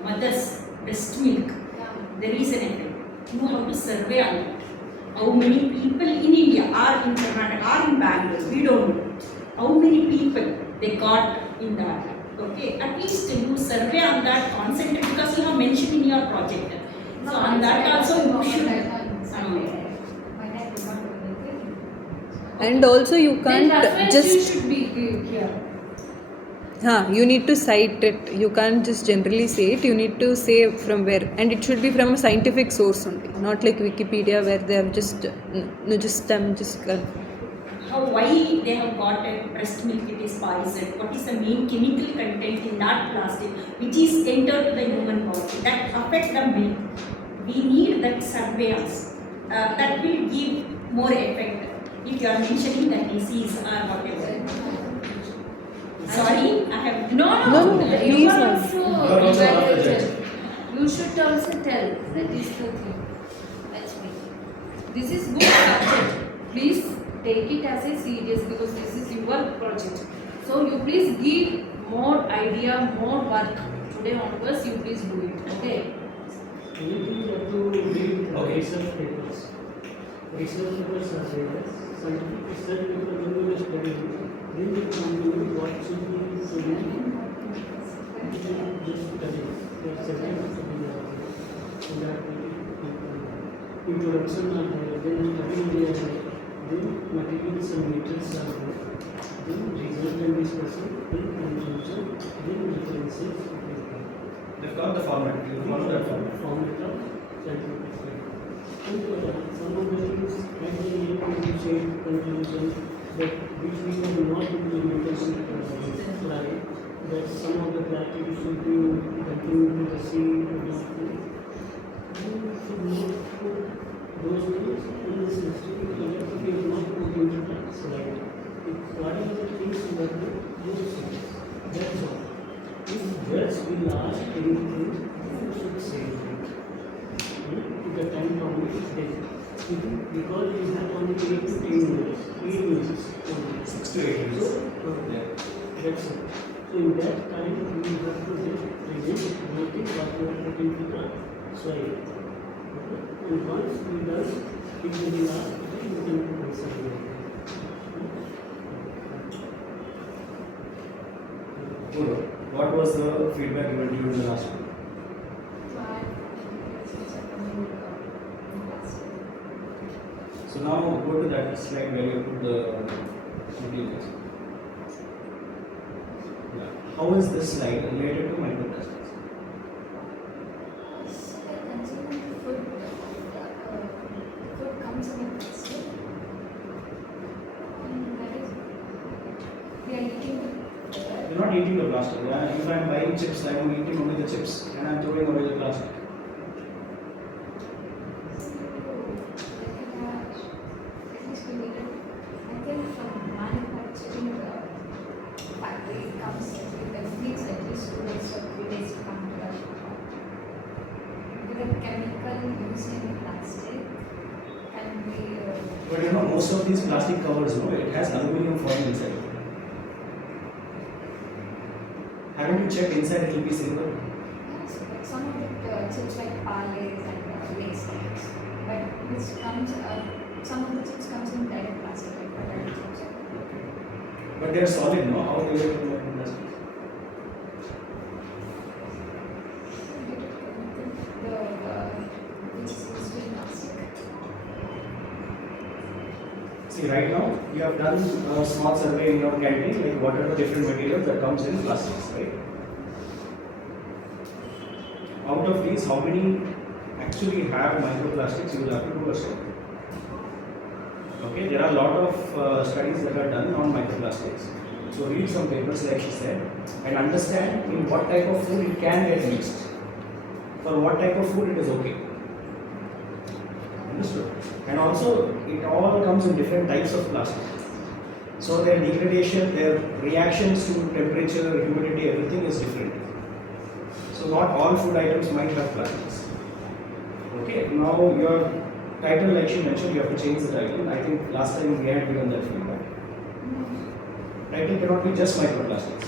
mother's breast milk. There is an effect. You have to survey on that. How many people in India are in Karnataka, are in Bangalore, we don't know. How many people they got in that. Okay, at least you survey on that, concentrate, because you have mentioned in your project. So on that also you should. And also you Then can't reference just you should be here. you need to cite it. You can't just generally say it. You need to say from where, and it should be from a scientific source only, not like Wikipedia where they have just Why they have got a breast milk, it is poison. What is the main chemical content in that plastic which is entered to the human body that affect the milk? We need that surveillance. That will give more effect if you are mentioning the disease or whatever. Sorry, I have No, no, You please, are ma'am. also You are also one of the evaluated. judge. You should also tell. That is the thing. Lakshmi. This is good subject. Please take it as a serious because this is your project. So you please give more idea, more work. Today onwards, you please do it. Okay. Anything you have to read Okay. research papers. Research papers are there. Scientific research paper when you are studying, then you can know what should be studied. You should just study. There are several introduction are there, then having area are there, then materials and methods are there, then result and discussion, then conclusion, then references. They've got the format. You follow that format. Format of scientific study. And some of the things at the end you say conclusion that which we have not implemented right, that some of the plastic should be continued to the sea or not. And should not put those things in the system because we have not put into the slide. Whatever the things you have to those things. That's all. If judge will ask anything, you should say it. The time permits because you have only 8 to 10 minutes, 8 minutes only. 6 to 8 minutes. So, that's it. So in that time you have to just present everything what you are putting to the soil. Okay? And once you done, it will be asked, then you can answer it. Good. What was the feedback given to you in the last one? So now go to that slide where you put the materials. Yeah. How is this slide related to microplastics? Food comes in a plastic. That is, we are eating. You're not eating the plastic. Yeah? If I'm buying chips, I'm eating only the chips and I'm throwing away the plastic. But you know, most of these plastic covers, no, it has aluminum foil inside. Haven't you checked inside it will be silver? Some of the chips like parlays and lace chips, but this comes, some of the chips comes in direct plastic, like potato chips. But they are solid, no? How they will be plastic? Which is used plastic. See, right now you have done a small survey in your canteen, like what are the different materials that comes in plastics, right? Out of these, how many actually have microplastics? You will have to do a study. Okay, there are a lot of studies that are done on microplastics. So read some papers like she said and understand in what type of food it can get mixed. For what type of food it is okay. Understood? And also it all comes in different types of plastic. So their degradation, their reactions to temperature, humidity, everything is different. So not all food items might have plastics. Okay, now your title, like she mentioned, you have to change the title. I think last time we had given that feedback. Title cannot be just microplastics.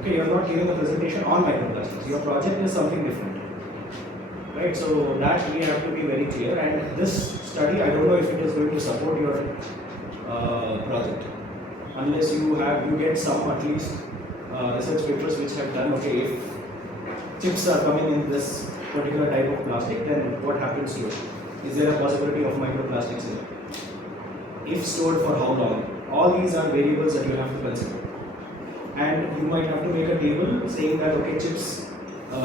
Okay, you are not giving a presentation on microplastics. Your project is something different. Right, so that we have to be very clear. And this study, I don't know if it is going to support your project. Unless you get some at least research papers which have done, okay, if chips are coming in this particular type of plastic, then what happens to it? Is there a possibility of microplastics in it? If stored, for how long? All these are variables that you have to consider. And you might have to make a table saying that, okay, chips,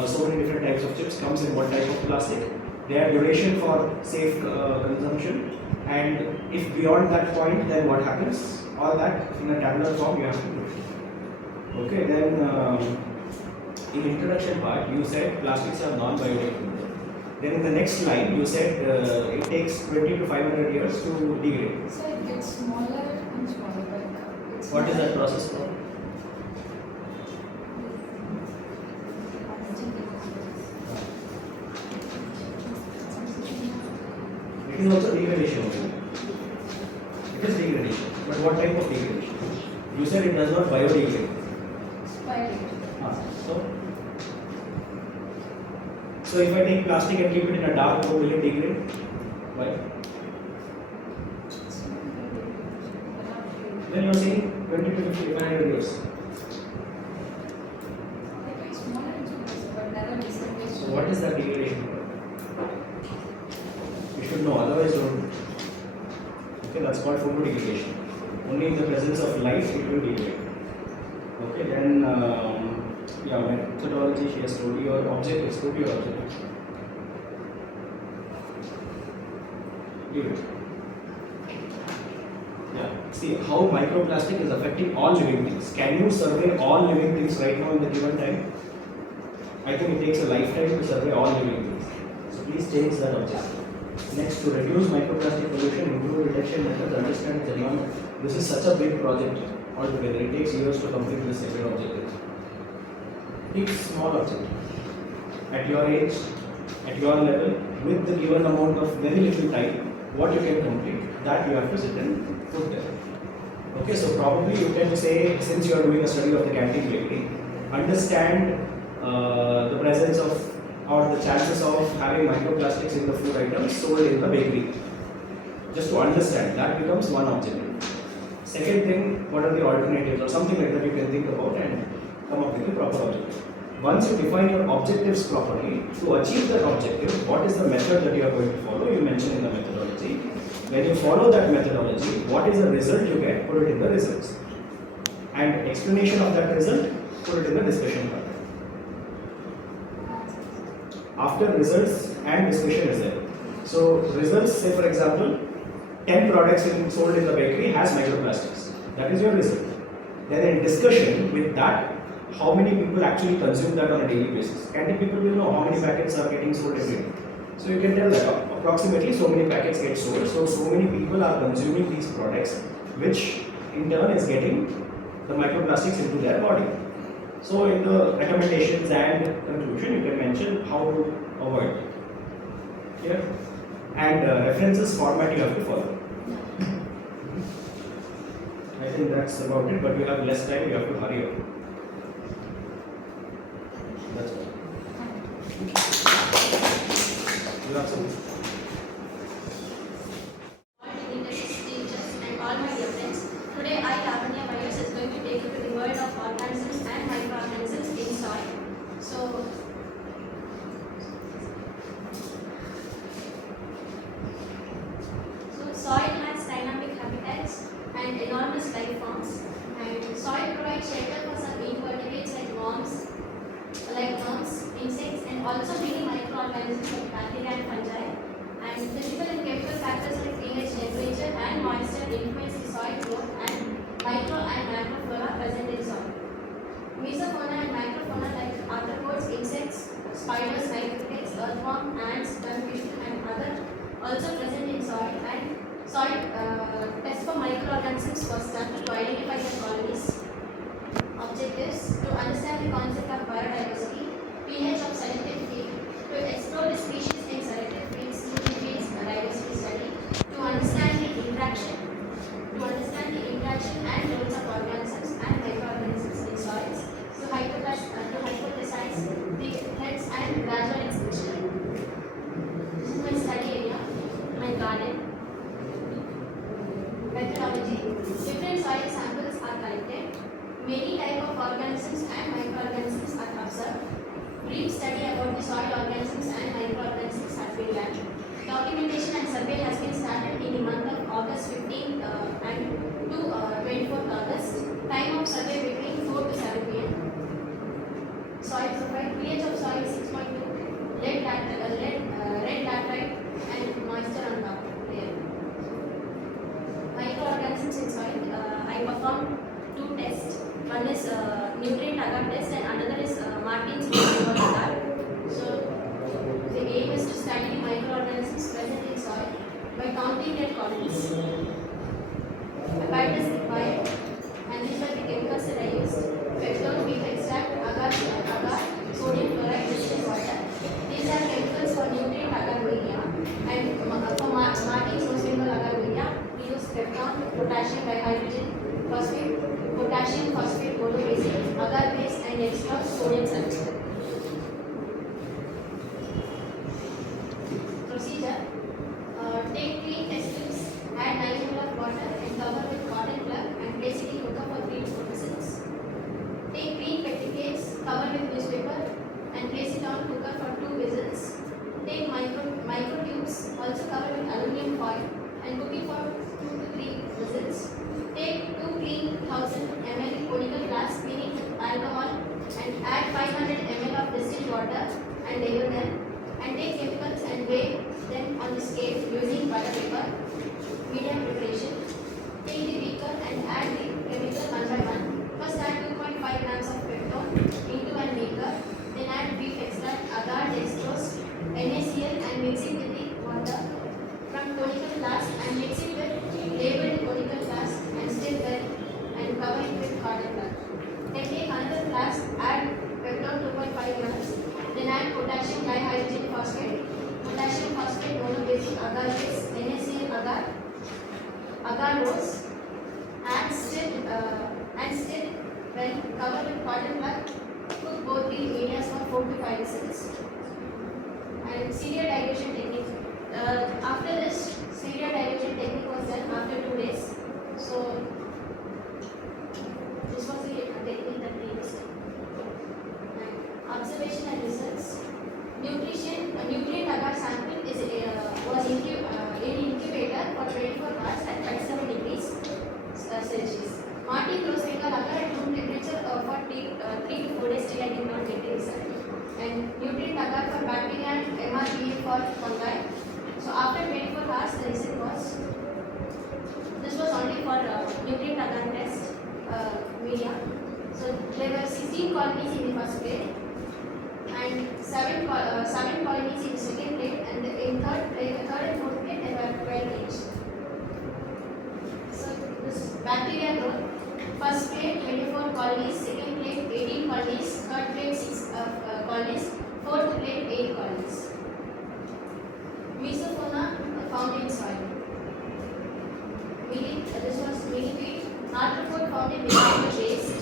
so many different types of chips comes in what type of plastic, their duration for safe consumption, and if beyond that point, then what happens? All that in a tabular form you have to do. Okay, then in introduction part, you said plastics are non-biodegradable. Then in the next slide, you said it takes 20 to 500 years to degrade. So it gets smaller and smaller. What is that process called? It is also degradation also. It is degradation. But what type of degradation? You said it does not biodegrade. So if I take plastic and keep it in a dark room, will it degrade? Why? Then you are saying 20 to 500 years. So what is that degradation? You should know, otherwise don't. Okay, that's called photodegradation. Only in the presence of light it will degrade. Okay, then yeah, methodology she has told you, your objectives, put your objectives. Leave it. Yeah, see how microplastic is affecting all living things. Can you survey all living things right now in the given time? I think it takes a lifetime to survey all living things. So please change that objective. Next, to reduce microplastic pollution, improve detection methods, understand its environment. This is such a big project altogether. It takes years to complete this second objective. Take small objective. At your age, at your level, with the given amount of very little time, what you can complete, that you have to sit and put there. Okay, so probably you can say, since you are doing a study of the canteen bakery, understand the presence of or the chances of having microplastics in the food items sold in the bakery. Just to understand, that becomes one objective. Second thing, what are the alternatives or something like that you can think about and come up with a proper objective. Once you define your objectives properly, to achieve that objective, what is the method that you are going to follow? You mentioned in the methodology. When you follow that methodology, what is the result you get? Put it in the results. And explanation of that result, put it in the discussion part. After results and discussion is there. So results, say for example, 10 products sold in the bakery has microplastics. That is your result. Then in discussion with that, how many people actually consume that on a daily basis. Canteen people will know how many packets are getting sold every day. So you can tell that approximately so many packets get sold. So many people are consuming these products, which in turn is getting the microplastics into their body. So in the recommendations and conclusion, you can mention how to avoid. Here, and references format you have to follow. I think that's about it. But you have less time. You have to hurry up. That's all. You have some. Teachers and all my dear friends. Today I, Lavanya Myers, is going to take you to the world of organisms and microorganisms in soil. So soil has dynamic habitats and enormous life forms, and soil provides shelter for some invertebrates like worms, insects, and also many microorganisms like bacteria and fungi. And physical and chemical factors like pH, temperature, and moisture influence the soil growth and micro and macroflora present in soil. Mesofauna and microfauna like arthropods, insects, spiders, nitrates, earthworm, ants, dung beetle, and other also present in soil. And soil tests for microorganisms was done to identify their colonies. Objectives: to understand the concept of biodiversity, pH of selected field, to explore the species in selected fields through the fields diversity study, to understand the interaction and roles of organisms and microorganisms in soils, to hypothesize the threats and gradual extinction. This is my study area, my garden. Methodology: different soil samples are collected. Many types of organisms and microorganisms are observed. Brief study about the soil organisms and microorganisms has been done. Documentation and survey has been started in the month of August 15th and to 24th August. Time of survey between 4 to 7 p.m. Soil profile: pH of soil 6.2, red laterite and moisture on top layer. Microorganisms in soil: I performed 2 tests. One is nutrient agar test and another is Martin's nutrient agar. So the aim is to study the microorganisms present in soil by and extra sodium sulfate. Procedure: take clean test tubes, add 9 ml of water and cover with cotton plug and place it in cooker for 3 to 4 whistles. Take clean petri cakes, cover with newspaper and place it on cooker for 2 whistles. Take micro tubes, also cover with aluminum foil and cook it for 2 to 3 whistles. Take 2 clean 1000 ml conical flasks, clean it with alcohol and add 500 ml of distilled water and label them, and take chemicals and weigh them on the scale using butter paper. Medium preparation. Take the beaker and add the chemical one by one. First add 2.5 grams of peptone into one beaker. Then add beef extract, agar, dextrose, NaCl and mix it with the water from conical flask and mix it with labeled conical flask and stir well and cover it with cotton plug. Then take another flask, add peptone 2.5 grams. Then add potassium dihydrogen phosphate, potassium phosphate monobasic agar base, NaCl agar rose, and stir when cover with cotton plug. Cook both the medias for 4 to 5 whistles. And serial dilution technique. After this, serial dilution technique was done after 2 days. So this was the technique that we used. Observation and results. Nutrient agar sample was in incubator for 24 hours at 37 degrees Celsius. Martin rose finger agar at room temperature for 3 to 4 days till I did not get the result. And nutrient agar for bacteria and MRBA for fungi. So after 24 hours the result was, this was only for nutrient agar test media. So there were 16 colonies in the first plate and 7 colonies in the second plate, and in third and fourth plate there were 12 each. So this bacteria growth: first plate 24 colonies, second plate 18 colonies, third plate 6 colonies, fourth plate 8 colonies. Mesofauna found in soil. This was millipede. Arthropod found in vegetable waste,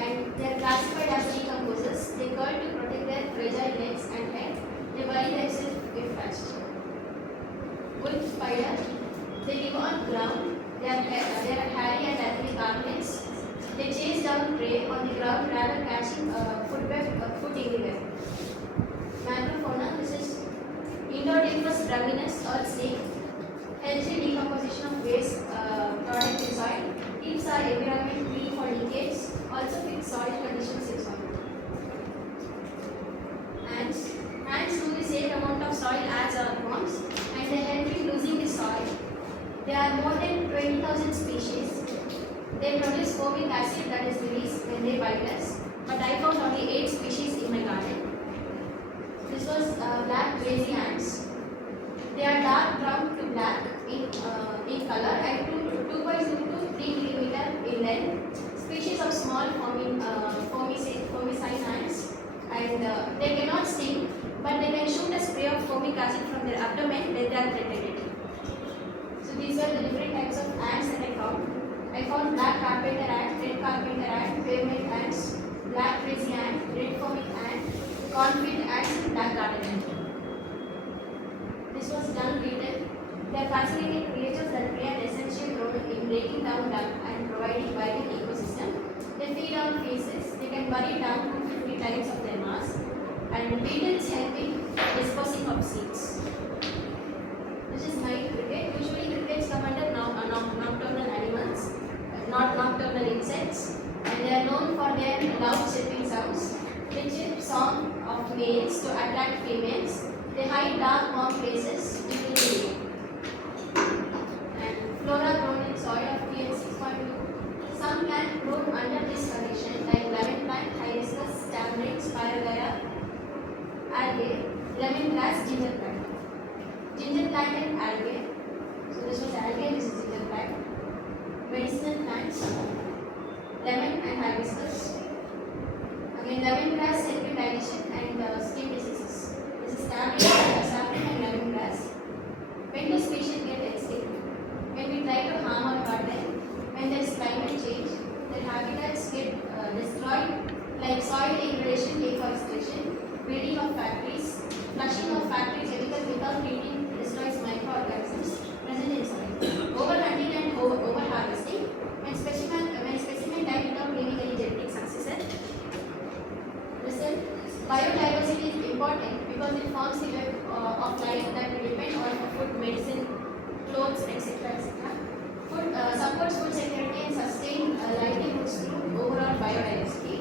and they are classified as decomposers. They curl to protect their fragile legs and head. They bury themselves if touched. Wolf spider. They live on ground. They are hairy and athletic. They chase down prey on the ground rather catching foot in the web. Macrofauna. This is Indodephus braminus or snake. Helps in decomposition of waste product in soil. Keeps our environment clean for decades. Also fix soil conditions in soil. Ants do the same amount of soil as earthworms, and they help in losing the soil. There are more than 20,000 species. They produce formic acid that is released when they bite us, but I found only 8 species in my garden. This was black crazy ants. They are dark brown to black in color and 2.2 to 3 mm in length. Species of small formicine ants, and they cannot sting, but they can shoot a spray of formic acid from their abdomen when they are threatened. So these were the different types of ants that I found. I found black carpenter ant, red carpenter ant, pavement ants, black crazy ant, red formic ant, cornfield ants, and black garden ant. This was dung beetle. They are fascinating creatures that play an essential role in breaking down dung and providing vital ecosystem. They feed on feces. They can bury down to 50 times of their mass, and beetles help in disposing of seeds. This is night cricket. Usually crickets come under nocturnal animals, not nocturnal insects, and they are known for their loud chirping sounds. They chirp song of males to attract females. They hide dark warm places into the day. And flora grown in soil of pH 6.2. Some plants grow under this condition, like lemon plant, hibiscus, tamarind, spiraea, algae, lemongrass, ginger plant. Ginger plant and algae. So this was algae, this is ginger plant. Medicinal plants, lemon and hibiscus. Again, lemongrass help in digestion and skin diseases. This is saffron and lemongrass. When do species get extinct? When we try to harm our garden, when there is climate change, their habitats get destroyed, like soil deforestation, building of factories, flushing of factory chemical without treating destroys microorganisms present in soil, overhunting and over-harvesting, when specimen die without leaving any genetic successor. Result, biodiversity is important because it forms the web of life that will depend on food, medicine, clothes, etc. Food supports food security and sustain livelihoods through overall biodiversity.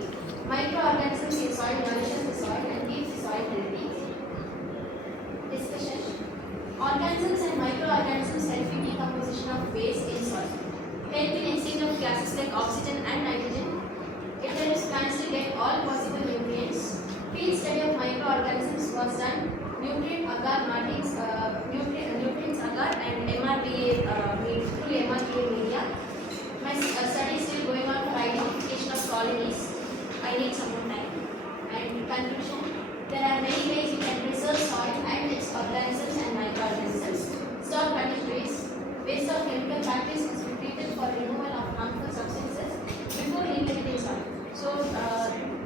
Microorganisms in soil nourishes the soil and keeps the soil healthy. Discussion. Organisms and microorganisms help in decomposition of waste in soil. Help in exchange of gases like oxygen and nitrogen. It helps plants to get all possible nutrients. Field study of microorganisms was done. Nutrients agar and MRBA through MRBA media. My study is still going on for identification of colonies. I need some more time. And conclusion, there are many ways you can preserve soil and its organisms and microorganisms. Stop cutting trees. Waste of chemical factories is treated for removal of harmful substances before eliminating soil. So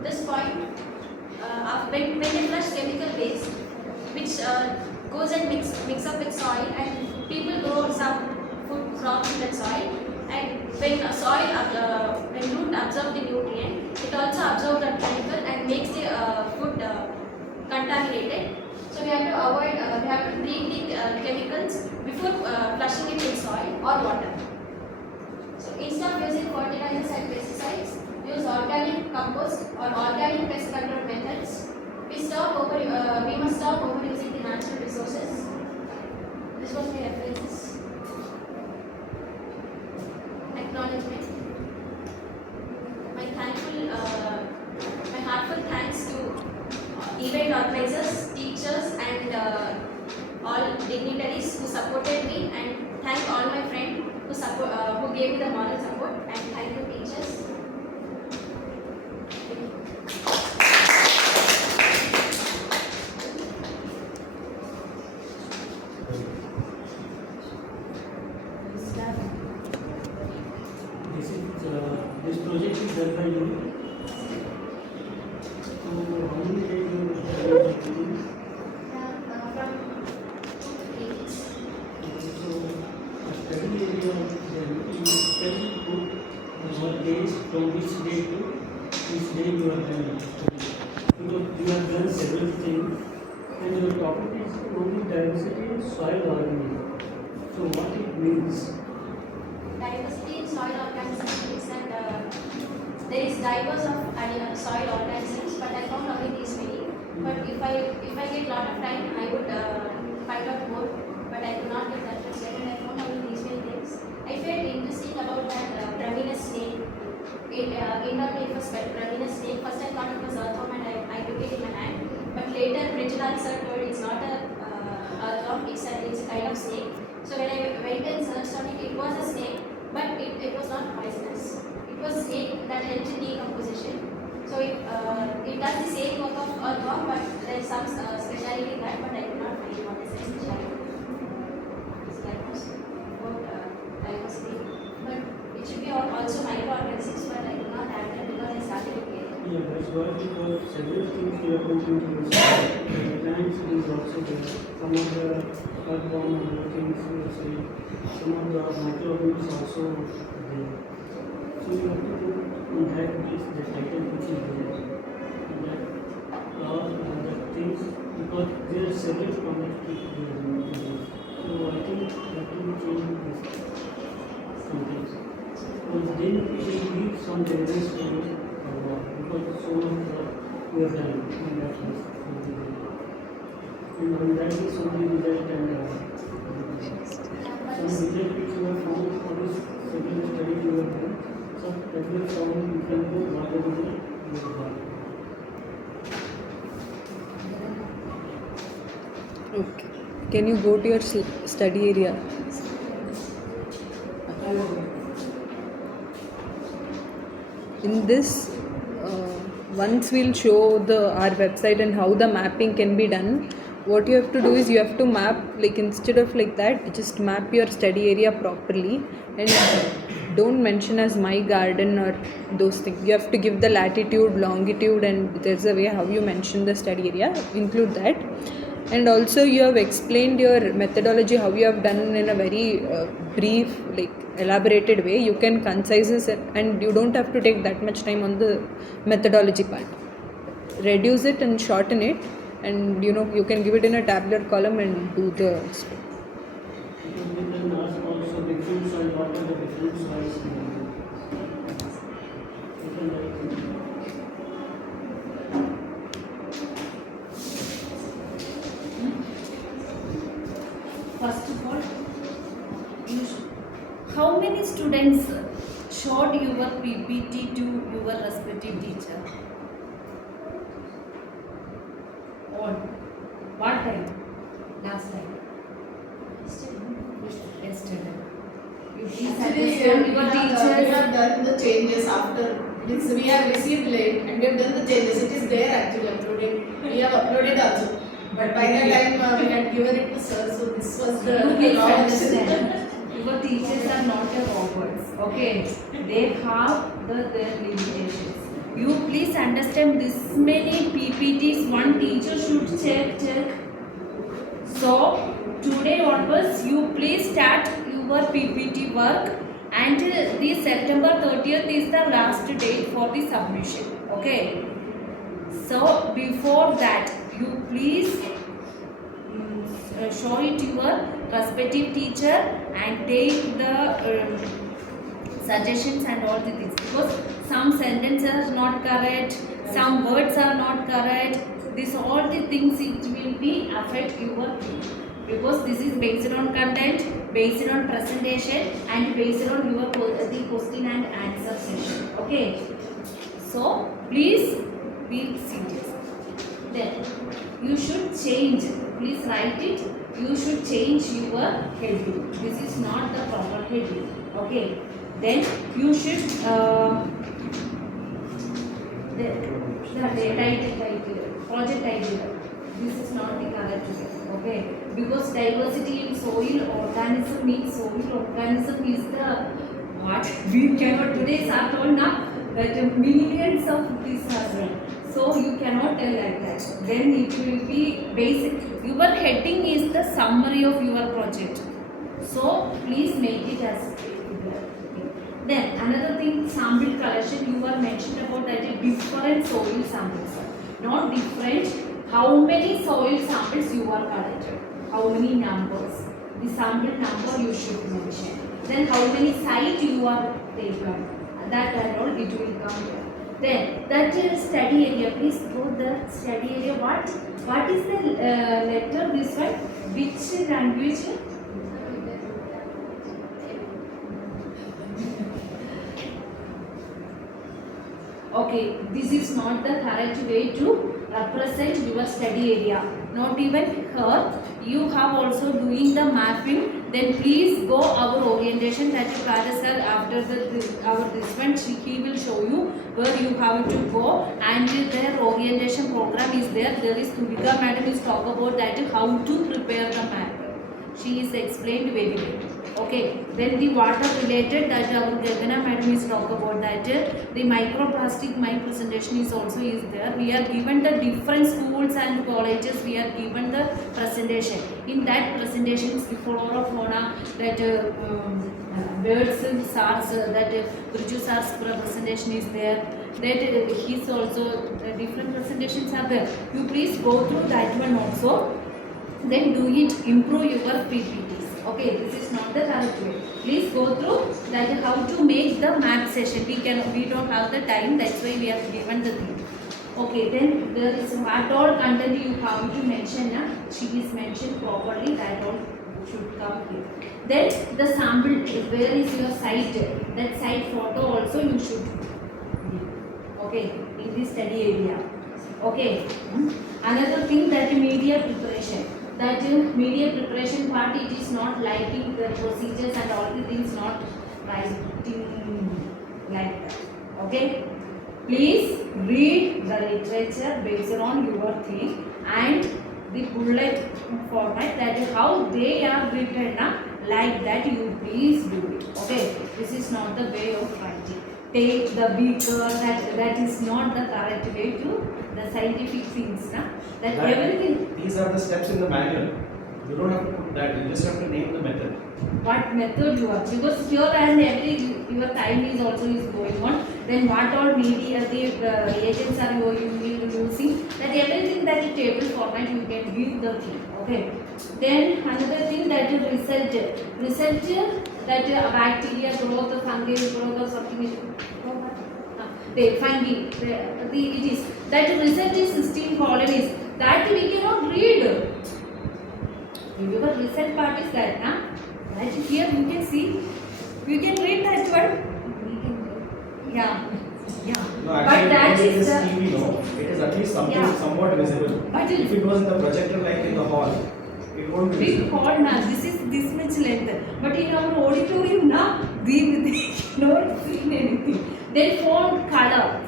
this point, when they flush chemical waste, which goes and mix up with soil, and people grow some food crops in that soil, and when root absorb the nutrient, it also absorbs that chemical and makes the food contaminated. So we have to avoid, we have to treat the chemicals before flushing it in soil or water. So instead of using fertilizers and pesticides, use organic compost or organic pest control methods. We must stop overusing the natural resources. This was my references. Acknowledgement. My heartfelt thanks to event organizers, teachers, and all dignitaries who supported me, and thank all my friends who gave me the moral support, and thank you teachers. This project is done by you. So how many days you have been doing? So a study area, you can put what days from which day to which day you are done. Because you have done several things, and your topic is only diversity in soil organism. So what it means? Diversity in soil organisms means that there is diverse of soil organisms, but I found only these many. But if I get lot of time, I would find out more. But I could not get that much time, and I found only these many things. I felt interesting about that Braminous snake. Indoor-Typhus Braminous snake. First I thought it was earthworm, and I took it in my hand. But later, Bridgedal sir told it's not a earthworm, it's a kind of snake. So when I went and searched on it, it was a snake, but it was not poisonous. It was a snake that helps in decomposition. So it does the same work of earthworm, but there is some speciality in that, but I could not find what is the speciality. So that was about diversity. But it should be also microorganisms, but I could not add that because I started it here. Yeah, that's why because several things we are going to use. The plants is also there. Some of the earthworm and other things we are saying. Some of the microorganisms also there. So you have to put on that the title which is there. And that the things, because there are several commodities there. So I think that will change this something. And then we will give some evidence to because so much we have done in that case. And on that is only result and some result which you have found for this second study you have done. So that will found you can go what the result you have got. Okay. Can you go to your study area? In this, once we'll show our website and how the mapping can be done. What you have to do is you have to map, like instead of like that, just map your study area properly and don't mention as my garden or those things. You have to give the latitude, longitude, and there's a way how you mention the study area. Include that. And also you have explained your methodology, how you have done in a very brief, like elaborated way. You can concise it and you don't have to take that much time on the methodology part. Reduce it and shorten it, and you can give it in a tabular column and do the We can ask also different soil, what are the different soils? You can write it. First of all, how many students showed your PPT to your respective teacher? On what time? Last time? Yesterday. You please understand your We teachers. have done the changes after this. We have received late and we have done the changes. It is there actually uploaded. We have uploaded also. But by the time we had given it to sir, so this was the Please launch. understand. Your teachers are not a robots. Okay, they have their limitations. You please understand this many PPTs one teacher should check. So today onwards you please start your PPT work, and the September 30th is the last date for the submission. Okay. So before that you please show it to your respective teacher and take the suggestions and all the things, because some sentences are not correct, some words are not correct. This all the things it will be affect your because this is based on content, based on presentation, and based on your the question and answer session. Okay. So please be serious. Then you should change. Please write it. You should change your heading. This is not the proper heading. Okay. Then you should the title, project title. This is not the correct way. Okay. Because diversity in soil organism means soil organism is the what we cannot today are told now that millions of these are there. So you cannot tell like that. Then it will be basic. Your heading is the summary of your project. So please make it as then another thing, sample collection. You are mentioned about that different soil samples. Not different. How many soil samples you are collected? How many numbers? The sample number you should mention. Then how many sites you are taken? That and all it will come here. Then that is study area. Please go the study area. What is the letter? This one. Which language? Okay, this is not the correct way to represent your study area. Not even here. You have also doing the mapping. Then please go our orientation. That is sir after our this one he will show you where you have to go, and their orientation program is there. There is Tulika madam is talk about that how to prepare the map. She is explained very well. Okay, then the water related that our Gagana madam is talk about that. The microplastic, my presentation is also is there. We are given the different schools and colleges. We are given the presentation. In that presentation, the flora fauna, that birds and SARS, that Burju SARS presentation is there. That his also different presentations are there. You please go through that one also. Then do it, improve your PPTs. Okay, this is not the correct way. Please go through that how to make the math session. We don't have the time, that's why we have given the thing. Okay, then there is what all content you have to mention. She is mentioned properly, that all should come here. Then the sample, where is your site? That site photo also you should give. Okay, in this study area. Okay. Another thing, that media preparation. That media preparation part, it is not liking the procedures and all the things, not writing like that. Okay. Please read the literature based on your thing and the bullet format, that is how they are written like that you please do it. Okay, this is not the way of writing. Take the beaker, that is not the correct way to the scientific things. That everything. These are the steps in the manual. You don't have to put that, you just have to name the method. What method you are, because here and your time is also is going on, then what all media the agents are using, that everything that is table format you can give the thing. Okay, then another thing that is result that bacteria growth, fungi growth or something is fungi, it is that result is 16 colonies that we cannot read. Your result part is that, that here you can see, you can read that one. Yeah. No, But actually, that it is is TV, no. It is at least something somewhat visible. But if it was in the projector like in the hall, it won't be big visible. hall now, this is this much length. But in our auditorium now, we not seen anything. Then font color,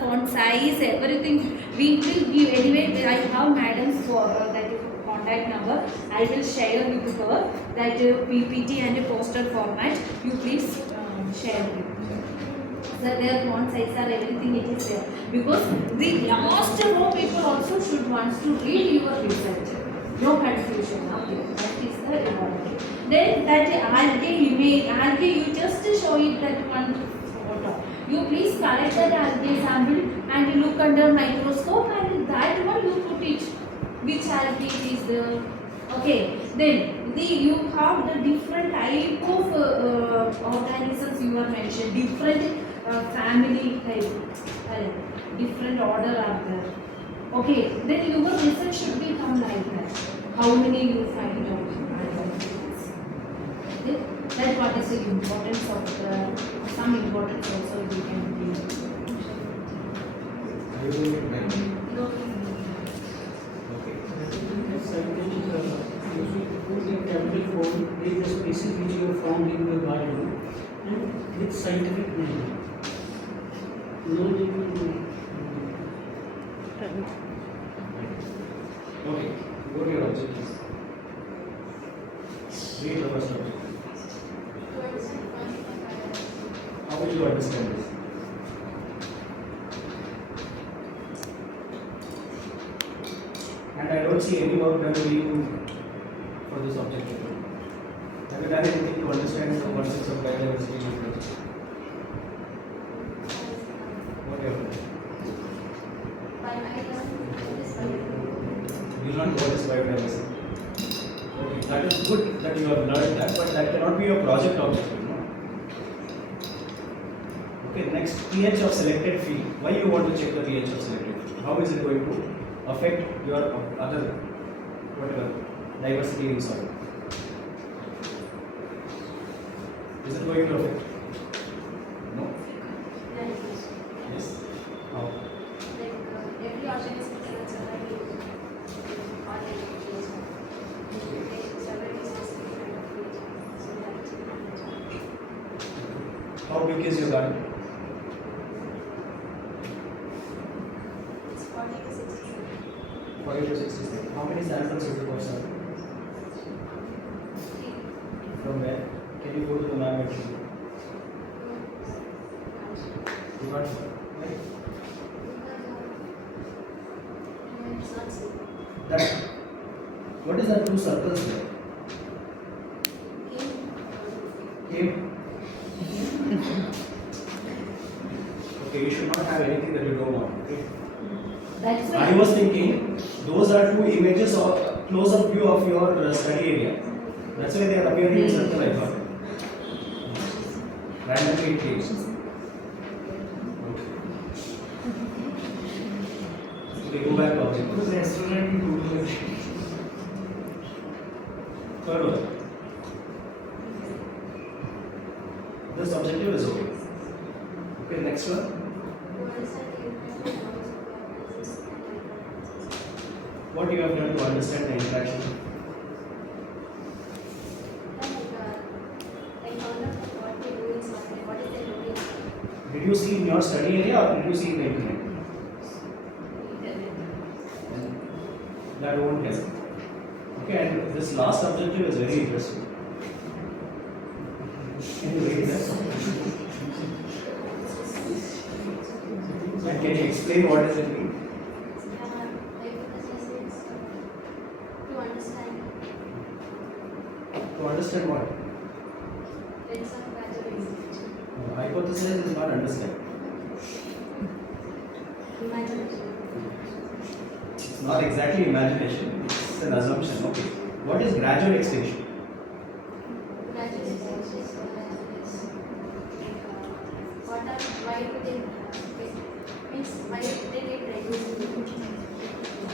font size, everything we will give. Anyway, I have madam's for that contact number. I will share with her that PPT and poster format. You please share with. So their font size are everything it is there. Because the last row people also should want to read your research. No confusion. Okay, that is the important. Then that algae image, you just show it that one photo. You please collect that algae sample and look under microscope, and that one you put it. Which algae is there? Okay. Then you have the different type of organisms you are mentioned. Different family type. Different order are there. Okay, then your research should become like that. How many you find out? Okay? That's what is the importance of some importance also we can give. Are you doing it now? Okay. Scientific, you should put in capital form, there is a species which you have found in your garden and with scientific name. No need to Okay, go to your objectives. Read the first objective. How will you understand this? And I don't see any work done by you for this objective. Have you done anything to understand the concepts of biodiversity in your project? What you have done? You learned what is biodiversity. Okay, that is good that you have learned that, but that cannot be your project objective, no? Okay, next, pH of selected field. Why you want to check the pH of selected field? How is it going to affect your other whatever diversity in soil? Is it going to affect? No? Yes. How? Every organism can survive in organic pH. Several specific kind of pH. So that How big is your garden? it's 40 to 60. 40 to 60 seconds. How many samples you took of soil? From where? Can you go to the map and show? You got right? It's not safe. That. What is that two circles there? Cave. Okay, you should not have anything that you don't want. Okay? That's I was thinking those are two images or close-up view of your study area. That's why they are appearing in circle, I thought. Randomly it came. Okay, go back to object. go to the restaurant and Google it. Third one. This objective is okay. Okay, next one. What you have done to understand the interaction? Did you see in your study area or did you see in the internet? That won't help. Okay, and this last objective is very interesting. explain what does it mean? Hypothesis is to understand To understand what? lengths of gradual extension. Hypothesis is not understand. Imagination. It's not exactly imagination, it's an assumption. Okay. What is gradual extinction? Gradual extension is what are why do they means why they get reduced?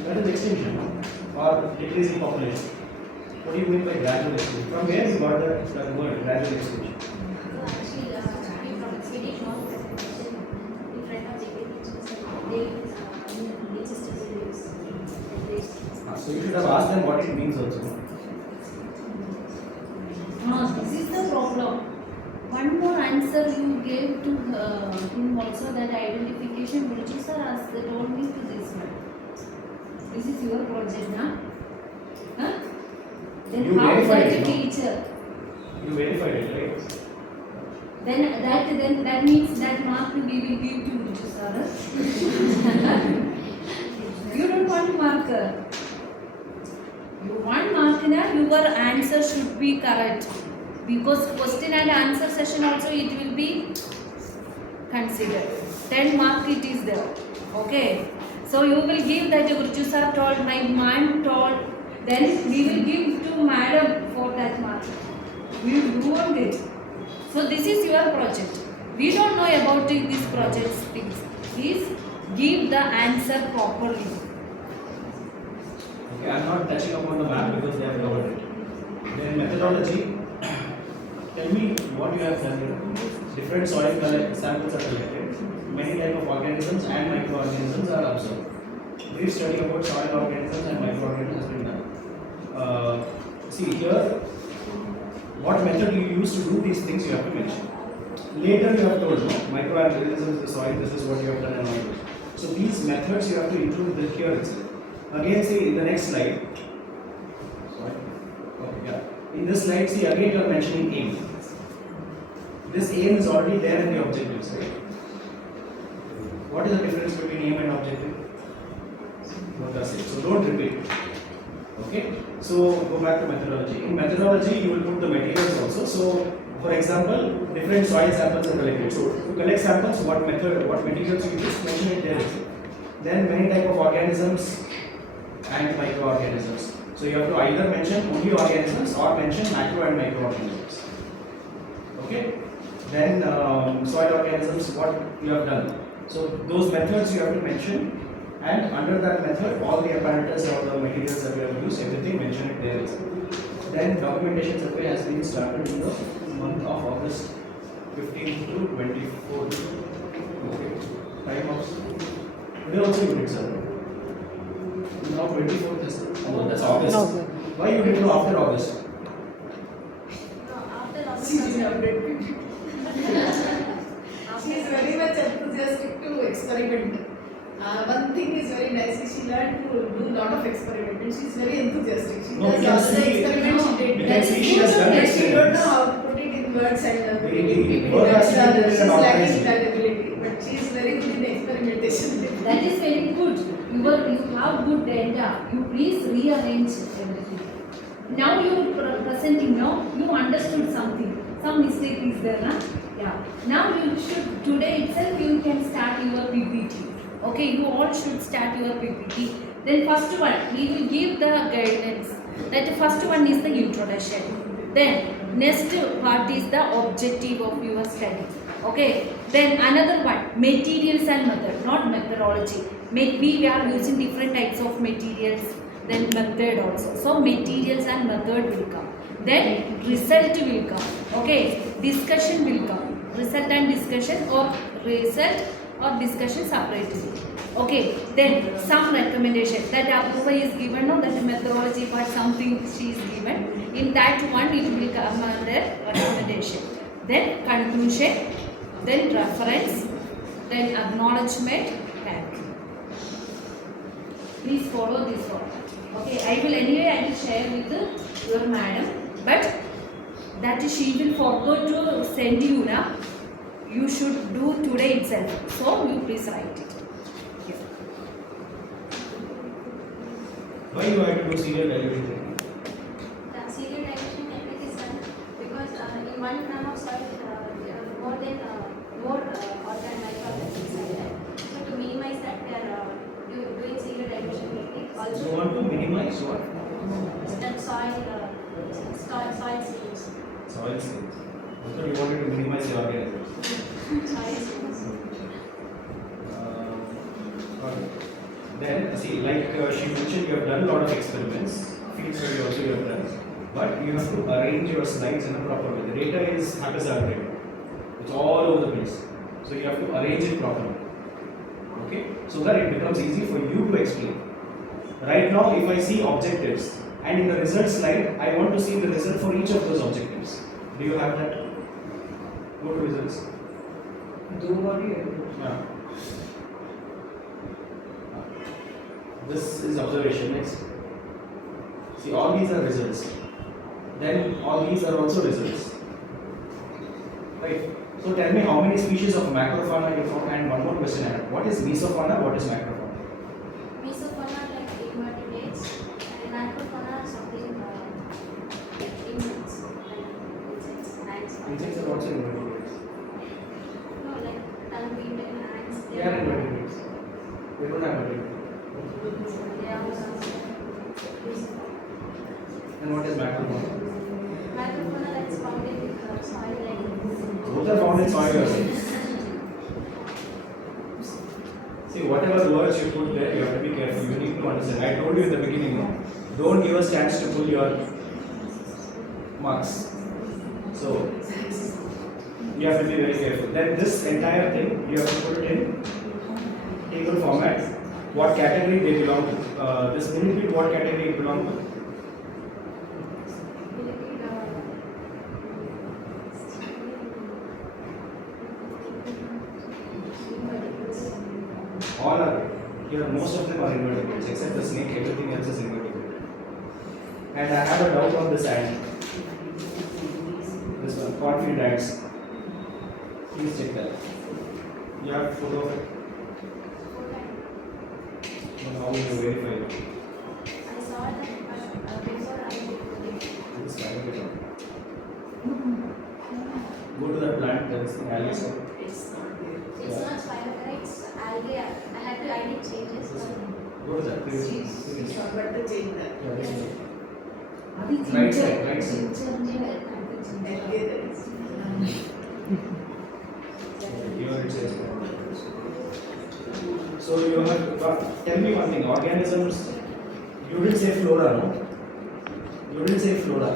That is extinction, no? Or decreasing population. What do you mean by gradual extinction? From where you got that word, gradual extinction? So actually, from Swedish law presentation in front of they just So you should have asked them what it means also. This is the problem. One more answer you gave to him also, that identification, Guruji sir has told me to this one. This is your project, na? Huh? Then You how verified that it, no? teacher? You verified it, right? Then that means that mark we will give to Guruji sir. You don't want marker. You want mark, na? Your answer should be correct. Because question and answer session also it will be considered. 10 mark it is there. Okay. So you will give that Guruji sir told, my man told, then we will give to madam for that mark. We will do on it. So this is your project. We don't know about this project things. Please give the answer properly. Okay, I am not touching upon the map because they have covered it. Then methodology. Tell me what you have done here. Different soil samples are collected. Many types of organisms and microorganisms are observed. Brief study about soil organisms and microorganisms has been done. See here, what method you use to do these things you have to mention. Later you have told, no, microorganisms, the soil, this is what you have done and all this. So these methods you have to include here itself. Again, see in the next slide. Sorry. Okay, yeah. In this slide, see again you are mentioning aim. This aim is already there in the objectives, right? What is the difference between aim and objective? What does it? So don't repeat. Okay. So go back to methodology. In methodology, you will put the materials also. So for example, different soil samples are collected. So to collect samples, what method, what materials you use, mention it there. Then many type of organisms and microorganisms. So you have to either mention only organisms or mention macro and microorganisms. Okay. Then soil organisms, what you have done. So those methods you have to mention, and under that method, all the apparatus or the materials that we have used, everything mention it there. Then documentation survey has been started in the month of August 15th to 24th. Okay. Time of today also you did survey. Now 24th is that's August. Okay. Why you didn't do after August? No, after August. She is very much enthusiastic to experiment. One thing is very nice, she learned to do a lot of experiments. She is very enthusiastic. She No, does we can all the see- experiments she did. we can see she has done Yes, she don't experiments. know how to put it in words and put it in The PPT. work has to be She is done lacking organized. that ability, but she is very good in experimentation. That is very good. You have good data. You please rearrange everything. Now you are presenting. Now you understood something. Some mistake is there, na? Yeah. Now you should today itself you can start your PPT. Okay, you all should start your PPT. Then first one, we will give the guidance. That first one is the introduction. Then next part is the objective of your study. Okay. Then another one, materials and method, not methodology. We are using different types of materials. Then method also. So materials and method will come. Then result will come. Okay. Discussion will come. Result and discussion, or result or discussion separately. Okay. Then some recommendation. That approval is given, no, that methodology part something she is given. In that one it will come under recommendation. Then conclusion. Then reference. Then acknowledgement. Thank you. Please follow this one. Okay. I will share with your madam. But that she will forget to send you now. You should do today itself. So you please write it. Yes. Why you have to do serial dilution technique? The serial dilution technique is done because in 1 gram of soil, more organic microorganisms are there. So to minimize that, we are doing serial dilution technique. Also, You want to minimize what? that soil stains. Soil stains. So you wanted to minimize the organisms. Soil stains. Okay. Then see, like she mentioned, you have done a lot of experiments. Field study also you have done. But you have to arrange your slides in a proper way. The data is haphazard. It's all over the place. So you have to arrange it properly. Okay? So that it becomes easy for you to explain. Right now, if I see objectives and in the result slide, I want to see the result for each of those objectives. Do you have that? Go to results. Yeah. This is observation. Next. See, all these are results. Then all these are also results. Right. So tell me how many species of macrofauna you found, and one more question I have. What is mesofauna? What is macrofauna? Mesofauna like invertebrates and macrofauna something like insects, ants. Insects are also invertebrates. No, like tumbleweed and ants. They are invertebrates. They don't have vertebrates. They are also. And what is macrofauna? Macrofauna that's found in soil like. Both are found in soil or sea. See, whatever words you put there, you have to be careful. You need to understand. I told you in the beginning, no? Don't give us chance to pull your marks. So, you have to be very careful. Then this entire thing, you have to put it in table format. What category they belong to. This millipede, what category it belong to? All are here, most of them are invertebrates except the snake, everything else is invertebrate. And I have a doubt on this ant. This one, cornfield ants. Please check that. You have a photo of it? And how will you verify it? I saw that before I did it. Just find it out. Go to that plant, there is the IISC. It's not spider, it's algae. I had to ID changes. Go to that, please. But the change that. Yeah, this one. Right side, right side. Here it says. So you have tell me one thing. Organisms. You didn't say flora, no? You didn't say flora.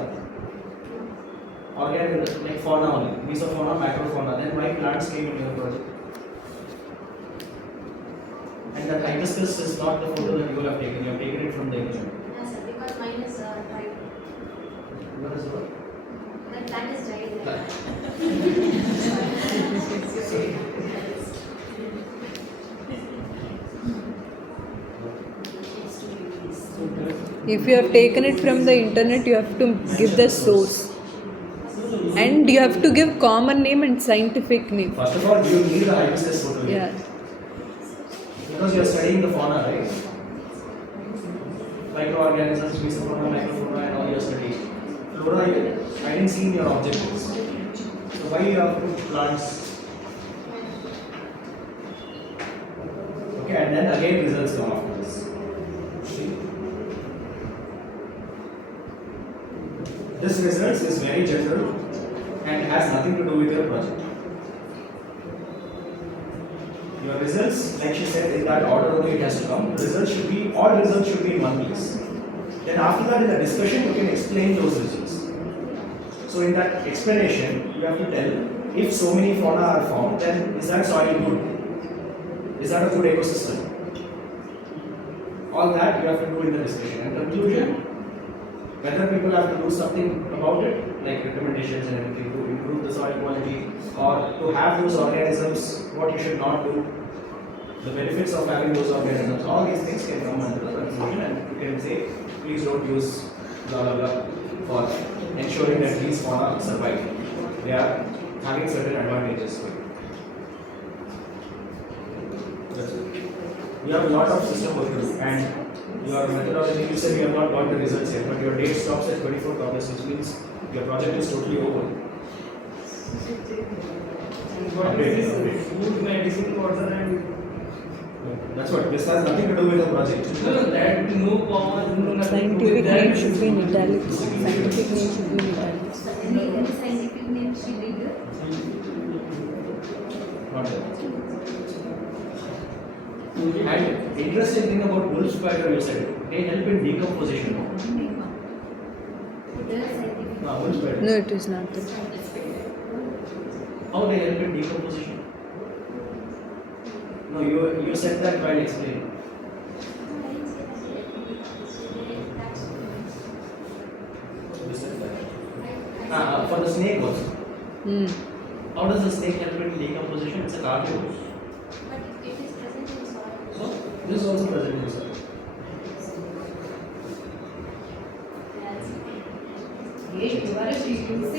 Organisms like fauna only. Mesofauna, macrofauna. Then why plants came in your project? And that hibiscus is not the photo that you have taken. You have taken it from the image. Yes, sir, because mine is dried. What is what? The plant is dried. If you have taken it from the internet, you have to give the source. And you have to give common name and scientific name. First of all, do you need the hibiscus photo? Yeah. Because you are studying the fauna, right? Microorganisms, mesofauna, macrofauna, and all your studies. Flora, I didn't see in your objectives. So why you have put plants? Okay, and then again results come after this. See? This results is very general and has nothing to do with your project. Your results, like she said, in that order only it has to come. Results should be, all results should be in one place. Then after that in the discussion you can explain those results. So in that explanation you have to tell if so many fauna are found, then is that soil good? Is that a good ecosystem? All that you have to do in the discussion. And conclusion, whether people have to do something about it, like recommendations and everything to improve the soil quality, or to have those organisms, what you should not do, the benefits of having those organisms, all these things can come under the conclusion, and you can say, please don't use blah blah blah for ensuring that these fauna survive. They are having certain advantages. That's it. You have a lot of system work to do, and your methodology, you said you have not got the results yet, but your date stops at 24th August, which means your project is totally over. Update. Food, medicine, water, and That's what. This has nothing to do with the project. no, that no comma, no nothing. Scientific name should be in italics. Scientific name should be in italics. Any scientific name she did? Not that. And interesting thing about wolf spider, you said they help in decomposition. Wolf spider. No, it is not that. How they help in decomposition? No, you said that while explaining. You said that. For the snake also. How does the snake help in decomposition? It's a carnivore. But it is present in soil. So this is also present in soil. Hey, you are a PUC.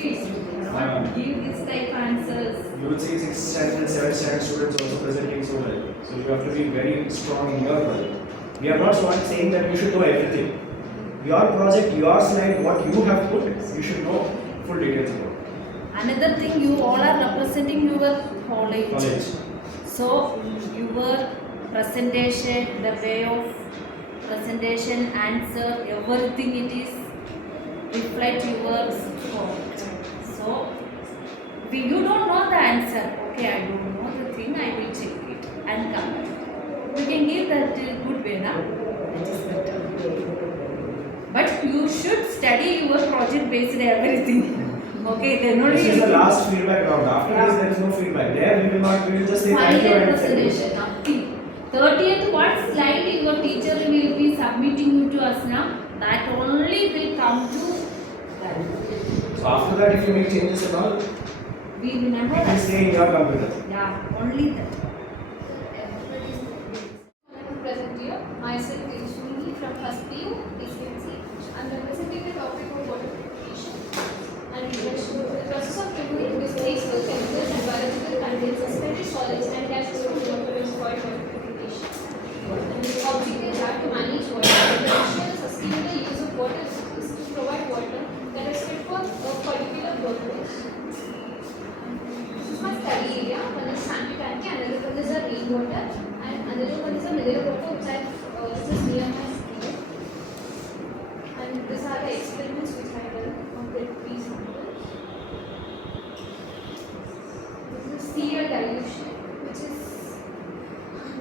Give this type answers. You will see 6th standard and 7th standard students also presenting so well. So you have to be very strong in your project. We are not saying that you should know everything. Your project, your slide, what you have put, you should know full details about. Another thing, you all are representing your college. So your presentation, the way of presentation, answer, everything it is reflect your scope. So you don't know the answer. Okay, I don't know the thing. I will check it and come back. You can give that good way now. That is better. But you should study your project based everything. Okay, then only. This is the last feedback round. After this, there is no feedback. There we will not. We will just say thank you Final and presentation. Nothing. 30th, what slide your teacher will be submitting you to us now? That only will come to. So after that, if you make changes and all, We remember it will that. stay in your computer. Yeah, only that. I am present here. Myself Lakshmi from first PU, IISC. I am representing the topic of water purification and introduction. The process of removing mistakes with chemicals and biological contents, suspended solids and gases from water is called water purification. And the objective is that to manage water. The rational sustainable use of water is to provide water that is fit for a particular purpose. This is my study area. One is sanitary tank, another one is a rainwater, and another one is a mineral water which this is near my skin. And these are the experiments which I done on the 3 samples. This is serial dilution, which is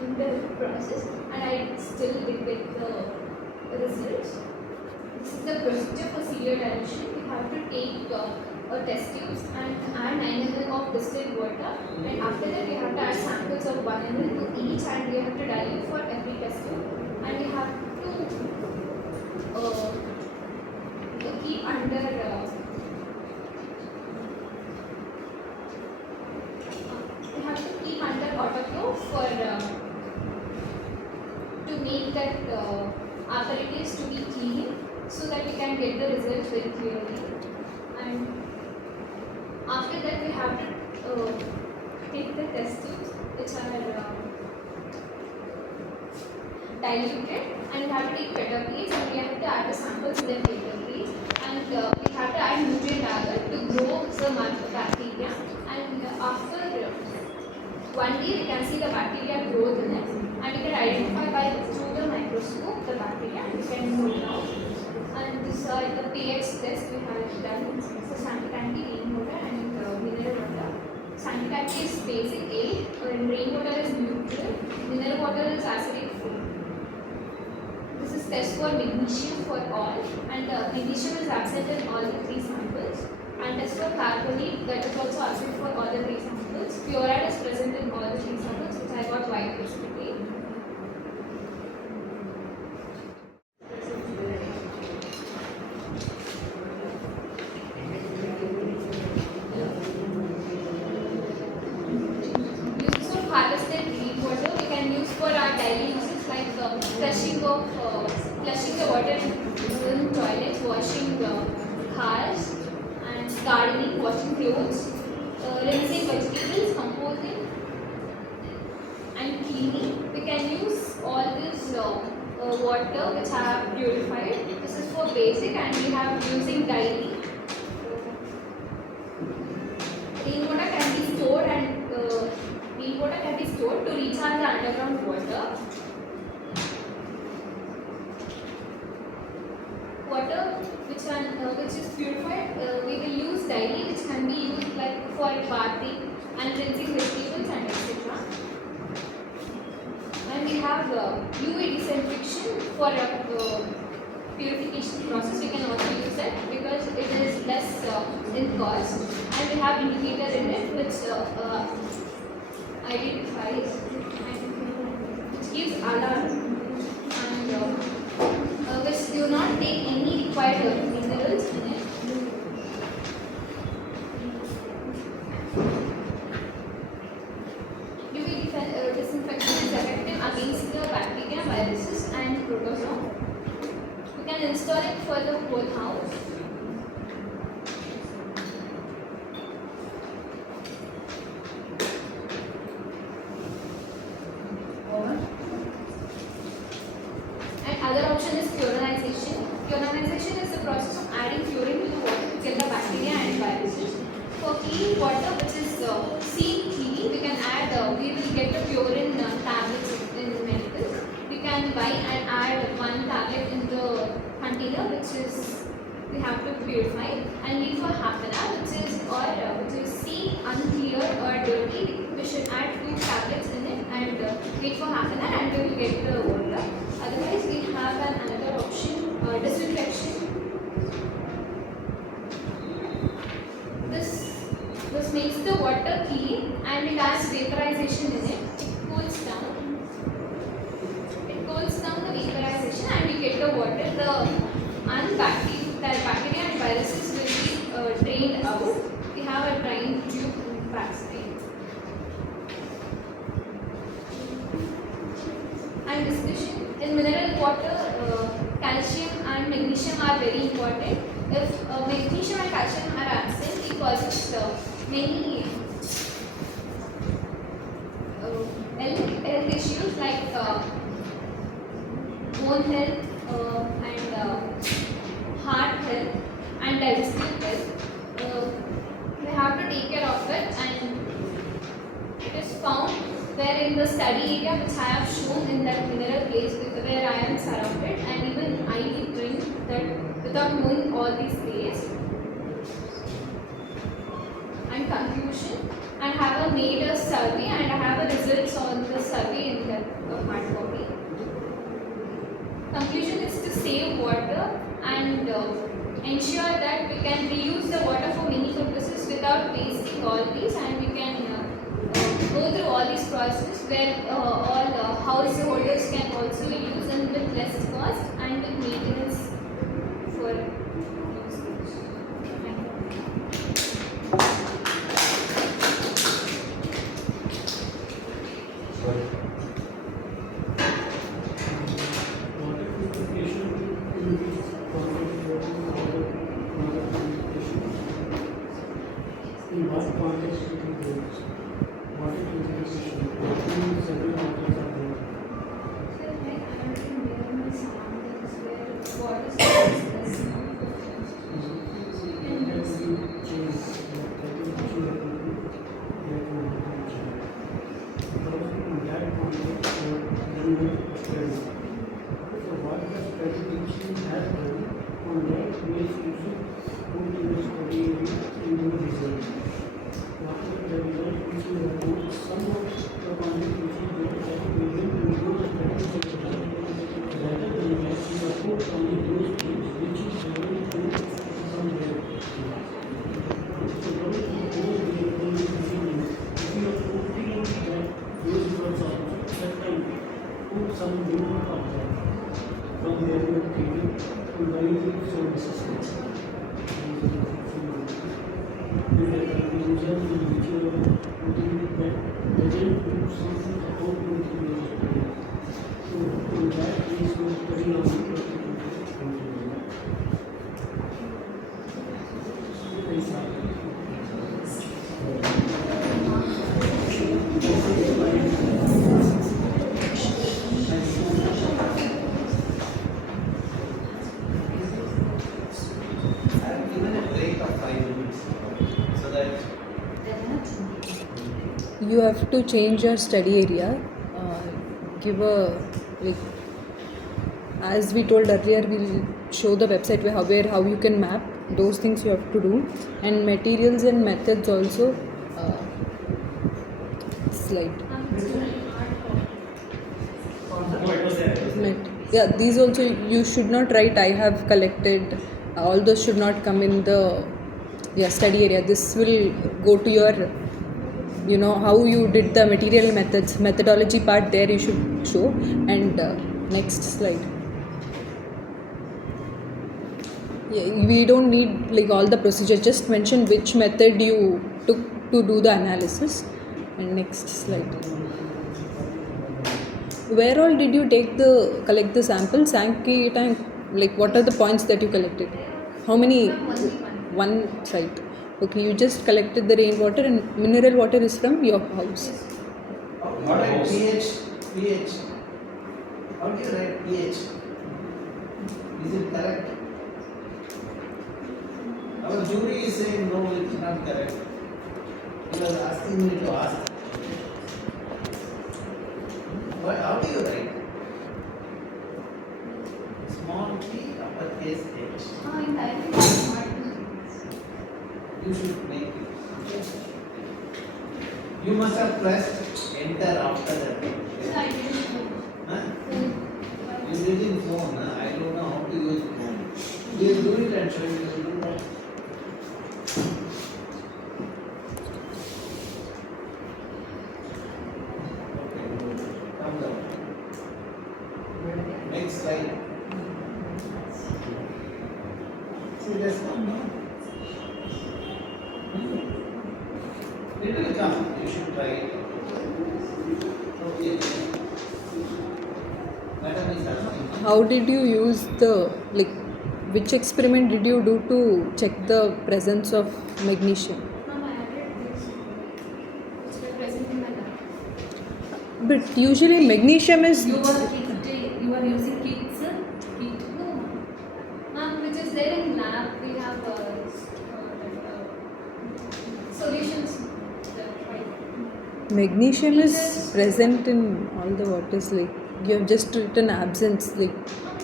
in the process, and I still did get the results. This is the procedure for serial dilution. We have to take a test tubes and add 9 ml of distilled water, and after that we have to add samples of 1 ml to each, and we have to dilute for every test tube, and we have to keep under autoclave for to make that apparatus to be clean, so that we can get the results very clearly. And after that we have to take the test tubes which are diluted, and we have to take better plates, and we have to add the samples in the better plates, and we have to add nutrient agar to grow the bacteria, and after 1 day we can see the bacteria growth in it, and we can identify through the microscope the bacteria, and we can know it out. And this are the pH test we have done. So sanitary rainwater and mineral water. Sanitary is basic 8, and rainwater is neutral, mineral water is acidic 4. This is test for magnesium for all, and magnesium is absent in all the 3 samples. And test for carbonate, that is also absent for all the 3 samples. Fluoride is present in all the 3 samples, which I got white precipitate. Uses of harvested rainwater we can use for our daily uses, like flushing the water in toilets, washing cars, and gardening, washing clothes, rinsing vegetables, composing, and cleaning. We can use all these water which I have purified. This is for basic, and we have using daily. Rainwater can be stored to recharge the underground water. Water which is purified, we will use daily, which can be used like for bathing and rinsing vegetables and etc. And we have UV disinfection for purification process. We can also use that because it is less in cost, and we have indicator in it which identifies and which gives alarm, and which do not take any required minerals in it. UV disinfection is effective against the bacteria, viruses and protozoa. We can install it for the whole house. And other option is fluorinization. Fluorinization is the process of adding fluorine to the water to kill the bacteria and viruses. For clean water, which is seen clean, we can add, we will get the fluorine tablets in medical. We can buy and add one tablet in the container, which is we have to purify and leave for half an hour, which is seen unclear or dirty. We should add 2 tablets in it and wait for half an hour, and we will get the water. Otherwise, we have another option, disinfection. This makes the water clean and it has vaporization in it. It cools down the vaporization, and we get the water. The bacteria and viruses will be drained out. We have a drain tube backside. And discussion in mineral water, calcium and magnesium are very important. If magnesium and calcium are absent, it causes many health issues like bone health and heart health and digestive health. We have to take care of it, and it is found where in the study area which I have shown in that mineral place where I am surrounded, and even I did drink that without knowing all these layers. And conclusion, I have made a survey and I have a results on the survey in the hard copy. Conclusion is to save water and ensure that we can reuse the water for many purposes without wasting all these, and we can go through all these processes where all householders can also use, and with less cost and with maintenance for usage. Water purification will be performed in what context it is used? Water purification, several methods are there. you have to change your study area. Give a, like, as we told earlier, we'll show the website where how you can map. Those things you have to do, and materials and methods also. Slide. Yeah, these also you should not write I have collected. All those should not come in the study area. This will go to your, how you did the material methodology part. There you should show. And next slide. Yeah, we don't need like all the procedure. Just mention which method you took to do the analysis. And next slide. Where all did you collect the sample? Sankey tank, like what are the points that you collected? How many? One site. Okay, you just collected the rainwater, and mineral water is from your house. What are pH? How do you write pH? Is it correct? Our jury is saying no, it is not correct. He was asking me to ask. How do you write? Small p, uppercase h. You should make it. You must have pressed enter after that. Huh? You did in phone. Huh? I don't know how to use phone. You will do it and show you will do that. Next slide. See, let's come now. It will come. You should try it. Okay. Madam is asking. How did you use which experiment did you do to check the presence of magnesium? But usually magnesium is. You are using kits? Kit? No. Which is there in lab. We have solutions. Magnesium is present in all the waters. Like you have just written absence. Like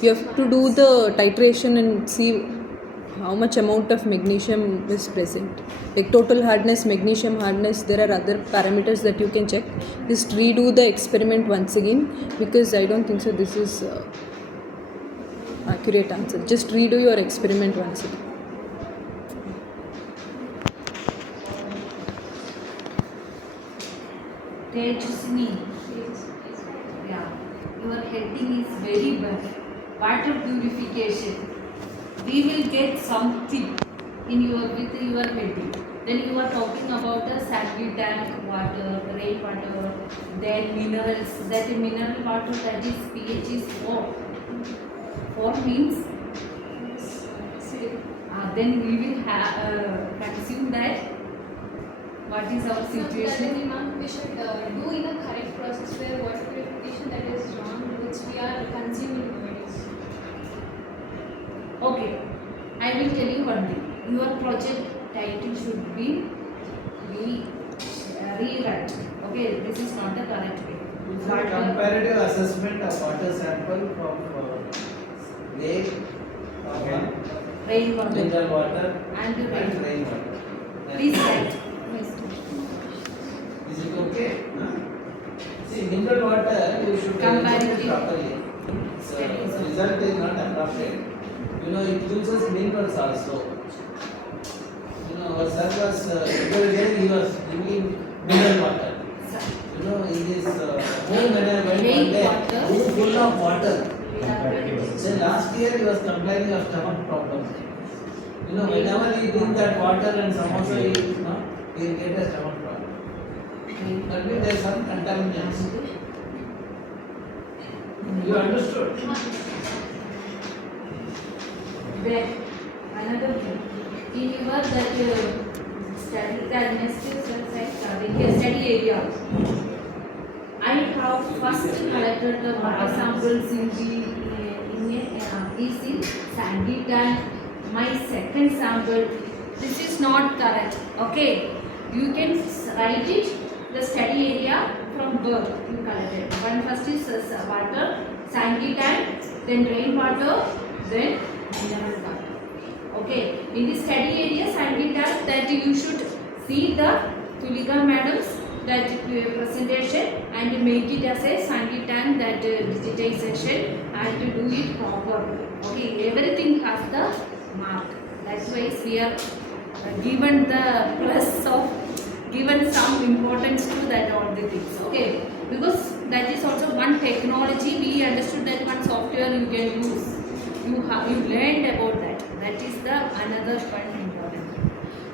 you have to do the titration and see how much amount of magnesium is present. Like total hardness, magnesium hardness. There are other parameters that you can check. Just redo the experiment once again, because I don't think so. This is accurate answer. Just redo your experiment once again. Tejaswini. Yeah, your heading is very well. Water purification. We will get something with your heading. Then you are talking about the sanitary tank water, rainwater, then minerals. That mineral water, that is pH is 4. 4 means then we will consume that. What is our situation? We should do in a correct process where water purification that is wrong, which we are consuming nowadays. Okay, I will tell you one thing. Your project title should be rewrite. Okay, this is not the correct way. It's a comparative assessment of water sample from lake, rainwater, mineral water, and rainwater. Please write. Is it okay? Huh? See, mineral water you should Comparative. it properly. So result is not appropriate. It uses minerals also. Our sir was every day he was drinking mineral water. In his home when I went one day, room full of water. Then last year he was complaining of stomach problems. Whenever he drink that water and samosa, he will get a stomach problem. That means there is some contamination. You understood? Then another thing. In your that study, the administrative study area, I have first collected the water samples is in sandy tank. My second sample, this is not correct. Okay, you can write it the study area from birth you collected. One first is water, sandy tank, then rainwater, then mineral water. Okay, in the study area sandy tank, that you should see the Tulika madam's that presentation and make it as a sandy tank, that digitization, and to do it proper. Okay, everything has the mark. That's why we are given the plus of given some importance to that all the things. Okay, because that is also one technology. We understood that one software you can use. You learned about that. That is the another one important.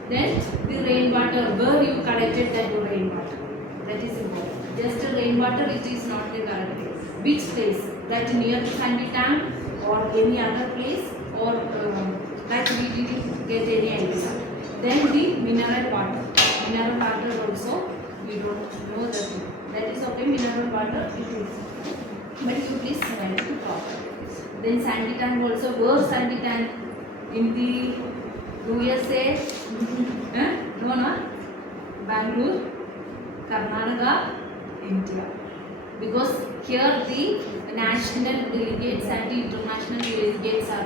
Then the rainwater, where you collected that rainwater. That is important. Just a rainwater, it is not the correct place. Which place? That near the sandy tank or any other place, or that we didn't get any idea. Then the mineral water. Mineral water also we don't know that. That is okay. Mineral water it is. But you please write it proper. Then sandy tank also. Where sandy tank? In the USA? No. Bangalore, Karnataka, India. Because here the national delegates and the international delegates are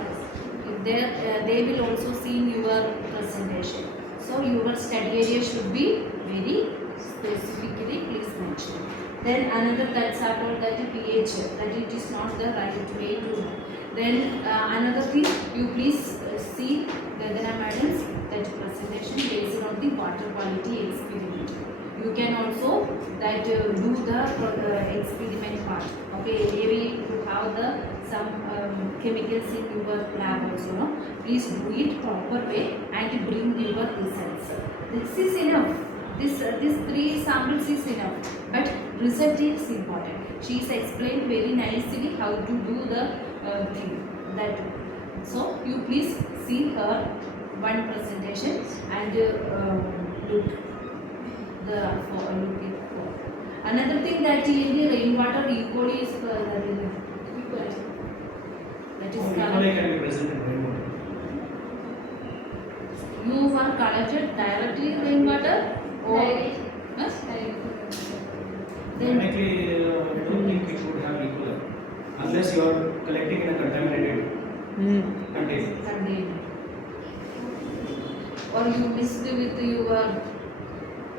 there. They will also see your presentation. So your study area should be very specifically please mention. Then another that's about that pH, that it is not the right way to. Then another thing, you please see Vedana madam's that presentation based on the water quality experiment. You can also that do the experiment part. Okay, maybe you have the some chemicals in your lab also. No? Please do it proper way and bring your results. This is enough. This 3 samples is enough. But result is important. She is explained very nicely how to do the thing. That. So you please see her one presentation and look it for. Another thing that in the rainwater equally is that is equally can be present in rainwater. You are collected directly in rainwater or then Technically, I don't think it would have equal unless you are collecting in a contaminated container. Or you mixed with your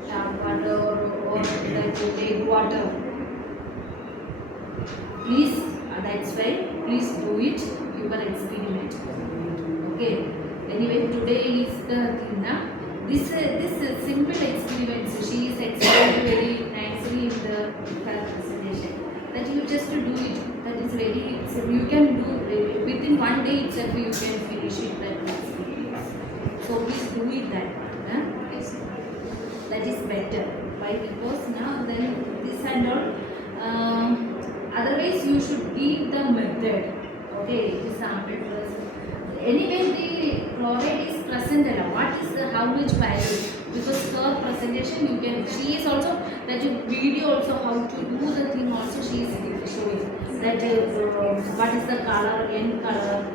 tap water or that lake water. Please, that's why, please do it, your experiment. Okay. Anyway, today is the thing now. This simple experiments, she is explained very nicely in the presentation. That you just do it. That is very, you can do within one day itself you can finish it that experience. So please do it that one. That is better. Why? Because now then this and all. Otherwise you should give the method. Okay, the sample first. Anyway, the chloride is present. What is the how much value? Because her presentation you can. She is also that video also how to do the thing also she is showing that what is the color, end color,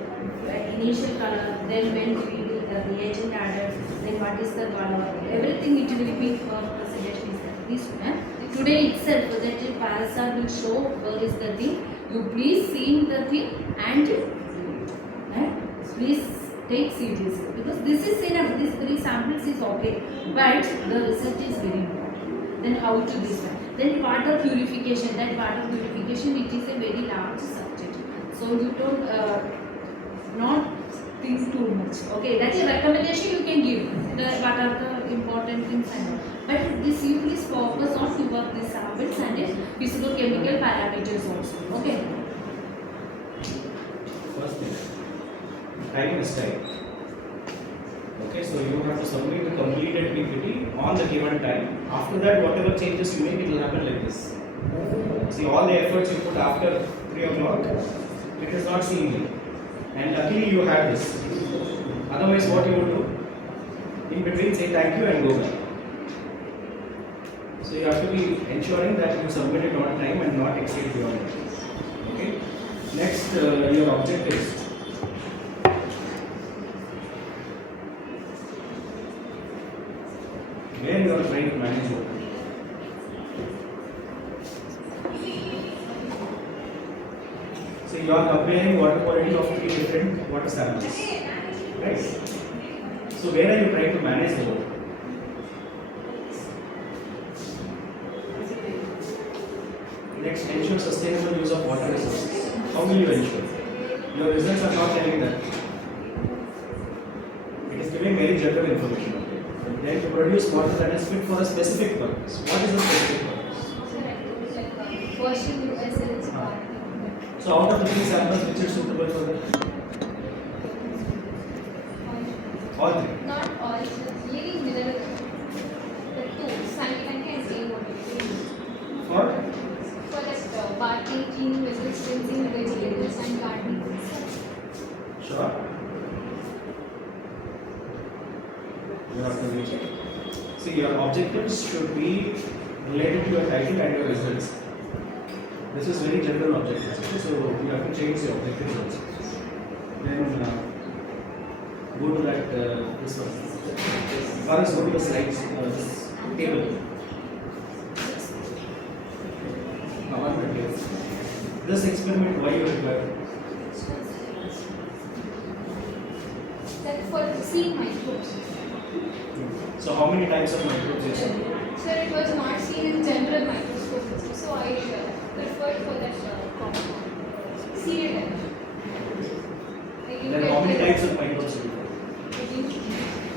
initial color, then when we will the reagent added, then what is the color, everything it will be her presentation is that. This today itself that Parasa will show where is the thing. You please see the thing and please take seriously because this is enough. These 3 samples is okay, but the result is very important. Then how to this one? Then water purification. That water purification it is a very large subject. So you don't not think too much. Okay, that's a recommendation you can give. What are the important things and all. But this you please focus on your the samples and physicochemical parameters also. Okay. First thing, time is time. Okay, so you have to submit the completed PPT on the given time. After that, whatever changes you make, it will happen like this. See, all the efforts you put after 3 o'clock, it is not seen. And luckily you had this. Otherwise, what you would do? In between, say thank you and go back. So you have to be ensuring that you submit it on time and not exceed beyond it. Okay. Next, your objectives. Where you are trying to manage your comparing water quality of 3 different water samples. Right? So where are you trying to manage the water? Next, ensure sustainable use of water resources. How will you ensure? Your results are not telling that. It is giving very general information. Okay? Then to produce water that is fit for a specific purpose. What is the specific purpose? Washing utensils. So out of the 3 samples, which is suitable for that? All 3. Not all, living mineral. The 2, sanitary and rainwater. For? For that bathing, cleaning vessels, rinsing vegetables and gardening. Sure. You have to reach it. See, your objectives should be related to your title and your results. This is very general objectives. Okay? So you have to change the objectives also. Then go to that this one. First, go to the slides this table. This experiment, why you require? That for seeing microbes. So how many types of microbes you saw? Sir, it was not seen in general microscope, so I preferred for that serial type. Then how many types of microbes you require?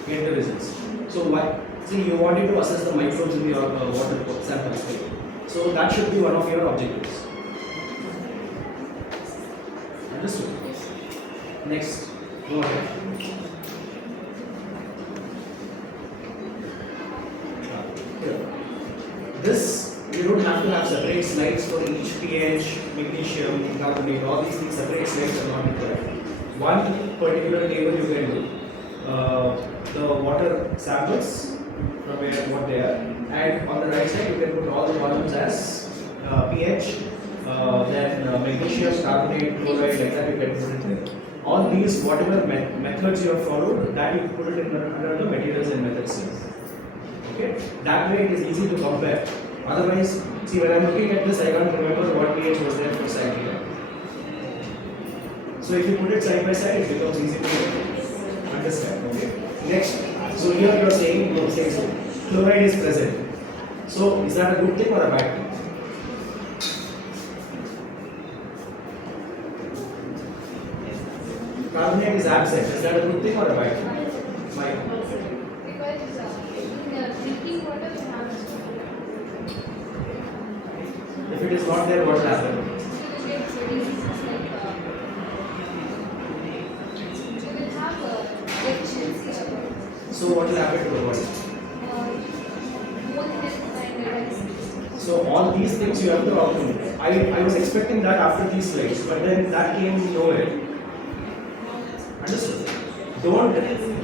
Get the results. So what? See, you wanted to assess the microbes in your water samples, right? So that should be one of your objectives. Understood? Next, go ahead. This, you don't have to have separate slides for each pH, magnesium, carbonate, all these things, separate slides are not required. One particular table you can do. The water samples from where what they are, and on the right side you can put all the columns as pH, then magnesium, carbonate, chloride, like that you can put it there. All these, whatever methods you have followed, that you put it in under the materials and methods here. Okay, that way it is easy to compare. Otherwise, see, when I am looking at this, I can't remember what pH was there for cycling. So if you put it side by side, it becomes easy to understand. Okay. Next, so here you are saying, chloride is present. So is that a good thing or a bad thing? Carbonate is absent. Is that a good thing or a bad thing? Why? Because in drinking water we have If it is not there, what will happen? you will have deficiency. So what will happen to the body? So all these things you have to optimize. I was expecting that after these slides, but then that came nowhere. Understood? Don't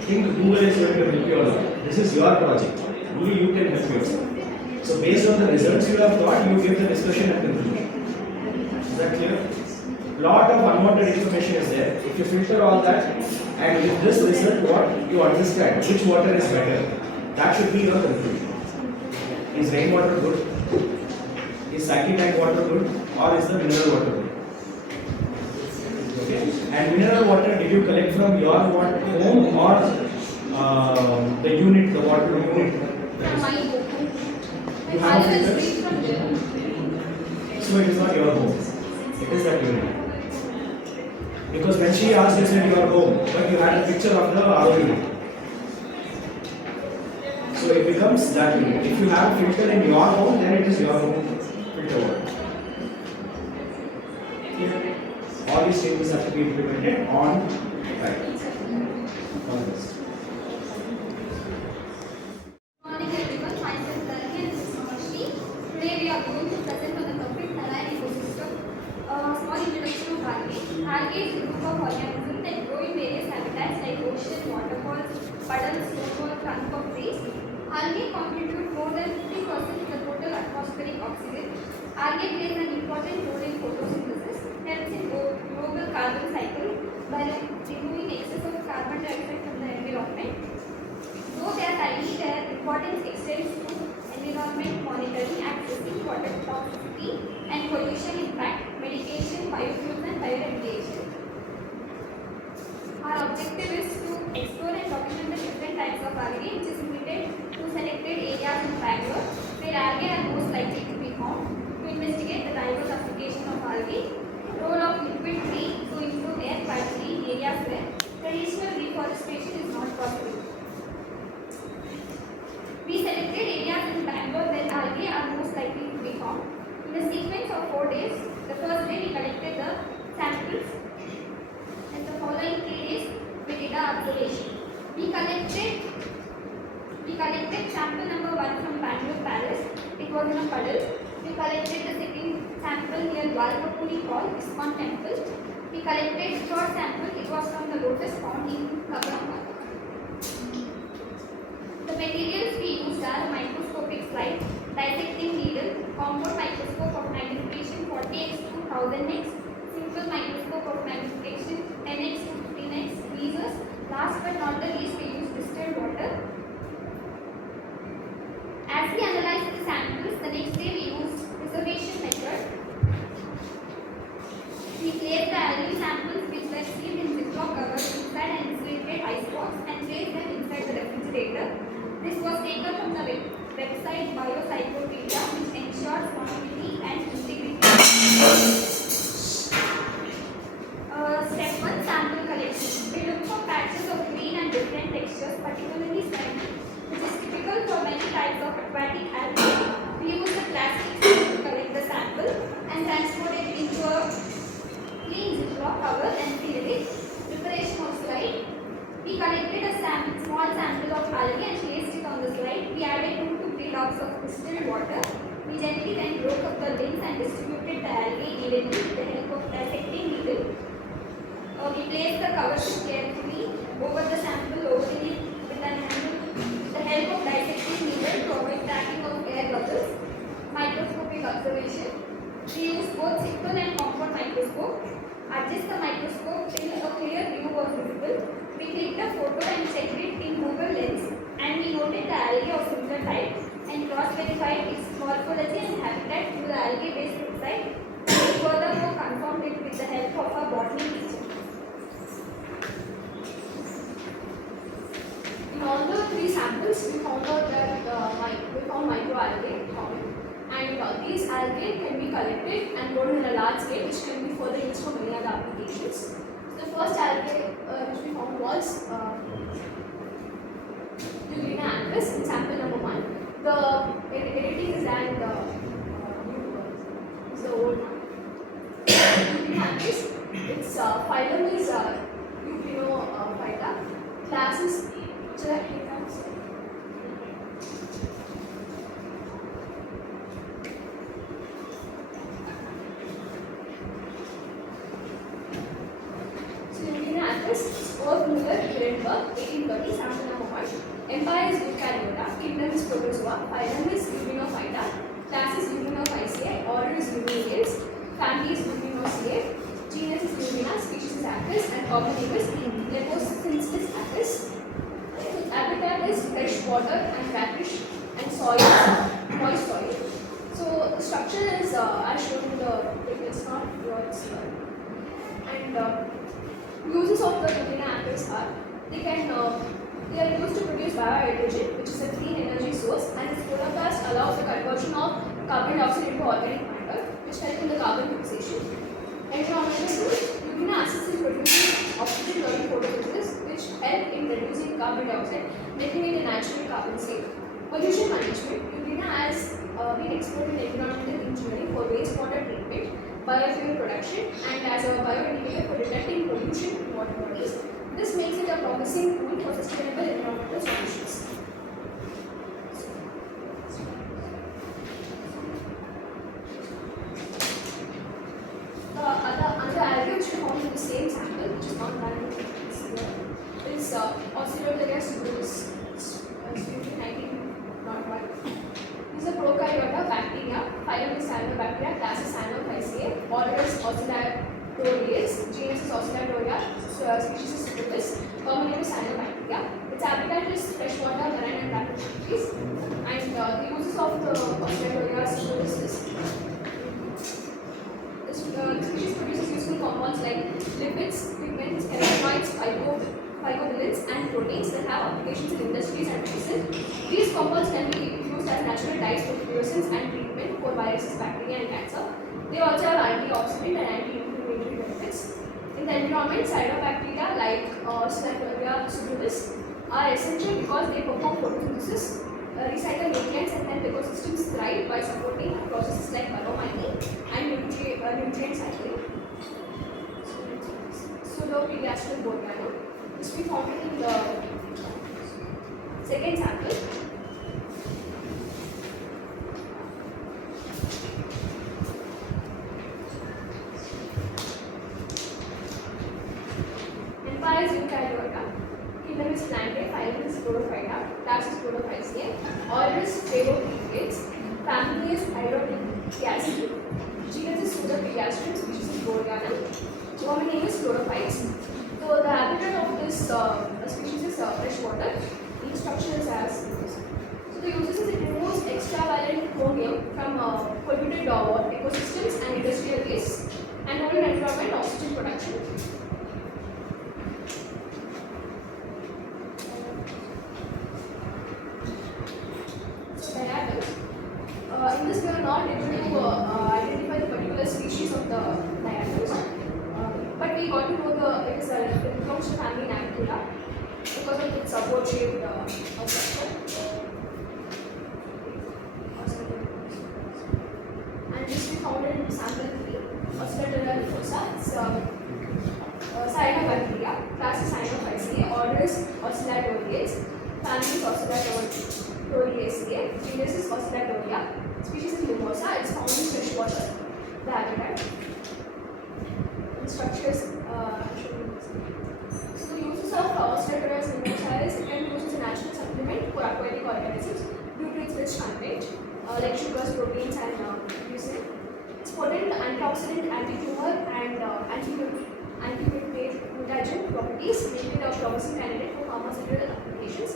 think Google is going to help you or not. This is your project. Only you can help yourself. So based on the results you have got, you give the discussion and conclusion. Is that clear? Lot of unwanted information is there. If you filter all that, and with this result, what you understand, which water is better, that should be your conclusion. Is rainwater good? Is cycling tank water good? Or is the mineral water good? Okay. And mineral water, did you collect from your home or the unit, the water unit? From my home. You My have father is filters? free from there. So it is not your home. It is that unit. Because when she asked, you said your home, but you had a picture of the RO unit. So it becomes that unit. If you have a filter in your home, then it is your home filter water. Clear? All these changes have to be implemented on time. On this. Good morning everyone, myself Lakshmi and this is Maharani. Today we are going to present on the topic marine ecosystem. Small introduction of algae. Algae is a group of organisms that grow in various habitats like ocean, waterfalls, puddles, snowfall, trunk of trees. Algae contribute more than 50% to the total atmospheric oxygen. Algae plays an important role in photosynthesis, helps in global carbon cycle by removing excess of carbon dioxide from the environment. Though they are tiny, their importance extends to environment monitoring, accessing water toxicity and pollution impact, medication, biofuels and bioremediation. Our objective is to explore and document the different types of algae, which is limited to selected areas in Bangalore where algae are most likely to be found, to investigate the diverse application of algae, role of liquid tree to improve air quality in areas where traditional reforestation is not possible. We selected areas in Bangalore where algae are most likely to be found. In a sequence of 4 days, the first day we collected the samples, and the following 3 days we did our observation. We collected sample number 1 from Bangalore Palace. It was in a puddle. We collected the second sample near Walpapuni Hall, IISCON Temple. We collected third sample. It was from the lotus pond in Kabanama. The materials we used are microscopic slide, dissecting needle, compound microscope of magnification 40x to 1000x, simple microscope of magnification 10x to 15x, tweezers. Last but not the least, we used distilled water. As we analyzed the samples, the next day we used preservation method. We placed the algae samples which were sealed in Ziploc covers inside an insulated ice box and placed them inside the refrigerator. This was taken from the website Biocyclopedia, which ensures quantity and integrity. Step 1, sample collection. We look for patches of green and different textures, particularly slimy, which is typical for many types of aquatic algae. We use the plastic to collect the sample and transport it into a clean Ziploc cover and seal it. Preparation of slide. We collected a small sample of algae and placed it on the slide. We added 2 to 3 drops of distilled water. We gently then broke up the rings and distributed the algae evenly with the help of dissecting needle. We placed the cover sheet carefully over the sample, opening it with an handle with the help of dissecting needle to avoid cracking of air bubbles. Microscopic observation. We used both simple and compound microscope. Adjust the microscope till a clear view was visible. We clicked a photo and checked it in Google Lens, and we noted the algae of similar type and cross-verified its morphology and habitat through the algae-based website. We furthermore confirmed it with the help of our botany teacher. In all the 3 samples, we found out that we found microalgae common, and these algae can be collected and grown in a large scale, which can be further used for many other applications. The first algae which we found was Euglena acris in sample number 1. The editing is and is the old one. Euglena acris, its phylum is Euglena, class is Earth Miller, Greenberg, 1830, sample number 1. Empire is Eukaryota, kingdom is Protozoa, phylum is Euglena, class is Euglena, order is Eugleniales, family is Euglenoceae, genus is Euglena, species is Acris, and common name is Leposyncytis acris. Habitat is fresh water and brackish and soil, moist soil. So the structure is as shown in the it's not yours. And uses of the Euglena acris are they are used to produce biohydrogen, which is a clean energy source, and its chloroplast allows the conversion of carbon dioxide into organic matter, which helps in the carbon fixation. Environmental rules. Euglena acris is producing oxygen-loving photosynthesis, which help in reducing carbon dioxide, making it a natural carbon sink. Pollution management. Euglena has been explored in environmental engineering for wastewater treatment, biofuel production, and as a bioindicator for detecting pollution in water bodies. This makes it a promising tool for sustainable environmental solutions. Another algae which we found in the same sample, which is not done is Oscillatoria subrus, 1901. This is a prokaryote bacteria, phylum is Cyanobacteria, class is Cyanophyceae, order is Oscillatoriales, genus is Oscillatoria, species is Subrus, common name is Cyanobacteria. Its habitat is freshwater, marine and brackish trees, and the uses of the Oscillatoria subrus is The species produces useful compounds like lipids, pigments, carotenoids, phycobilins, and proteins that have applications in industries and medicine. These compounds can be used as natural dyes for fluorescence and treatment for viruses, bacteria, and cancer. They also have antioxidant and anti-inflammatory benefits. In the environment, cyanobacteria like Staphylococcus subtilis are essential because they perform photosynthesis, recycle nutrients, and help ecosystems thrive by supporting processes like mining and nutrient cycling. Pseudopegastrial volcano, which we found in the second sample. Empire is eukaryota, kingdom is plantae, phylum is Chlorophyta, class is Chlorophyceae, order is Phagocytates, family is Hydropiaceae, genus is Pseudopegastrium, species is Gorgana, common name is Chlorophytes. So the habitat of this species is freshwater. Each structure is as follows. So the uses is it removes extravalent chromium from polluted ecosystems and industrial waste, and overall environment oxygen production. So diatoms. In this we are not able to identify the particular species of the diatoms. But we got to know it is a belongs to family Nactula because of its support shaped structure. And this we found in sample 3, Oscillatoria lifosa. It's cyanobacteria, class is Cyanophyceae, order is Oscillatoriates, family is Oscillatoriaceae, genus is Oscillatoria, species is Mimosa. It's found in freshwater, the habitat. Structures. So the uses of Oscillatoria mimosa is it can be used as a natural supplement for aquatic organisms due to its rich content like sugars, proteins, and glycerin. It's potent antioxidant, anti-tumor, and anti-mutagen properties, making it a promising candidate for pharmaceutical applications,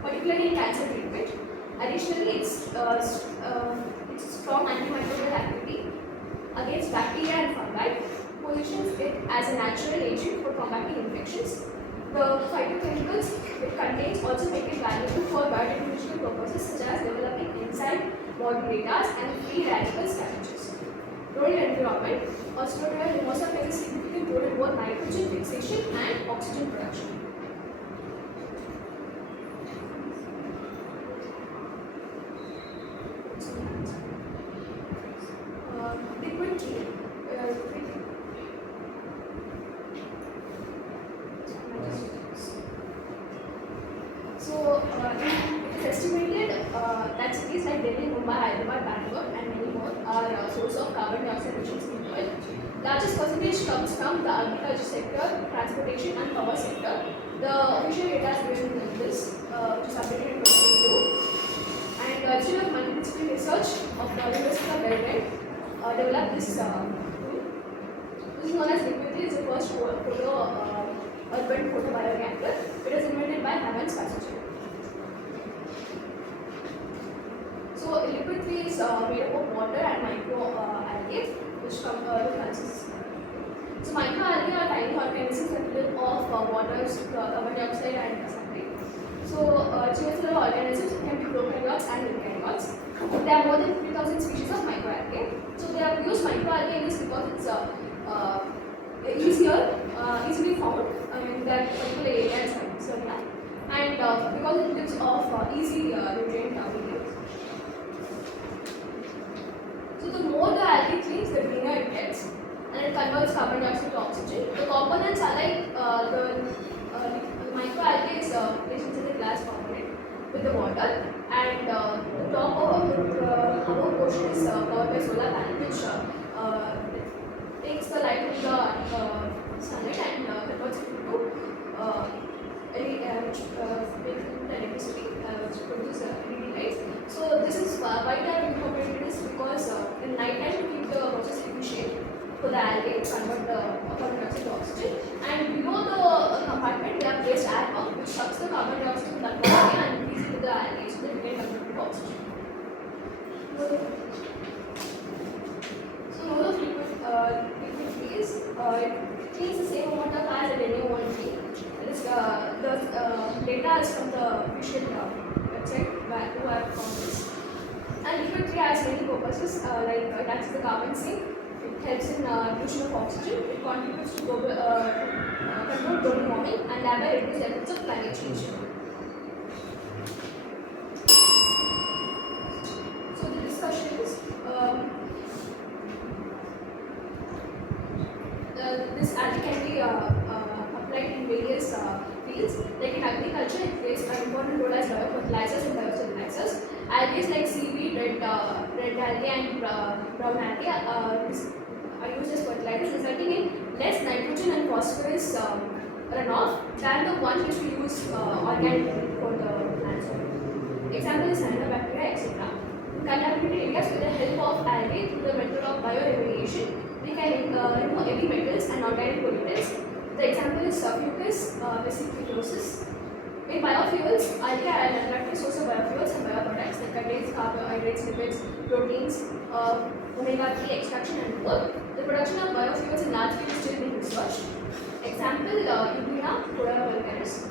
particularly in cancer treatment. Additionally, its strong antimicrobial activity against bacteria and fungi positions it as a natural agent for combating infections. The phytochemicals it contains also make it valuable for biotechnological purposes such as developing enzyme modulators and free radical scavengers. Role in environment, Oscillatoria mimosa plays a significant role in both nitrogen fixation and oxygen production. Liquid tree. So, it is estimated that cities like Delhi, Mumbai, Hyderabad, Bangalore, and many more are a source of carbon dioxide emissions in the world. Largest percentage comes from the agriculture sector, transportation, and power sector. The official data is given in this, which is updated in 2022. And Institute of Multidisciplinary Research of the University of Belgrade developed this tool. This is known as Liquid. It's the first urban photobioreactor. It was invented by Havens Passenger. So liquid tree is made up of water and microalgae, which consists. So microalgae are tiny organisms that live off water, carbon dioxide, and sunlight. So geocellular organisms can be prokaryotes and eukaryotes. There are more than 3,000 species of microalgae. So they have used microalgae in this because it's easily found in that particular area and area, and because it lives off easy nutrient medium. So the more the algae cleans, the greener it gets, and it converts carbon dioxide to oxygen. The components are like the microalgae is placed inside the glass component with the water, and the top of the upper portion is covered by solar panel, which takes the light from the sunlight and converts it into electricity, which produces LED lights. So this is why they have incorporated this, because in night time to keep the process efficient for the algae, convert the carbon dioxide to oxygen, and below the compartment they have placed air pump which sucks the carbon dioxide from the atmosphere and increases to the algae so that it can convert to oxygen. it acts as a carbon sink. It helps in diffusion of oxygen. It contributes to control global warming and thereby reduce the effects of climate change. So the discussion is this algae can be applied in various fields. Like in agriculture, it plays an important role as biofertilizers and biostabilizers. Algae like seaweed, red algae and brown algae are used as fertilizers, resulting in less nitrogen and phosphorus runoff than the ones which we use organically for the plants. Example is cyanobacteria, etc. In contaminated areas, with the help of algae through the method of bioremediation, we can remove heavy metals and organic pollutants. The example is fucus vesiculosis. In biofuels, algae are an attractive source of biofuels and bioproducts that contains carbohydrates, lipids, proteins, omega-3 extraction and work. The production of biofuels in large scale is still being researched. Example, Utina vulgaris.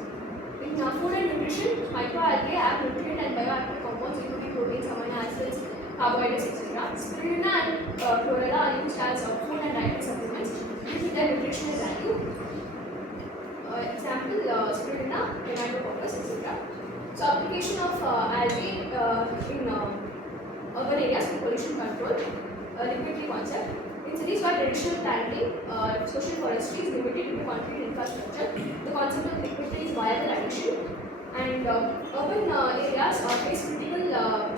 In food and nutrition, microalgae have nutrient and bioactive compounds including proteins, amino acids, carbohydrates, etc. Spirulina and chlorella are used as food and dietary supplements due to their nutritional value. Example, spirulina, nematococcus, etc. So, application of algae in urban areas for pollution control, liquid tree concept. In cities where traditional planting, social forestry is limited to concrete infrastructure, the concept of liquid tree is viable addition. And urban areas face critical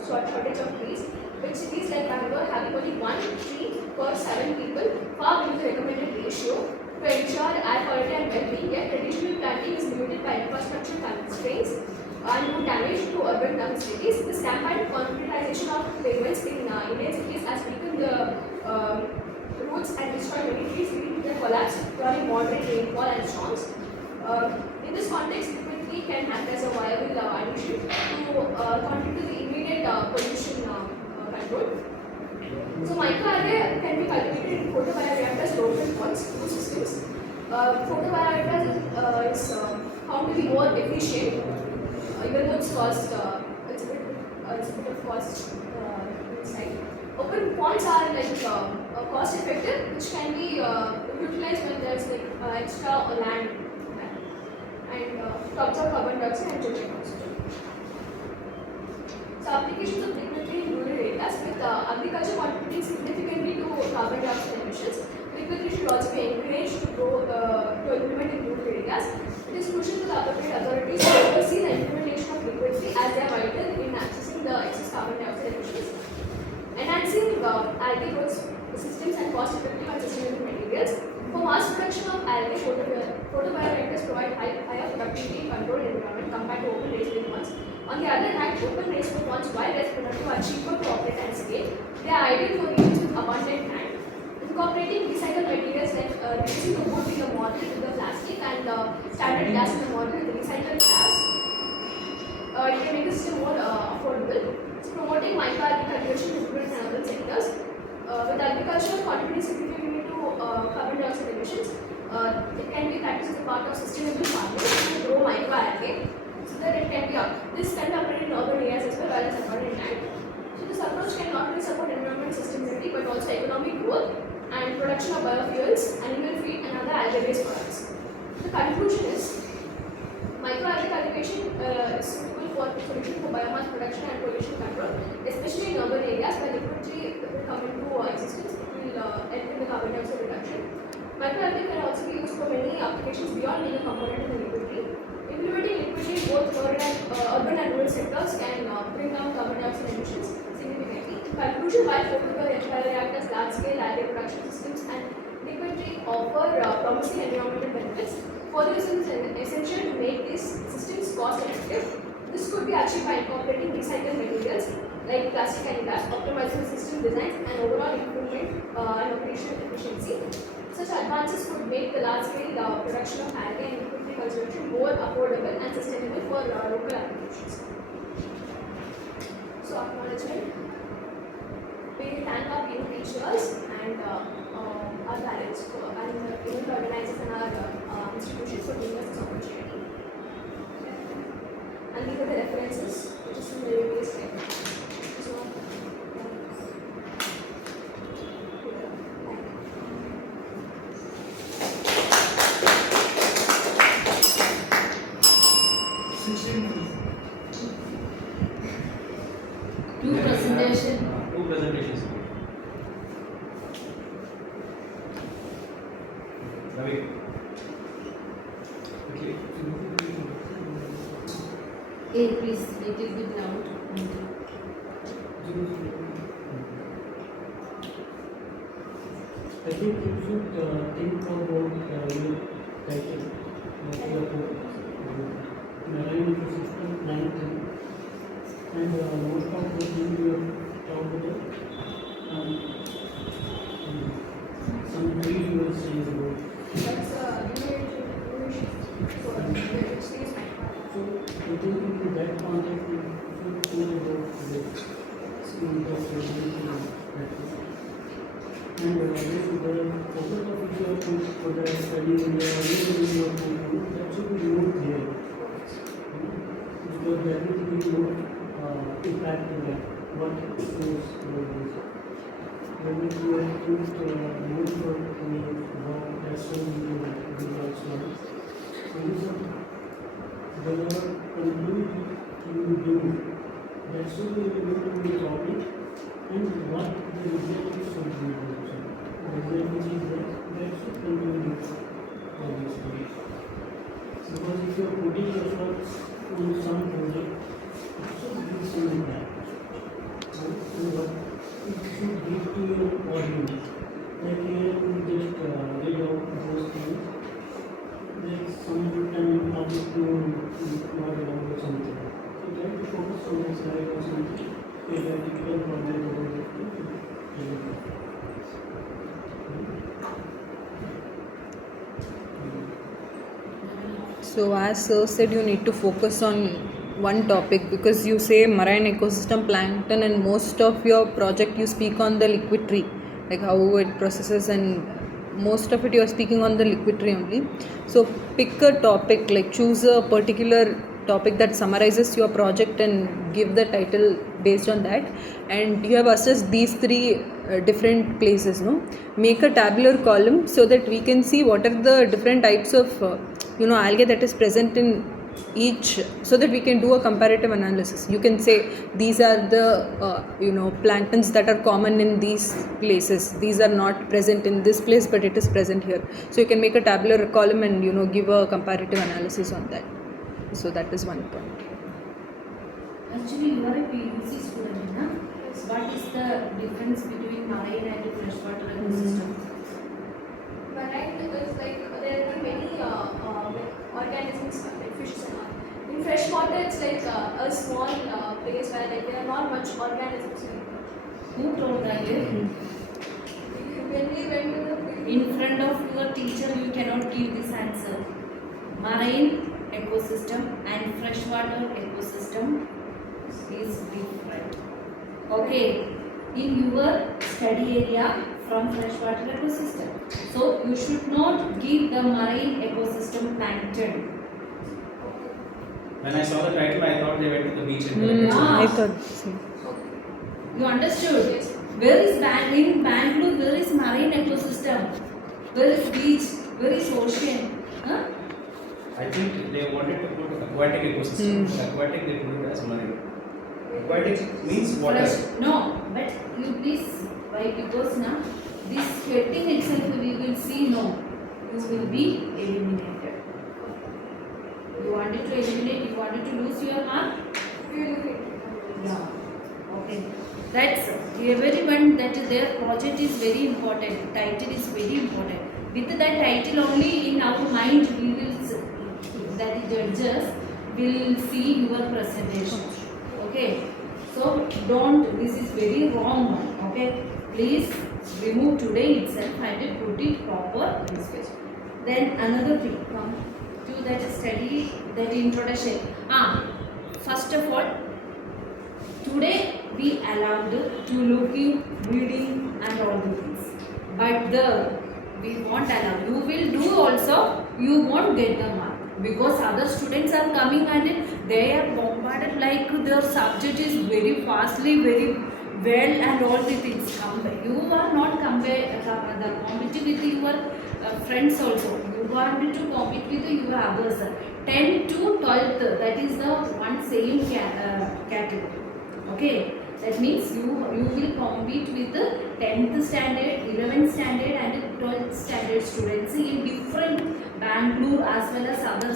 shortage of trees, with cities like Bangalore having only 1 tree per 7 people, far below the recommended ratio. To ensure air quality and well-being, yet traditional planting is limited by infrastructure constraints and would damage to urban facilities. The rampant concretization of pavements in Indian cities has weakened the roots and destroyed many trees, leading to their collapse during moderate rainfall and storms. In this context, liquid tree can act as a viable addition to contribute to the immediate pollution control. So microalgae can be cultivated in photobioreactors, open ponds, food systems. Photobioreactors is found to be more efficient, even though it's cost, it's a bit of cost inside. Open ponds are like cost effective, which can be utilized when there's like extra land and to absorb carbon dioxide and generate oxygen. So applications of liquid tree in rural areas, with agriculture contributing significantly to carbon dioxide emissions, liquid tree should also be encouraged to grow to implement in rural areas. It is crucial to the appropriate authorities to oversee the implementation of liquid tree as they are vital in accessing the excess carbon dioxide emissions. Enhancing algae growth systems and cost-effective and sustainable materials. For mass production of algae, photobioreactors provide higher productivity control environment compared to open raised ones. On the other hand, open raised ponds, while less productive, are cheaper to operate and scale. They are ideal for regions with abundant land. Incorporating recycled materials like reducing the wood in the model with the plastic and standard glass in the model with the recycled glass, it can make the system more affordable. So promoting microalgae cultivation in rural and urban sectors. With agriculture contributing significantly to carbon dioxide emissions, it can be practiced as a part of sustainable farming to grow microalgae, so that it can be this can be operated in urban areas as well as abundant land. So this approach can not only support environmental sustainability but also economic growth and production of biofuels, animal feed and other algae-based products. The conclusion is microalgae cultivation is suitable for solution for biomass production and pollution control, especially in urban areas where liquid tree will come into existence. It will help in the carbon dioxide reduction. Microalgae can also be used for many applications beyond being a component in the liquid tree. Implementing liquid tree in both urban and rural sectors can bring down carbon dioxide emissions significantly. In conclusion, while photobioreactors, large-scale algae production systems, and liquid tree offer promising environmental benefits, further is essential to make these systems cost-effective. This could be achieved by incorporating recycled materials like plastic and glass, optimizing system designs, and overall improvement in operational efficiency. Such advances could make the large-scale production of algae and liquid tree cultivation more affordable and sustainable for local applications. So, acknowledgement. We thank our PU teachers and our parents and event organizers and our institutions for giving us this opportunity. And these are the references, which is in the various Hey, please, little bit loud. I think you should think about your title, like your marine ecosystem plankton, and most of the things you have talked about, some trees you were saying about. That's So I think in that context, you should think about the scheme of and the focus of your for the study in the early that should be more clear. Because everything is more impact on that. What is when we are used more for that's when we results now. Whatever conclude you do, that should be able to be topic and what the result should be. The result which is that should continue for this study. Because if you are putting efforts on some project, it should give some impact. And what it should give to your audience. Like here we just read out those things. Like sometime how to not about something. So try to focus on the slide or something. Theoretical project about it. So as sir said, you need to focus on one topic because you say marine ecosystem plankton and most of your project you speak on the liquid tree, like how it processes, and most of it you are speaking on the liquid tree only. So pick a topic, like choose a particular topic that summarizes your project and give the title based on that. And you have assessed these three different places, no? Make a tabular column so that we can see what are the different types of algae that is present in each, so that we can do a comparative analysis. You can say these are the planktons that are common in these places, these are not present in this place but it is present here. So you can make a tabular column and give a comparative analysis on that. So that is one point. Actually, you are a PUC student, na? What is the difference between marine and freshwater ecosystem? Marine is like there are many organisms like fishes and all. In freshwater, it's like a small place where like there are not much organisms. Who told that? When we went to the In front of your teacher, you cannot give this answer. Marine ecosystem and freshwater ecosystem is different. Okay, in your study area from freshwater ecosystem. So you should not give the marine ecosystem plankton. When I saw the title, I thought they went to the beach and collected. I thought same. You understood? Where is in Bangalore? Where is marine ecosystem? Where is beach? Where is ocean? Huh? I think they wanted to put aquatic ecosystem. Aquatic they put it as marine. Aquatic means water. No, but you please, why? Because now this heading itself we will see no, you will be eliminated. You wanted to eliminate, you wanted to lose your mark? Yeah. Okay. That's everyone that their project is very important. Title is very important. With that title only in our mind we will, that is judges will see your presentation. Okay. So don't, this is very wrong one. Okay. Please remove today itself and put it proper this way. Then another thing, come to that study, that introduction. First of all, today we allowed to looking, reading and all the things. But we won't allow. You will do also, you won't get the mark. Because other students are coming and they are bombarded like their subject is very fastly, very well and all the things. You are not competing with your friends also. You want to compete with your others. 10 to 12th, that is the one same category. Okay, that means you will compete with the 10th standard, 11th standard and 12th standard students in different Bangalore as well as other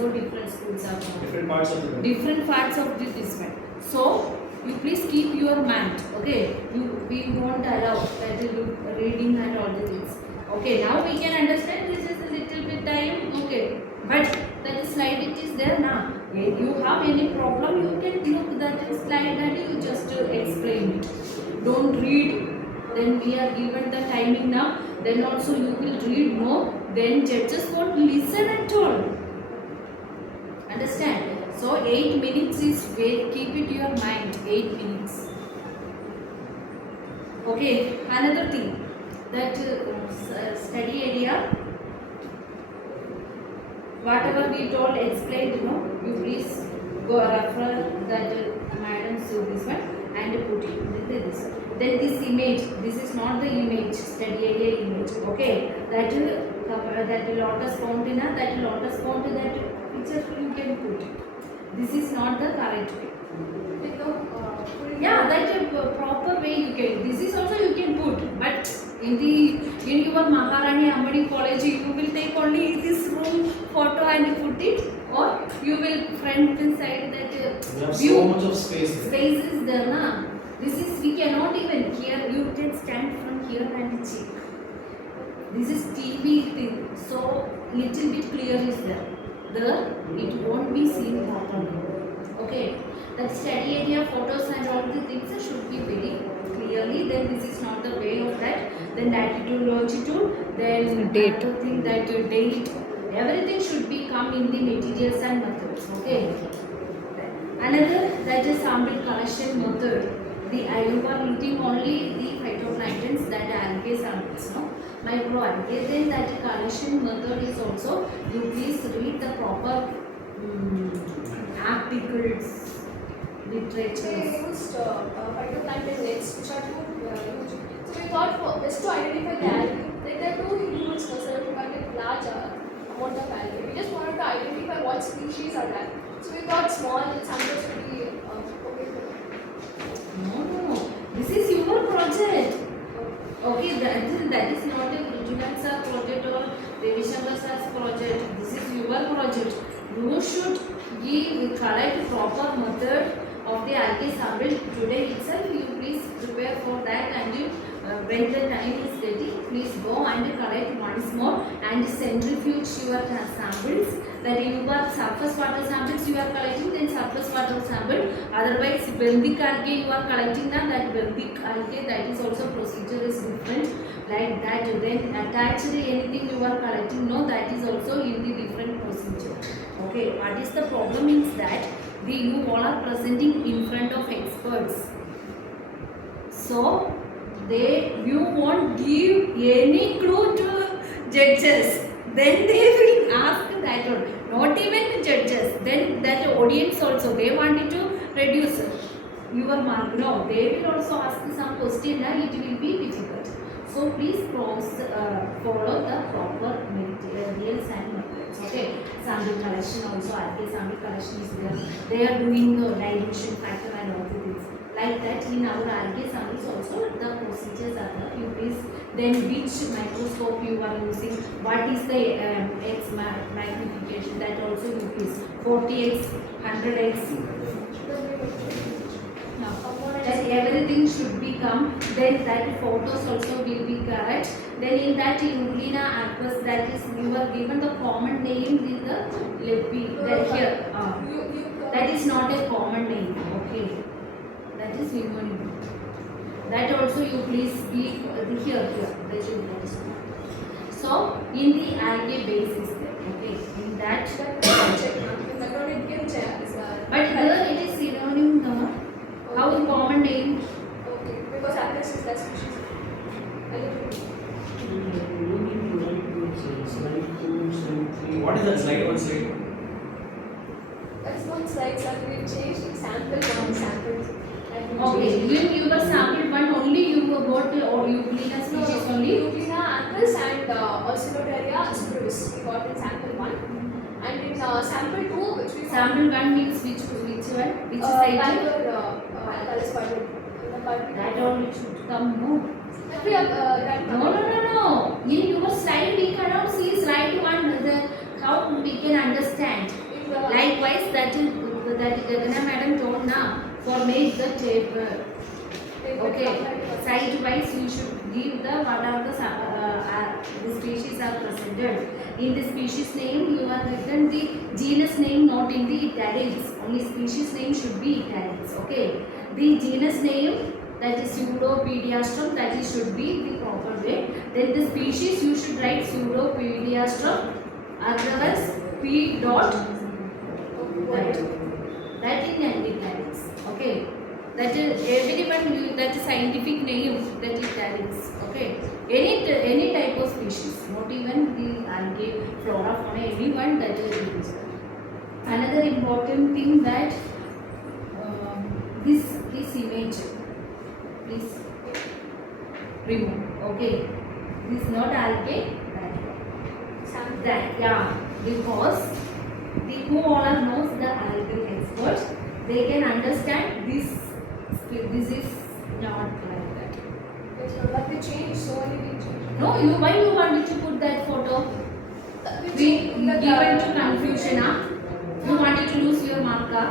also different schools are there. Different parts of the world. Different parts of this one. So you please keep your mind. Okay, we won't allow that reading and all the things. Okay, now we can understand this is a little bit time. Okay, but that slide it is there now. If you have any problem, you can look that slide and you just explain it. Don't read. Then we are given the timing now. Then also you will read more. Then judges won't listen at all. Understand? So 8 minutes is very, keep it your mind. 8 minutes. Okay. Another thing that study area. Whatever we told, explained, you please go refer that madam so this one and put it this one. Then this image, this is not the image, study area image. Okay, that lotus fountain, that lotus fountain, that picture you can put it. This is not the correct way. Yeah, that proper way you can. This is also you can put, but in your Maharani Ammanni college you will take only this room photo and put it, or you will front inside that We have view. so much of space there. Space is there, na. This is we cannot even here. You can stand from here and check. This is TV thing, so little bit clear is there. There it won't be seen properly. Okay, that study area photos and all the things should be very clearly. Then this is not the way of that. Then latitude, longitude, then Date. another thing that date. Everything should be come in the materials and methods. Okay. Another that is sample collection method. You are eating only the phytoplankton that algae samples, no? Microalgae. Then that collection method is also, you please read the proper articles, literature. They used phytoplankton nets, which are too huge. So we thought for just to identify the algae, like there are two huge to contain large amount of algae. We just wanted to identify what species are there. So we thought small samples would be okay. No. This is your project. Okay, that is not a Rujulan sir project or Devishankar sir's project. This is your project. You should collect proper method of the algae sample today itself. You please prepare for that, and you when the time is ready, please go and collect once more and centrifuge your samples. That you are surface water samples you are collecting, then surface water sample. Otherwise, benthic algae you are collecting now. That benthic algae, that is also procedure is different. Like that, then attached anything you are collecting, no, that is also in the different procedure. Okay, what is the problem is that you all are presenting in front of experts. So you won't give any clue to judges. Then they will ask that one. Not even judges. Then that audience also, they wanted to reduce your mark. No, they will also ask some question and it will be difficult. So please follow the proper materials and methods. Okay, sample collection also, algae sample collection is there. They are doing dilution factor and all the things. Like that in our algae samples also the procedures are there. You please, then which microscope you are using, what is the X magnification, that also you please, 40x, 100x. That everything should be come. Then that photos also will be correct. Then in that Uglina aquas, that is you are given the common name in the here. That is not a common name. Okay. That is pneumonia. That also you please give here. So in the algae base is there. Okay. In that but here it is synonym no. How the common name? Okay, because Atlas is that species. What is that slide? One slide? That's one slide, sir. We changed sample one sample. Okay, you were sampled one only, you were got or you clean a species only? Euglena Atlas and Oscilloteria spruce. We got in sample 1. And in sample 2, which we Sample 1 means which one? Which side? That only should come, no? No. In your slide we cannot see slide 1, how we can understand. formate the table. Okay, site wise you should give the what are the species are presented. In the species name you are written the genus name not in the italics. Only species name should be italics. Okay, the genus name, that is Pseudopediastrum, that is should be the proper way. Then the species you should write Pseudopediastrum, otherwise P dot that in italics. Okay, that is everyone that is scientific name, that is italics. Okay, any type of species, not even the algae, flora, fauna, anyone, that is used. Another important thing that this image, please remove. Okay, this is not algae, that yeah, because the who all knows the algae experts, they can understand this is not like that. But they change so many things. No, why you wanted to put that photo? We given to confusion, huh? You wanted to lose your marker.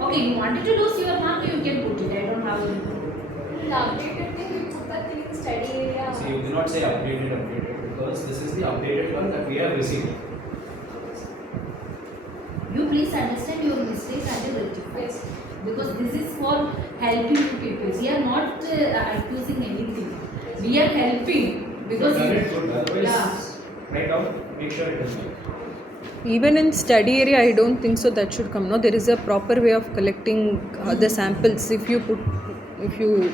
Okay, you wanted to lose your marker, you can put it. I don't have it. The updated thing, we put that thing in study area. So you cannot say updated because this is the updated one that we have received. You please understand your mistake and rectify. Yes. Because this is for helping you people. We are not accusing anything. We are helping because Done it good. Otherwise, yeah. write down, make sure it is done. Even in study area, I don't think so that should come. No, there is a proper way of collecting the samples. If you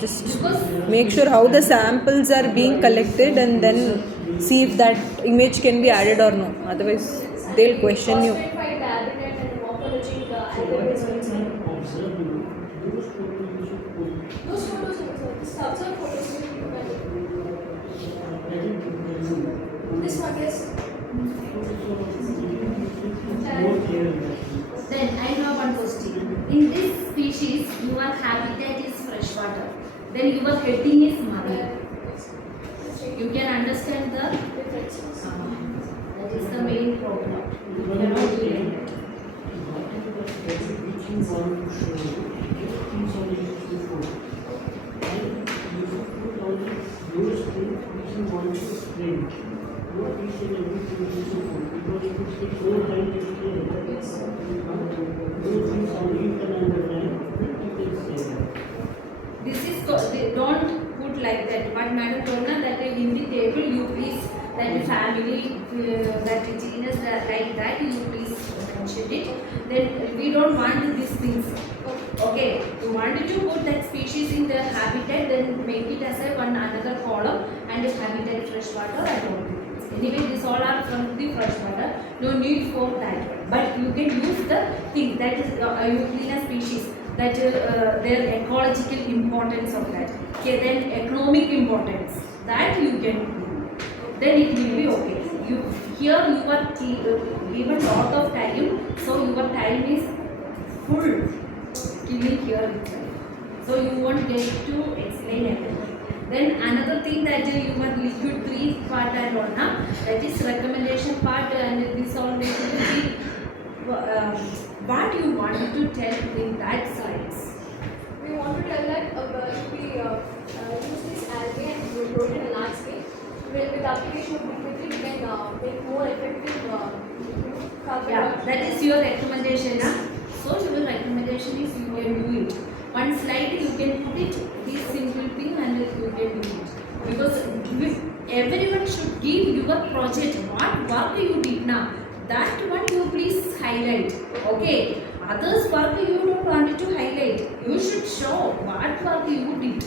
just make sure how the samples are being collected and then see if that image can be added or no. Otherwise, they'll question you. Phosphate the habitat and morphology, the algorithm. Those photos also, the observed photos will be better. This one, yes. Then I have one question. In this species, your habitat is freshwater. Then your heading is marine. You can understand the Differences. that is the main problem. You cannot do it. Which you want to show, things are used for. And you should put all those things which you want to explain. Not each and everything is so good, because it will take more time to explain. Those things only you can understand, you can say that. This is they don't put like that. But Madam told us that in the table you please that family that genus like that you please mention it. Then we don't want these things. Okay, you wanted to put that species in the habitat, then make it as a one another column and the habitat freshwater. I don't think. Anyway, these all are from the freshwater. No need for that one. But you can use the thing that is Euclina species. That their ecological importance of that. Okay, then economic importance that you can do. Then it will be okay. Here you are given lot of time, so your time is full killing here itself. So you won't get to explain everything. Then another thing that you must liquid 3 part and all now, that is recommendation part, and this all will be what you wanted to tell in that slides. We want to tell that we use this algae and we grow it in a large scale. With application of liquid, we can make more effective carbon. Yeah, that is your recommendation. Huh? So your recommendation is you can do it. One slide you can put it, this simple thing, and you can do it. Because everyone should give your project, what work you did now. That one you please highlight. Okay. Others work you don't want to highlight. You should show what work you did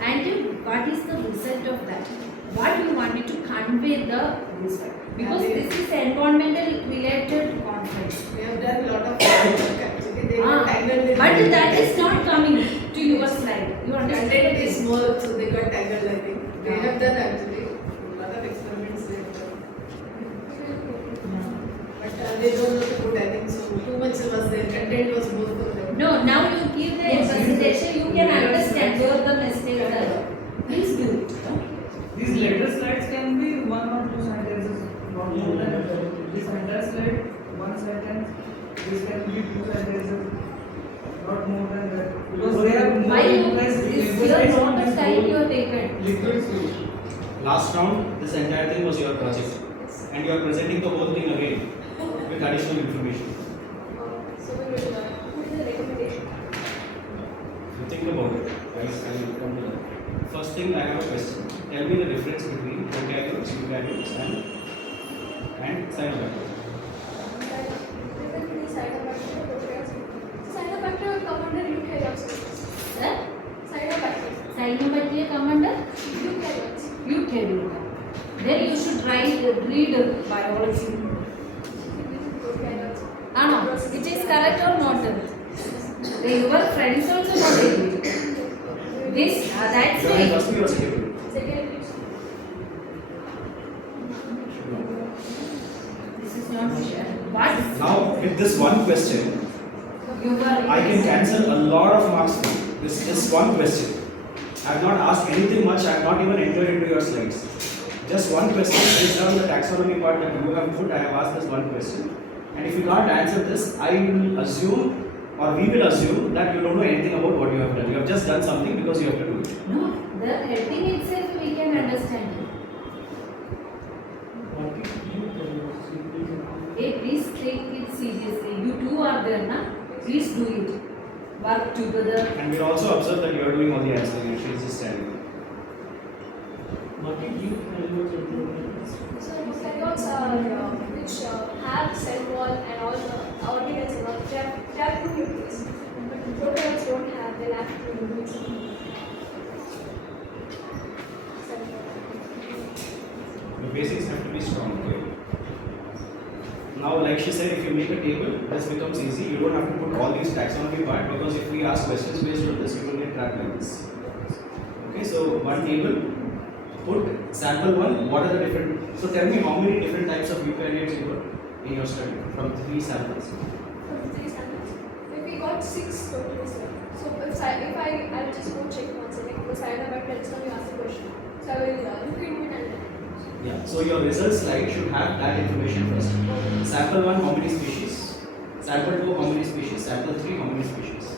and what is the result of that. What you wanted to convey the result. Because this is environmental related conference. We have done a lot of work actually. They got tangled in But that is not coming to your slide. You understand? Content is small, so they got tangled, I think. They have done actually a lot of experiments they have done. But they don't know to put, I think, so too much was their content was more for them. No, now you give the presentation, you can understand where the mistakes are. Please do it. These later slides can be 1 or 2 sentences, not more than this entire slide, 1 sentence. This can be 2 sentences. not more than that. Because they have more Why interest this in year emphasizing lot of this time you whole have taken? liquid solution. Last round, this entire thing was your project, and you are presenting the whole thing again with additional information. So we will put in the recommendation. So think about it. I will come to that. First thing, I have a question. Tell me the difference between prokaryotes, eukaryotes, and cyanobacteria. Cyanobacteria will come under eukaryotes. Cyanobacteria. Cyanobacteria come under Eukaryotes. eukaryote. Then you should read biology. No, it is correct or not? Your friends also not agree. This, that's You are in right. first year or second year? Second. This is not fair. What? Now, with this one question, You were. I can cancel a lot of marks for you. This is one question. I have not asked anything much. I have not even entered into your slides. Just one question based on the taxonomy part that you have put. I have asked this one question. And if you can't answer this, I will assume, or we will assume, that you don't know anything about what you have done. You have just done something because you have to do it. No, the heading itself we can understand. Hey, please take it seriously. You two are there, na? Please do it. Work together. And we'll also observe that you are doing all the answering and she is just standing. What did you So eukaryotes are which have cell wall and all the organelles and all. They have two nucleus. But prokaryotes don't have. They lack two nucleus. The basics have to be strong. Okay? Now, like she said, if you make a table, this becomes easy. You don't have to put all these taxonomy part, because if we ask questions based on this, you will get trapped like this. Okay, so one table, put sample one. What are the different? So tell me how many different types of eukaryotes you got in your study from 3 samples. From 3 samples. We got 6 totally. So if I will just go check once again because cyanobacteria is going to ask the question. So I will look into it and. Yeah, so your result slide should have that information first. Sample 1, how many species? Sample 2, how many species? Sample 3, how many species?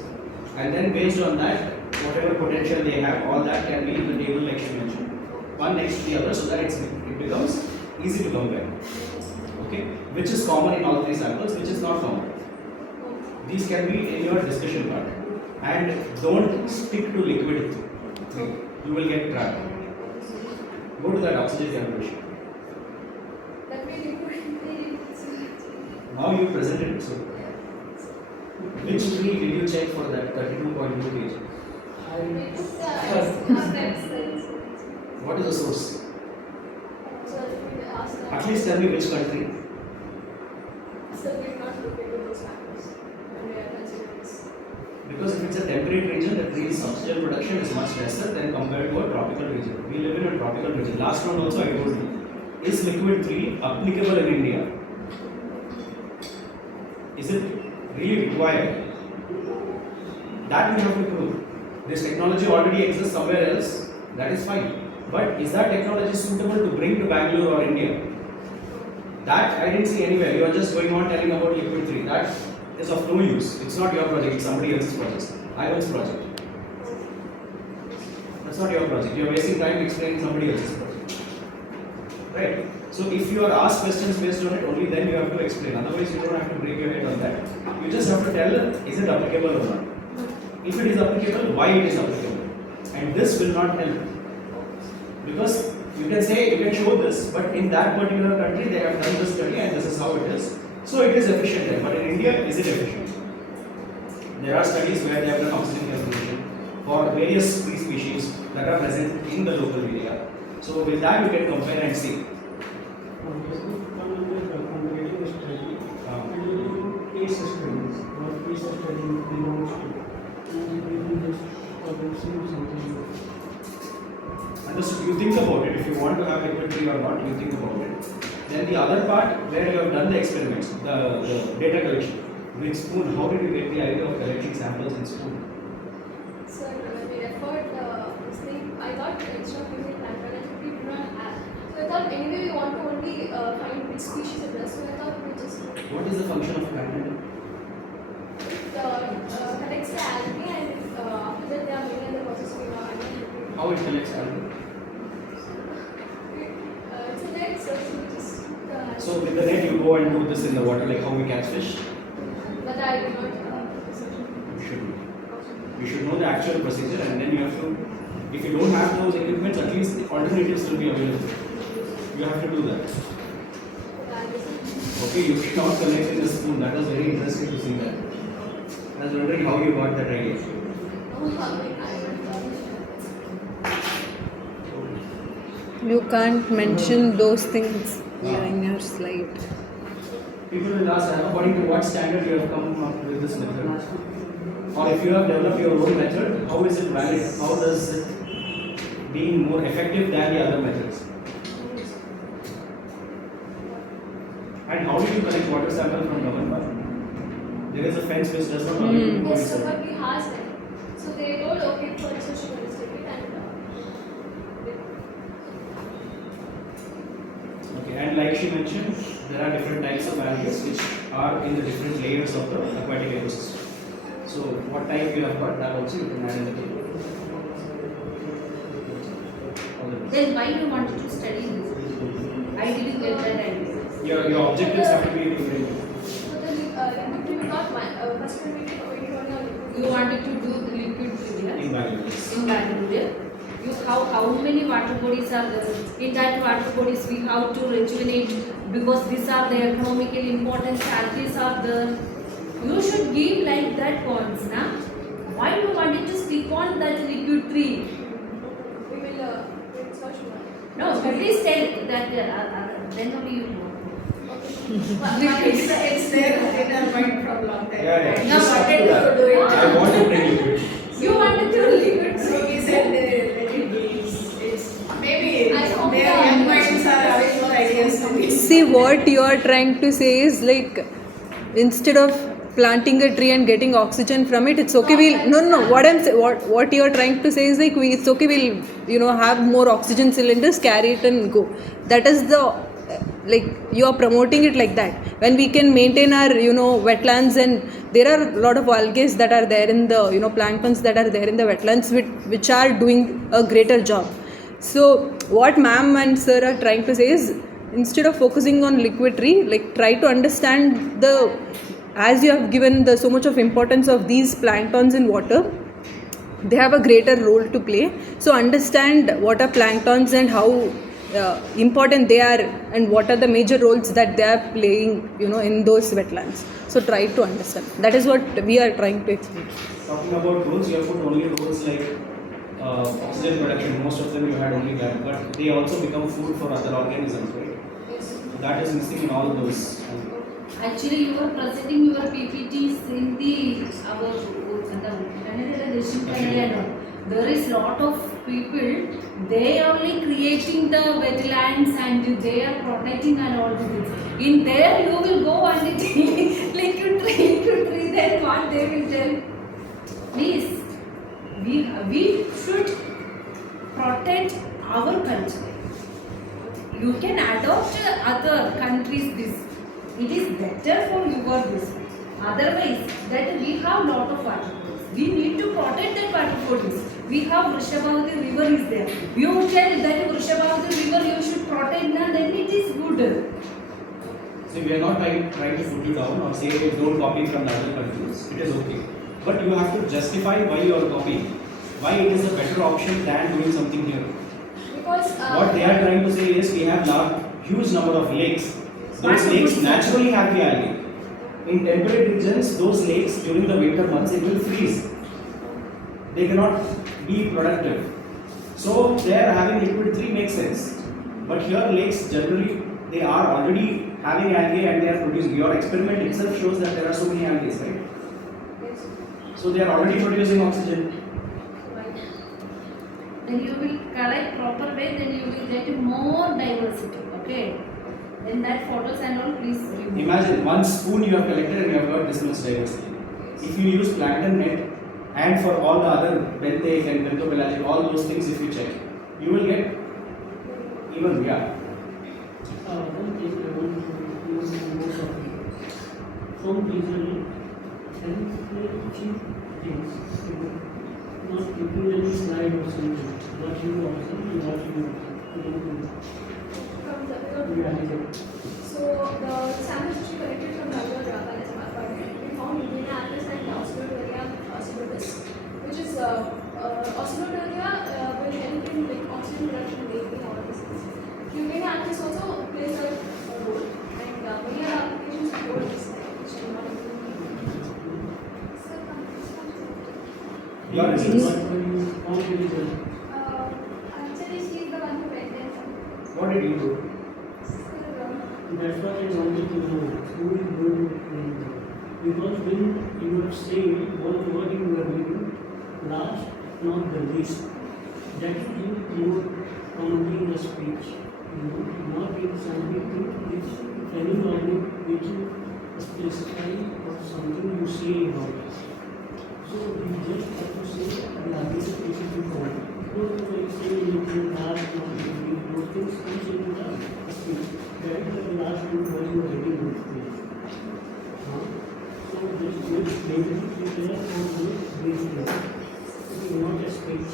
And then based on that, whatever potential they have, all that can be in the table like you mentioned. One next to the other so that it becomes easy to compare. Okay? Which is common in all 3 samples, which is not common. These can be in your discussion part. And don't stick to liquid. You will get trapped. Go to that oxygen calculation. That may be Now you presented it. So, which tree did you check for that 32.2 kg? What is the source? At least tell me which country. So we are not looking at those factors. And we are considering this. Because if it's a temperate region, the tree's oxygen production is much lesser than compared to a tropical region. We live in a tropical region. Last round also I told you. Is liquid 3 applicable in India? Is it really required? That we have to prove. This technology already exists somewhere else. That is fine. But is that technology suitable to bring to Bangalore or India? That I didn't see anywhere. You are just going on telling about liquid 3. That is of no use. It's not your project, it's somebody else's project. Ivan's project. That's not your project. You are wasting time explaining somebody else's project. Right? So if you are asked questions based on it, only then you have to explain. Otherwise, you don't have to break your head on that. You just have to tell, is it applicable or not? If it is applicable, why it is applicable? And this will not help. Because you can say, you can show this, but in that particular country, they have done this study and this is how it is. So it is efficient there, but in India, is it efficient? There are studies where they have done oxygen calculation for various tree species that are present in the local area. So with that, you can compare and see. Case studies, what case study belongs to, and within this problem something. Understood. You think about it. If you want to have liquid tree or not, you think about it. Then the other part where you have done the experiments, the data collection. With spoon, how did you get the idea of collecting samples in spoon? So when we referred this thing, I thought instead of using plant management, we do not have. So I thought anyway we want to only find which species it is. So I thought we just do. What is the function of plant management? It collects the how it collects algae? It's a net, so you just So with the net you go and do this in the water like how we catch fish? but I do not You should know the actual procedure, and then you have to, if you don't have those equipments, at least the alternatives will be available. You have to do that. Okay, you cannot collect in a spoon. That was very interesting to see that. I was wondering how you got that idea. You can't mention those things in your slide. People will ask, according to what standard you have come up with this method? Or if you have developed your own method, how is it valid? How does it being more effective than the other methods? And how do you collect water sample from government? There is a fence which does not allow you to go Yes, so inside. but we asked them. So they told, okay, first you should take it and Okay, and like she mentioned, there are different types of algae which are in the different layers of the aquatic ecosystem. So what type you have got, that also you can add in the table. Then why you wanted to study this? I didn't get that idea. Your objectives have to be different. so the liquid we got one. First we did going on a liquid. You wanted to do the liquid media Invaluable. in Bangalore. You how many water bodies are there? In that water bodies we have to rejuvenate because these are the economically important algae are there. You should give like that points, na? Why you wanted to stick on that liquid 3? We will search one. No, please tell that then only you know. It's there in our mind from long time. Yeah. No, Just wanted do that. to do it. I want to bring liquid. You wanted to liquid. So we said let it be. It's maybe I hope their that- young minds are having more ideas than we. See, what you are trying to say is like, instead of planting a tree and getting oxygen from it, it's okay. We'll no. What you are trying to say is like, it's okay. We'll have more oxygen cylinders, carry it and go. That is the like you are promoting it like that. When we can maintain our wetlands, and there are a lot of algae that are there in the planktons that are there in the wetlands which are doing a greater job. So what ma'am and sir are trying to say is, instead of focusing on liquid tree, like try to understand as you have given so much of importance of these planktons in water, they have a greater role to play. So understand what are planktons and how important they are, and what are the major roles that they are playing in those wetlands. So try to understand. That is what we are trying to explain. Talking about roles, you have put only roles like oxygen production. Most of them you had only that, but they also become food for other organisms, right? So that is missing in all those. Actually, you are presenting your PPTs in our there is lot of people, they are only creating the wetlands and they are protecting and all this. In there you will go and liquid tree, then what they will tell. Please, we should protect our culture. You can adopt other countries this. It is better for your this. Otherwise, that we have lot of water bodies. We need to protect that water bodies. We have Vrishabhavati river is there. You tell that Vrishabhavati river you should protect, then it is good. See, we are not trying to put you down or say don't copy from other countries. It is okay. But you have to justify why you are copying. Why it is a better option than doing something here. Because What they are trying to say is we have huge number of lakes. Those lakes naturally have the algae. In temperate regions, those lakes during the winter months it will freeze. They cannot be productive. So there having liquid 3 makes sense. But here lakes generally they are already having algae and they are producing. Your experiment itself shows that there are so many algae, right? So they are already producing oxygen. Then you will collect proper way, then you will get more diversity. Okay. Then that photos and all, please remove. Imagine 1 spoon you have collected and you have got this much diversity. If you use plankton net and for all the other benthic and benthopelagic, all those things if you check, you will get even, yeah. One thing I want to use most of it. From usually cheap things not keeping any slide or something. Not you also, not you. From the Yeah. So the samples which we collected from Bangalore College of Apartment, we found Indianapolis and Oscillaria oscillatus, which is oscillaria will help in like oxygen production in baby and all these things. Indianapolis also plays a role, and many other applications of role is which are not What were you found in the actually, she is the one who went there. What did you do? That's what I wanted to know. Who is going to because when you are saying what you are doing, last, not the least, that is more commonly in the speech. Not in something which any object which you specify or something you say about it. So you just have to say the other specific point. Don't like say anything last, not those things comes into the speech. That is the last thing what you are reading with speech. So just make it clear on the base level. It is not a speech.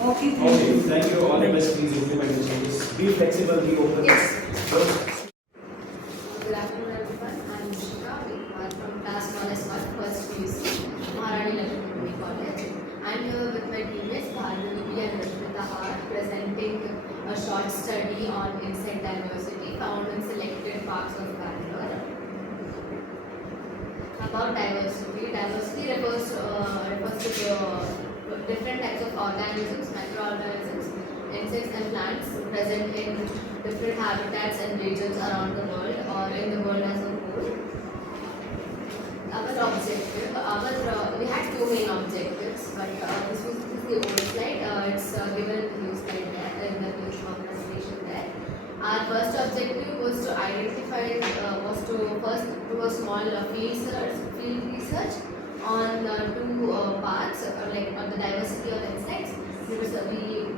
Okay, thank you. All the best. Please implement the changes. Be flexible, be open. Good afternoon, everyone. I am Shika. We are from class 1S1, first PUC, Maharani Lakshmi College. I am here with my teammates Bhargavi and Lakshmi presenting a short study on insect diversity found in selected parts of Bangalore. About diversity, diversity refers to different types of organisms, microorganisms, insects and plants present in different habitats and regions around the world or in the world as a whole. Our objective, we had two main objectives, but this is the old slide. It's given in the new slide there, in the new presentation there. Our first objective was to identify, first do a small field research on two parts, like on the diversity of insects. We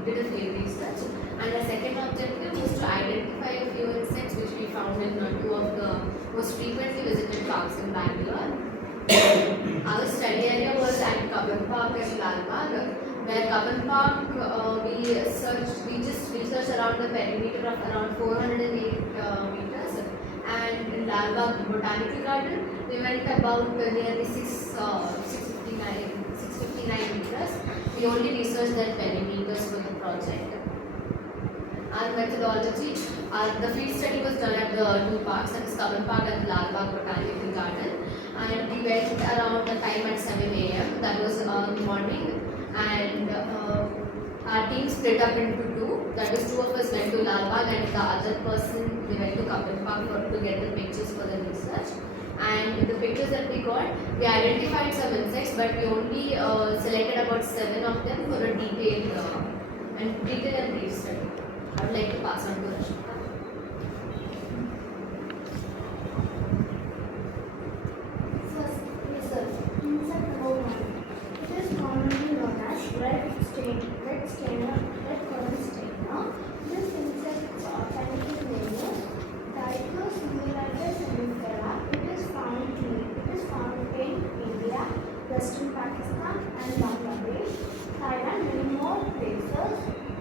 did a field research, and the second objective was to identify a few insects which we found in two of the most frequently visited parks in Bangalore. Our study area was at Cubbon Park and Lal Bagh, where Cubbon Park we just researched around the perimeter of around 408 meters, and in Lal Bagh Botanical Garden we went about nearly 659 meters. We only researched that perimeters for the project. Our methodology, the field study was done at the two parks, that is Cubbon Park and Lal Bagh Botanical Garden, and we went around the time at 7 a.m. That was early morning, and our team split up into two. That is, two of us went to Lal Bagh and the other person we went to Cubbon Park to get the pictures for the research. And the pictures that we got, we identified some insects, but we only selected about 7 of them for a detailed and brief study. I would like to pass on to Rashmi. First, research. Insect number 1. It is commonly known as red cotton stainer. This insect's authentic name is Diclosimilatus semifera. It is found in India, Western Pakistan, and Bangladesh, Thailand, many more places.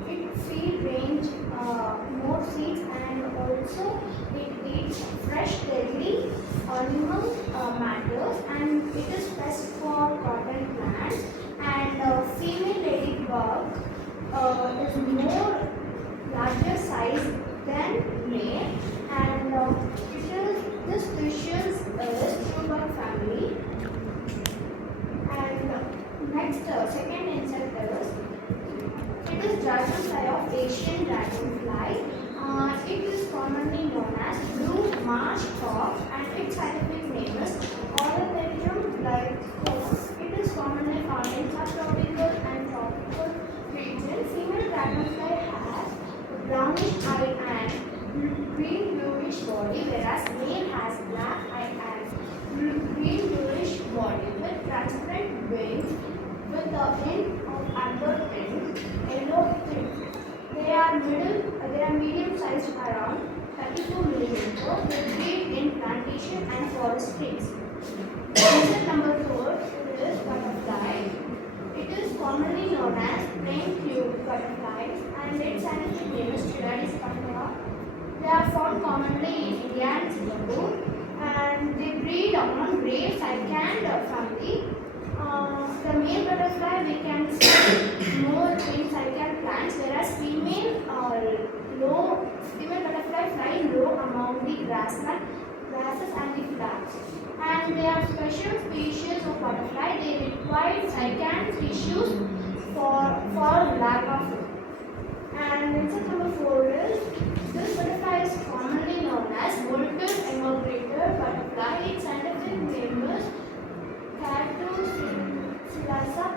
It feeds more seeds, and also it eats fresh deadly animal matters, and it is best for cotton plants. And female ladybug is more larger size than male, and this species is Trubug family. And next, second insect is, it is dragonfly of Asian dragonfly. It is commonly known as blue marsh hawk, and its scientific name is Orthopterium lycos. It is commonly found in subtropical and tropical regions. Female dragonfly has brownish eye and green bluish body, whereas male has black eye and green bluish body with transparent wings with the end of under end yellow tint. They are medium sized, around 32 mm, with breed in plantation and forest trees. insect number 4 is butterfly. It is commonly known as plain tube butterflies and its scientific name is Tiradis butterfly. They are found commonly in India and Singapore and they breed among grey cycad family. The male butterfly we can see more in cycad plants, whereas female butterfly fly low among the grasses and the flags. And they are special species of butterfly. They require cycad tissues for lack of food. And insect number 4 is this butterfly is commonly known as bolted emigrator butterfly. Its scientific name is Cattosilasa,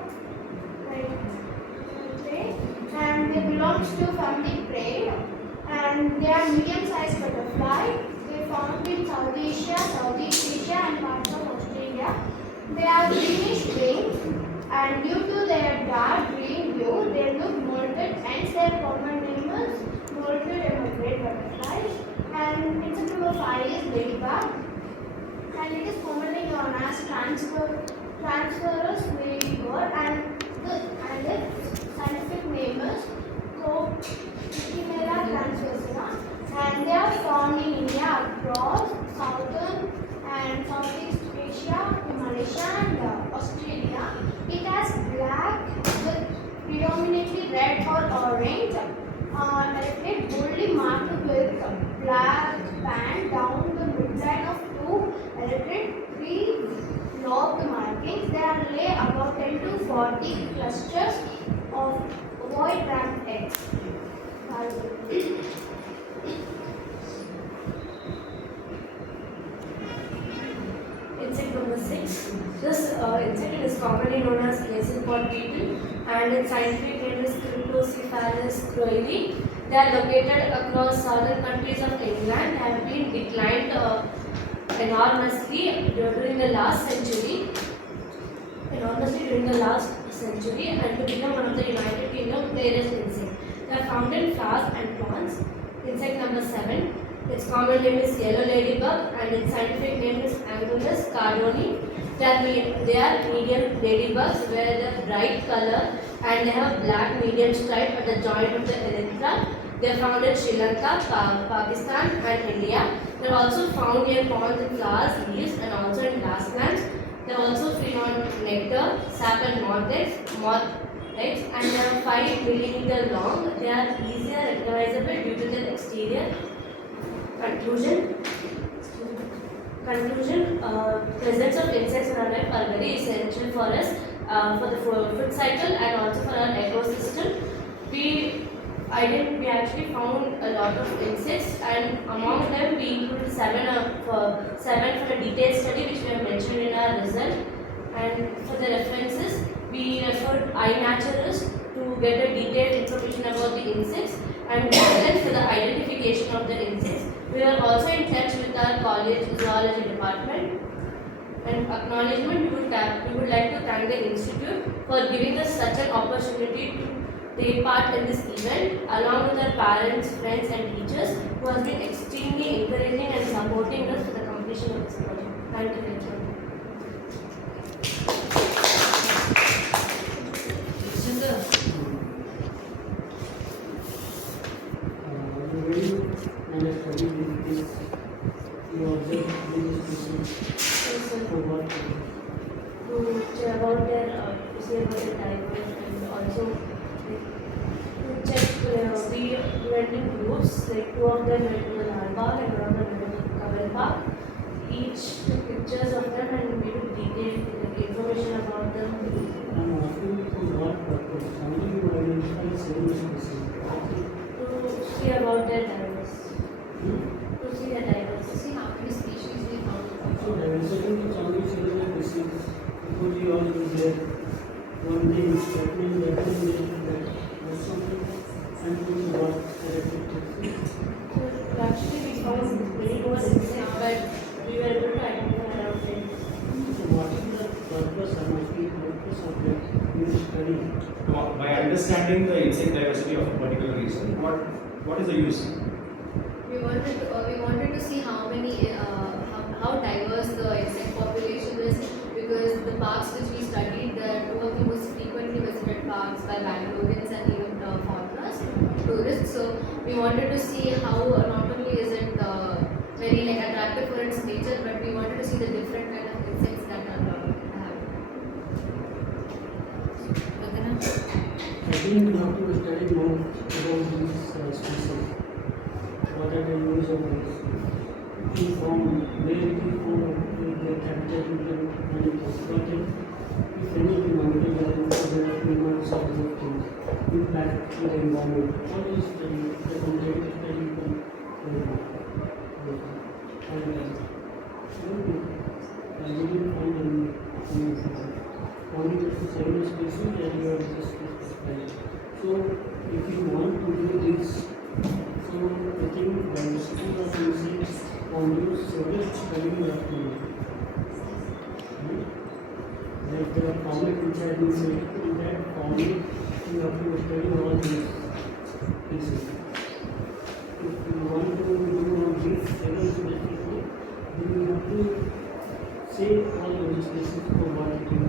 and they belong to family prey. And they are medium-sized butterfly. They found in South Asia, Southeast Asia, and parts of Australia. They are greenish wings, and due to their dark green hue, they look molted. Hence, their common name is molted emigrate butterflies. And insect number 5 is ladybug, and it is commonly known as transferus ladybird, and its scientific name is Chimera transversina, and they are found in India across southern and Southeast Asia to Malaysia and Australia. It has black with predominantly red or orange, electric boldly marked with black band down the midline of 2 electric 3 lobed markings. They are lay about 10 to 40 clusters of ovoid ramped eggs. Insect number 6. This insect is commonly known as hazel pod beetle and its scientific name is Cryptocephalus croili. They are located across southern countries of England and have been declined enormously during the last century. And to become one of the United Kingdom rarest insect. They are found in flowers and plants. Insect number 7. Its common name is yellow ladybug and its scientific name is Angulus cardoni. They are medium ladybugs with a bright color and they have a black medium stripe at the joint of the elytra. They are found in Sri Lanka, Pakistan and India. They are also found in ponds in flowers, leaves and also in grasslands. They also feed on nectar, sap and moth eggs and they are 5 mm long. They are easier recognizable due to their exterior. Conclusion, presence of insects in our life are very essential for us, for the food cycle and also for our ecosystem. We actually found a lot of insects and among them we included 7 for a detailed study which we have mentioned in our result. And for the references, we referred iNaturalist to get a detailed information about the insects and for the identification of the insects. We are also in touch with our college zoology department. And acknowledgement, we would like to thank the institute for giving us such an opportunity to take part in this event, along with our parents, friends, and teachers who have been extremely encouraging and supporting us for the completion of this project. Thank you, Lakshmi. And a study with this, you observe these species for what? To check about their diapers and also to check the went in groups, like 2 of them went to the larva and 1 of them went to the kavalpa. Each took pictures of them and we took detailed information about them. I'm asking for what purpose? How do you identify 7 species? To see about their diapers. To see their diapers. To see how many species we found. So diversity is only 7 species. Because you all use their one thing, that means that that's something and what characteristics. Actually, we found very more insects, but we were able to identify around 10. So what is the purpose of this study? By understanding the insect diversity of a particular region, what is the use? We wanted to see how many how diverse the insect population is, parks which we studied, two of the most frequently visited parks by Bangaloreans and even foreigners, tourists. So we wanted to see how not only is it very like attractive for its nature, but we wanted to see the different kind of insects that are having. I think we have to study more about these species. What are the use of this? From where it is from, the habitat we can manage. But if any of the molecules are animals or other things impact to the environment, all these study, the comparative study can I didn't find any instance. Only the several species and you are just describing. So if you want to do this, so I think diversity of insects on you several study you have to do. Like the fauna which I been saying, in that fauna you have to study all these species. If you want to do all these several species, then you have to say all those species for what it is.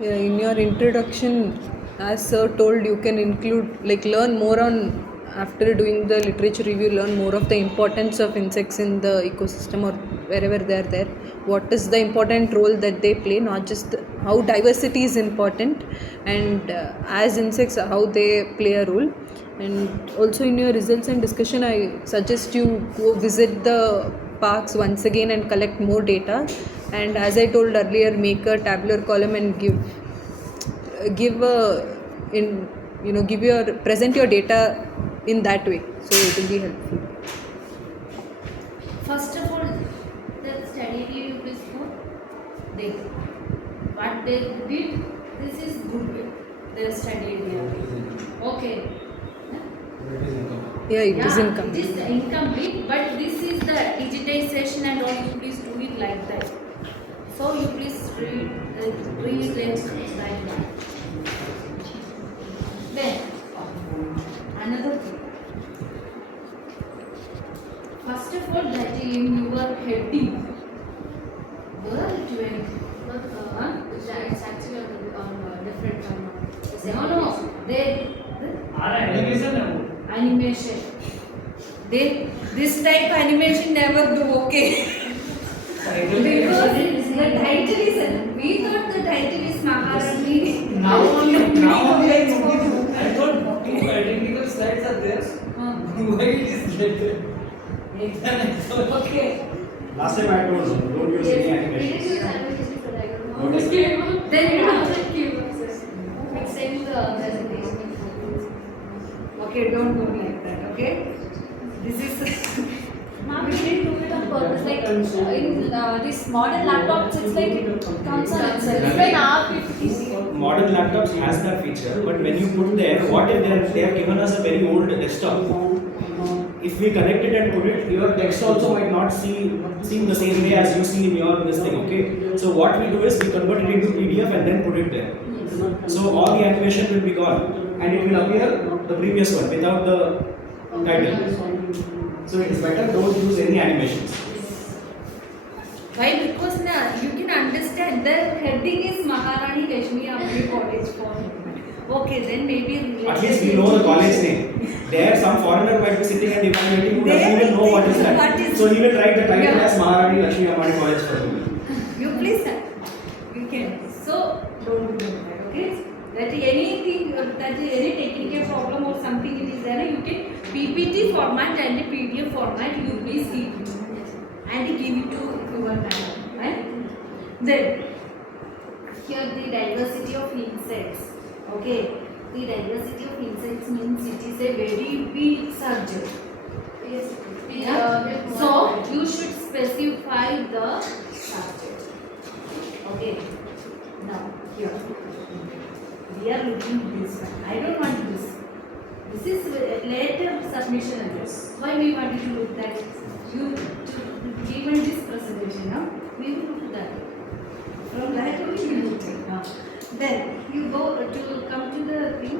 Yeah, in your introduction, as sir told, you can include, like, learn more on, after doing the literature review, learn more of the importance of insects in the ecosystem or wherever they are there. What is the important role that they play, not just how diversity is important, and as insects, how they play a role. And also in your results and discussion, I suggest you go visit the parks once again and collect more data. And as I told earlier, make a tabular column and present your data in that way, so it will be helpful. First of all, the study review is for they. What they did, this is good way. Their study review. Okay. Yeah, it is incomplete. It is incomplete, but this is the digitization and all. You please do it like that. So you please read it like that. Then another thing. First of all, that in your heading, where it went? It's actually on different No. Animation. This type animation never do okay. Because the title is, we thought the title is Maharani. Now only I thought two identical slides are there. Why it is like that? Okay. Last time I told you, don't use any animations. Then you have to give us. Send the presentation. Okay, don't do like that, okay? This is. Ma'am, we didn't do it on purpose. Like in this modern laptops, it's like it comes on itself. Even our PPT. Modern laptops has that feature, but when you put there, what if they have given us a very old desktop? If we connect it and put it, your text also might not seem the same way as you see in your this thing, okay? So what we do is we convert it into PDF and then put it there. So all the animation will be gone and it will appear the previous one without the title. So it is better don't use any animations. Why? Because now you can understand the heading is Maharani Lakshmi Ammanni College for. Okay, then maybe at least we know the college name. There some foreigner might be sitting and evaluating who doesn't even know what is that. So he will write the title as Maharani Lakshmi Ammanni College for you. You please, you can. So don't do that, okay? That anything, that any technical problem or something it is there, you can PPT format and the PDF format, you please keep it and give it to your panel, right? Then, here the diversity of insects, okay? The diversity of insects means it is a very big subject. Yes. Yeah? So, you should specify the subject. Okay. Now, here. We are looking at this one. I don't want this. This is later submission address. Why we wanted to look at it? You given this presentation now, we will look at that. From that only we look at now. Then you go to come to the thing.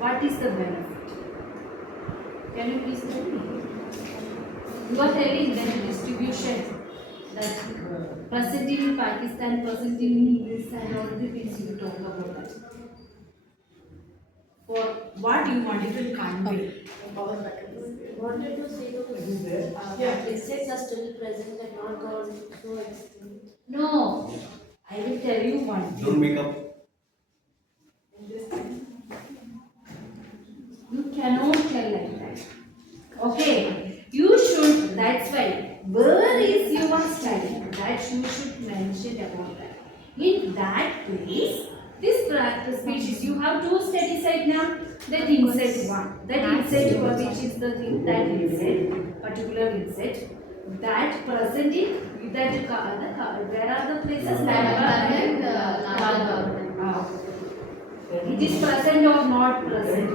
What is the benefit? Can you please tell me? You are telling that distribution that present in Pakistan, present in this and all the things you talk about that. For what you wanted to convey? Wanted to say that insects are still present and not gone so extinct. No, I will tell you one thing. Don't make up. You cannot tell like that. Okay, you should, that's why, where is your study? That you should mention about that. In that place, this species, you have two study site now. That insect one, that insect one, which is the thing, that insect, particular insect, that present in, that, where are the places? It is present or not present,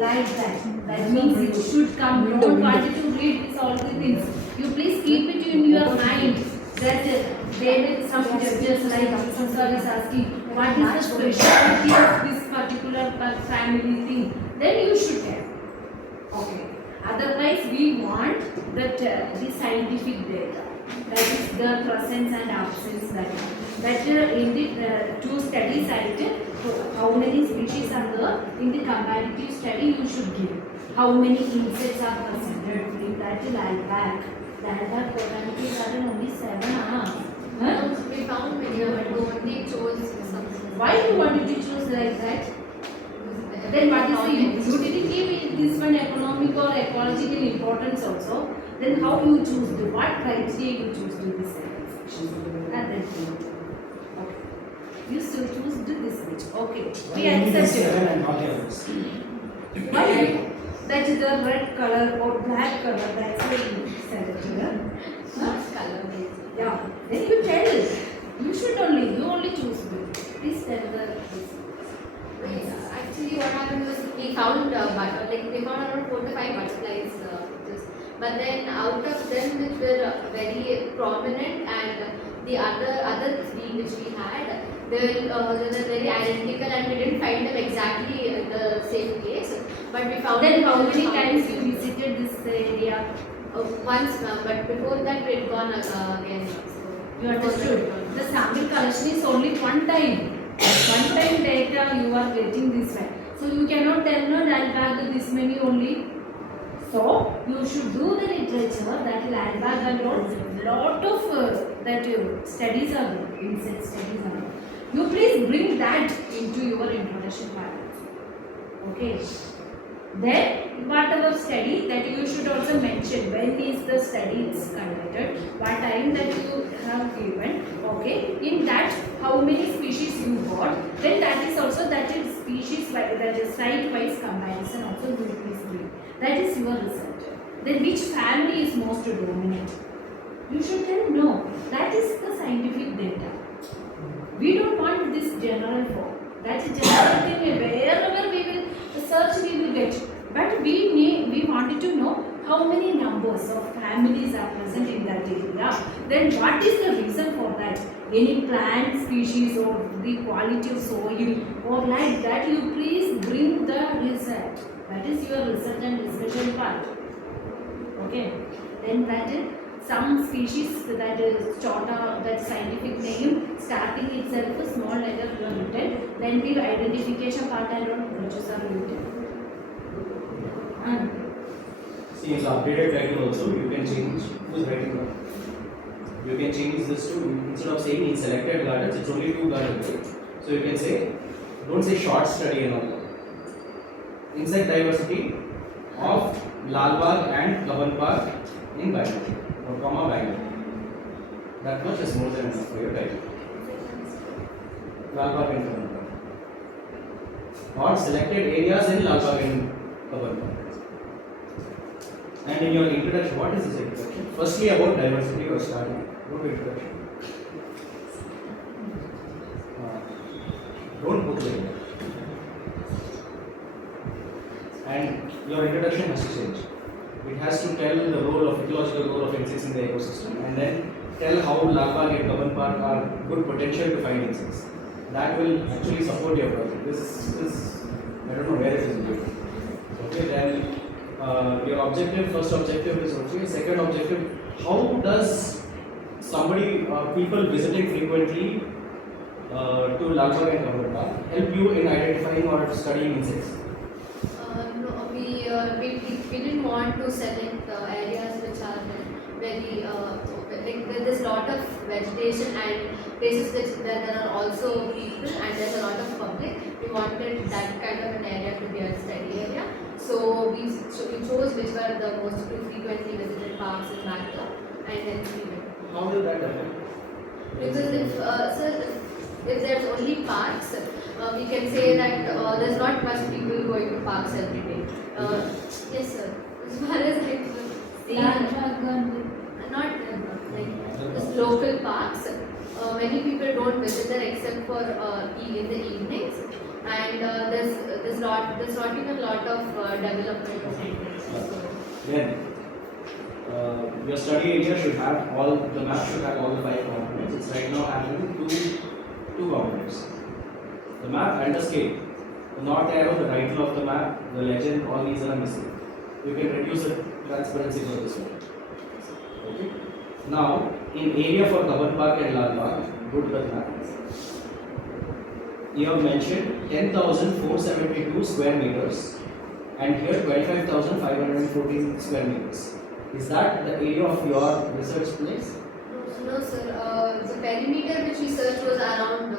like that. That means it should come. Don't want to read this all the things. You please keep it in your mind that there is some judges like sir is asking what is the specialty of this particular family thing. Then you should tell. Okay. Otherwise, we want that the scientific data. That is the presence and absence that in the two study site, how many species are there, in the comparative study you should give. How many insects are presented in that land bank. Land bank botanical garden only 7. Huh? We found many but we only chose something. Why you wanted to choose like that? Then what is the, you didn't give this one economic or ecological importance also. Then how you choose, what criteria you choose to this species? And then okay. You still choose this which. Okay. We accept it. Why? That is the red color or black color, that's why you selected. Not color based. Yeah. Then you tell. You should only, you only choose it. Please tell the Actually, what happened was we found they found around 4 to 5 butterflies. But then out of them which were very prominent and the other 3 which we had, they were very identical and we didn't find them exactly in the same place. But we found then them. How many times you visited this area? Once, but before that we had gone again. So you understood. The sample collection is only one time. One time data you are getting this way. So you cannot tell no land bag this many only. So you should do the literature that land bag and lot of that studies are there, insect studies are there. You please bring that into your introduction part. Okay. Then whatever study that you should also mention when is the study is conducted, what time that you have given, okay, in that how many species you got, then that is also that is species that is site wise comparison also you please bring. That is your research. Then which family is most dominant? You should tell no. That is the scientific data. We don't want this general form. That is general thing wherever we will search we will get. But we wanted to know how many numbers of families are present in that area. Then what is the reason for that? Any plant species or the quality of soil or like that you please bring the result. That is your research and discussion part. Okay. Then that is some species that is chota, that scientific name, starting itself a small letter written, then the identification part and all approaches are written. See, in the updated guideline also, you can change who's writing what. You can change this to, instead of saying in selected gardens, it's only 2 gardens. So you can say, don't say short study and all. Insect diversity of Lalbagh and Kaban Park in Bangalore. Or comma Bangalore. That much is more than enough for your title. Lalbagh and Kaban Park. Or selected areas in Lalbagh and Kaban Park. And in your introduction, what is this introduction? Firstly, about diversity or starting. What introduction? Don't put like that. And your introduction has to change. It has to tell the role of ecological role of insects in the ecosystem, and then tell how Lalbagh and Kaban Park are good potential to find insects. That will actually support your project. This I don't know where it is. your objective, first objective is okay. Second objective, how does somebody, people visiting frequently to Lalbagh and Cover Park help you in identifying or studying insects? No, we didn't want to select areas which are very like there's a lot of vegetation and places which there are also people and there's a lot of public. We wanted that kind of an area to be a study area. So we chose which were the most frequently visited parks in Bangalore and then we went. How will that happen? Because if there's only parks, we can say that there's not much people going to parks every day. Yes, sir. As far as like not like just local parks, many people don't visit there except for in the evenings, and there's not even a lot of development of centers. Then your study area should have all the map should have all the 5 components. It's right now having two components. The map and the scale. The north arrow, the title of the map, the legend, all these are missing. You can reduce the transparency for this one. Okay. Now, in area for Cover Park and Lalbagh, go to the map. You have mentioned 10,472 square meters and here 25,514 square meters. Is that the area of your research place? No, sir. The perimeter which we searched was around.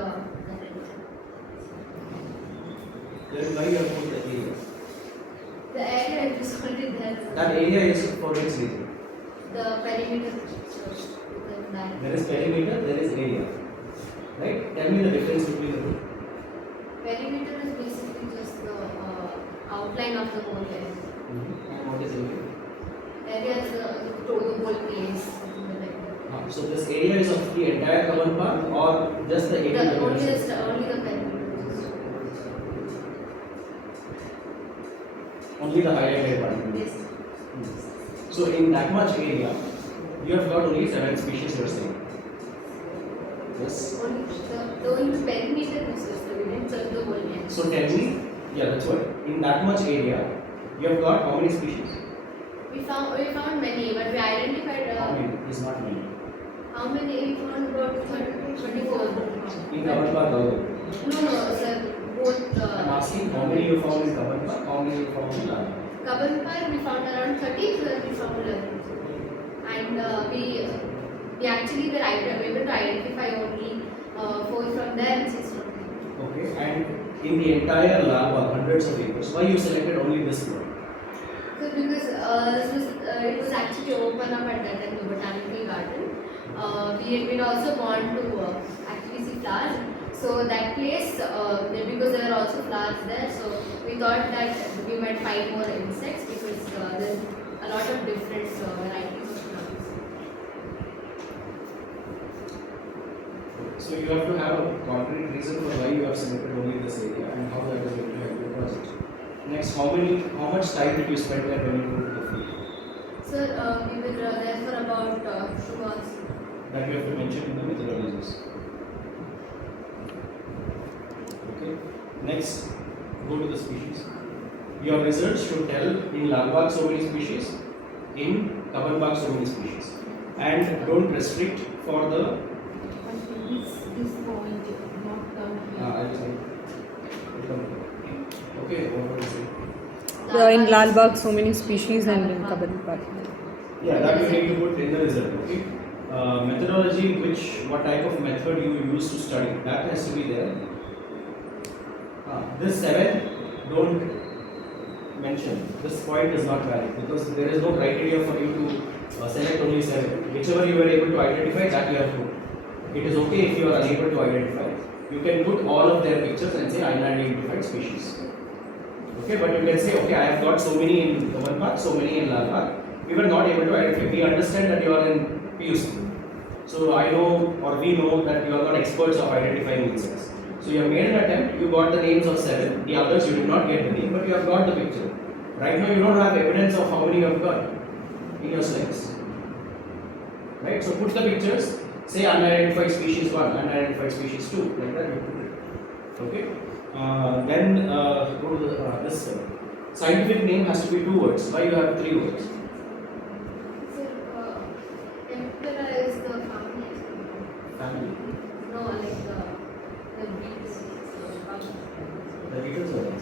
Then why you have put the area? The area is already there. That area is for which reason? The perimeter. There is perimeter, there is area. Right? Tell me the difference between the two. Perimeter is basically just the outline of the whole area. And what is area? Area is the whole place. Something like that. So this area is of the entire Cover Park or just the area? Only the perimeter. Only the highlighted one? Yes. So in that much area, you have got only 7 species you are saying? Yes? Only the perimeter is just we didn't search the whole area. So tell me, yeah, that's what. In that much area, you have got how many species? We found many, but we identified. How many? It's not many. How many? We found about 24. In Cover Park, No, sir. Both. I'm asking how many you found in Cover Park, how many you found in Lalbagh? Cover Park we found around 30, here we found 11. And we actually were able to identify only 4 from there and 6 from there. Okay, and in the entire Lalbagh, hundreds of acres, why you selected only this one? So because it was actually open up at that time, the botanical garden. We had also want to actually see flowers. So that place, because there are also flowers there, so we thought that we might find more insects because there's a lot of different varieties of flowers. So you have to have a concrete reason for why you have selected only this area and how that is going to help your project. Next, how much time did you spend there when you go to the field? Sir, we were there for about 2 hours. That you have to mention in the methodologies. Okay. Next, go to the species. Your research should tell in Lalbagh so many species, in Cover Park so many species, and don't restrict for the. This point not done. Okay, what was it? In Lalbagh, so many species, and in Cover Park. Yeah, that you need to put in the result. Okay. Methodology, what type of method you use to study, that has to be there. This 7, don't mention. This point is not valid because there is no criteria for you to select only 7. Whichever you were able to identify, that you have put. It is okay if you are unable to identify. You can put all of their pictures and say unidentified species. Okay, but you can say, okay, I have got so many in Cover Park, so many in Lalbagh. We were not able to identify. We understand that you are in PUC. So I know or we know that you are not experts of identifying insects. So you have made an attempt, you got the names of 7, the others you did not get the name, but you have got the picture. Right now you don't have evidence of how many you have got in your slides. Right? So put the pictures, say unidentified species 1, unidentified species 2, like that you put it. Okay? Then go to this Scientific name has to be 2 words. Why you have 3 words? So, tempera is the family. Family. No, like the beats. The details are there.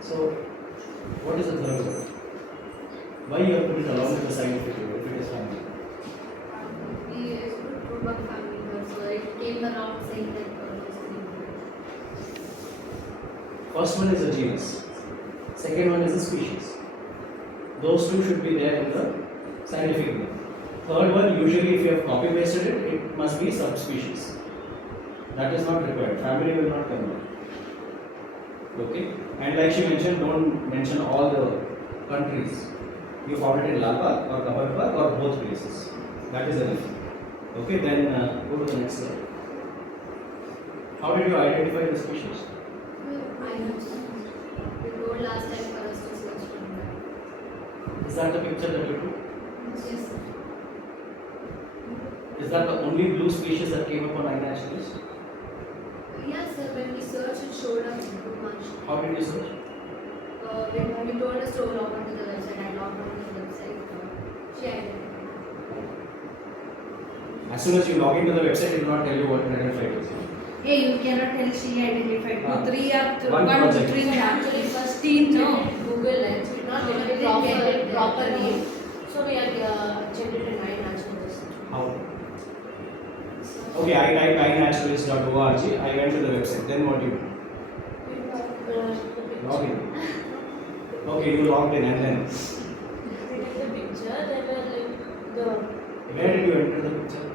So, what is the third word? Why you have put it along with the scientific word if it is family? We put one family here, so it came around saying that First one is a genus. Second one is a species. Those two should be there in the scientific name. Third one, usually if you have copy pasted it, it must be subspecies. That is not required. Family will not come out. Okay? And like she mentioned, don't mention all the countries. You found it in Lalbagh or Kabarpur or both places. That is enough. Okay, then go to the next slide. How did you identify the species? I know. We told last time for us to search from that. Is that the picture that you took? Yes, sir. Is that the only blue species that came up on iNaturalist? Yes, sir. When we searched, it showed up too much. How did you search? When we told us to log on to the website, I logged on to the website. She identified. As soon as you log into the website, it will not tell you what identified is. Hey, you cannot tell she identified. Ah. 3 up to One 1 project. 3 actually first team no Google Lens we not get it proper name. So we are generated 9 naturalists. How? Okay, I typed iNaturalist.org. I went to the website. Then what you do? Log in. Okay, you logged in and then? We took the picture, there were like the Where did you enter the picture?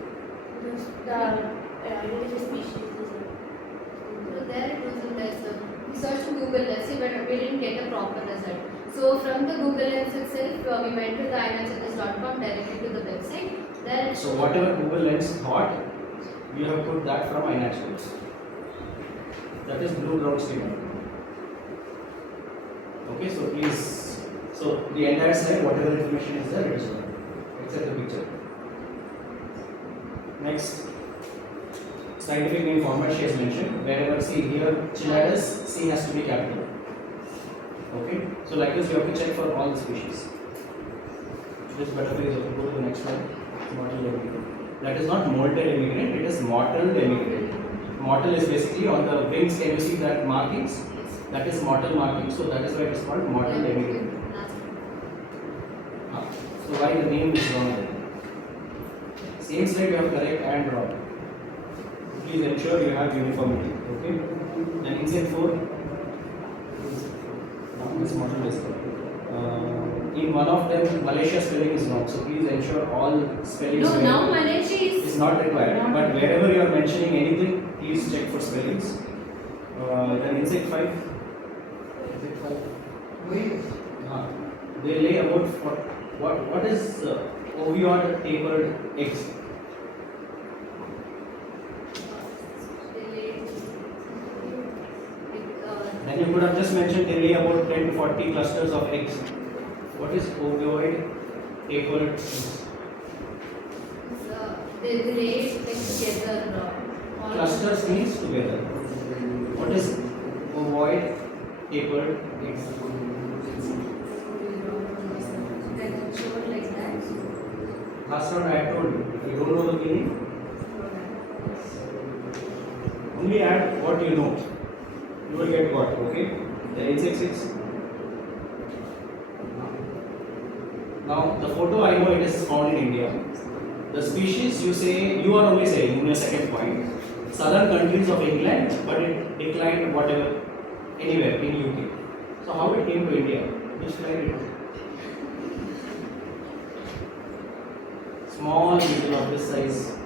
identity species. So there it wasn't there, sir. We searched on Google Lens, but we didn't get a proper result. So from the Google Lens itself, we went to the iNaturalist.com directly to the website. There it So whatever Google Lens thought, you have put that from iNaturalist. That is blue ground schema. Okay, so please, so the entire slide, whatever information is there, it is there, except the picture. Next, scientific name format she has mentioned. Wherever see here, Chiladas, C has to be capital. Okay, so like this, you have to check for all the species. This butterfly is okay. Go to the next one. Mottled immigrant. That is not molted immigrant, it is mottled immigrant. Mottle is basically on the wings. Can you see that markings? That is mottle marking. So that is why it is called mottled immigrant. So why the name is wrong there? Same slide you have correct and wrong. Please ensure you have uniformity. Okay. And insect 4. This model is in one of them, Malaysia spelling is wrong. So please ensure all spellings. No, now Malaysia is not required. But wherever you are mentioning anything, please check for spellings. Then insect 5. Insect 5. They lay about what is ovoid tapered eggs? Then you could have just mentioned they lay about 10 to 40 clusters of eggs. What is ovoid tapered eggs? They lay together. Clusters means together. What is ovoid tapered eggs? Last round I told you. You don't know the meaning? Only add what you know. You will get what, okay? The insect 6. Now the photo I know it is found in India. The species you say, you are only saying in your second point, southern countries of England, but it declined whatever, anywhere in UK. So how it came to India? Which slide it is? Small beetle of this size.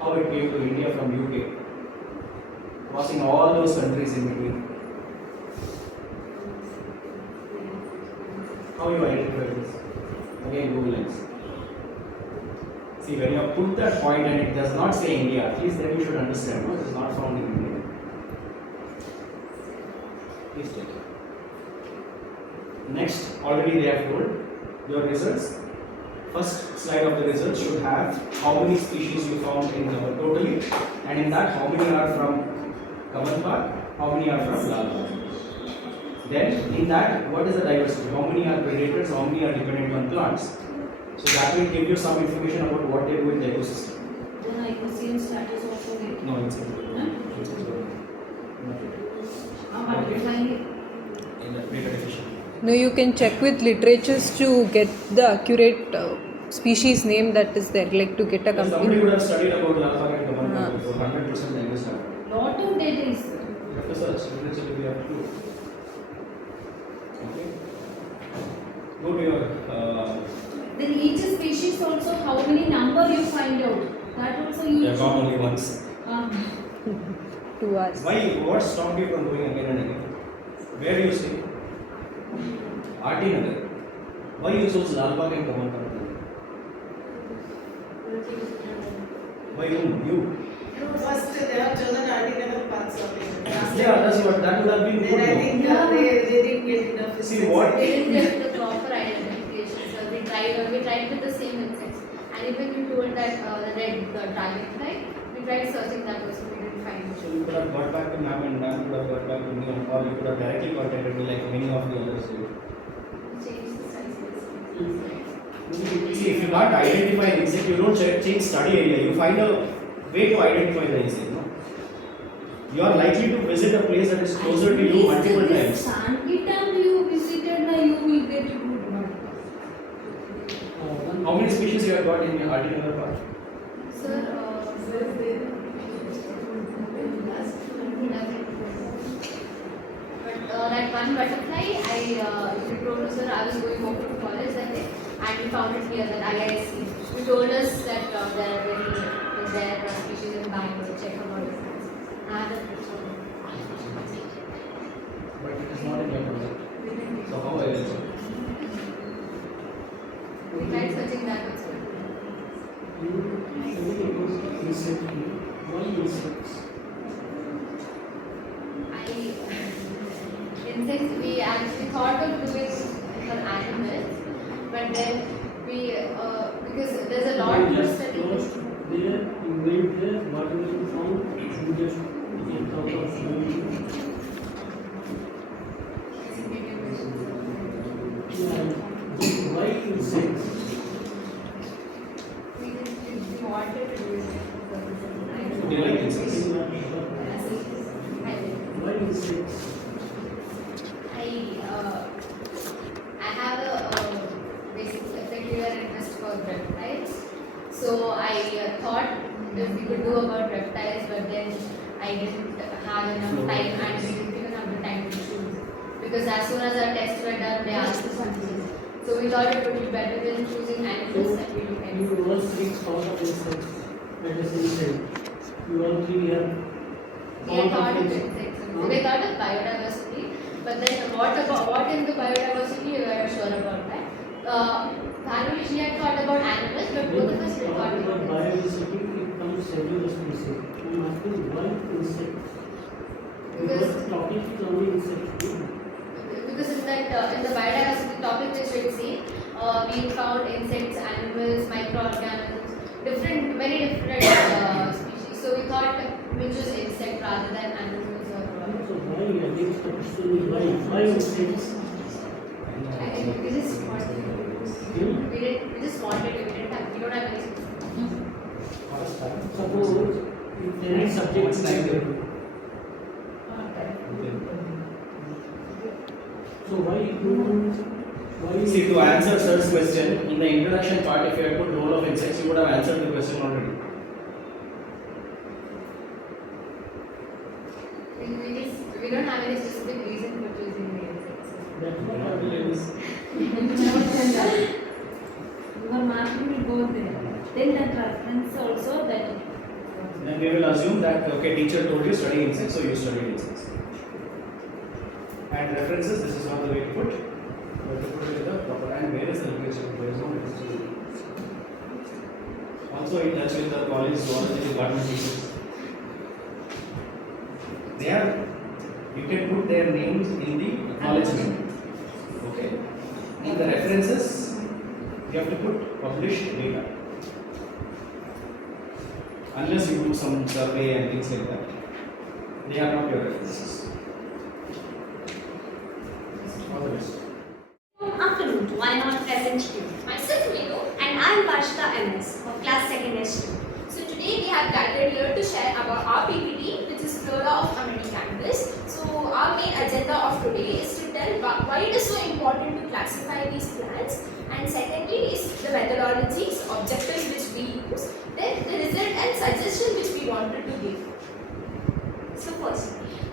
How it came to India from UK? Crossing all those countries in between. How you identify this? Again, Google Lens. See, when you have put that point and it does not say India, at least then you should understand, no, it is not found in India. Please check. Next, already they have told your results. First slide of the results should have how many species you found in the totally, and in that how many are from Kaman Bagh, how many are from Lal Bagh. Then in that, what is the diversity? How many are predators, how many are dependent on plants? So that will give you some information about what they do in the ecosystem. Then IUCN status also there. No, it's in the data definition. No, you can check with literatures to get the accurate species name that is there, like to get a Somebody complete. would have studied about Lal Bagh and Kaman Bagh before, 100% they understand. Lot of data is there. You have to search, literature we have to do. Okay. Go to your. Then each species also how many number you find out. That also you. Yeah, come only once. 2 hours. Why? What stopped you from going again and again? Where do you stay? RT Nagar. Why you chose Lal Bagh and Kaman Bagh? Why you? First, they have chosen article parts of it. Yeah, that's what that would have been good. Then I think they didn't get enough. See what? They didn't get the proper identification, so we tried with the same insects. And even you told that the red dragonfly, we tried searching that also, we didn't find So it. you could have got back to ma'am and ma'am could have got back to me, or you could have directly contacted me like many of the others do. Change the sizes. See, if you can't identify an insect, you don't change study area. You find a way to identify the insect. No? You are likely to visit a place that is closer to you multiple times. Sankitam you visited, now you will get a good one. How many species you have got in your article park? Sir, but that one butterfly, you told us, sir, I was going over to college that day, and we found it here at IISC. You told us that there are species in Bangalore, check about it. But it is not in your project. So how I will check? We tried searching that also. Insects, we actually thought of doing for animals, but then we, because there's a lot more study. There, you went there, whatever you found, you just get out of why insects? We wanted to do it. Do you like insects? Why insects? I have a basic peculiar interest for reptiles. So I thought if we could do about reptiles, but then I didn't have enough time and we didn't even have the time to choose. Because as soon as our tests were done, they asked us something. So we thought it would be better than choosing animals that we look at. You all three thought of insects at the same time. You all three have We had thought of insects. We thought of biodiversity, but then what in the biodiversity we were sure about that. Bhanu, she had thought about animals, but both of us had thought about biodiversity, it comes several species. I'm asking why insects? Because the topic is only insects. Because in the biodiversity topic which we see, we found insects, animals, microorganisms, many different species. So we thought we choose insect rather than animals or. So why against the question is why insects? We just wanted to. We just wanted to. We don't have any. Suppose if there is subject. So why See, to answer sir's question, in the introduction part, if you had put role of insects, you would have answered the question already. We don't have any specific reason for choosing the insects. That's what I will is. Your mark will go there. Then that reference also that. Then we will assume that, okay, teacher told you study insects, so you studied insects. And references, this is not the way to put. You have to put it in the proper. And where is the location? There is no location. Also in touch with the college zoology department teachers. You can put their names in the acknowledgement. Okay. In the references, you have to put published data. Unless you do some survey and things like that. they are not your references. All the best. Good afternoon to one and all present here. Myself, Minu. And I am Varshita MS of class 2nd S2. So today we have gathered here to share about our PPT, which is Flora of Ammanni campus. So our main agenda of today is to tell why it is so important to classify these plants, and secondly is the methodologies, objectives which we use, then the result and suggestion which we wanted to give. So first,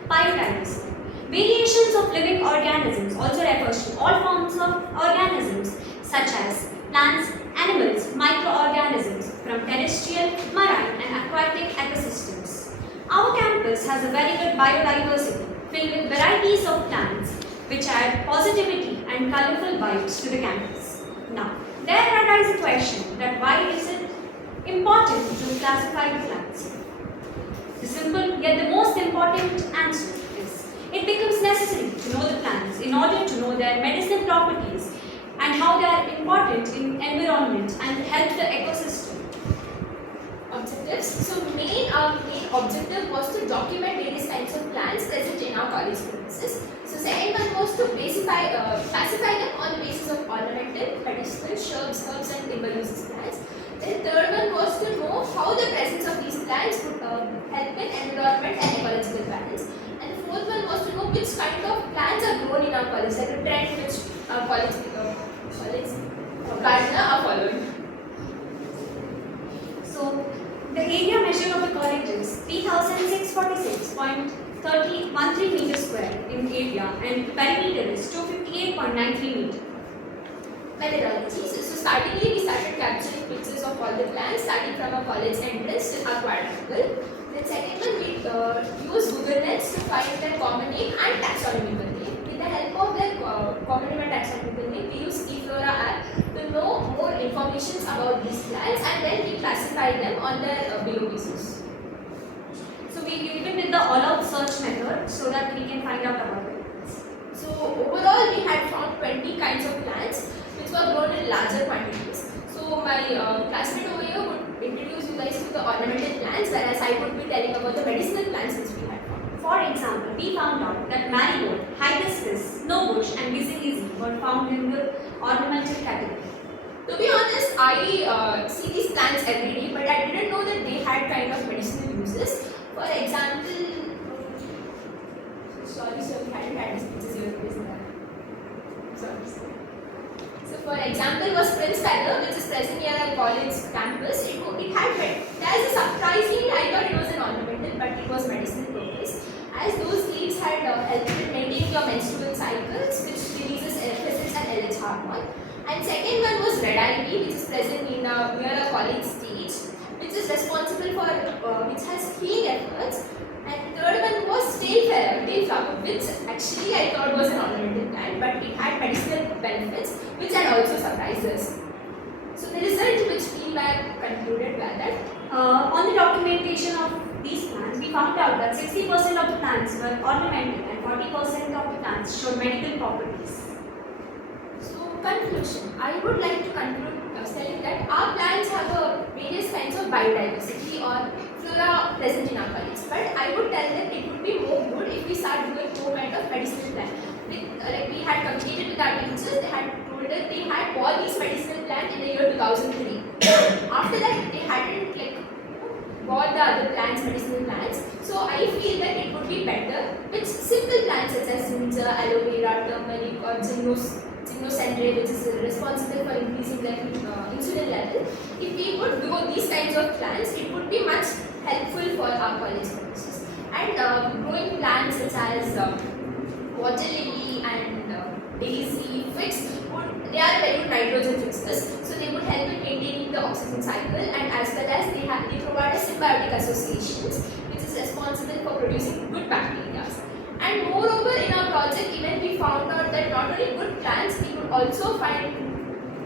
biodiversity. Variations of living organisms also refers to all forms of organisms such as plants, animals, microorganisms from terrestrial, marine and aquatic ecosystems. Our campus has a very good biodiversity filled with varieties of plants which add positivity and colorful vibes to the campus. Now, there arises a question that why is it important to classify the plants? The simple yet the most important answer is it becomes necessary to know the plants in order to know their medicinal properties and how they are important in environment and help the ecosystem. Objectives. So our main objective was to document various kinds of plants present in our college premises. So second one was to classify them on the basis of ornamental, medicinal, shrubs, herbs and timber uses plants. Then third one was to know how the presence of these plants would help in environment and ecological balance. And fourth one was to know which kind of plants are grown in our college, like a trend which our college gardener are following. So the area measured of the college is 3,646.13 meters square in area and perimeter is 258.93 meters. Methodologies. So startingly we started capturing pictures of all the plants starting from our college entrance till our quadrangle. Then second one we use Google Lens to find their common name and taxonomical name. With the help of their common name and taxonomical name, we use TVRAMACHANDRA app to know more information about these plants and then we classify them on their below basis. So we even with the all-out search method so that we can find out about it. So overall we had found 20 kinds of plants which were grown in larger quantities. So my classmate over here would introduce you guys to the ornamental plants, whereas I would be telling about the medicinal plants which we had found. For example, we found out that marigold, hibiscus, snowbush and busy were found in the ornamental category. To be honest, I see these plants every day, but I didn't know that they had kind of medicinal uses. For example, sorry sir, we hadn't had these pictures here, isn't that? Sorry. So for example was Prince Feather, which is present near our college campus. It has a surprisingly, I thought it was an ornamental, but it was medicinal purpose. As those leaves had helped in maintaining your menstrual cycles, which releases electrolytes and LH hormone. And second one was red ivy, which is present in near a college stage, which is responsible for, which has healing efforts. And third one was tail flower, which actually I thought was an ornamental plant, but it had medicinal benefits, which had also surprised us. So the result which we were concluded were that on the documentation of these plants, we found out that 60% of the plants were ornamental and 40% of the plants showed medical properties. So conclusion, I would like to conclude telling that our plants have various kinds of biodiversity or flora present in our college, but I would tell them it would be more good if we start doing more kind of medicinal plants. Like we had communicated with our teachers, they had told us they had bought these medicinal plants in the year 2003. After that, they hadn't bought the other plants, medicinal plants. So I feel that it would be better with simple plants such as ginger, aloe vera, turmeric, or gymnoscentre, which is responsible for increasing the insulin level. If we would grow these kinds of plants, it would be much helpful for our college purposes. And growing plants such as water lily and daisy, figs, they are very good nitrogen fixers, so they would help in maintaining the oxygen cycle, and as well as they provide a symbiotic associations, which is responsible for producing good bacteria. And moreover, in our project, even we found out that not only good plants, we could also find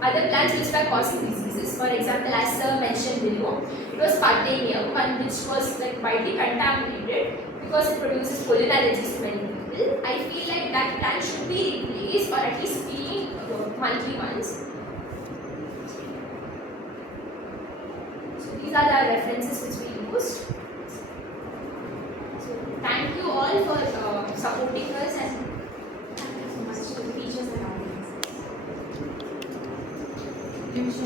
other plants which were causing diseases. For example, as sir mentioned below, it was Spartanium, one which was widely contaminated because it produces pollen allergies to many people. I feel like that plant should be replaced or at least be monthly once. So these are the references which we used. So thank you So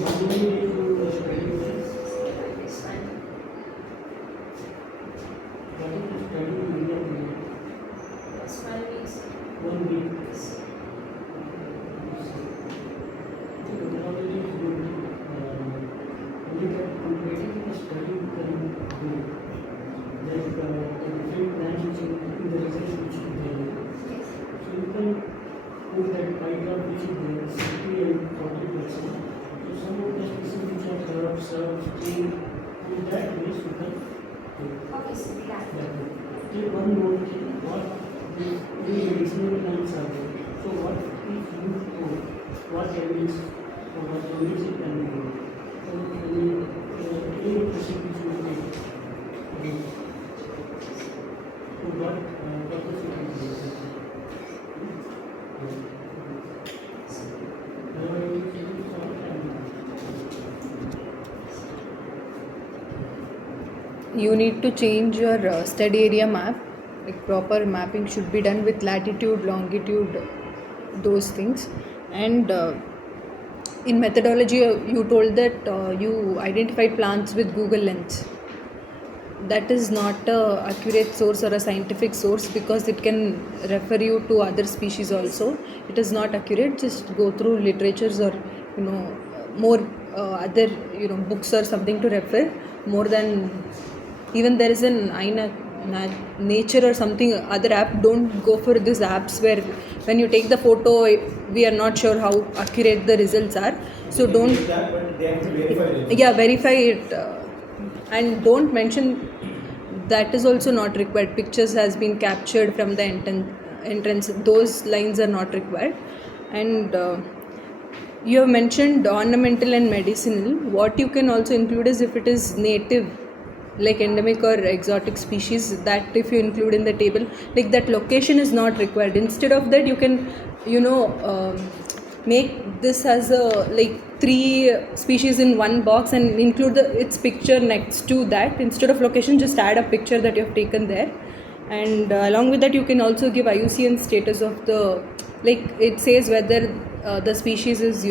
how many days you study this? What is the study area period? 1 week. So methodology is good. Only that completing the study you can do. Like the different plans which in the results which is there. So you can put that pie chart which is there, 60 and 40%. So some of the species which are herbs, tree, in that way you can take. Okay, so we have Take one more thing, what the medicinal plants are there. So what is used for, what evidence or what knowledge it can be given. So any question which you take. So what purpose it is used. You need to change your study area map. Like proper mapping should be done with latitude, longitude, those things. And in methodology, you told that you identified plants with Google Lens. That is not a accurate source or a scientific source because it can refer you to other species also. It is not accurate. Just go through literatures or more other books or something to refer more than. Even there is an nature or something other app. Don't go for these apps where when you take the photo we are not sure how accurate the results are. So don't. That, but they have to verify it. Yeah, verify it and don't mention. That is also not required. Pictures has been captured from the entrance. Those lines are not required. And you have mentioned ornamental and medicinal. What you can also include is if it is native, like endemic or exotic species, that if you include in the table, like that location is not required. Instead of that, you can make this as a like 3 species in one box and include its picture next to that. Instead of location, just add a picture that you have taken there. And along with that, you can also give IUCN status of the, like it says whether the species is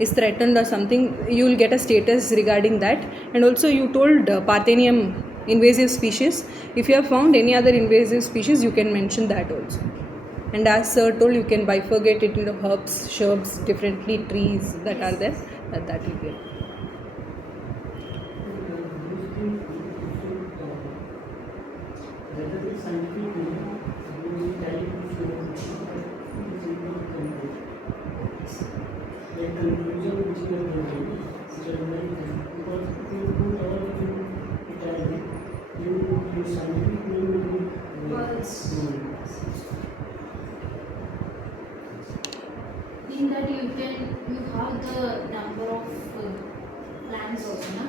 is threatened or something. You will get a status regarding that. And also you told Parthenium invasive species. If you have found any other invasive species, you can mention that also. And as sir told, you can bifurcate it into herbs, shrubs, differently trees that are there. That will be it. Conclusion which we are giving, because if you put all in Italian, you scientific name will be In that you have the number of plants also, na?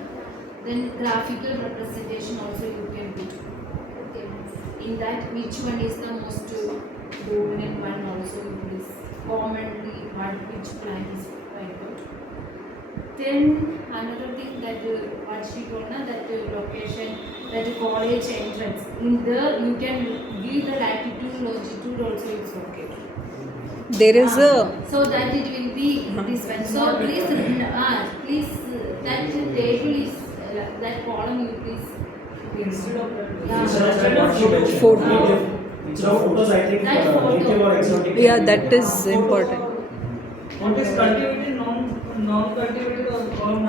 Then graphical representation also you can do. Okay. In that which one is the most dominant one also is commonly which plant is quite good. Then another thing that what she told na, that location, that college entrance. In the you can give the latitude, longitude also it's okay. There is a. So that it will be this one. So please that table is that column you please. Instead of photo. Instead of photos, I think native or exotic. Yeah, that is important. What is cultivated, non-cultivated or column?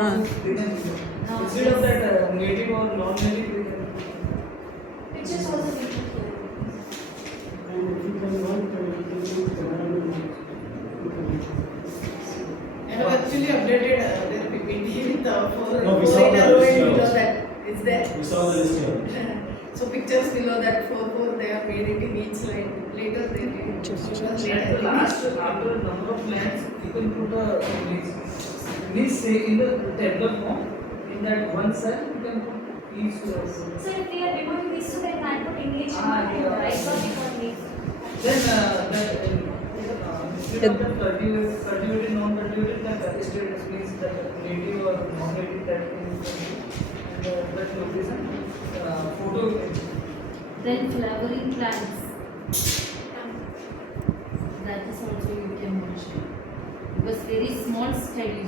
Instead of that native or non-native, we can. Pictures also we can do. And if you can want, you can use I have actually updated their PPT with the No, we saw the list here. below that is there. We saw the list here. So pictures below that 4 they have made it in each line. Later they did. At the last, after a number of plants, you can put a list. List say in the tabular form, in that one cell, you can put each. So if we are removing these two, then I put English exotic only. Then instead of that cultivated, non-cultivated, that status means that native or non-native, that means that location, photo. Then flowering plants. that is also you can mention. Because very small study,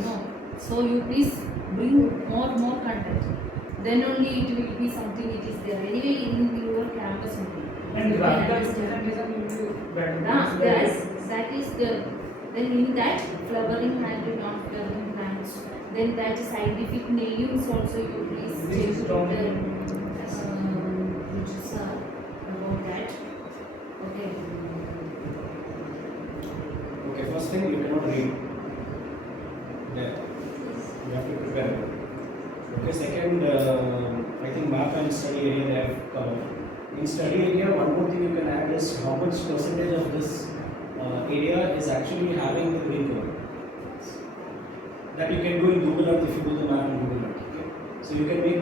so you please bring more content. Then only it will be something it is there. Anyway, in your campus only. And You that can is understand. Yes, that is the, then in that flowering and non-flowering plants, then that scientific names also you please check with the sir about that. Okay. Okay, first thing you cannot read. Yeah. You have to prepare. Okay, second, I think map and study area they have covered. In study area, one more thing you can add is how much percentage of this area is actually having the green cover. That you can do in Google Earth if you do the map in Google Earth. Okay? So you can make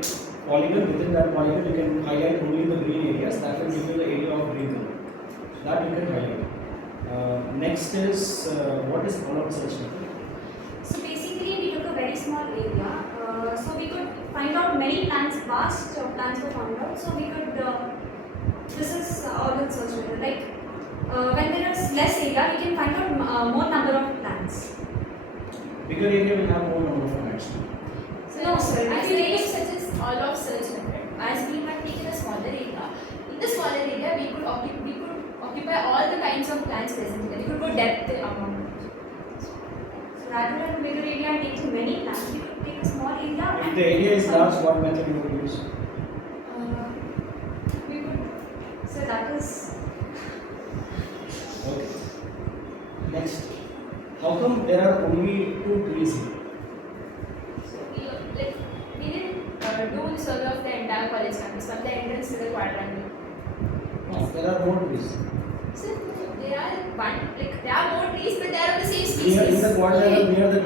polygon, within that polygon you can highlight only the green areas, that will give you the area of green cover. That you can highlight. Next is, what is all-out search method? So basically we took a very small area. So we could find out many plants, vast plants were found out. So we could, this is all-out search method. Like when there is less area, we can find out more number of plants. Bigger area will have more number of plants. So no sir, I actually think such as all-out search method. As we had taken a smaller area, in the smaller area we could occupy all the kinds of plants present there. We could go depth among. So rather than a bigger area and taking many plants, we could take a small area. If and the area is large, what method you would use? we could. So that is. Okay. Next. How come there are only 2 trees here? So we didn't do the survey of the entire college campus from the entrance to the quadrangle. No, there are more trees. So there are more trees, but they are of the same Near in species. the quadrangle near the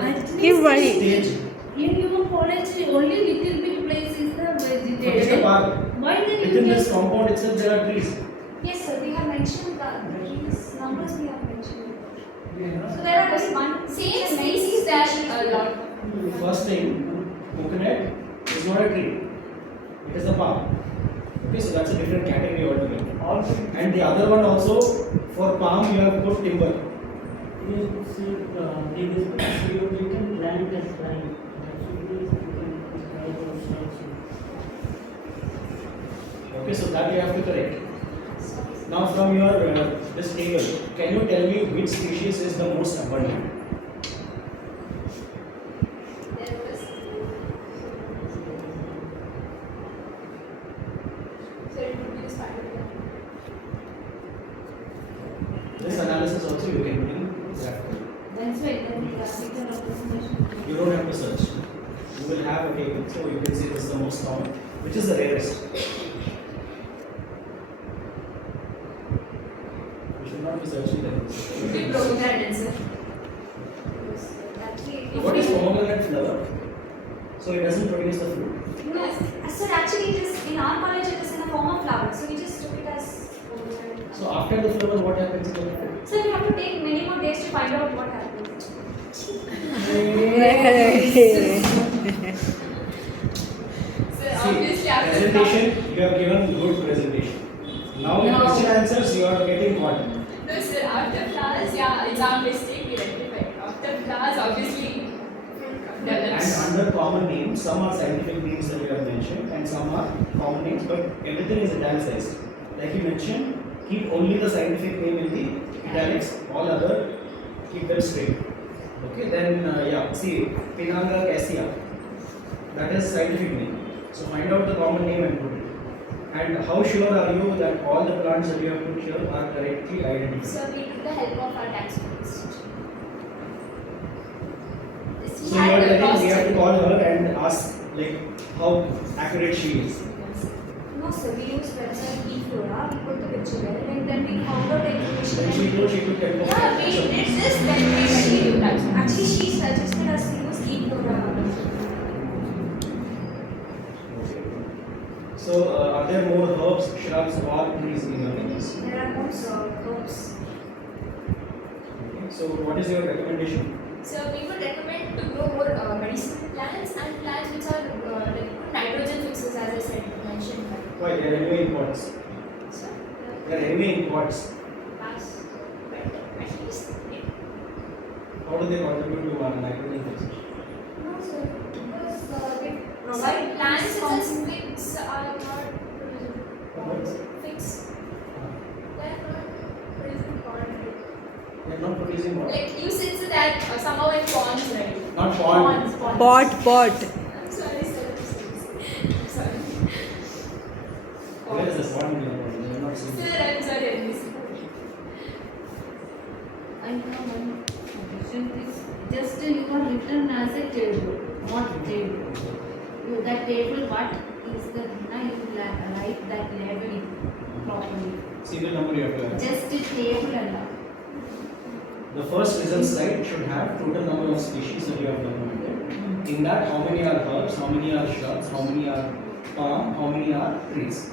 stage. In your college, only little bit place is the What is the vegetation. park? Why then you Within can? this compound itself there are trees. Yes sir, we have mentioned that these numbers we have mentioned. So there are just one same species that a lot. First thing, coconut is not a tree. It is a palm. Okay, so that's a different category altogether. And the other one also, for palm you have put timber. It's you can plant as plant. Okay, so that you have to correct. Now from your this table, can you tell me which species is the most abundant? There was. So it would be the spider. This analysis also you can bring that. That's why then the graphical representation. You don't have to search. You will have a table, so you can see this is the most common, which is the rarest. You should not be searching that. Should be pomegranate, sir. What is pomegranate flower? So it doesn't produce the fruit. No, sir, actually it is in our college it is in a form of flower. So we just took it as pomegranate. So after the flower, what happens in the fruit? So we have to take many more days to find out what happens. So obviously after Presentation, you have given good presentation. Now in question answers, you are getting what? no sir, after flowers, yeah, it's our mistake, we rectified. After flowers, obviously develops. And under common names, some are scientific names that you have mentioned, and some are common names, but everything is italicized. Like you mentioned, keep only the scientific name in the italics, all other keep them straight. Okay, then yeah, see, Pinanga cassia, that is scientific name. So find out the common name and put it. And how sure are you that all the plants that you have put here are correctly identified? So we took the help of our taxonomist. So you are telling we have to call her and ask like how accurate she is. No sir, we used website eFlora, we put the picture there and then we found out the information. Then she told she took help of Yeah, we did this when we studied taxonomy. Actually she suggested us to use eFlora. So are there more herbs, shrubs or trees in your campus? There are also herbs. Okay. So what is your recommendation? So we would recommend to grow more medicinal plants and plants which are like nitrogen fixers, as I said, mentioned. Why they are anyway in pots? So They are anyway in pots. plants, but at least How do they contribute to Maharani? I don't think so. No, sir. Because they provide plants conflicts are not fixed. They are not producing corn. They are not producing what? Like you said so that somehow in ponds, right? Not pond. Pot. I'm sorry, sir. I'm sorry. Where is the pond in your body? They are not seeing. Sir, I'm sorry. I missed it. I have one question is just you are written as a table, not table. That table, what is the now you write that labeling properly. Serial number you have to have. Just a table and all. The first result slide should have total number of species that you have documented. In that, how many are herbs, how many are shrubs, how many are palm, how many are trees.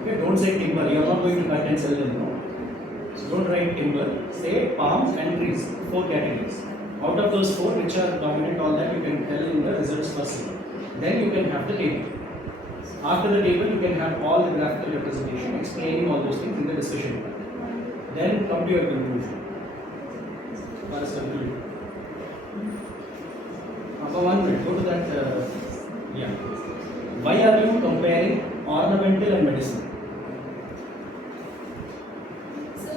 Okay, don't say timber. You are not going to cut and sell them. No. So don't write timber. Say palms and trees. 4 categories. Out of those 4 which are dominant, all that you can tell in the results first. Then you can have the table. After the table, you can have all the graphical representation explaining all those things in the discussion. Then come to your conclusion. One minute, go to that. Yeah. Why are you comparing ornamental and medicinal? So,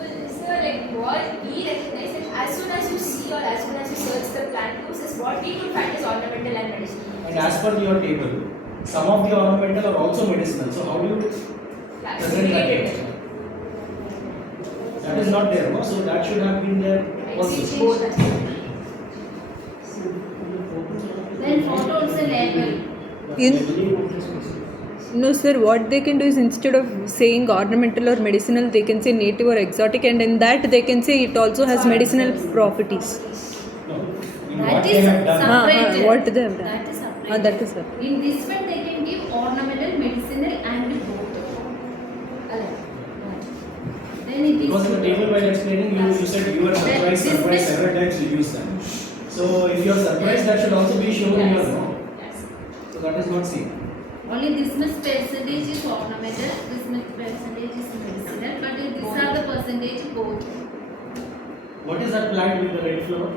like what we recognize is as soon as you see or as soon as you search the plant uses, what we could find is ornamental and medicinal. And as per your table, some of the ornamental are also medicinal. So how do you present that? That is not there, no? So that should have been there also. Then photo also label. No sir, what they can do is instead of saying ornamental or medicinal, they can say native or exotic, and in that they can say it also has medicinal properties. That is separated. What they have done. That is separated. That is separated. In this one they can give ornamental, medicinal and both. Then it is. Because in the table while explaining, you said you were surprised several times you use that. So if you are surprised, that should also be shown here, no? Yes. So that is not seen. Only this much percentage is ornamental, this much percentage is medicinal, but these are the percentage both. What is that plant with the red flower?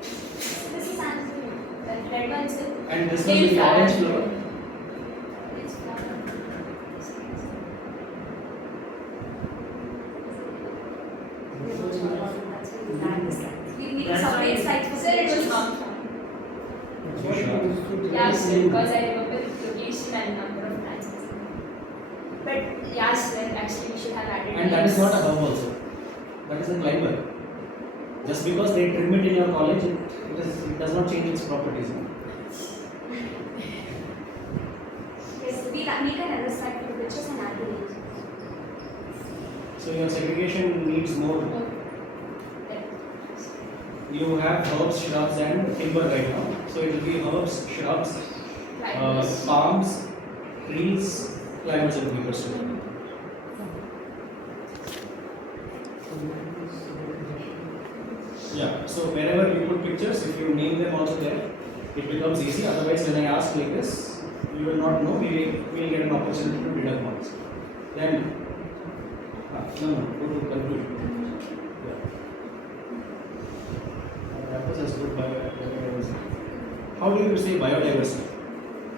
This is answer. That red one is And this one with the orange flower? It's flower. We need to separate sites for sir. It was not found. Yeah, sir, because I remember the location and number of plants. But yeah, sir, actually we should have added. And that is not a herb also. That is a climber. Just because they trim it in your college, it does not change its properties. No? Yes, we make another slide for the pictures and add the names. So your segregation needs more. You have herbs, shrubs and timber right now. So it will be herbs, shrubs, palms, trees, climbers and creepers. Yeah, so wherever you put pictures, if you name them also there, it becomes easy. Otherwise, when I ask like this, you will not know. We will get an opportunity to deduct marks. Then, no, go to conclusion. Yeah. That was as good biodiversity. How do you say biodiversity?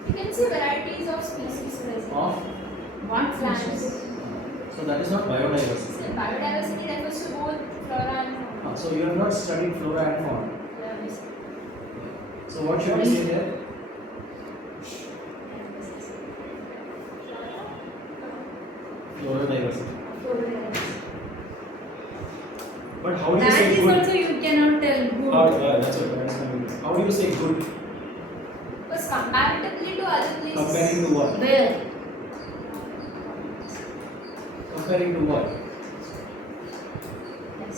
You can say varieties of species present. Of One plants. So that is not biodiversity. So biodiversity refers to both flora and fauna. So you have not studied flora and fauna. Yeah, we say. So what should we say there? Flora diversity. But how do you That say is good? also you cannot tell good. That's what that's coming. How do you say good? Because comparatively to other places. Comparing to what? Where? Comparing to what? Yes.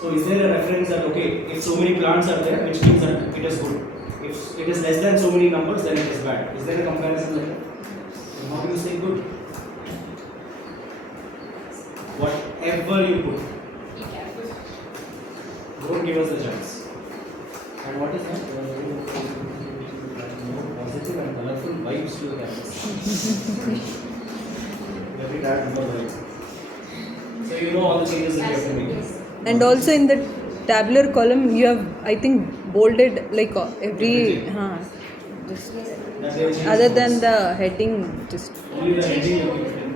So is there a reference that okay, if so many plants are there, which means that it is good. If it is less than so many numbers, then it is bad. Is there a comparison like that? And how do you say good? Whatever you put. Be careful. Don't give us the chance. And what is that? Positive and colorful vibes to the campus. Every time more vibes. So you know all the changes that you have to make. And also in the tabular column you have, I think, bolded like every. Just That they change other than those. the heading, just. Only the heading you keep it in.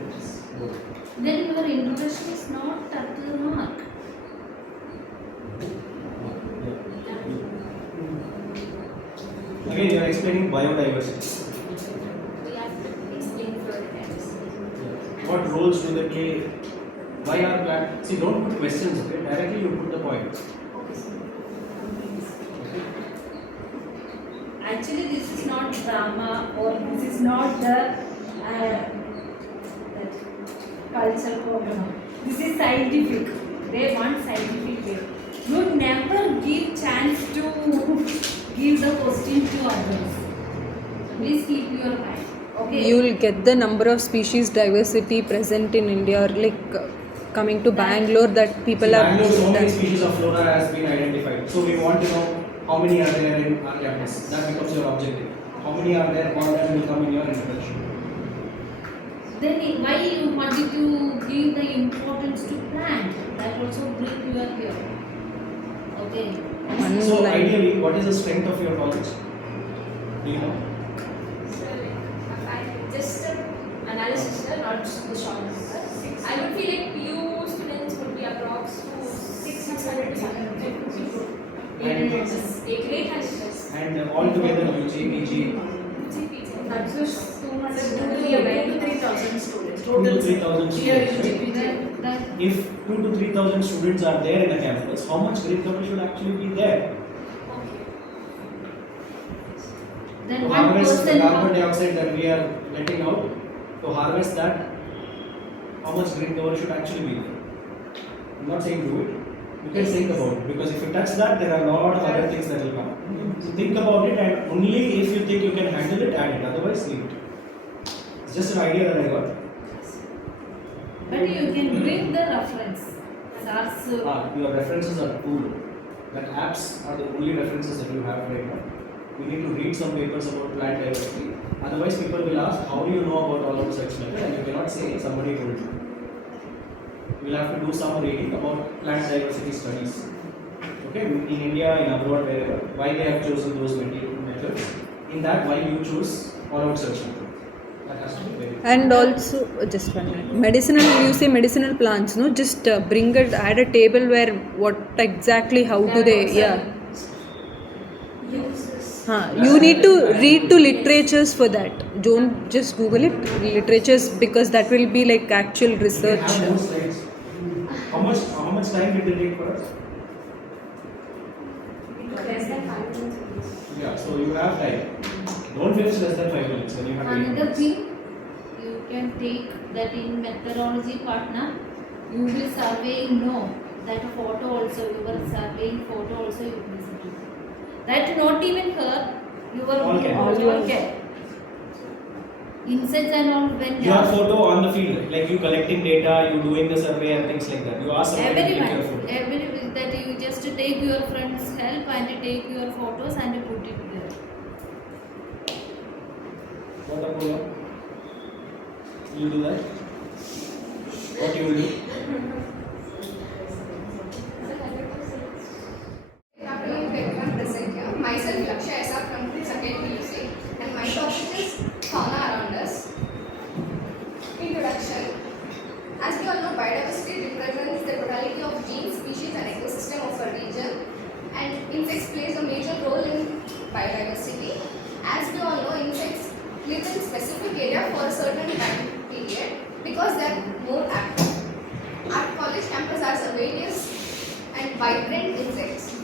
Then your introduction is not up to the mark. Again, you are explaining biodiversity. We have to explain further diversity. What roles do they play? Why are plants? See, don't put questions, okay? Directly you put the points. Actually, this is not drama or this is not the that culture program. This is scientific. They want scientific way. You never give chance to give the question to others. Please keep your mind. Okay. You will get the number of species diversity present in India, or like coming to Bangalore, that people See, have. Bangalore, so many species of flora has been identified. So we want to know how many are there in our campus. That becomes your objective. How many are there? All that will come in your introduction. Then why you wanted to give the importance to plant? That also bring you are here. Okay. So ideally, what is the strength of your college? Do you know? Just analysis, sir, not the short answer. I would feel like PU students would be approx to 600 to 750 people. 800 plus. And altogether UG, PG, That's just 200 to 3,000 students. 2 to 3,000 students. Right? If 2 to 3,000 students are there in a campus, how much green cover should actually be there? Then To one harvest the person carbon dioxide that we are letting out, to harvest that, how much green cover should actually be there? I'm not saying do it. You can think about it, because if you touch that, there are a lot of other things that will come. So think about it, and only if you think you can handle it, add it. Otherwise, leave it. It's just an idea that I got. but you can bring the reference. SARS. Your references are cool. That apps are the only references that you have right now. You need to read some papers about plant diversity. Otherwise, people will ask, how do you know about all of such method? And you cannot say somebody told you. You will have to do some reading about plant diversity studies. Okay, in India, in abroad, wherever, why they have chosen those methods. In that, why you choose all-out search method. That has to be very. And also, just one minute. Medicinal, you say medicinal plants, no? Just bring it, add a table where what exactly, how do they, you need to read to literatures for that. Don't just Google it, literatures, because that will be like actual research. We have more slides. How much time did it take for us? Less than 5 minutes. Yeah, so you have time. Don't finish less than 5 minutes when you have 8 Another minutes. thing, you can take that in methodology partner, you will surveying know that photo also, your surveying photo also you will see. That not even her, your All can. all can. Insects and all when Your photo on the field, like you collecting data, you doing the survey and things like that. You ask somebody to take your photo. everyone that you just take your friend's help and take your photos and put it there. What about you? You do that? What you will do? Good afternoon to everyone present here. Myself Lakshmi from Sept IISC, and my topic is fauna around us. Introduction. As we all know, biodiversity represents the totality of genes, species and ecosystem of a region, and insects plays a major role in biodiversity. As we all know, insects live in specific area for a certain time period because they are more active. Our college campus has a various and vibrant insects.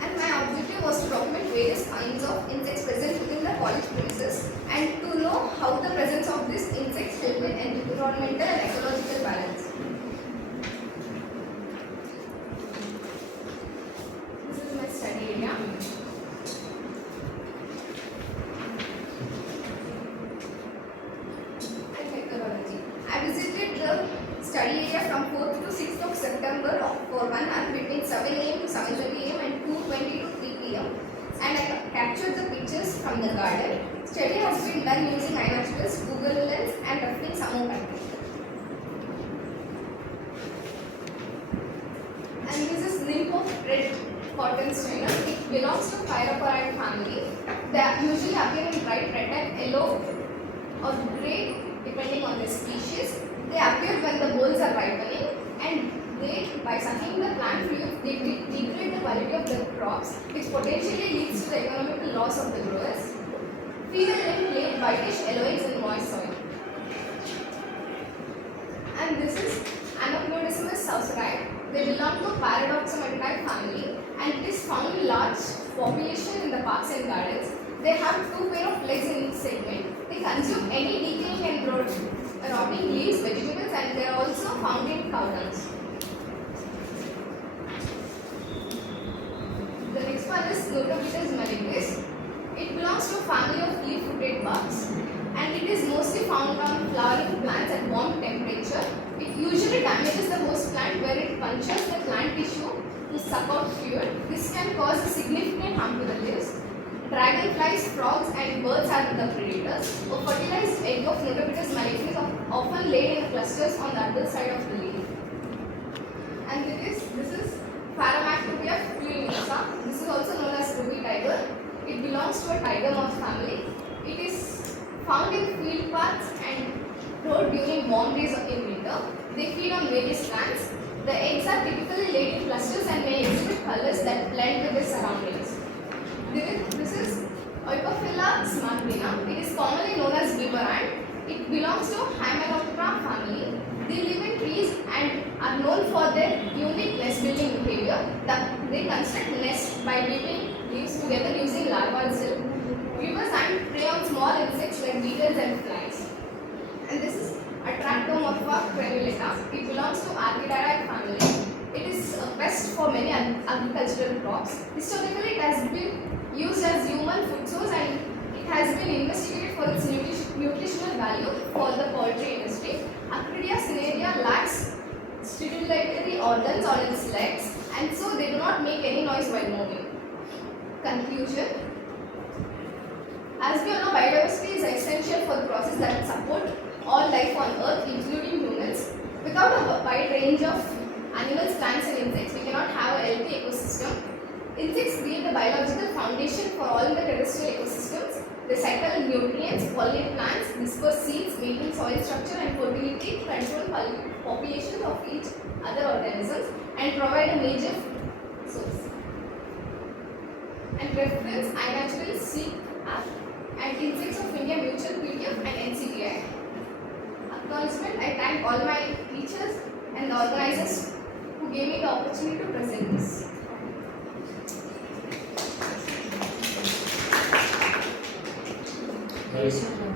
And my objective was to document various kinds of insects present within the college premises and to know how the presence of these insects help in environmental and ecological balance. This is my study area. And methodology. I visited the study area from 4th to 6th of September for 1 hour between 7 am to 7:30 am and 2:20 to 3 pm. And I captured the pictures from the garden. Study has been done using iNaturalist, Google Lens and referring some more content. Morgensteiner. It belongs to Pyrrhocorid family. They usually appear in bright red and yellow or grey depending on the species. They appear when the bolls are ripening, and they, by sucking the plant fluid, they degrade the quality of the crops, which potentially leads to the economical loss of the growers. Female then lay whitish yellow eggs in moist soil. And this is Anoploidismus sauseri. They belong to Paradoxomatoid family, and it is found in large population in the parks and gardens. They have 2 pair of legs in each segment. They consume any decaying and rotting leaves, vegetables, and they are also found in cow dungs. The next one is Notobitus malignus. It belongs to a family of leaf-footed bugs, and it is mostly found on flowering plants at warm temperature. It usually damages the host plant where it punctures the plant tissue to suck out fluid. This can cause a significant harm to the leaves. Dragonflies, frogs, and birds are the predators. A fertilized egg of Notobitus malignus is often laid in clusters on the other side of the leaf. And this is Paramacropia fluinosa. This is also known as ruby tiger. It belongs to a tiger moth family. It is found in field paths and road during warm days in winter. They feed on various plants. The eggs are typically laid in clusters and may exhibit colors that blend with the surroundings. This is Oikophila smartina. It is commonly known as giverant. It belongs to Hymenoptera family. They live in trees and are known for their unique nest building behavior. They construct nests by weaving leaves together using larval silk. Weavers and prey on small insects like beetles and flies. And this is Atractomorpha cremulata. It belongs to Archidaria family. It is a pest for many agricultural crops. Historically, it has been used as human food source, and it has been investigated for its nutritional value for the poultry industry. Acridia cinerea lacks stridulatory organs on its legs, and so they do not make any noise while moving. Conclusion. As we all know, biodiversity is essential for the process that support all life on earth, including humans. Without a wide range of animals, plants and insects, we cannot have a healthy ecosystem. Insects create the biological foundation for all the terrestrial ecosystems. They cycle nutrients, pollinate plants, disperse seeds, maintain soil structure and fertility, control populations of each other organisms, and provide a major source. And reference iNaturalSeek app and Insects of India Mutual PDF and NCBI. Acknowledgement. I thank all my teachers and the organizers who gave me the opportunity to present this. First one,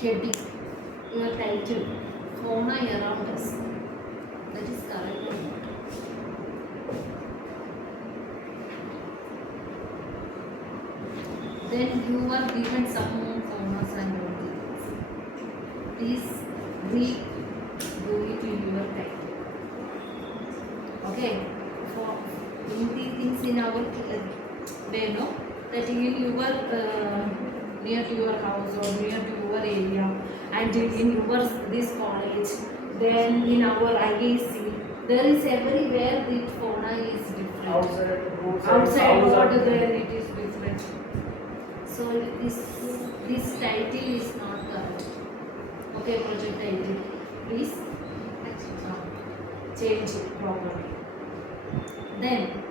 heading. Your title, fauna around us. That is correct or not? Then you are given some faunas and all things. Please read, do it in your title. Okay? For in these things in our way, no? That in your near to your house or near to your area, and in your this college, then in our IISC, there is everywhere the fauna is different. Outside what there it is different. So this title is not correct. Okay, project title. Please change it properly. Then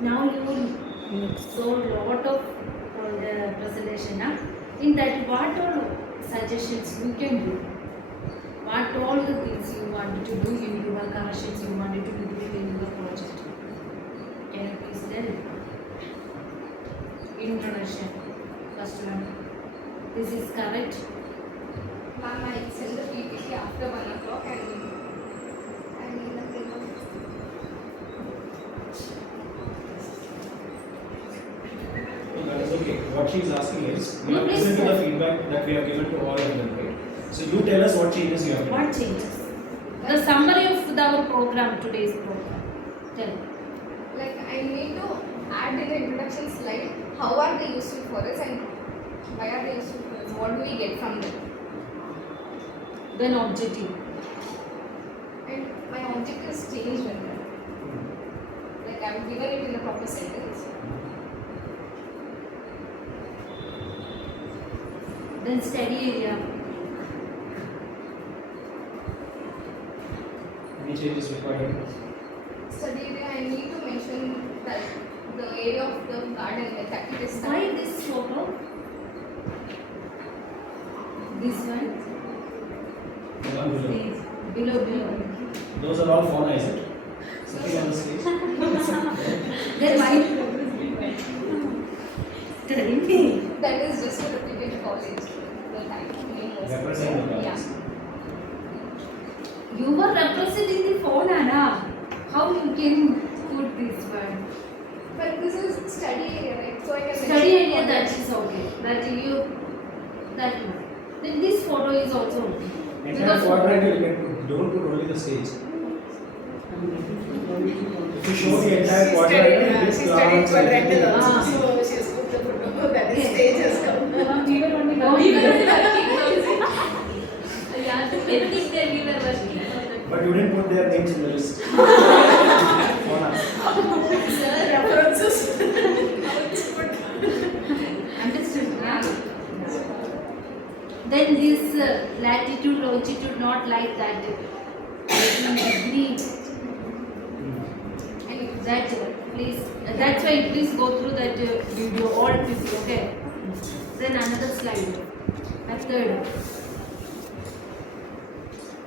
now you will solve lot of presentation. In that, what all suggestions you can do? What all the things you wanted to do in your corrections you wanted to do in the project? Can you please tell? Introduction. First one. This is correct. Ma'am, I send the PPT after 1 o'clock and in the paper. No, that is okay. What she is asking is, we No, have please, listened to sir. the feedback that we have given to all of them, right? So you tell us what changes you have done. What changes? The summary of our program, today's program. Tell. Like, I need to add in the introduction slide how are they useful for us and why are they useful for us? What do we get from them? Then objective. And my objective is changed when like I've given it in the proper sentence. Then study area. Any changes required? Study area, I need to mention that the area of the garden, like that it is. Why this photo? This one? The one below. Please. Below. Those are all fauna, is it? Sitting on the stage. Then why? Telling me. That is just a reputed college. The time. Represent the college. Yeah. You were representing the phone, Anna. How you can put this one? But this is study area, right? So I can Study area, that is okay. That one. Then this photo is also okay. Entire quadrant you can put, don't put only the stage. If you show the entire quadrant, this plants and everything else. So she has put the photo that the stage has come. We were only everything there we were working. But you didn't put their names in the list. Fauna. References. Understood, right? Then this latitude, longitude, not like that. Degree. And that, please. That's why please go through that video, all this, okay? Then another slide. A third.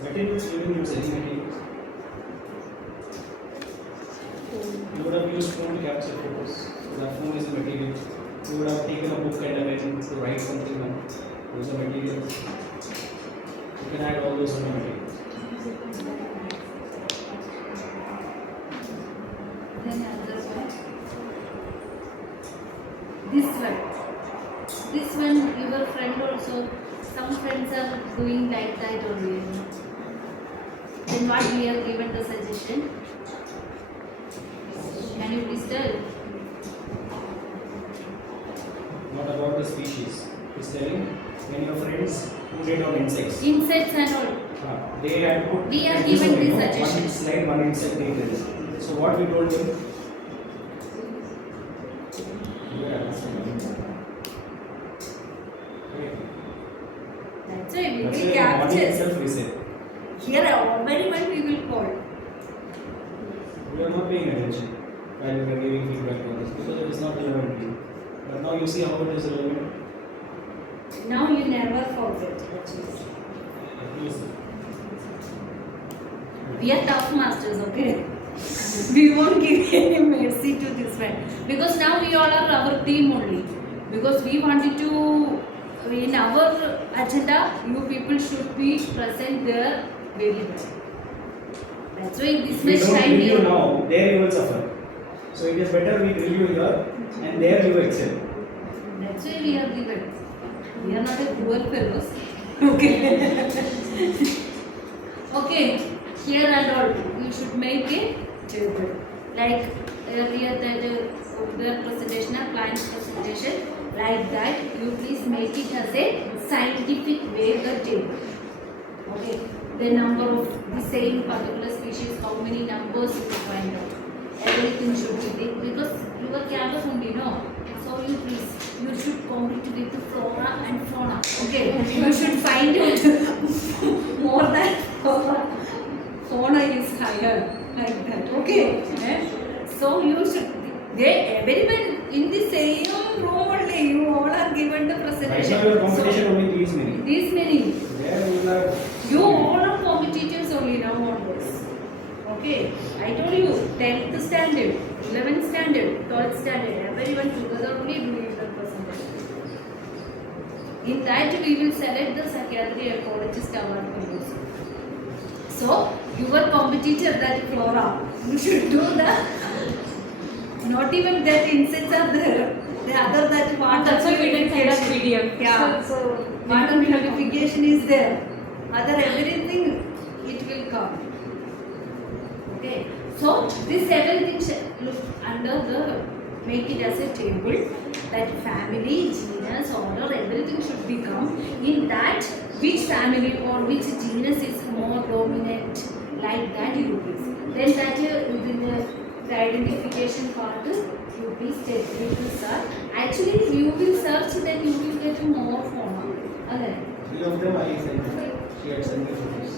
Materials, you didn't use any materials. You would have used phone to capture photos. So that phone is the material. You would have taken a book and a pen to write something on. Those are materials. You can add all those other materials. Then another one. This one, your friend also. Some friends are doing like that only. Then what we have given the suggestion? Can you please tell? What about the species? He's telling when your friends who did on insects. Insects and all. They had put. We are given only, this One suggestion. slide, one insect they did. So what we told him? That's why we That's will why capture. itself we said. Here, very much we will call. We are not paying attention while we are giving feedback on this because it is not relevant to you. But now you see how it is relevant. Now you never forget. We are tough masters, okay? We won't give any mercy to this one. Because now we all are our team only. Because we wanted to, in our agenda, you people should be present there very well. That's why this If we much don't time drill you we now, there you will suffer. So it is better we drill you here and there you excel. That's why we are given. We are not a poor fellows. Okay. Okay. Here and all, you should make a table. Like earlier that their presentation, a client's presentation, like that. You please make it as a scientific way the table. Okay. The number of the same particular species, how many numbers you find out. Everything should be there because your campus only no. So you please, you should compete with the flora and fauna. Okay, you should find out more than flora. Fauna is higher like that. Okay, so you should. They everyone in the same room only. You all are given the Just now your competition only these many. These many. There you have. You all are competitors only now onwards. Okay, I told you 10th standard, 11th standard, 12th standard, everyone together only doing the percentage. In that we will select the psychiatry oncologist award for you. So your competitor, that Flora, you should do the. Not even that insects are there. The other that water That's why we didn't send us PDF. Yeah. So Water purification is there. Other everything it will come. Okay. So this everything look under the, make it as a table, that family, genus, order, everything should become in that which family or which genus is more dominant, like that you please. Then that within the identification part, you please take sir. Actually if you will search, then you will get more fauna. Okay. 3 of them I sent. She had sent me photos.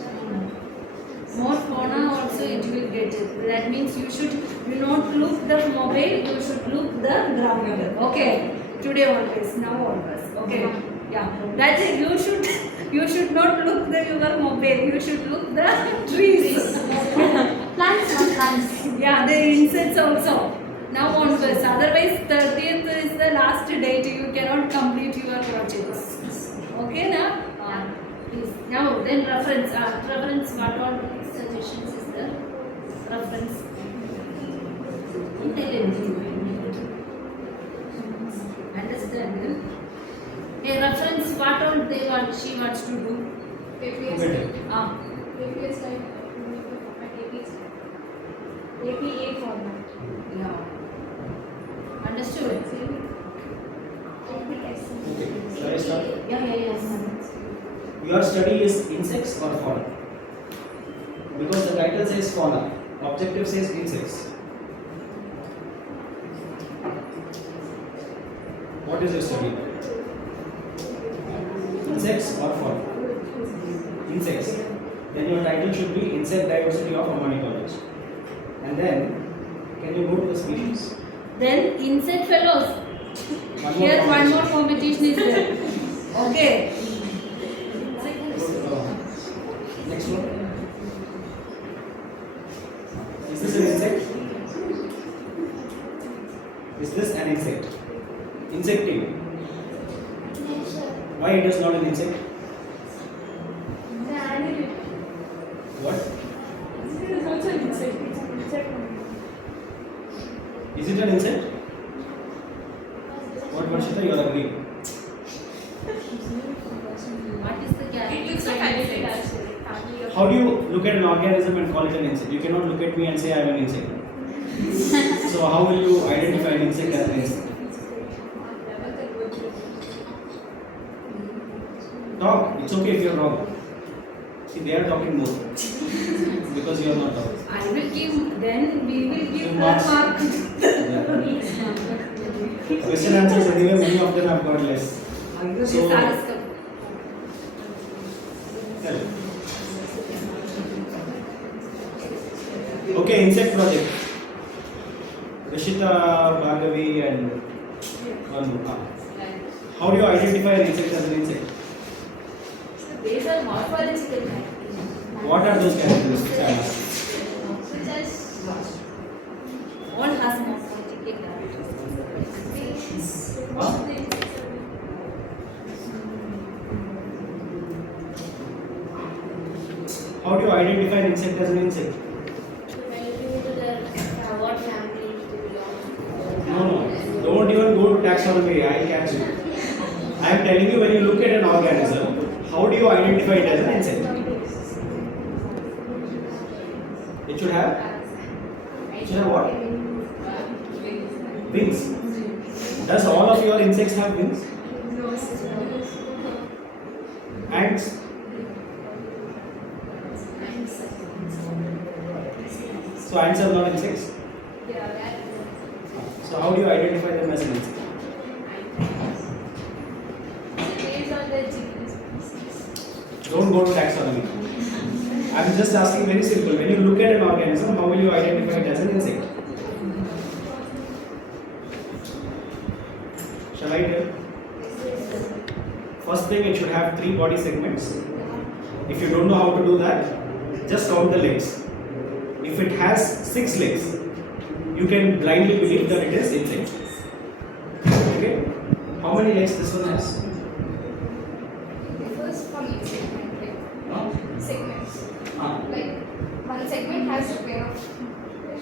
More fauna also it will get it. That means you should not look the mobile, you should look the ground. Okay. Today always, now always. Okay. Yeah. That's it. You should not look the your mobile. You should look the trees. plants, not plants. Yeah, the insects also. Now onwards. Otherwise 30th is the last date. You cannot complete your projects. Okay now? Please. Now then reference. Reference, what all suggestions is there? Reference. Understand? A reference, what all she wants to do? APS Better. APS type format, APA format. Yeah. Understood? Okay. Shall I start? Yeah. Your study is insects or fauna? Because the title says fauna, objective says insects. What is your study? Insects or fauna? Insects. Then your title should be Insect Diversity of Ammanni College. And then, can you go to the species? Then insect fellows. Here one more competition is there. Okay. Next one. Is this an insect? Is this an insect? Insecting. Why it is not an insect? What? It is also an insect. Is it an insect? What, Varshita, you are agreeing? What is the character? How do you look at an organism and call it an insect? You cannot look at me and say I am an insect. So how will you identify an insect as an insect? Talk. It's okay if you are wrong. See, they are talking more because you are not talking. I will give. Then we will give Give the marks. mark. Question answers anyway, many of them have got less. So, tell. Okay, insect project. Rishita, Bhargavi and one more. How do you identify an insect as an insect? These are morphological characteristics. What are those characteristics? I ask? All has morphological characteristics. Huh? How do you identify an insect as an insect? What family it belongs to. No, don't even go to taxonomy. I'll catch you. I am telling you, when you look at an organism, how do you identify it as an insect? It should have what? Wings. Does all of your insects have wings? Ants? So ants are not insects? So how do you identify them as an insect? Don't go to taxonomy. I am just asking very simple. When you look at an organism, how will you identify it as an insect? Shall I tell? First thing, it should have 3 body segments. If you don't know how to do that, just count the legs. If it has 6 legs, you can blindly believe that it is insect. Okay? How many legs this one has? Differs from each segment, like segments. Ah. Like one segment has a pair of.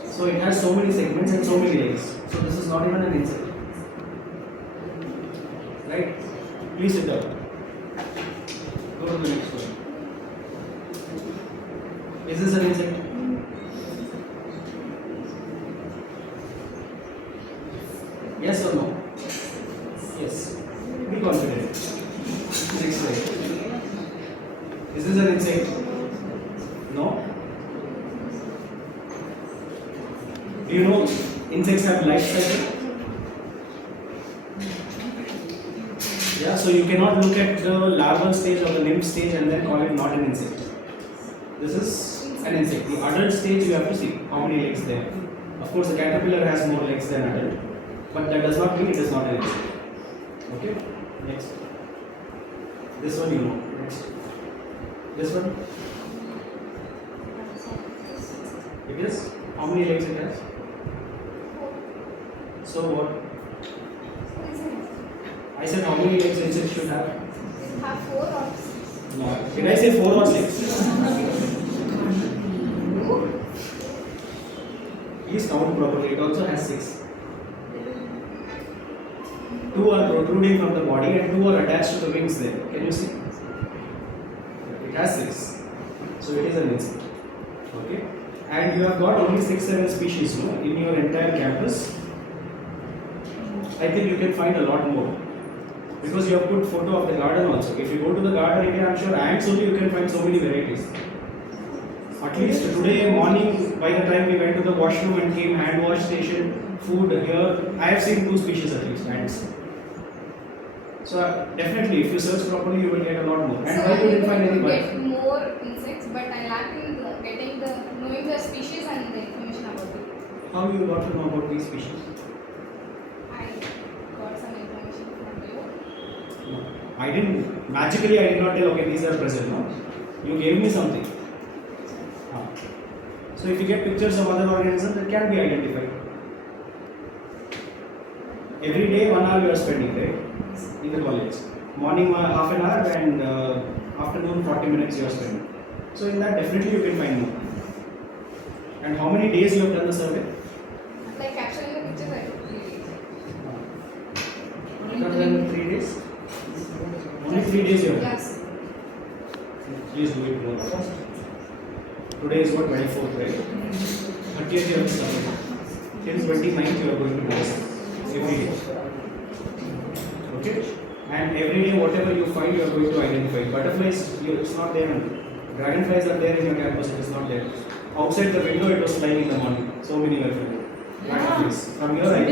So it has so many segments and so many legs. So this is not even an insect. Right? Please sit down. Go to the next one. Is this an insect? Yes or no? Yes. Be confident. Next slide. Is this an insect? No? Do you know insects have life cycle? Yeah, so you cannot look at the larval stage or the nymph stage and then call it not an insect. This is an insect. The adult stage you have to see how many legs they have. Of course, the caterpillar has more legs than adult, but that does not mean it is not an insect. Okay? Next. This one you know. Next. This one? It is? How many legs it has? So what? I said how many legs insect should have? It have 4 or 6. No. Did I say 4 or 6? Please count properly. It also has 6. 2 are protruding from the body and 2 are attached to the wings there. Can you see? It has 6. So it is an insect. Okay? And you have got only 6-7 species no, in your entire campus. I think you can find a lot more. Because you have put photo of the garden also. If you go to the garden again, I'm sure ants only you can find so many varieties. At least today morning, by the time we went to the washroom and came hand wash station, food here, I have seen 2 species at least, ants. So definitely, if you search properly, you will get a lot more. And why you didn't find any bite? Get more insects, but I lack in knowing the species and the information about it. How you got to know about these species? I got some information from you. No. I didn't not tell, okay, these are present, no? You gave me something. So if you get pictures of other organisms, that can be identified. Every day 1 hour you are spending, right? In the college. Morning half an hour and afternoon 40 minutes you are spending. So in that definitely you can find more. And how many days you have done the survey? Like capturing the pictures, I took 3 days. You have done 3 days? Only 3 days you have done? Yes. Please do it more. Today is what, 24th, right? 30th you have started. Till 29th you are going to do this every day. Okay? And every day whatever you find you are going to identify. Butterflies, it's not there. Dragonflies are there in your campus, it is not there. Outside the window it was flying in the morning. So many were flying. Dragonflies. From your eyes.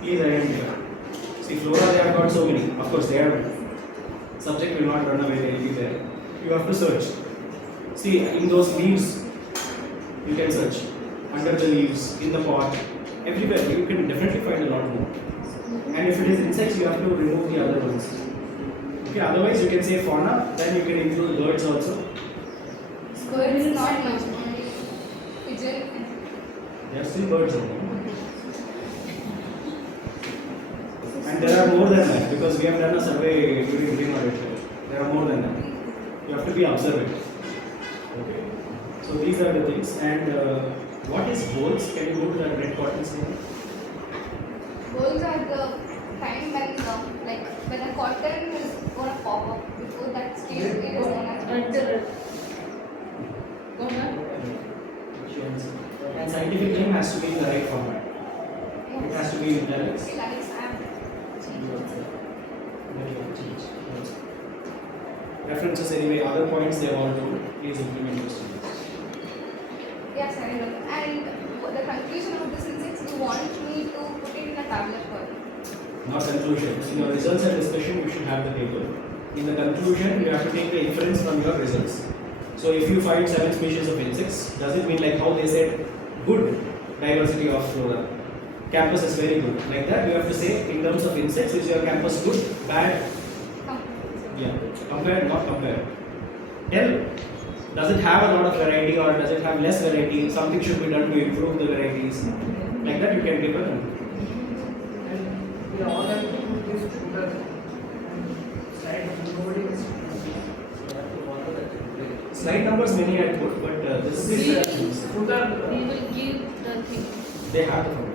Please identify. See, flora they have got so many. Of course, they are. Subject will not run away, they will be there. You have to search. See, in those leaves, you can search. Under the leaves, in the pot, everywhere, you can definitely find a lot more. And if it is insects, you have to remove the other ones. Okay, otherwise you can say fauna, then you can include birds also. Birds is not much, only pigeon. There are still birds only. And there are more than that because we have done a survey during green audit. There are more than that. You have to be observant. Okay. So these are the things. And what is holes? Can you go to that red cotton thing? Holes are the time when the cotton is going to pop up. Before that stage, it is known as and scientific name has to be in the right format. It has to be in italics. References anyway, other points they have all told. Please implement those things. Yes, I know. And the conclusion of this insects, you want me to put it in a tablet form? Not conclusion. In your results and discussion, you should have the table. In the conclusion, you have to take the inference from your results. So if you find 7 species of insects, does it mean like how they said good diversity of flora? campus is very good. Like that, you have to say in terms of insects, is your campus good, bad? Yeah, compared, not compared. Tell, does it have a lot of variety or does it have less variety? Something should be done to improve the varieties. Like that, you can give a We all have to put this footer slide nobody is. slide numbers many I put, but this is We will give the thing. they have to follow.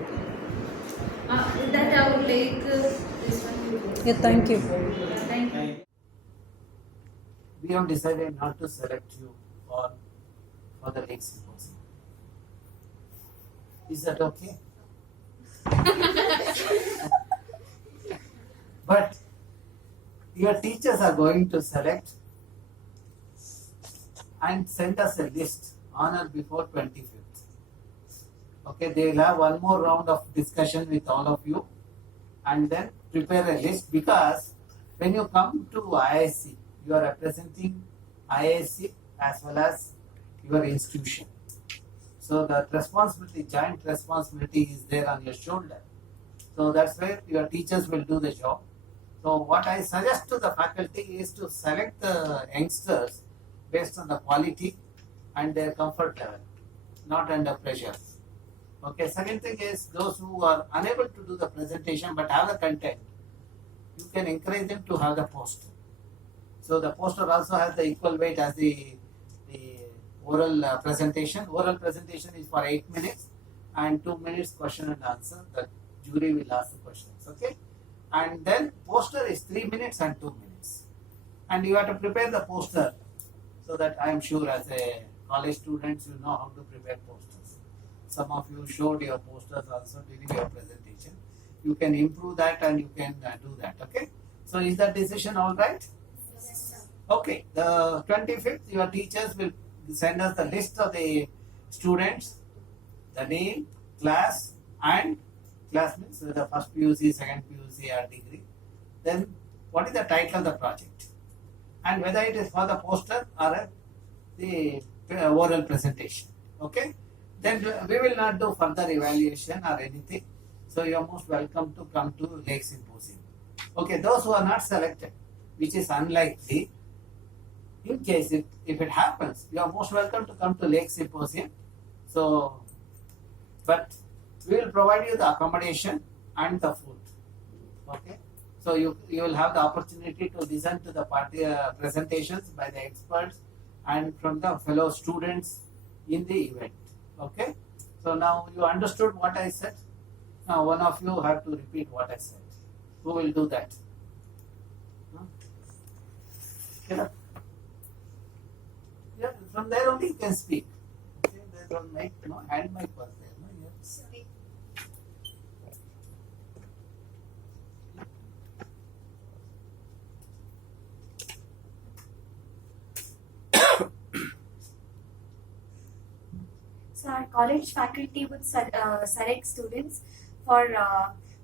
That I would like this one. Yeah, thank you. Thank you. We have decided not to select you for the lake symposium. Is that okay? But your teachers are going to select and send us a list on or before 25th. Okay, they will have one more round of discussion with all of you and then prepare a list, because when you come to IISC, you are representing IISC as well as your institution. So the responsibility, joint responsibility is there on your shoulder. So that's where your teachers will do the job. So what I suggest to the faculty is to select the youngsters based on the quality and their comfort level, not under pressure. Okay, second thing is those who are unable to do the presentation but have the content, you can encourage them to have the poster. So the poster also has the equal weight as the oral presentation. Oral presentation is for 8 minutes and 2 minutes question and answer. The jury will ask the questions, okay? And then poster is 3 minutes and 2 minutes. And you have to prepare the poster so that I am sure as a college students you know how to prepare posters. Some of you showed your posters also during your presentation. You can improve that and you can do that, okay? So is that decision all right? Yes, Okay, the 25th, your teachers will send us the list of the students, the name, class, and class means the first PUC, second PUC, or degree. Then, what is the title of the project? And whether it is for the poster or the oral presentation. Okay? Then we will not do further evaluation or anything. So, you are most welcome to come to Lake Symposium. Okay, those who are not selected, which is unlikely, in case if it happens, you are most welcome to come to Lake Symposium. So, but we will provide you the accommodation and the food. Okay, so you will have the opportunity to listen to the party presentations by the experts and from the fellow students in the event. Okay, so now you understood what I said. Now one of you have to repeat what I said. Who will do that? Yeah. Yeah, from there only you can speak. Okay, they don't make hand mic was there. No, yeah. sorry. So our college faculty would select students for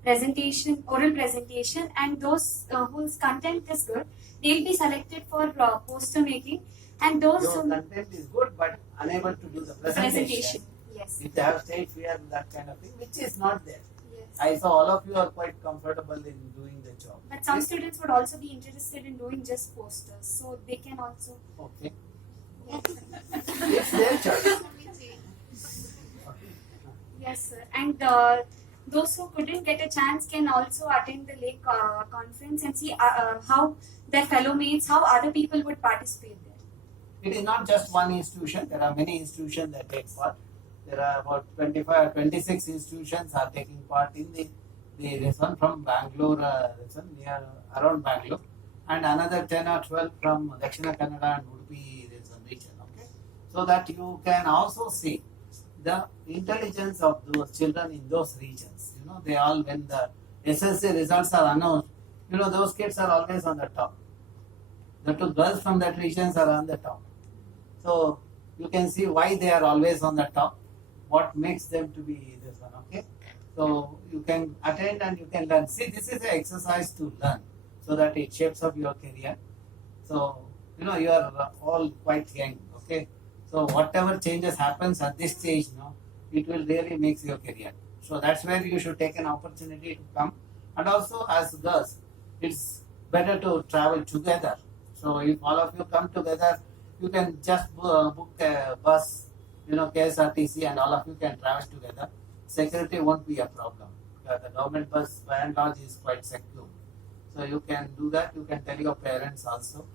presentation, oral presentation, and those whose content is good, they'll be selected for poster making, and those Your who content is good but unable to do the presentation. Yes. If they have stage fear and that kind of thing, which is not there. Yes. I saw all of you are quite comfortable in doing the job. But some students would also be interested in doing just posters, so they can also. Okay. Yes. It's their choice. Yes, sir. And those who couldn't get a chance can also attend the Lake conference and see how their fellow mates, how other people would participate there. It is not just one institution. There are many institutions that take part. There are about 25 or 26 institutions are taking part in this one from Bangalore, this one near around Bangalore, and another 10 or 12 from Dakshina Kannada and Udupi region. Okay, so that you can also see the intelligence of those children in those regions. You know, they all, when the SSC results are announced, you know, those kids are always on the top. The two girls from that regions are on the top. So you can see why they are always on the top, what makes them to be this one, okay? So you can attend and you can learn. See, this is an exercise to learn so that it shapes up your career. So, you know, you are all quite young, okay? So whatever changes happens at this stage, you know, it will really make your career. So that's where you should take an opportunity to come. And also as girls, it's better to travel together. So if all of you come together, you can just book a bus, KSRTC, and all of you can travel together. Security won't be a problem. The government bus by and large is quite secure. So you can do that. You can tell your parents also.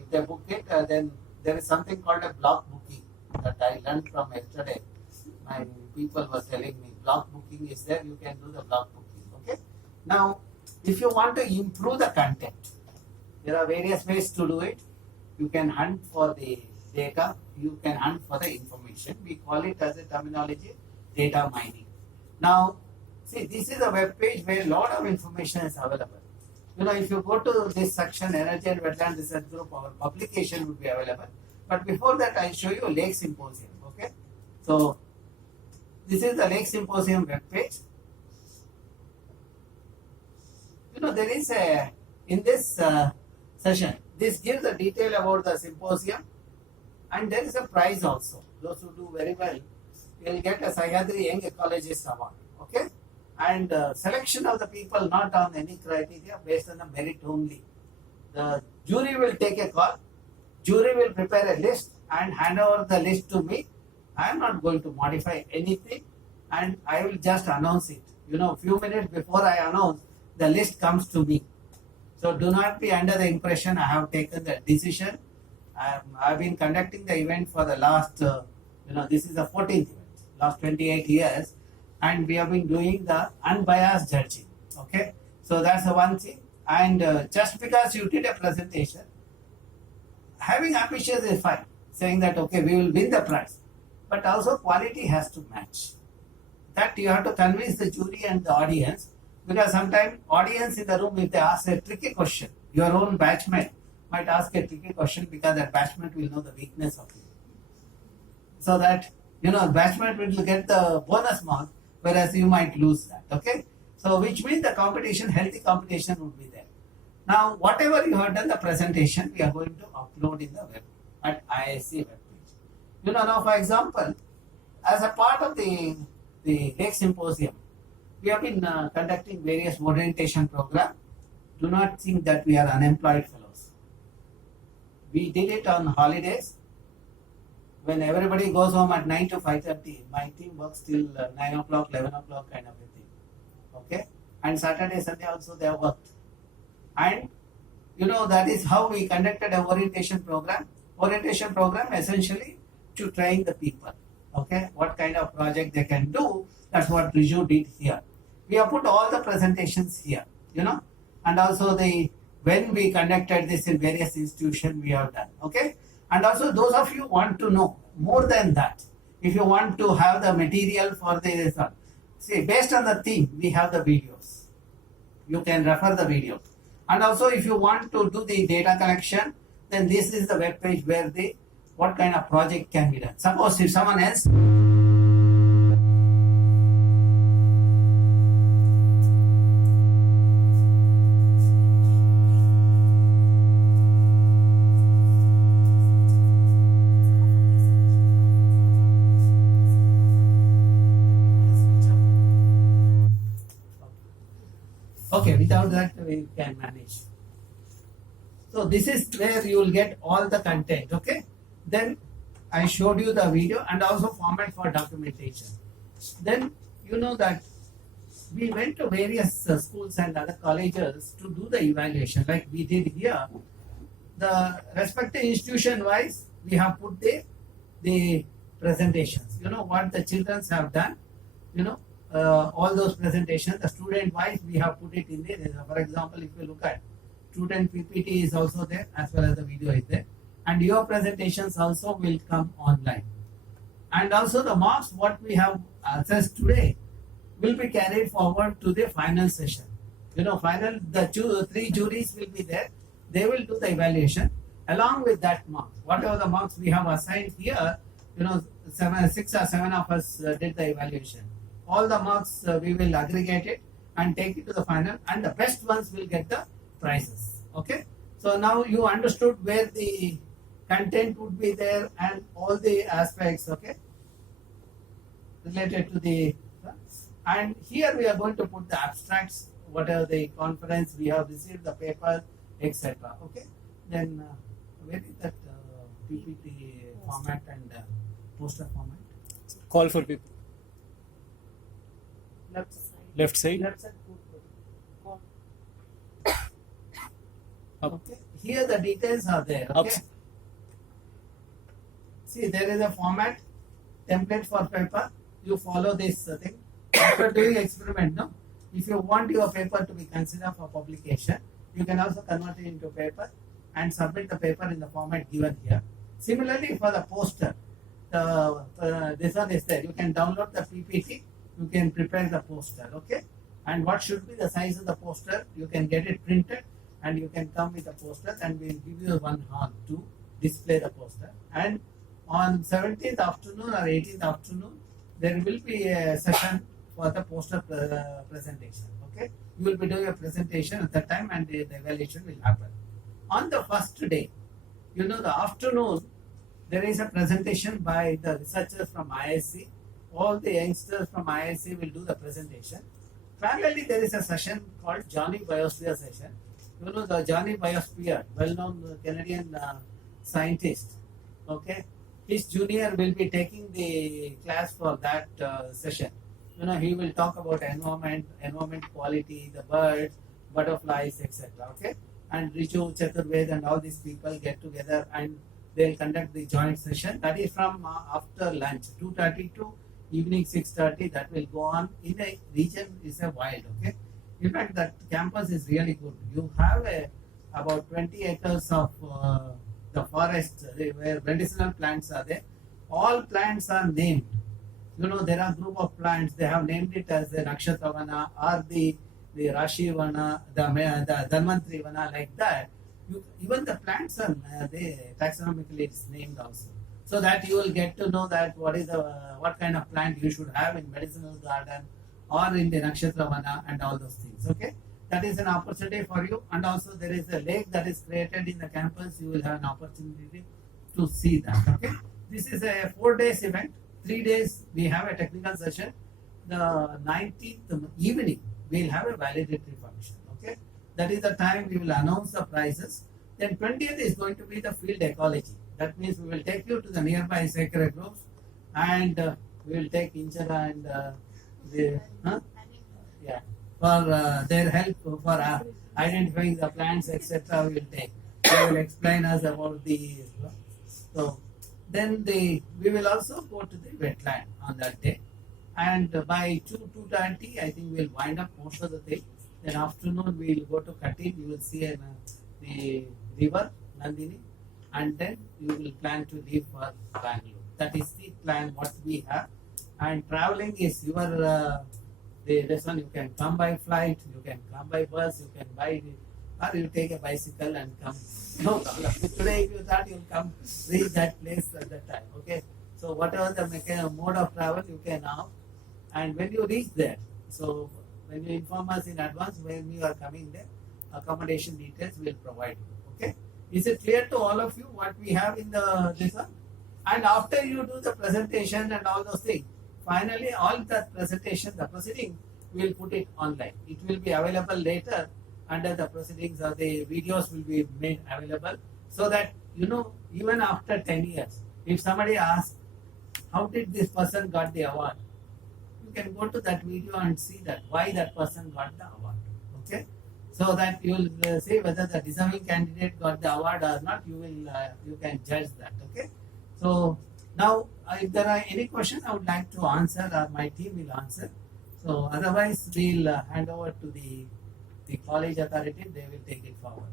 If they book it, then there is something called a block booking that I learned from yesterday. My people were telling me block booking is there. You can do the block booking. Okay. Now, if you want to improve the content, there are various ways to do it. You can hunt for the data. You can hunt for the information. We call it as a terminology data mining. Now, see, this is a web page where a lot of information is available. If you go to this section, Energy and Wetland Research Group, our publication would be available. But before that, I'll show you Lake Symposium. Okay. So, this is the Lake Symposium web page. There is in this session, this gives the detail about the symposium, and there is a prize also. Those who do very well will get a Sahyadri Young Ecologist Award. Okay, and selection of the people not on any criteria, based on the merit only. The jury will take a call. Jury will prepare a list and hand over the list to me. I am not going to modify anything, and I will just announce it. Few minutes before I announce, the list comes to me. So do not be under the impression I have taken the decision. I've been conducting the event for the last, this is the 14th event, last 28 years, and we have been doing the unbiased judging. Okay, so that's the one thing. And just because you did a presentation, having ambitious is fine, saying that okay, we will win the prize, but also quality has to match. That you have to convince the jury and the audience, because sometimes audience in the room, if they ask a tricky question, your own batchmate might ask a tricky question because that batchmate will know the weakness of you. So that, batchmate will get the bonus mark, whereas you might lose that. Okay? So which means the competition, healthy competition would be there. Now, whatever you have done the presentation, we are going to upload in the web at IISC web page. Now for example, as a part of the Lake Symposium, we have been conducting various orientation programs. Do not think that we are unemployed fellows. We did it on holidays. When everybody goes home at 9 to 5:30, my team works till 9 o'clock, 11 o'clock kind of a thing. Okay? And Saturday, Sunday also they have worked. And that is how we conducted an orientation program. Orientation program essentially to train the people. Okay? What kind of project they can do. That's what Riju did here. We have put all the presentations here, and also when we conducted this in various institutions we have done. Okay? And also those of you want to know more than that, if you want to have the material for this, see, based on the theme, we have the videos. You can refer the video. And also if you want to do the data collection, then this is the web page where what kind of project can be done. Suppose if someone else okay, without that we can manage. So this is where you will get all the content. Okay, then I showed you the video and also format for documentation. Then that we went to various schools and other colleges to do the evaluation like we did here. The respective institution wise, we have put the presentations. What the children have done, all those presentations. The student wise, we have put it in there. For example, if you look at student PPT is also there as well as the video is there. And your presentations also will come online. And also the marks what we have assessed today will be carried forward to the final session. Final, the 3 juries will be there. They will do the evaluation along with that marks. Whatever the marks we have assigned here, 6 or 7 of us did the evaluation. All the marks we will aggregate it and take it to the final, and the best ones will get the prizes. Okay. So now you understood where the content would be there and all the aspects. Okay, related to the And here we are going to put the abstracts, whatever the conference we have received, the paper, etc. Okay. Then where is that PPT format and poster format? Call for people. Left side. Left side. Left side. Call. Up. Okay. Here the details are there. Up. Okay. See, there is a format, template for paper. You follow this thing. After doing experiment, no? If you want your paper to be considered for publication, you can also convert it into paper and submit the paper in the format given here. Similarly, for the poster, this one is there. You can download the PPT. You can prepare the poster. Okay. And what should be the size of the poster? You can get it printed, and you can come with the poster, and we'll give you one hall to display the poster. And on 17th afternoon or 18th afternoon, there will be a session for the poster presentation. Okay, you will be doing a presentation at that time, and the evaluation will happen. On the first day, you know, the afternoon, there is a presentation by the researchers from IISC. All the youngsters from IISC will do the presentation. Parallelly, there is a session called Johnny Biosphere session. You know, the Johnny Biosphere, well-known Canadian scientist. Okay, his junior will be taking the class for that session. You know, he will talk about environment quality, the birds, butterflies, etc. Okay, and Riju, Chaturved, and all these people get together and they will conduct the joint session. That is from after lunch, 2:30 to evening 6:30. That will go on in a region is a wild. Okay, in fact, that campus is really good. You have about 20 acres of the forest where medicinal plants are there. All plants are named. You know, there are group of plants. They have named it as the Nakshatra Vana or the Rashi Vana, the Dhanvantri Vana, like that. Even the plants are taxonomically it's named also, so that you will get to know that what kind of plant you should have in medicinal garden or in the Nakshatra Vana and all those things. Okay, that is an opportunity for you. And also there is a lake that is created in the campus. You will have an opportunity to see that. Okay, this is a 4 days event. 3 days we have a technical session. The 19th evening we will have a validatory function. Okay, that is the time we will announce the prizes. Then 20th is going to be the field ecology. That means we will take you to the nearby sacred groves, and we will take Injara and for their help for identifying the plants, etc. We will take. They will explain us about the. So then we will also go to the wetland on that day, and by 2:30 I think we will wind up most of the thing. Then afternoon we will go to Katin. You will see the river Nandini, and then you will plan to leave for Bangalore. That is the plan what we have. And traveling is your this one. You can come by flight, you can come by bus, you can or you take a bicycle and come. No problem. Today if you thought you'll come reach that place at that time. Okay. So whatever the mode of travel you can now, and when you reach there, so when you inform us in advance when you are coming there, accommodation details will provide you. Okay. Is it clear to all of you what we have in this one? And after you do the presentation and all those things, finally all that presentation, the proceeding, we will put it online. It will be available later under the proceedings, or the videos will be made available, so that you know, even after 10 years, if somebody asks, how did this person got the award? You can go to that video and see that why that person got the award. Okay, so that you will say whether the deserving candidate got the award or not. You can judge that. Okay, so now if there are any questions I would like to answer, or my team will answer. So otherwise we'll hand over to the college authority. They will take it forward.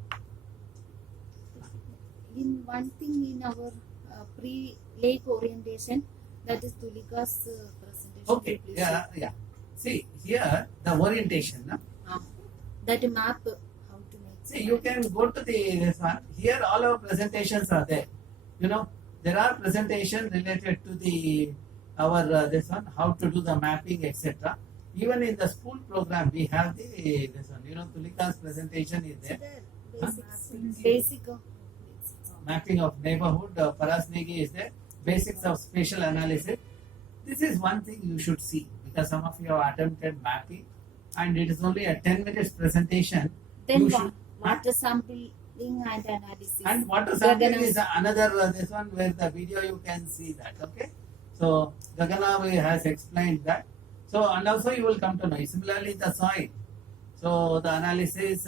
In one thing in our pre-lake orientation, that is Tulika's presentation. Okay, yeah. See, here the orientation. No? That map, how to make. See, you can go to this one. Here all our presentations are there. You know, there are presentations related to our this one, how to do the mapping, etc. Even in the school program, we have this one. You know, Tulika's presentation is there. Basic Mapping of neighborhood. Parasnegi is there. Basics of spatial analysis. This is one thing you should see, some of you have attempted mapping, and it is only a 10 minutes presentation. Then You should- water sampling and analysis. And water sampling is another this one where the video you can see that. Okay, so Gagana has explained that. So and also you will come to know. Similarly, the soil. So the analysis,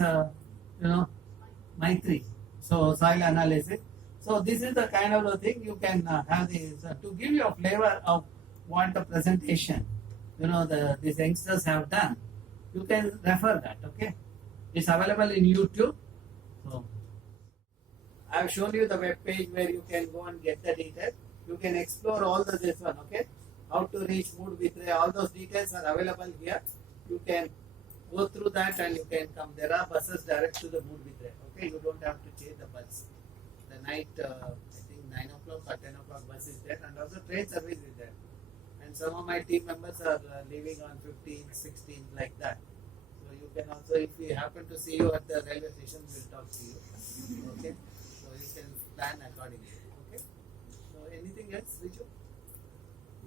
Maitri. So soil analysis. So this is the kind of the thing you can have this to give you a flavor of what the presentation, these youngsters have done. You can refer that. Okay, it's available in YouTube. So I have shown you the web page where you can go and get the details. You can explore all this one. Okay, how to reach Mood Vitray. All those details are available here. You can go through that and you can come. There are buses direct to the Mood Vitray. Okay, you don't have to change the bus. The night, I think 9 o'clock or 10 o'clock bus is there, and also train service is there. And some of my team members are leaving on 15, 16, like that. So you can also, if we happen to see you at the railway station, we'll talk to you. Okay, so you can plan accordingly. Okay, so anything else, Viju?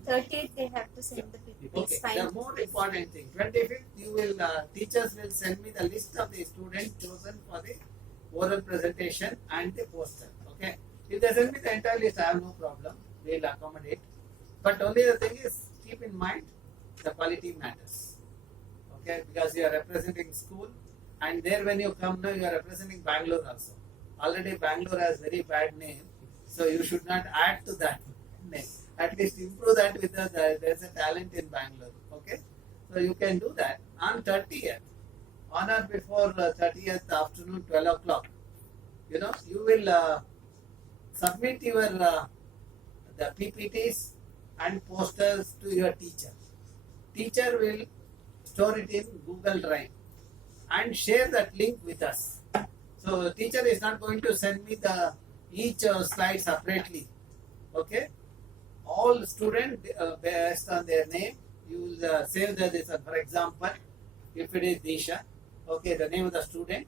30th they have to send the PPT. Okay, the more important thing, 25th, you will teachers will send me the list of the students chosen for the oral presentation and the poster. Okay, if they send me the entire list, I have no problem. They will accommodate. But only the thing is, keep in mind the quality matters. Okay, because you are representing school, and there when you come now, you are representing Bangalore also. Already Bangalore has very bad name, so you should not add to that name. At least improve that with us. There's a talent in Bangalore. Okay, so you can do that on 30th, on or before 30th afternoon 12 o'clock. You will submit your the PPTs and posters to your teacher. Teacher will store it in Google Drive and share that link with us. So the teacher is not going to send me each slide separately. Okay, all students based on their name, you will save this. For example, if it is Disha, okay, the name of the student,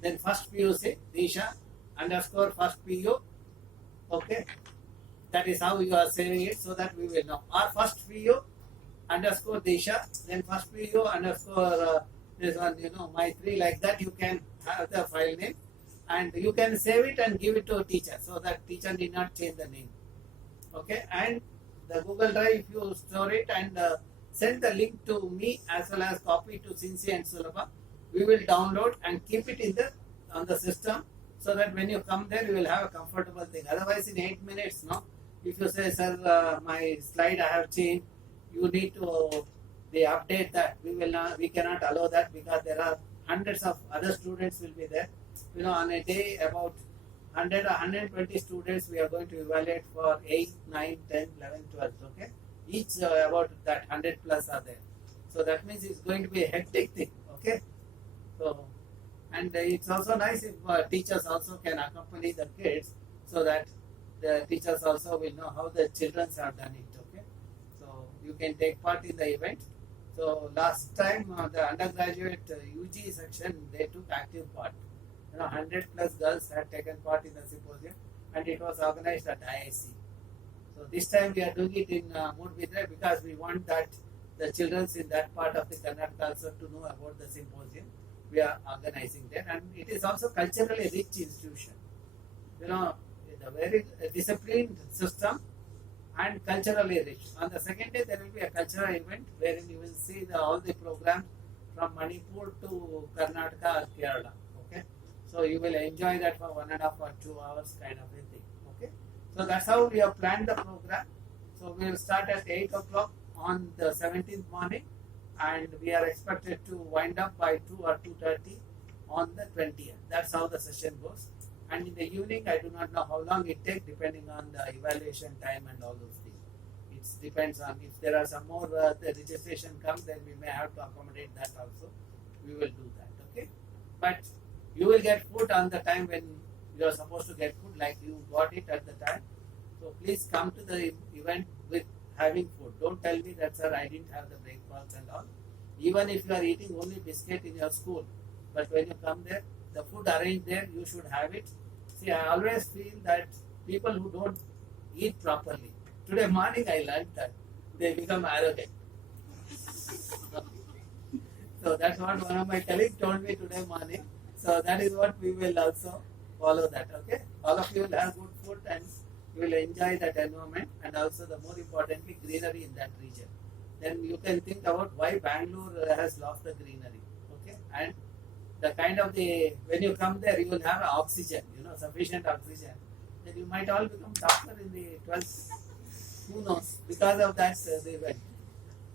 then first PUC Disha _ first PU. Okay, that is how you are saving it, so that we will know. Or first PU _ Disha, then first PU _ this one, my 3, like that. You can have the file name and you can save it and give it to a teacher, so that teacher need not change the name. Okay, and the Google Drive, if you store it and send the link to me as well as copy to Cincy and Sulabha, we will download and keep it on the system, so that when you come there, you will have a comfortable thing. Otherwise, in 8 minutes, if you say, sir, my slide I have changed, you need to update that. We cannot allow that, because there are hundreds of other students will be there. On a day, about 100 or 120 students we are going to evaluate for 8, 9, 10, 11, 12. Okay, each about that 100 plus are there. So that means it's going to be a hectic thing. Okay, so and it's also nice if teachers also can accompany the kids, so that the teachers also will know how the children have done it. Okay, so you can take part in the event. So last time the undergraduate UG section, they took active part. 100 plus girls had taken part in the symposium, and it was organized at IISC. So this time we are doing it in Mood Vitray, because we want that the children in that part of the Karnataka also to know about the symposium. We are organizing there, and it is also culturally rich institution. The very disciplined system and culturally rich. On the second day, there will be a cultural event wherein you will see all the programs from Manipur to Karnataka or Kerala. Okay, so you will enjoy that for 1.5 or 2 hours kind of a thing. Okay, so that's how we have planned the program. So we will start at 8 o'clock on the 17th morning, and we are expected to wind up by 2 or 2:30 on the 20th. That's how the session goes. And in the evening, I do not know how long it takes, depending on the evaluation time and all those things. It depends on if there are some more the registration comes, then we may have to accommodate that also. We will do that. Okay, but you will get food on the time when you are supposed to get food, like you got it at the time. So please come to the event with having food. Don't tell me that, sir, I didn't have the breakfast and all. Even if you are eating only biscuit in your school, but when you come there, the food arranged there, you should have it. See, I always feel that people who don't eat properly. Today morning I learned that they become arrogant. So that's what one of my colleagues told me today morning. So that is what we will also follow that. Okay, all of you will have good food and you will enjoy that environment, and also the more importantly greenery in that region. Then you can think about why Bangalore has lost the greenery. Okay, and the kind of the when you come there you will have oxygen, sufficient oxygen. Then you might all become doctor in the 12th. Who knows? Because of that the event.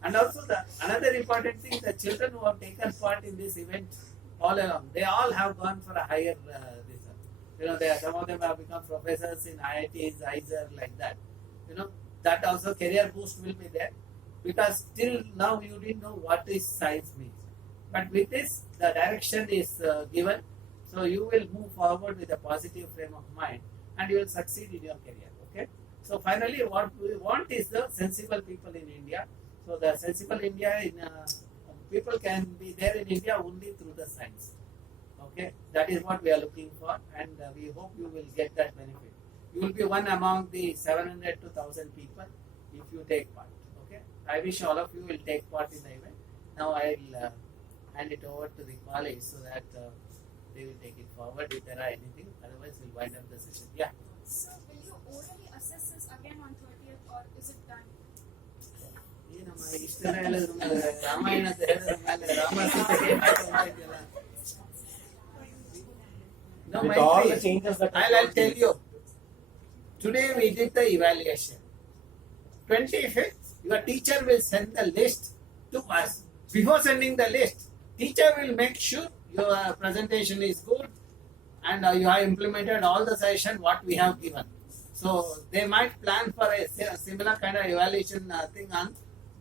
And also another important thing, the children who have taken part in this event all along, they all have gone for a higher result. Some of them have become professors in IITs, IISC, like that. That also career boost will be there, because till now you didn't know what is science means. But with this, the direction is given, so you will move forward with a positive frame of mind, and you will succeed in your career. Okay. So finally, what we want is the sensible people in India. So the sensible India people can be there in India only through the science. Okay, that is what we are looking for, and we hope you will get that benefit. You will be one among the 700 to 1,000 people if you take part. Okay, I wish all of you will take part in the event. Now I will hand it over to the college so that they will take it forward if there are anything. Otherwise, we'll wind up the session. Yeah. So will you orally assess this again on 30th, or is it done? ಏನಮ್ಮ ಇಷ್ಟೆಲ್ಲ ಹೇಳಿದ್ರ ಮೇಲೆ ರಾಮಾಯಣದ ಹೇಳಿದ್ರ ಮೇಲೆ ರಾಮ ಸೀತೆಗೆ ಏನಾಯ್ತು ಅಂತ ಇದೆಯಲ್ಲ. No, With my all the friend, changes that I'll tell you. Today we did the evaluation. 25th, your teacher will send the list to us. Before sending the list, teacher will make sure your presentation is good and you have implemented all the session what we have given. So they might plan for a similar kind of evaluation thing on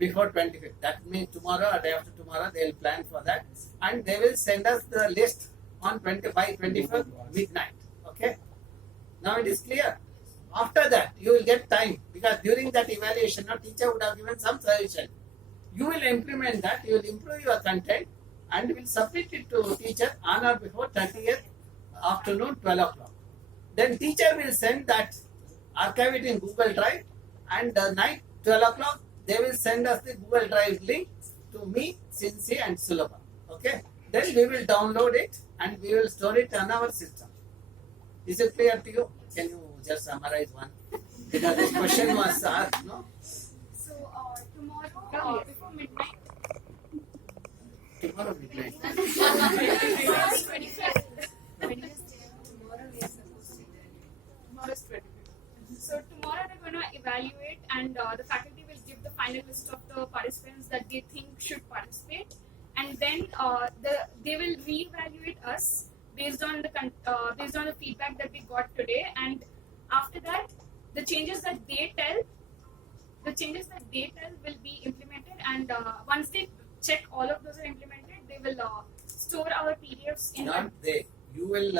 before 25th. That means tomorrow or day after tomorrow they will plan for that, and they will send us the list on 25th midnight. Okay. Now it is clear. After that, you will get time, because during that evaluation, your teacher would have given some suggestion. You will implement that. You will improve your content, and will submit it to teacher on or before 30th afternoon 12 o'clock. Then teacher will send that, archive it in Google Drive, and night 12 o'clock they will send us the Google Drive link to me, Cincy and Sulabha. Okay. Then we will download it and we will store it on our system. Is it clear to you? Can you just summarize one? Because this question was asked, no? So tomorrow before midnight. Tomorrow midnight. Tomorrow we are supposed to be there. Tomorrow is 25th. So tomorrow they're going to evaluate, and the faculty will give the final list of the participants that they think should participate, and then they will reevaluate us based on the feedback that we got today, and after that the changes that they tell will be implemented, and once they check all of those are implemented, they will store our PDFs in. Not they. You will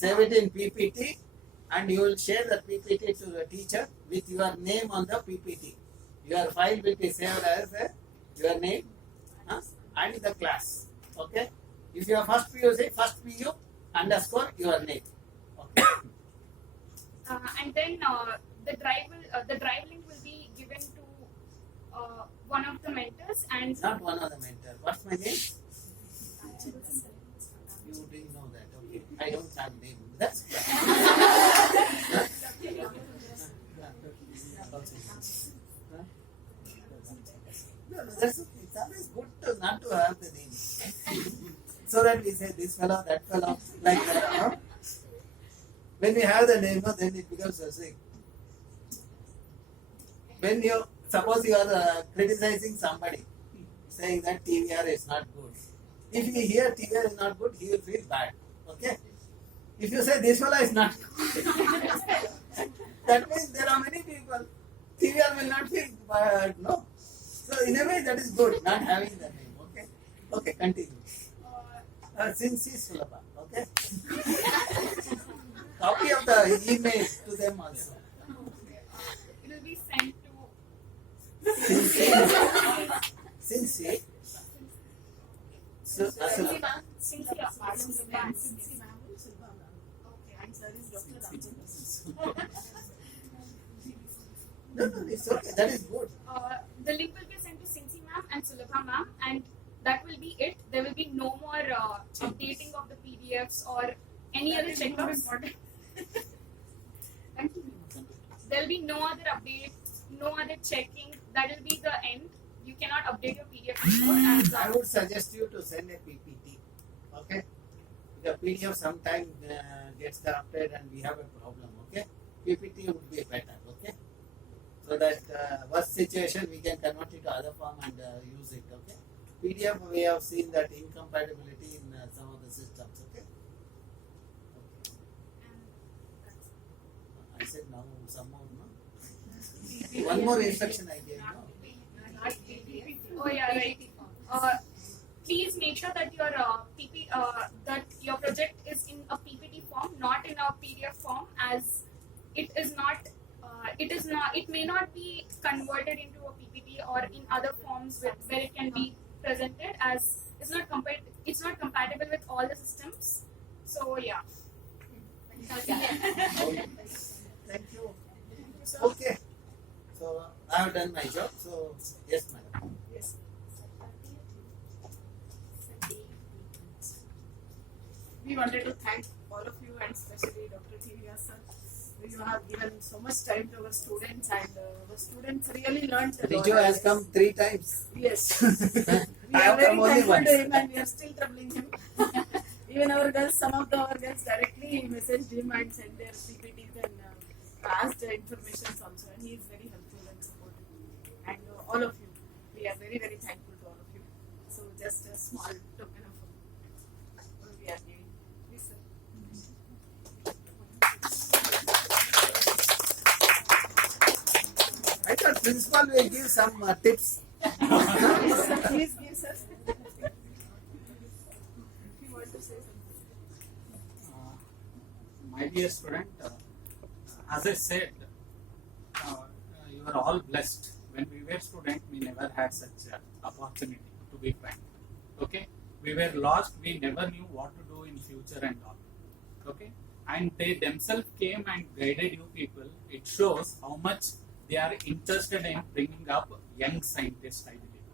save it in PPT, and you will share the PPT to the teacher with your name on the PPT. Your file will be saved as your name and the class. Okay. If you are first PU, say first PU _ your name. Okay. And then the drive link will be given to one of the mentors, and not one of the mentors. What's my name? You didn't know that. Okay. I don't have name. That's no, that's okay. It's always good to not to have the name. So that we say this fellow, that fellow, like that. Huh? When we have the name, then it becomes a thing. When suppose you are criticizing somebody, saying that TVR is not good. If he hear TVR is not good, he will feel bad. Okay? If you say this fellow is not good, that means there are many people. TVR will not feel bad, no? So in a way that is good, not having the name. Okay? Okay, continue. Cincy Sulabha. Okay? Copy of the email to them also. it will be sent to Cincy. No, it's okay. That is good. The link will be sent to Cincy ma'am and Sulabha ma'am, and that will be it. There will be no more updating of the PDFs or any other checkups. There will be no other updates, no other checking. That will be the end. You cannot update your PDF anymore. And I would suggest you to send a PPT. Okay? The PDF sometimes gets corrupted and we have a problem. Okay? PPT would be better. Okay? So that worst situation we can convert it to other form and use it. Okay? PDF we have seen that incompatibility in some of the systems. Okay? I said now some more. No? One more instruction I gave. No? Oh yeah, right. Please make sure that your that your project is in a PPT form, not in a PDF form, as it is not. It may not be converted into a PPT or in other forms where it can be presented, as it's not compatible with all the systems. So yeah. Thank you. Okay. So I have done my job. So yes, madam. Yes. We wanted to thank all of you and especially Dr. TVRAMAChandra sir. You have given so much time to our students and our students really learned a lot. Rijo has come 3 times. Yes. We I are have very come only thankful once. to him and we are still troubling him. Even our girls, some of our girls directly messaged him and sent their PPTs and asked the information also, and he is very helpful and supportive. And all of you, we are very, very thankful to all of you. So just a small token of what we are giving. Please, sir. I thought principal will give some tips. Yes, sir. Please give us. If you want to say something. My dear student, as I said, you are all blessed. When we were students, we never had such opportunity, to be frank. Okay, we were lost. We never knew what to do in future and all. Okay, and they themselves came and guided you people. It shows how much they are interested in bringing up young scientists, I believe.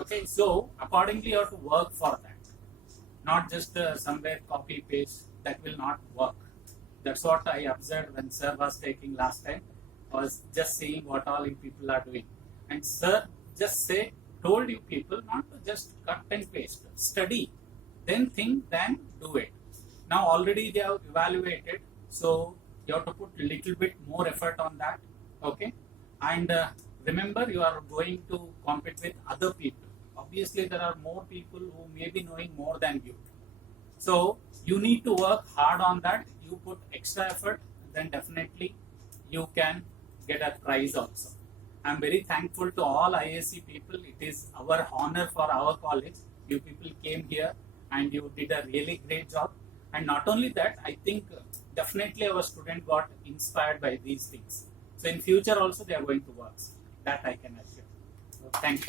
Okay, so accordingly, you have to work for that. Not just somewhere copy paste. That will not work. That's what I observed when sir was taking last time. I was just seeing what all you people are doing. And sir just told you people not to just cut and paste. Study, then think, then do it. Now already they have evaluated, so you have to put a little bit more effort on that. Okay? And remember, you are going to compete with other people. Obviously, there are more people who may be knowing more than you. So you need to work hard on that. You put extra effort, then definitely you can get a prize also. I am very thankful to all IISC people. It is our honor for our college. You people came here and you did a really great job. And not only that, I think definitely our student got inspired by these things. So in future also they are going to work. That I can assure. So thank you.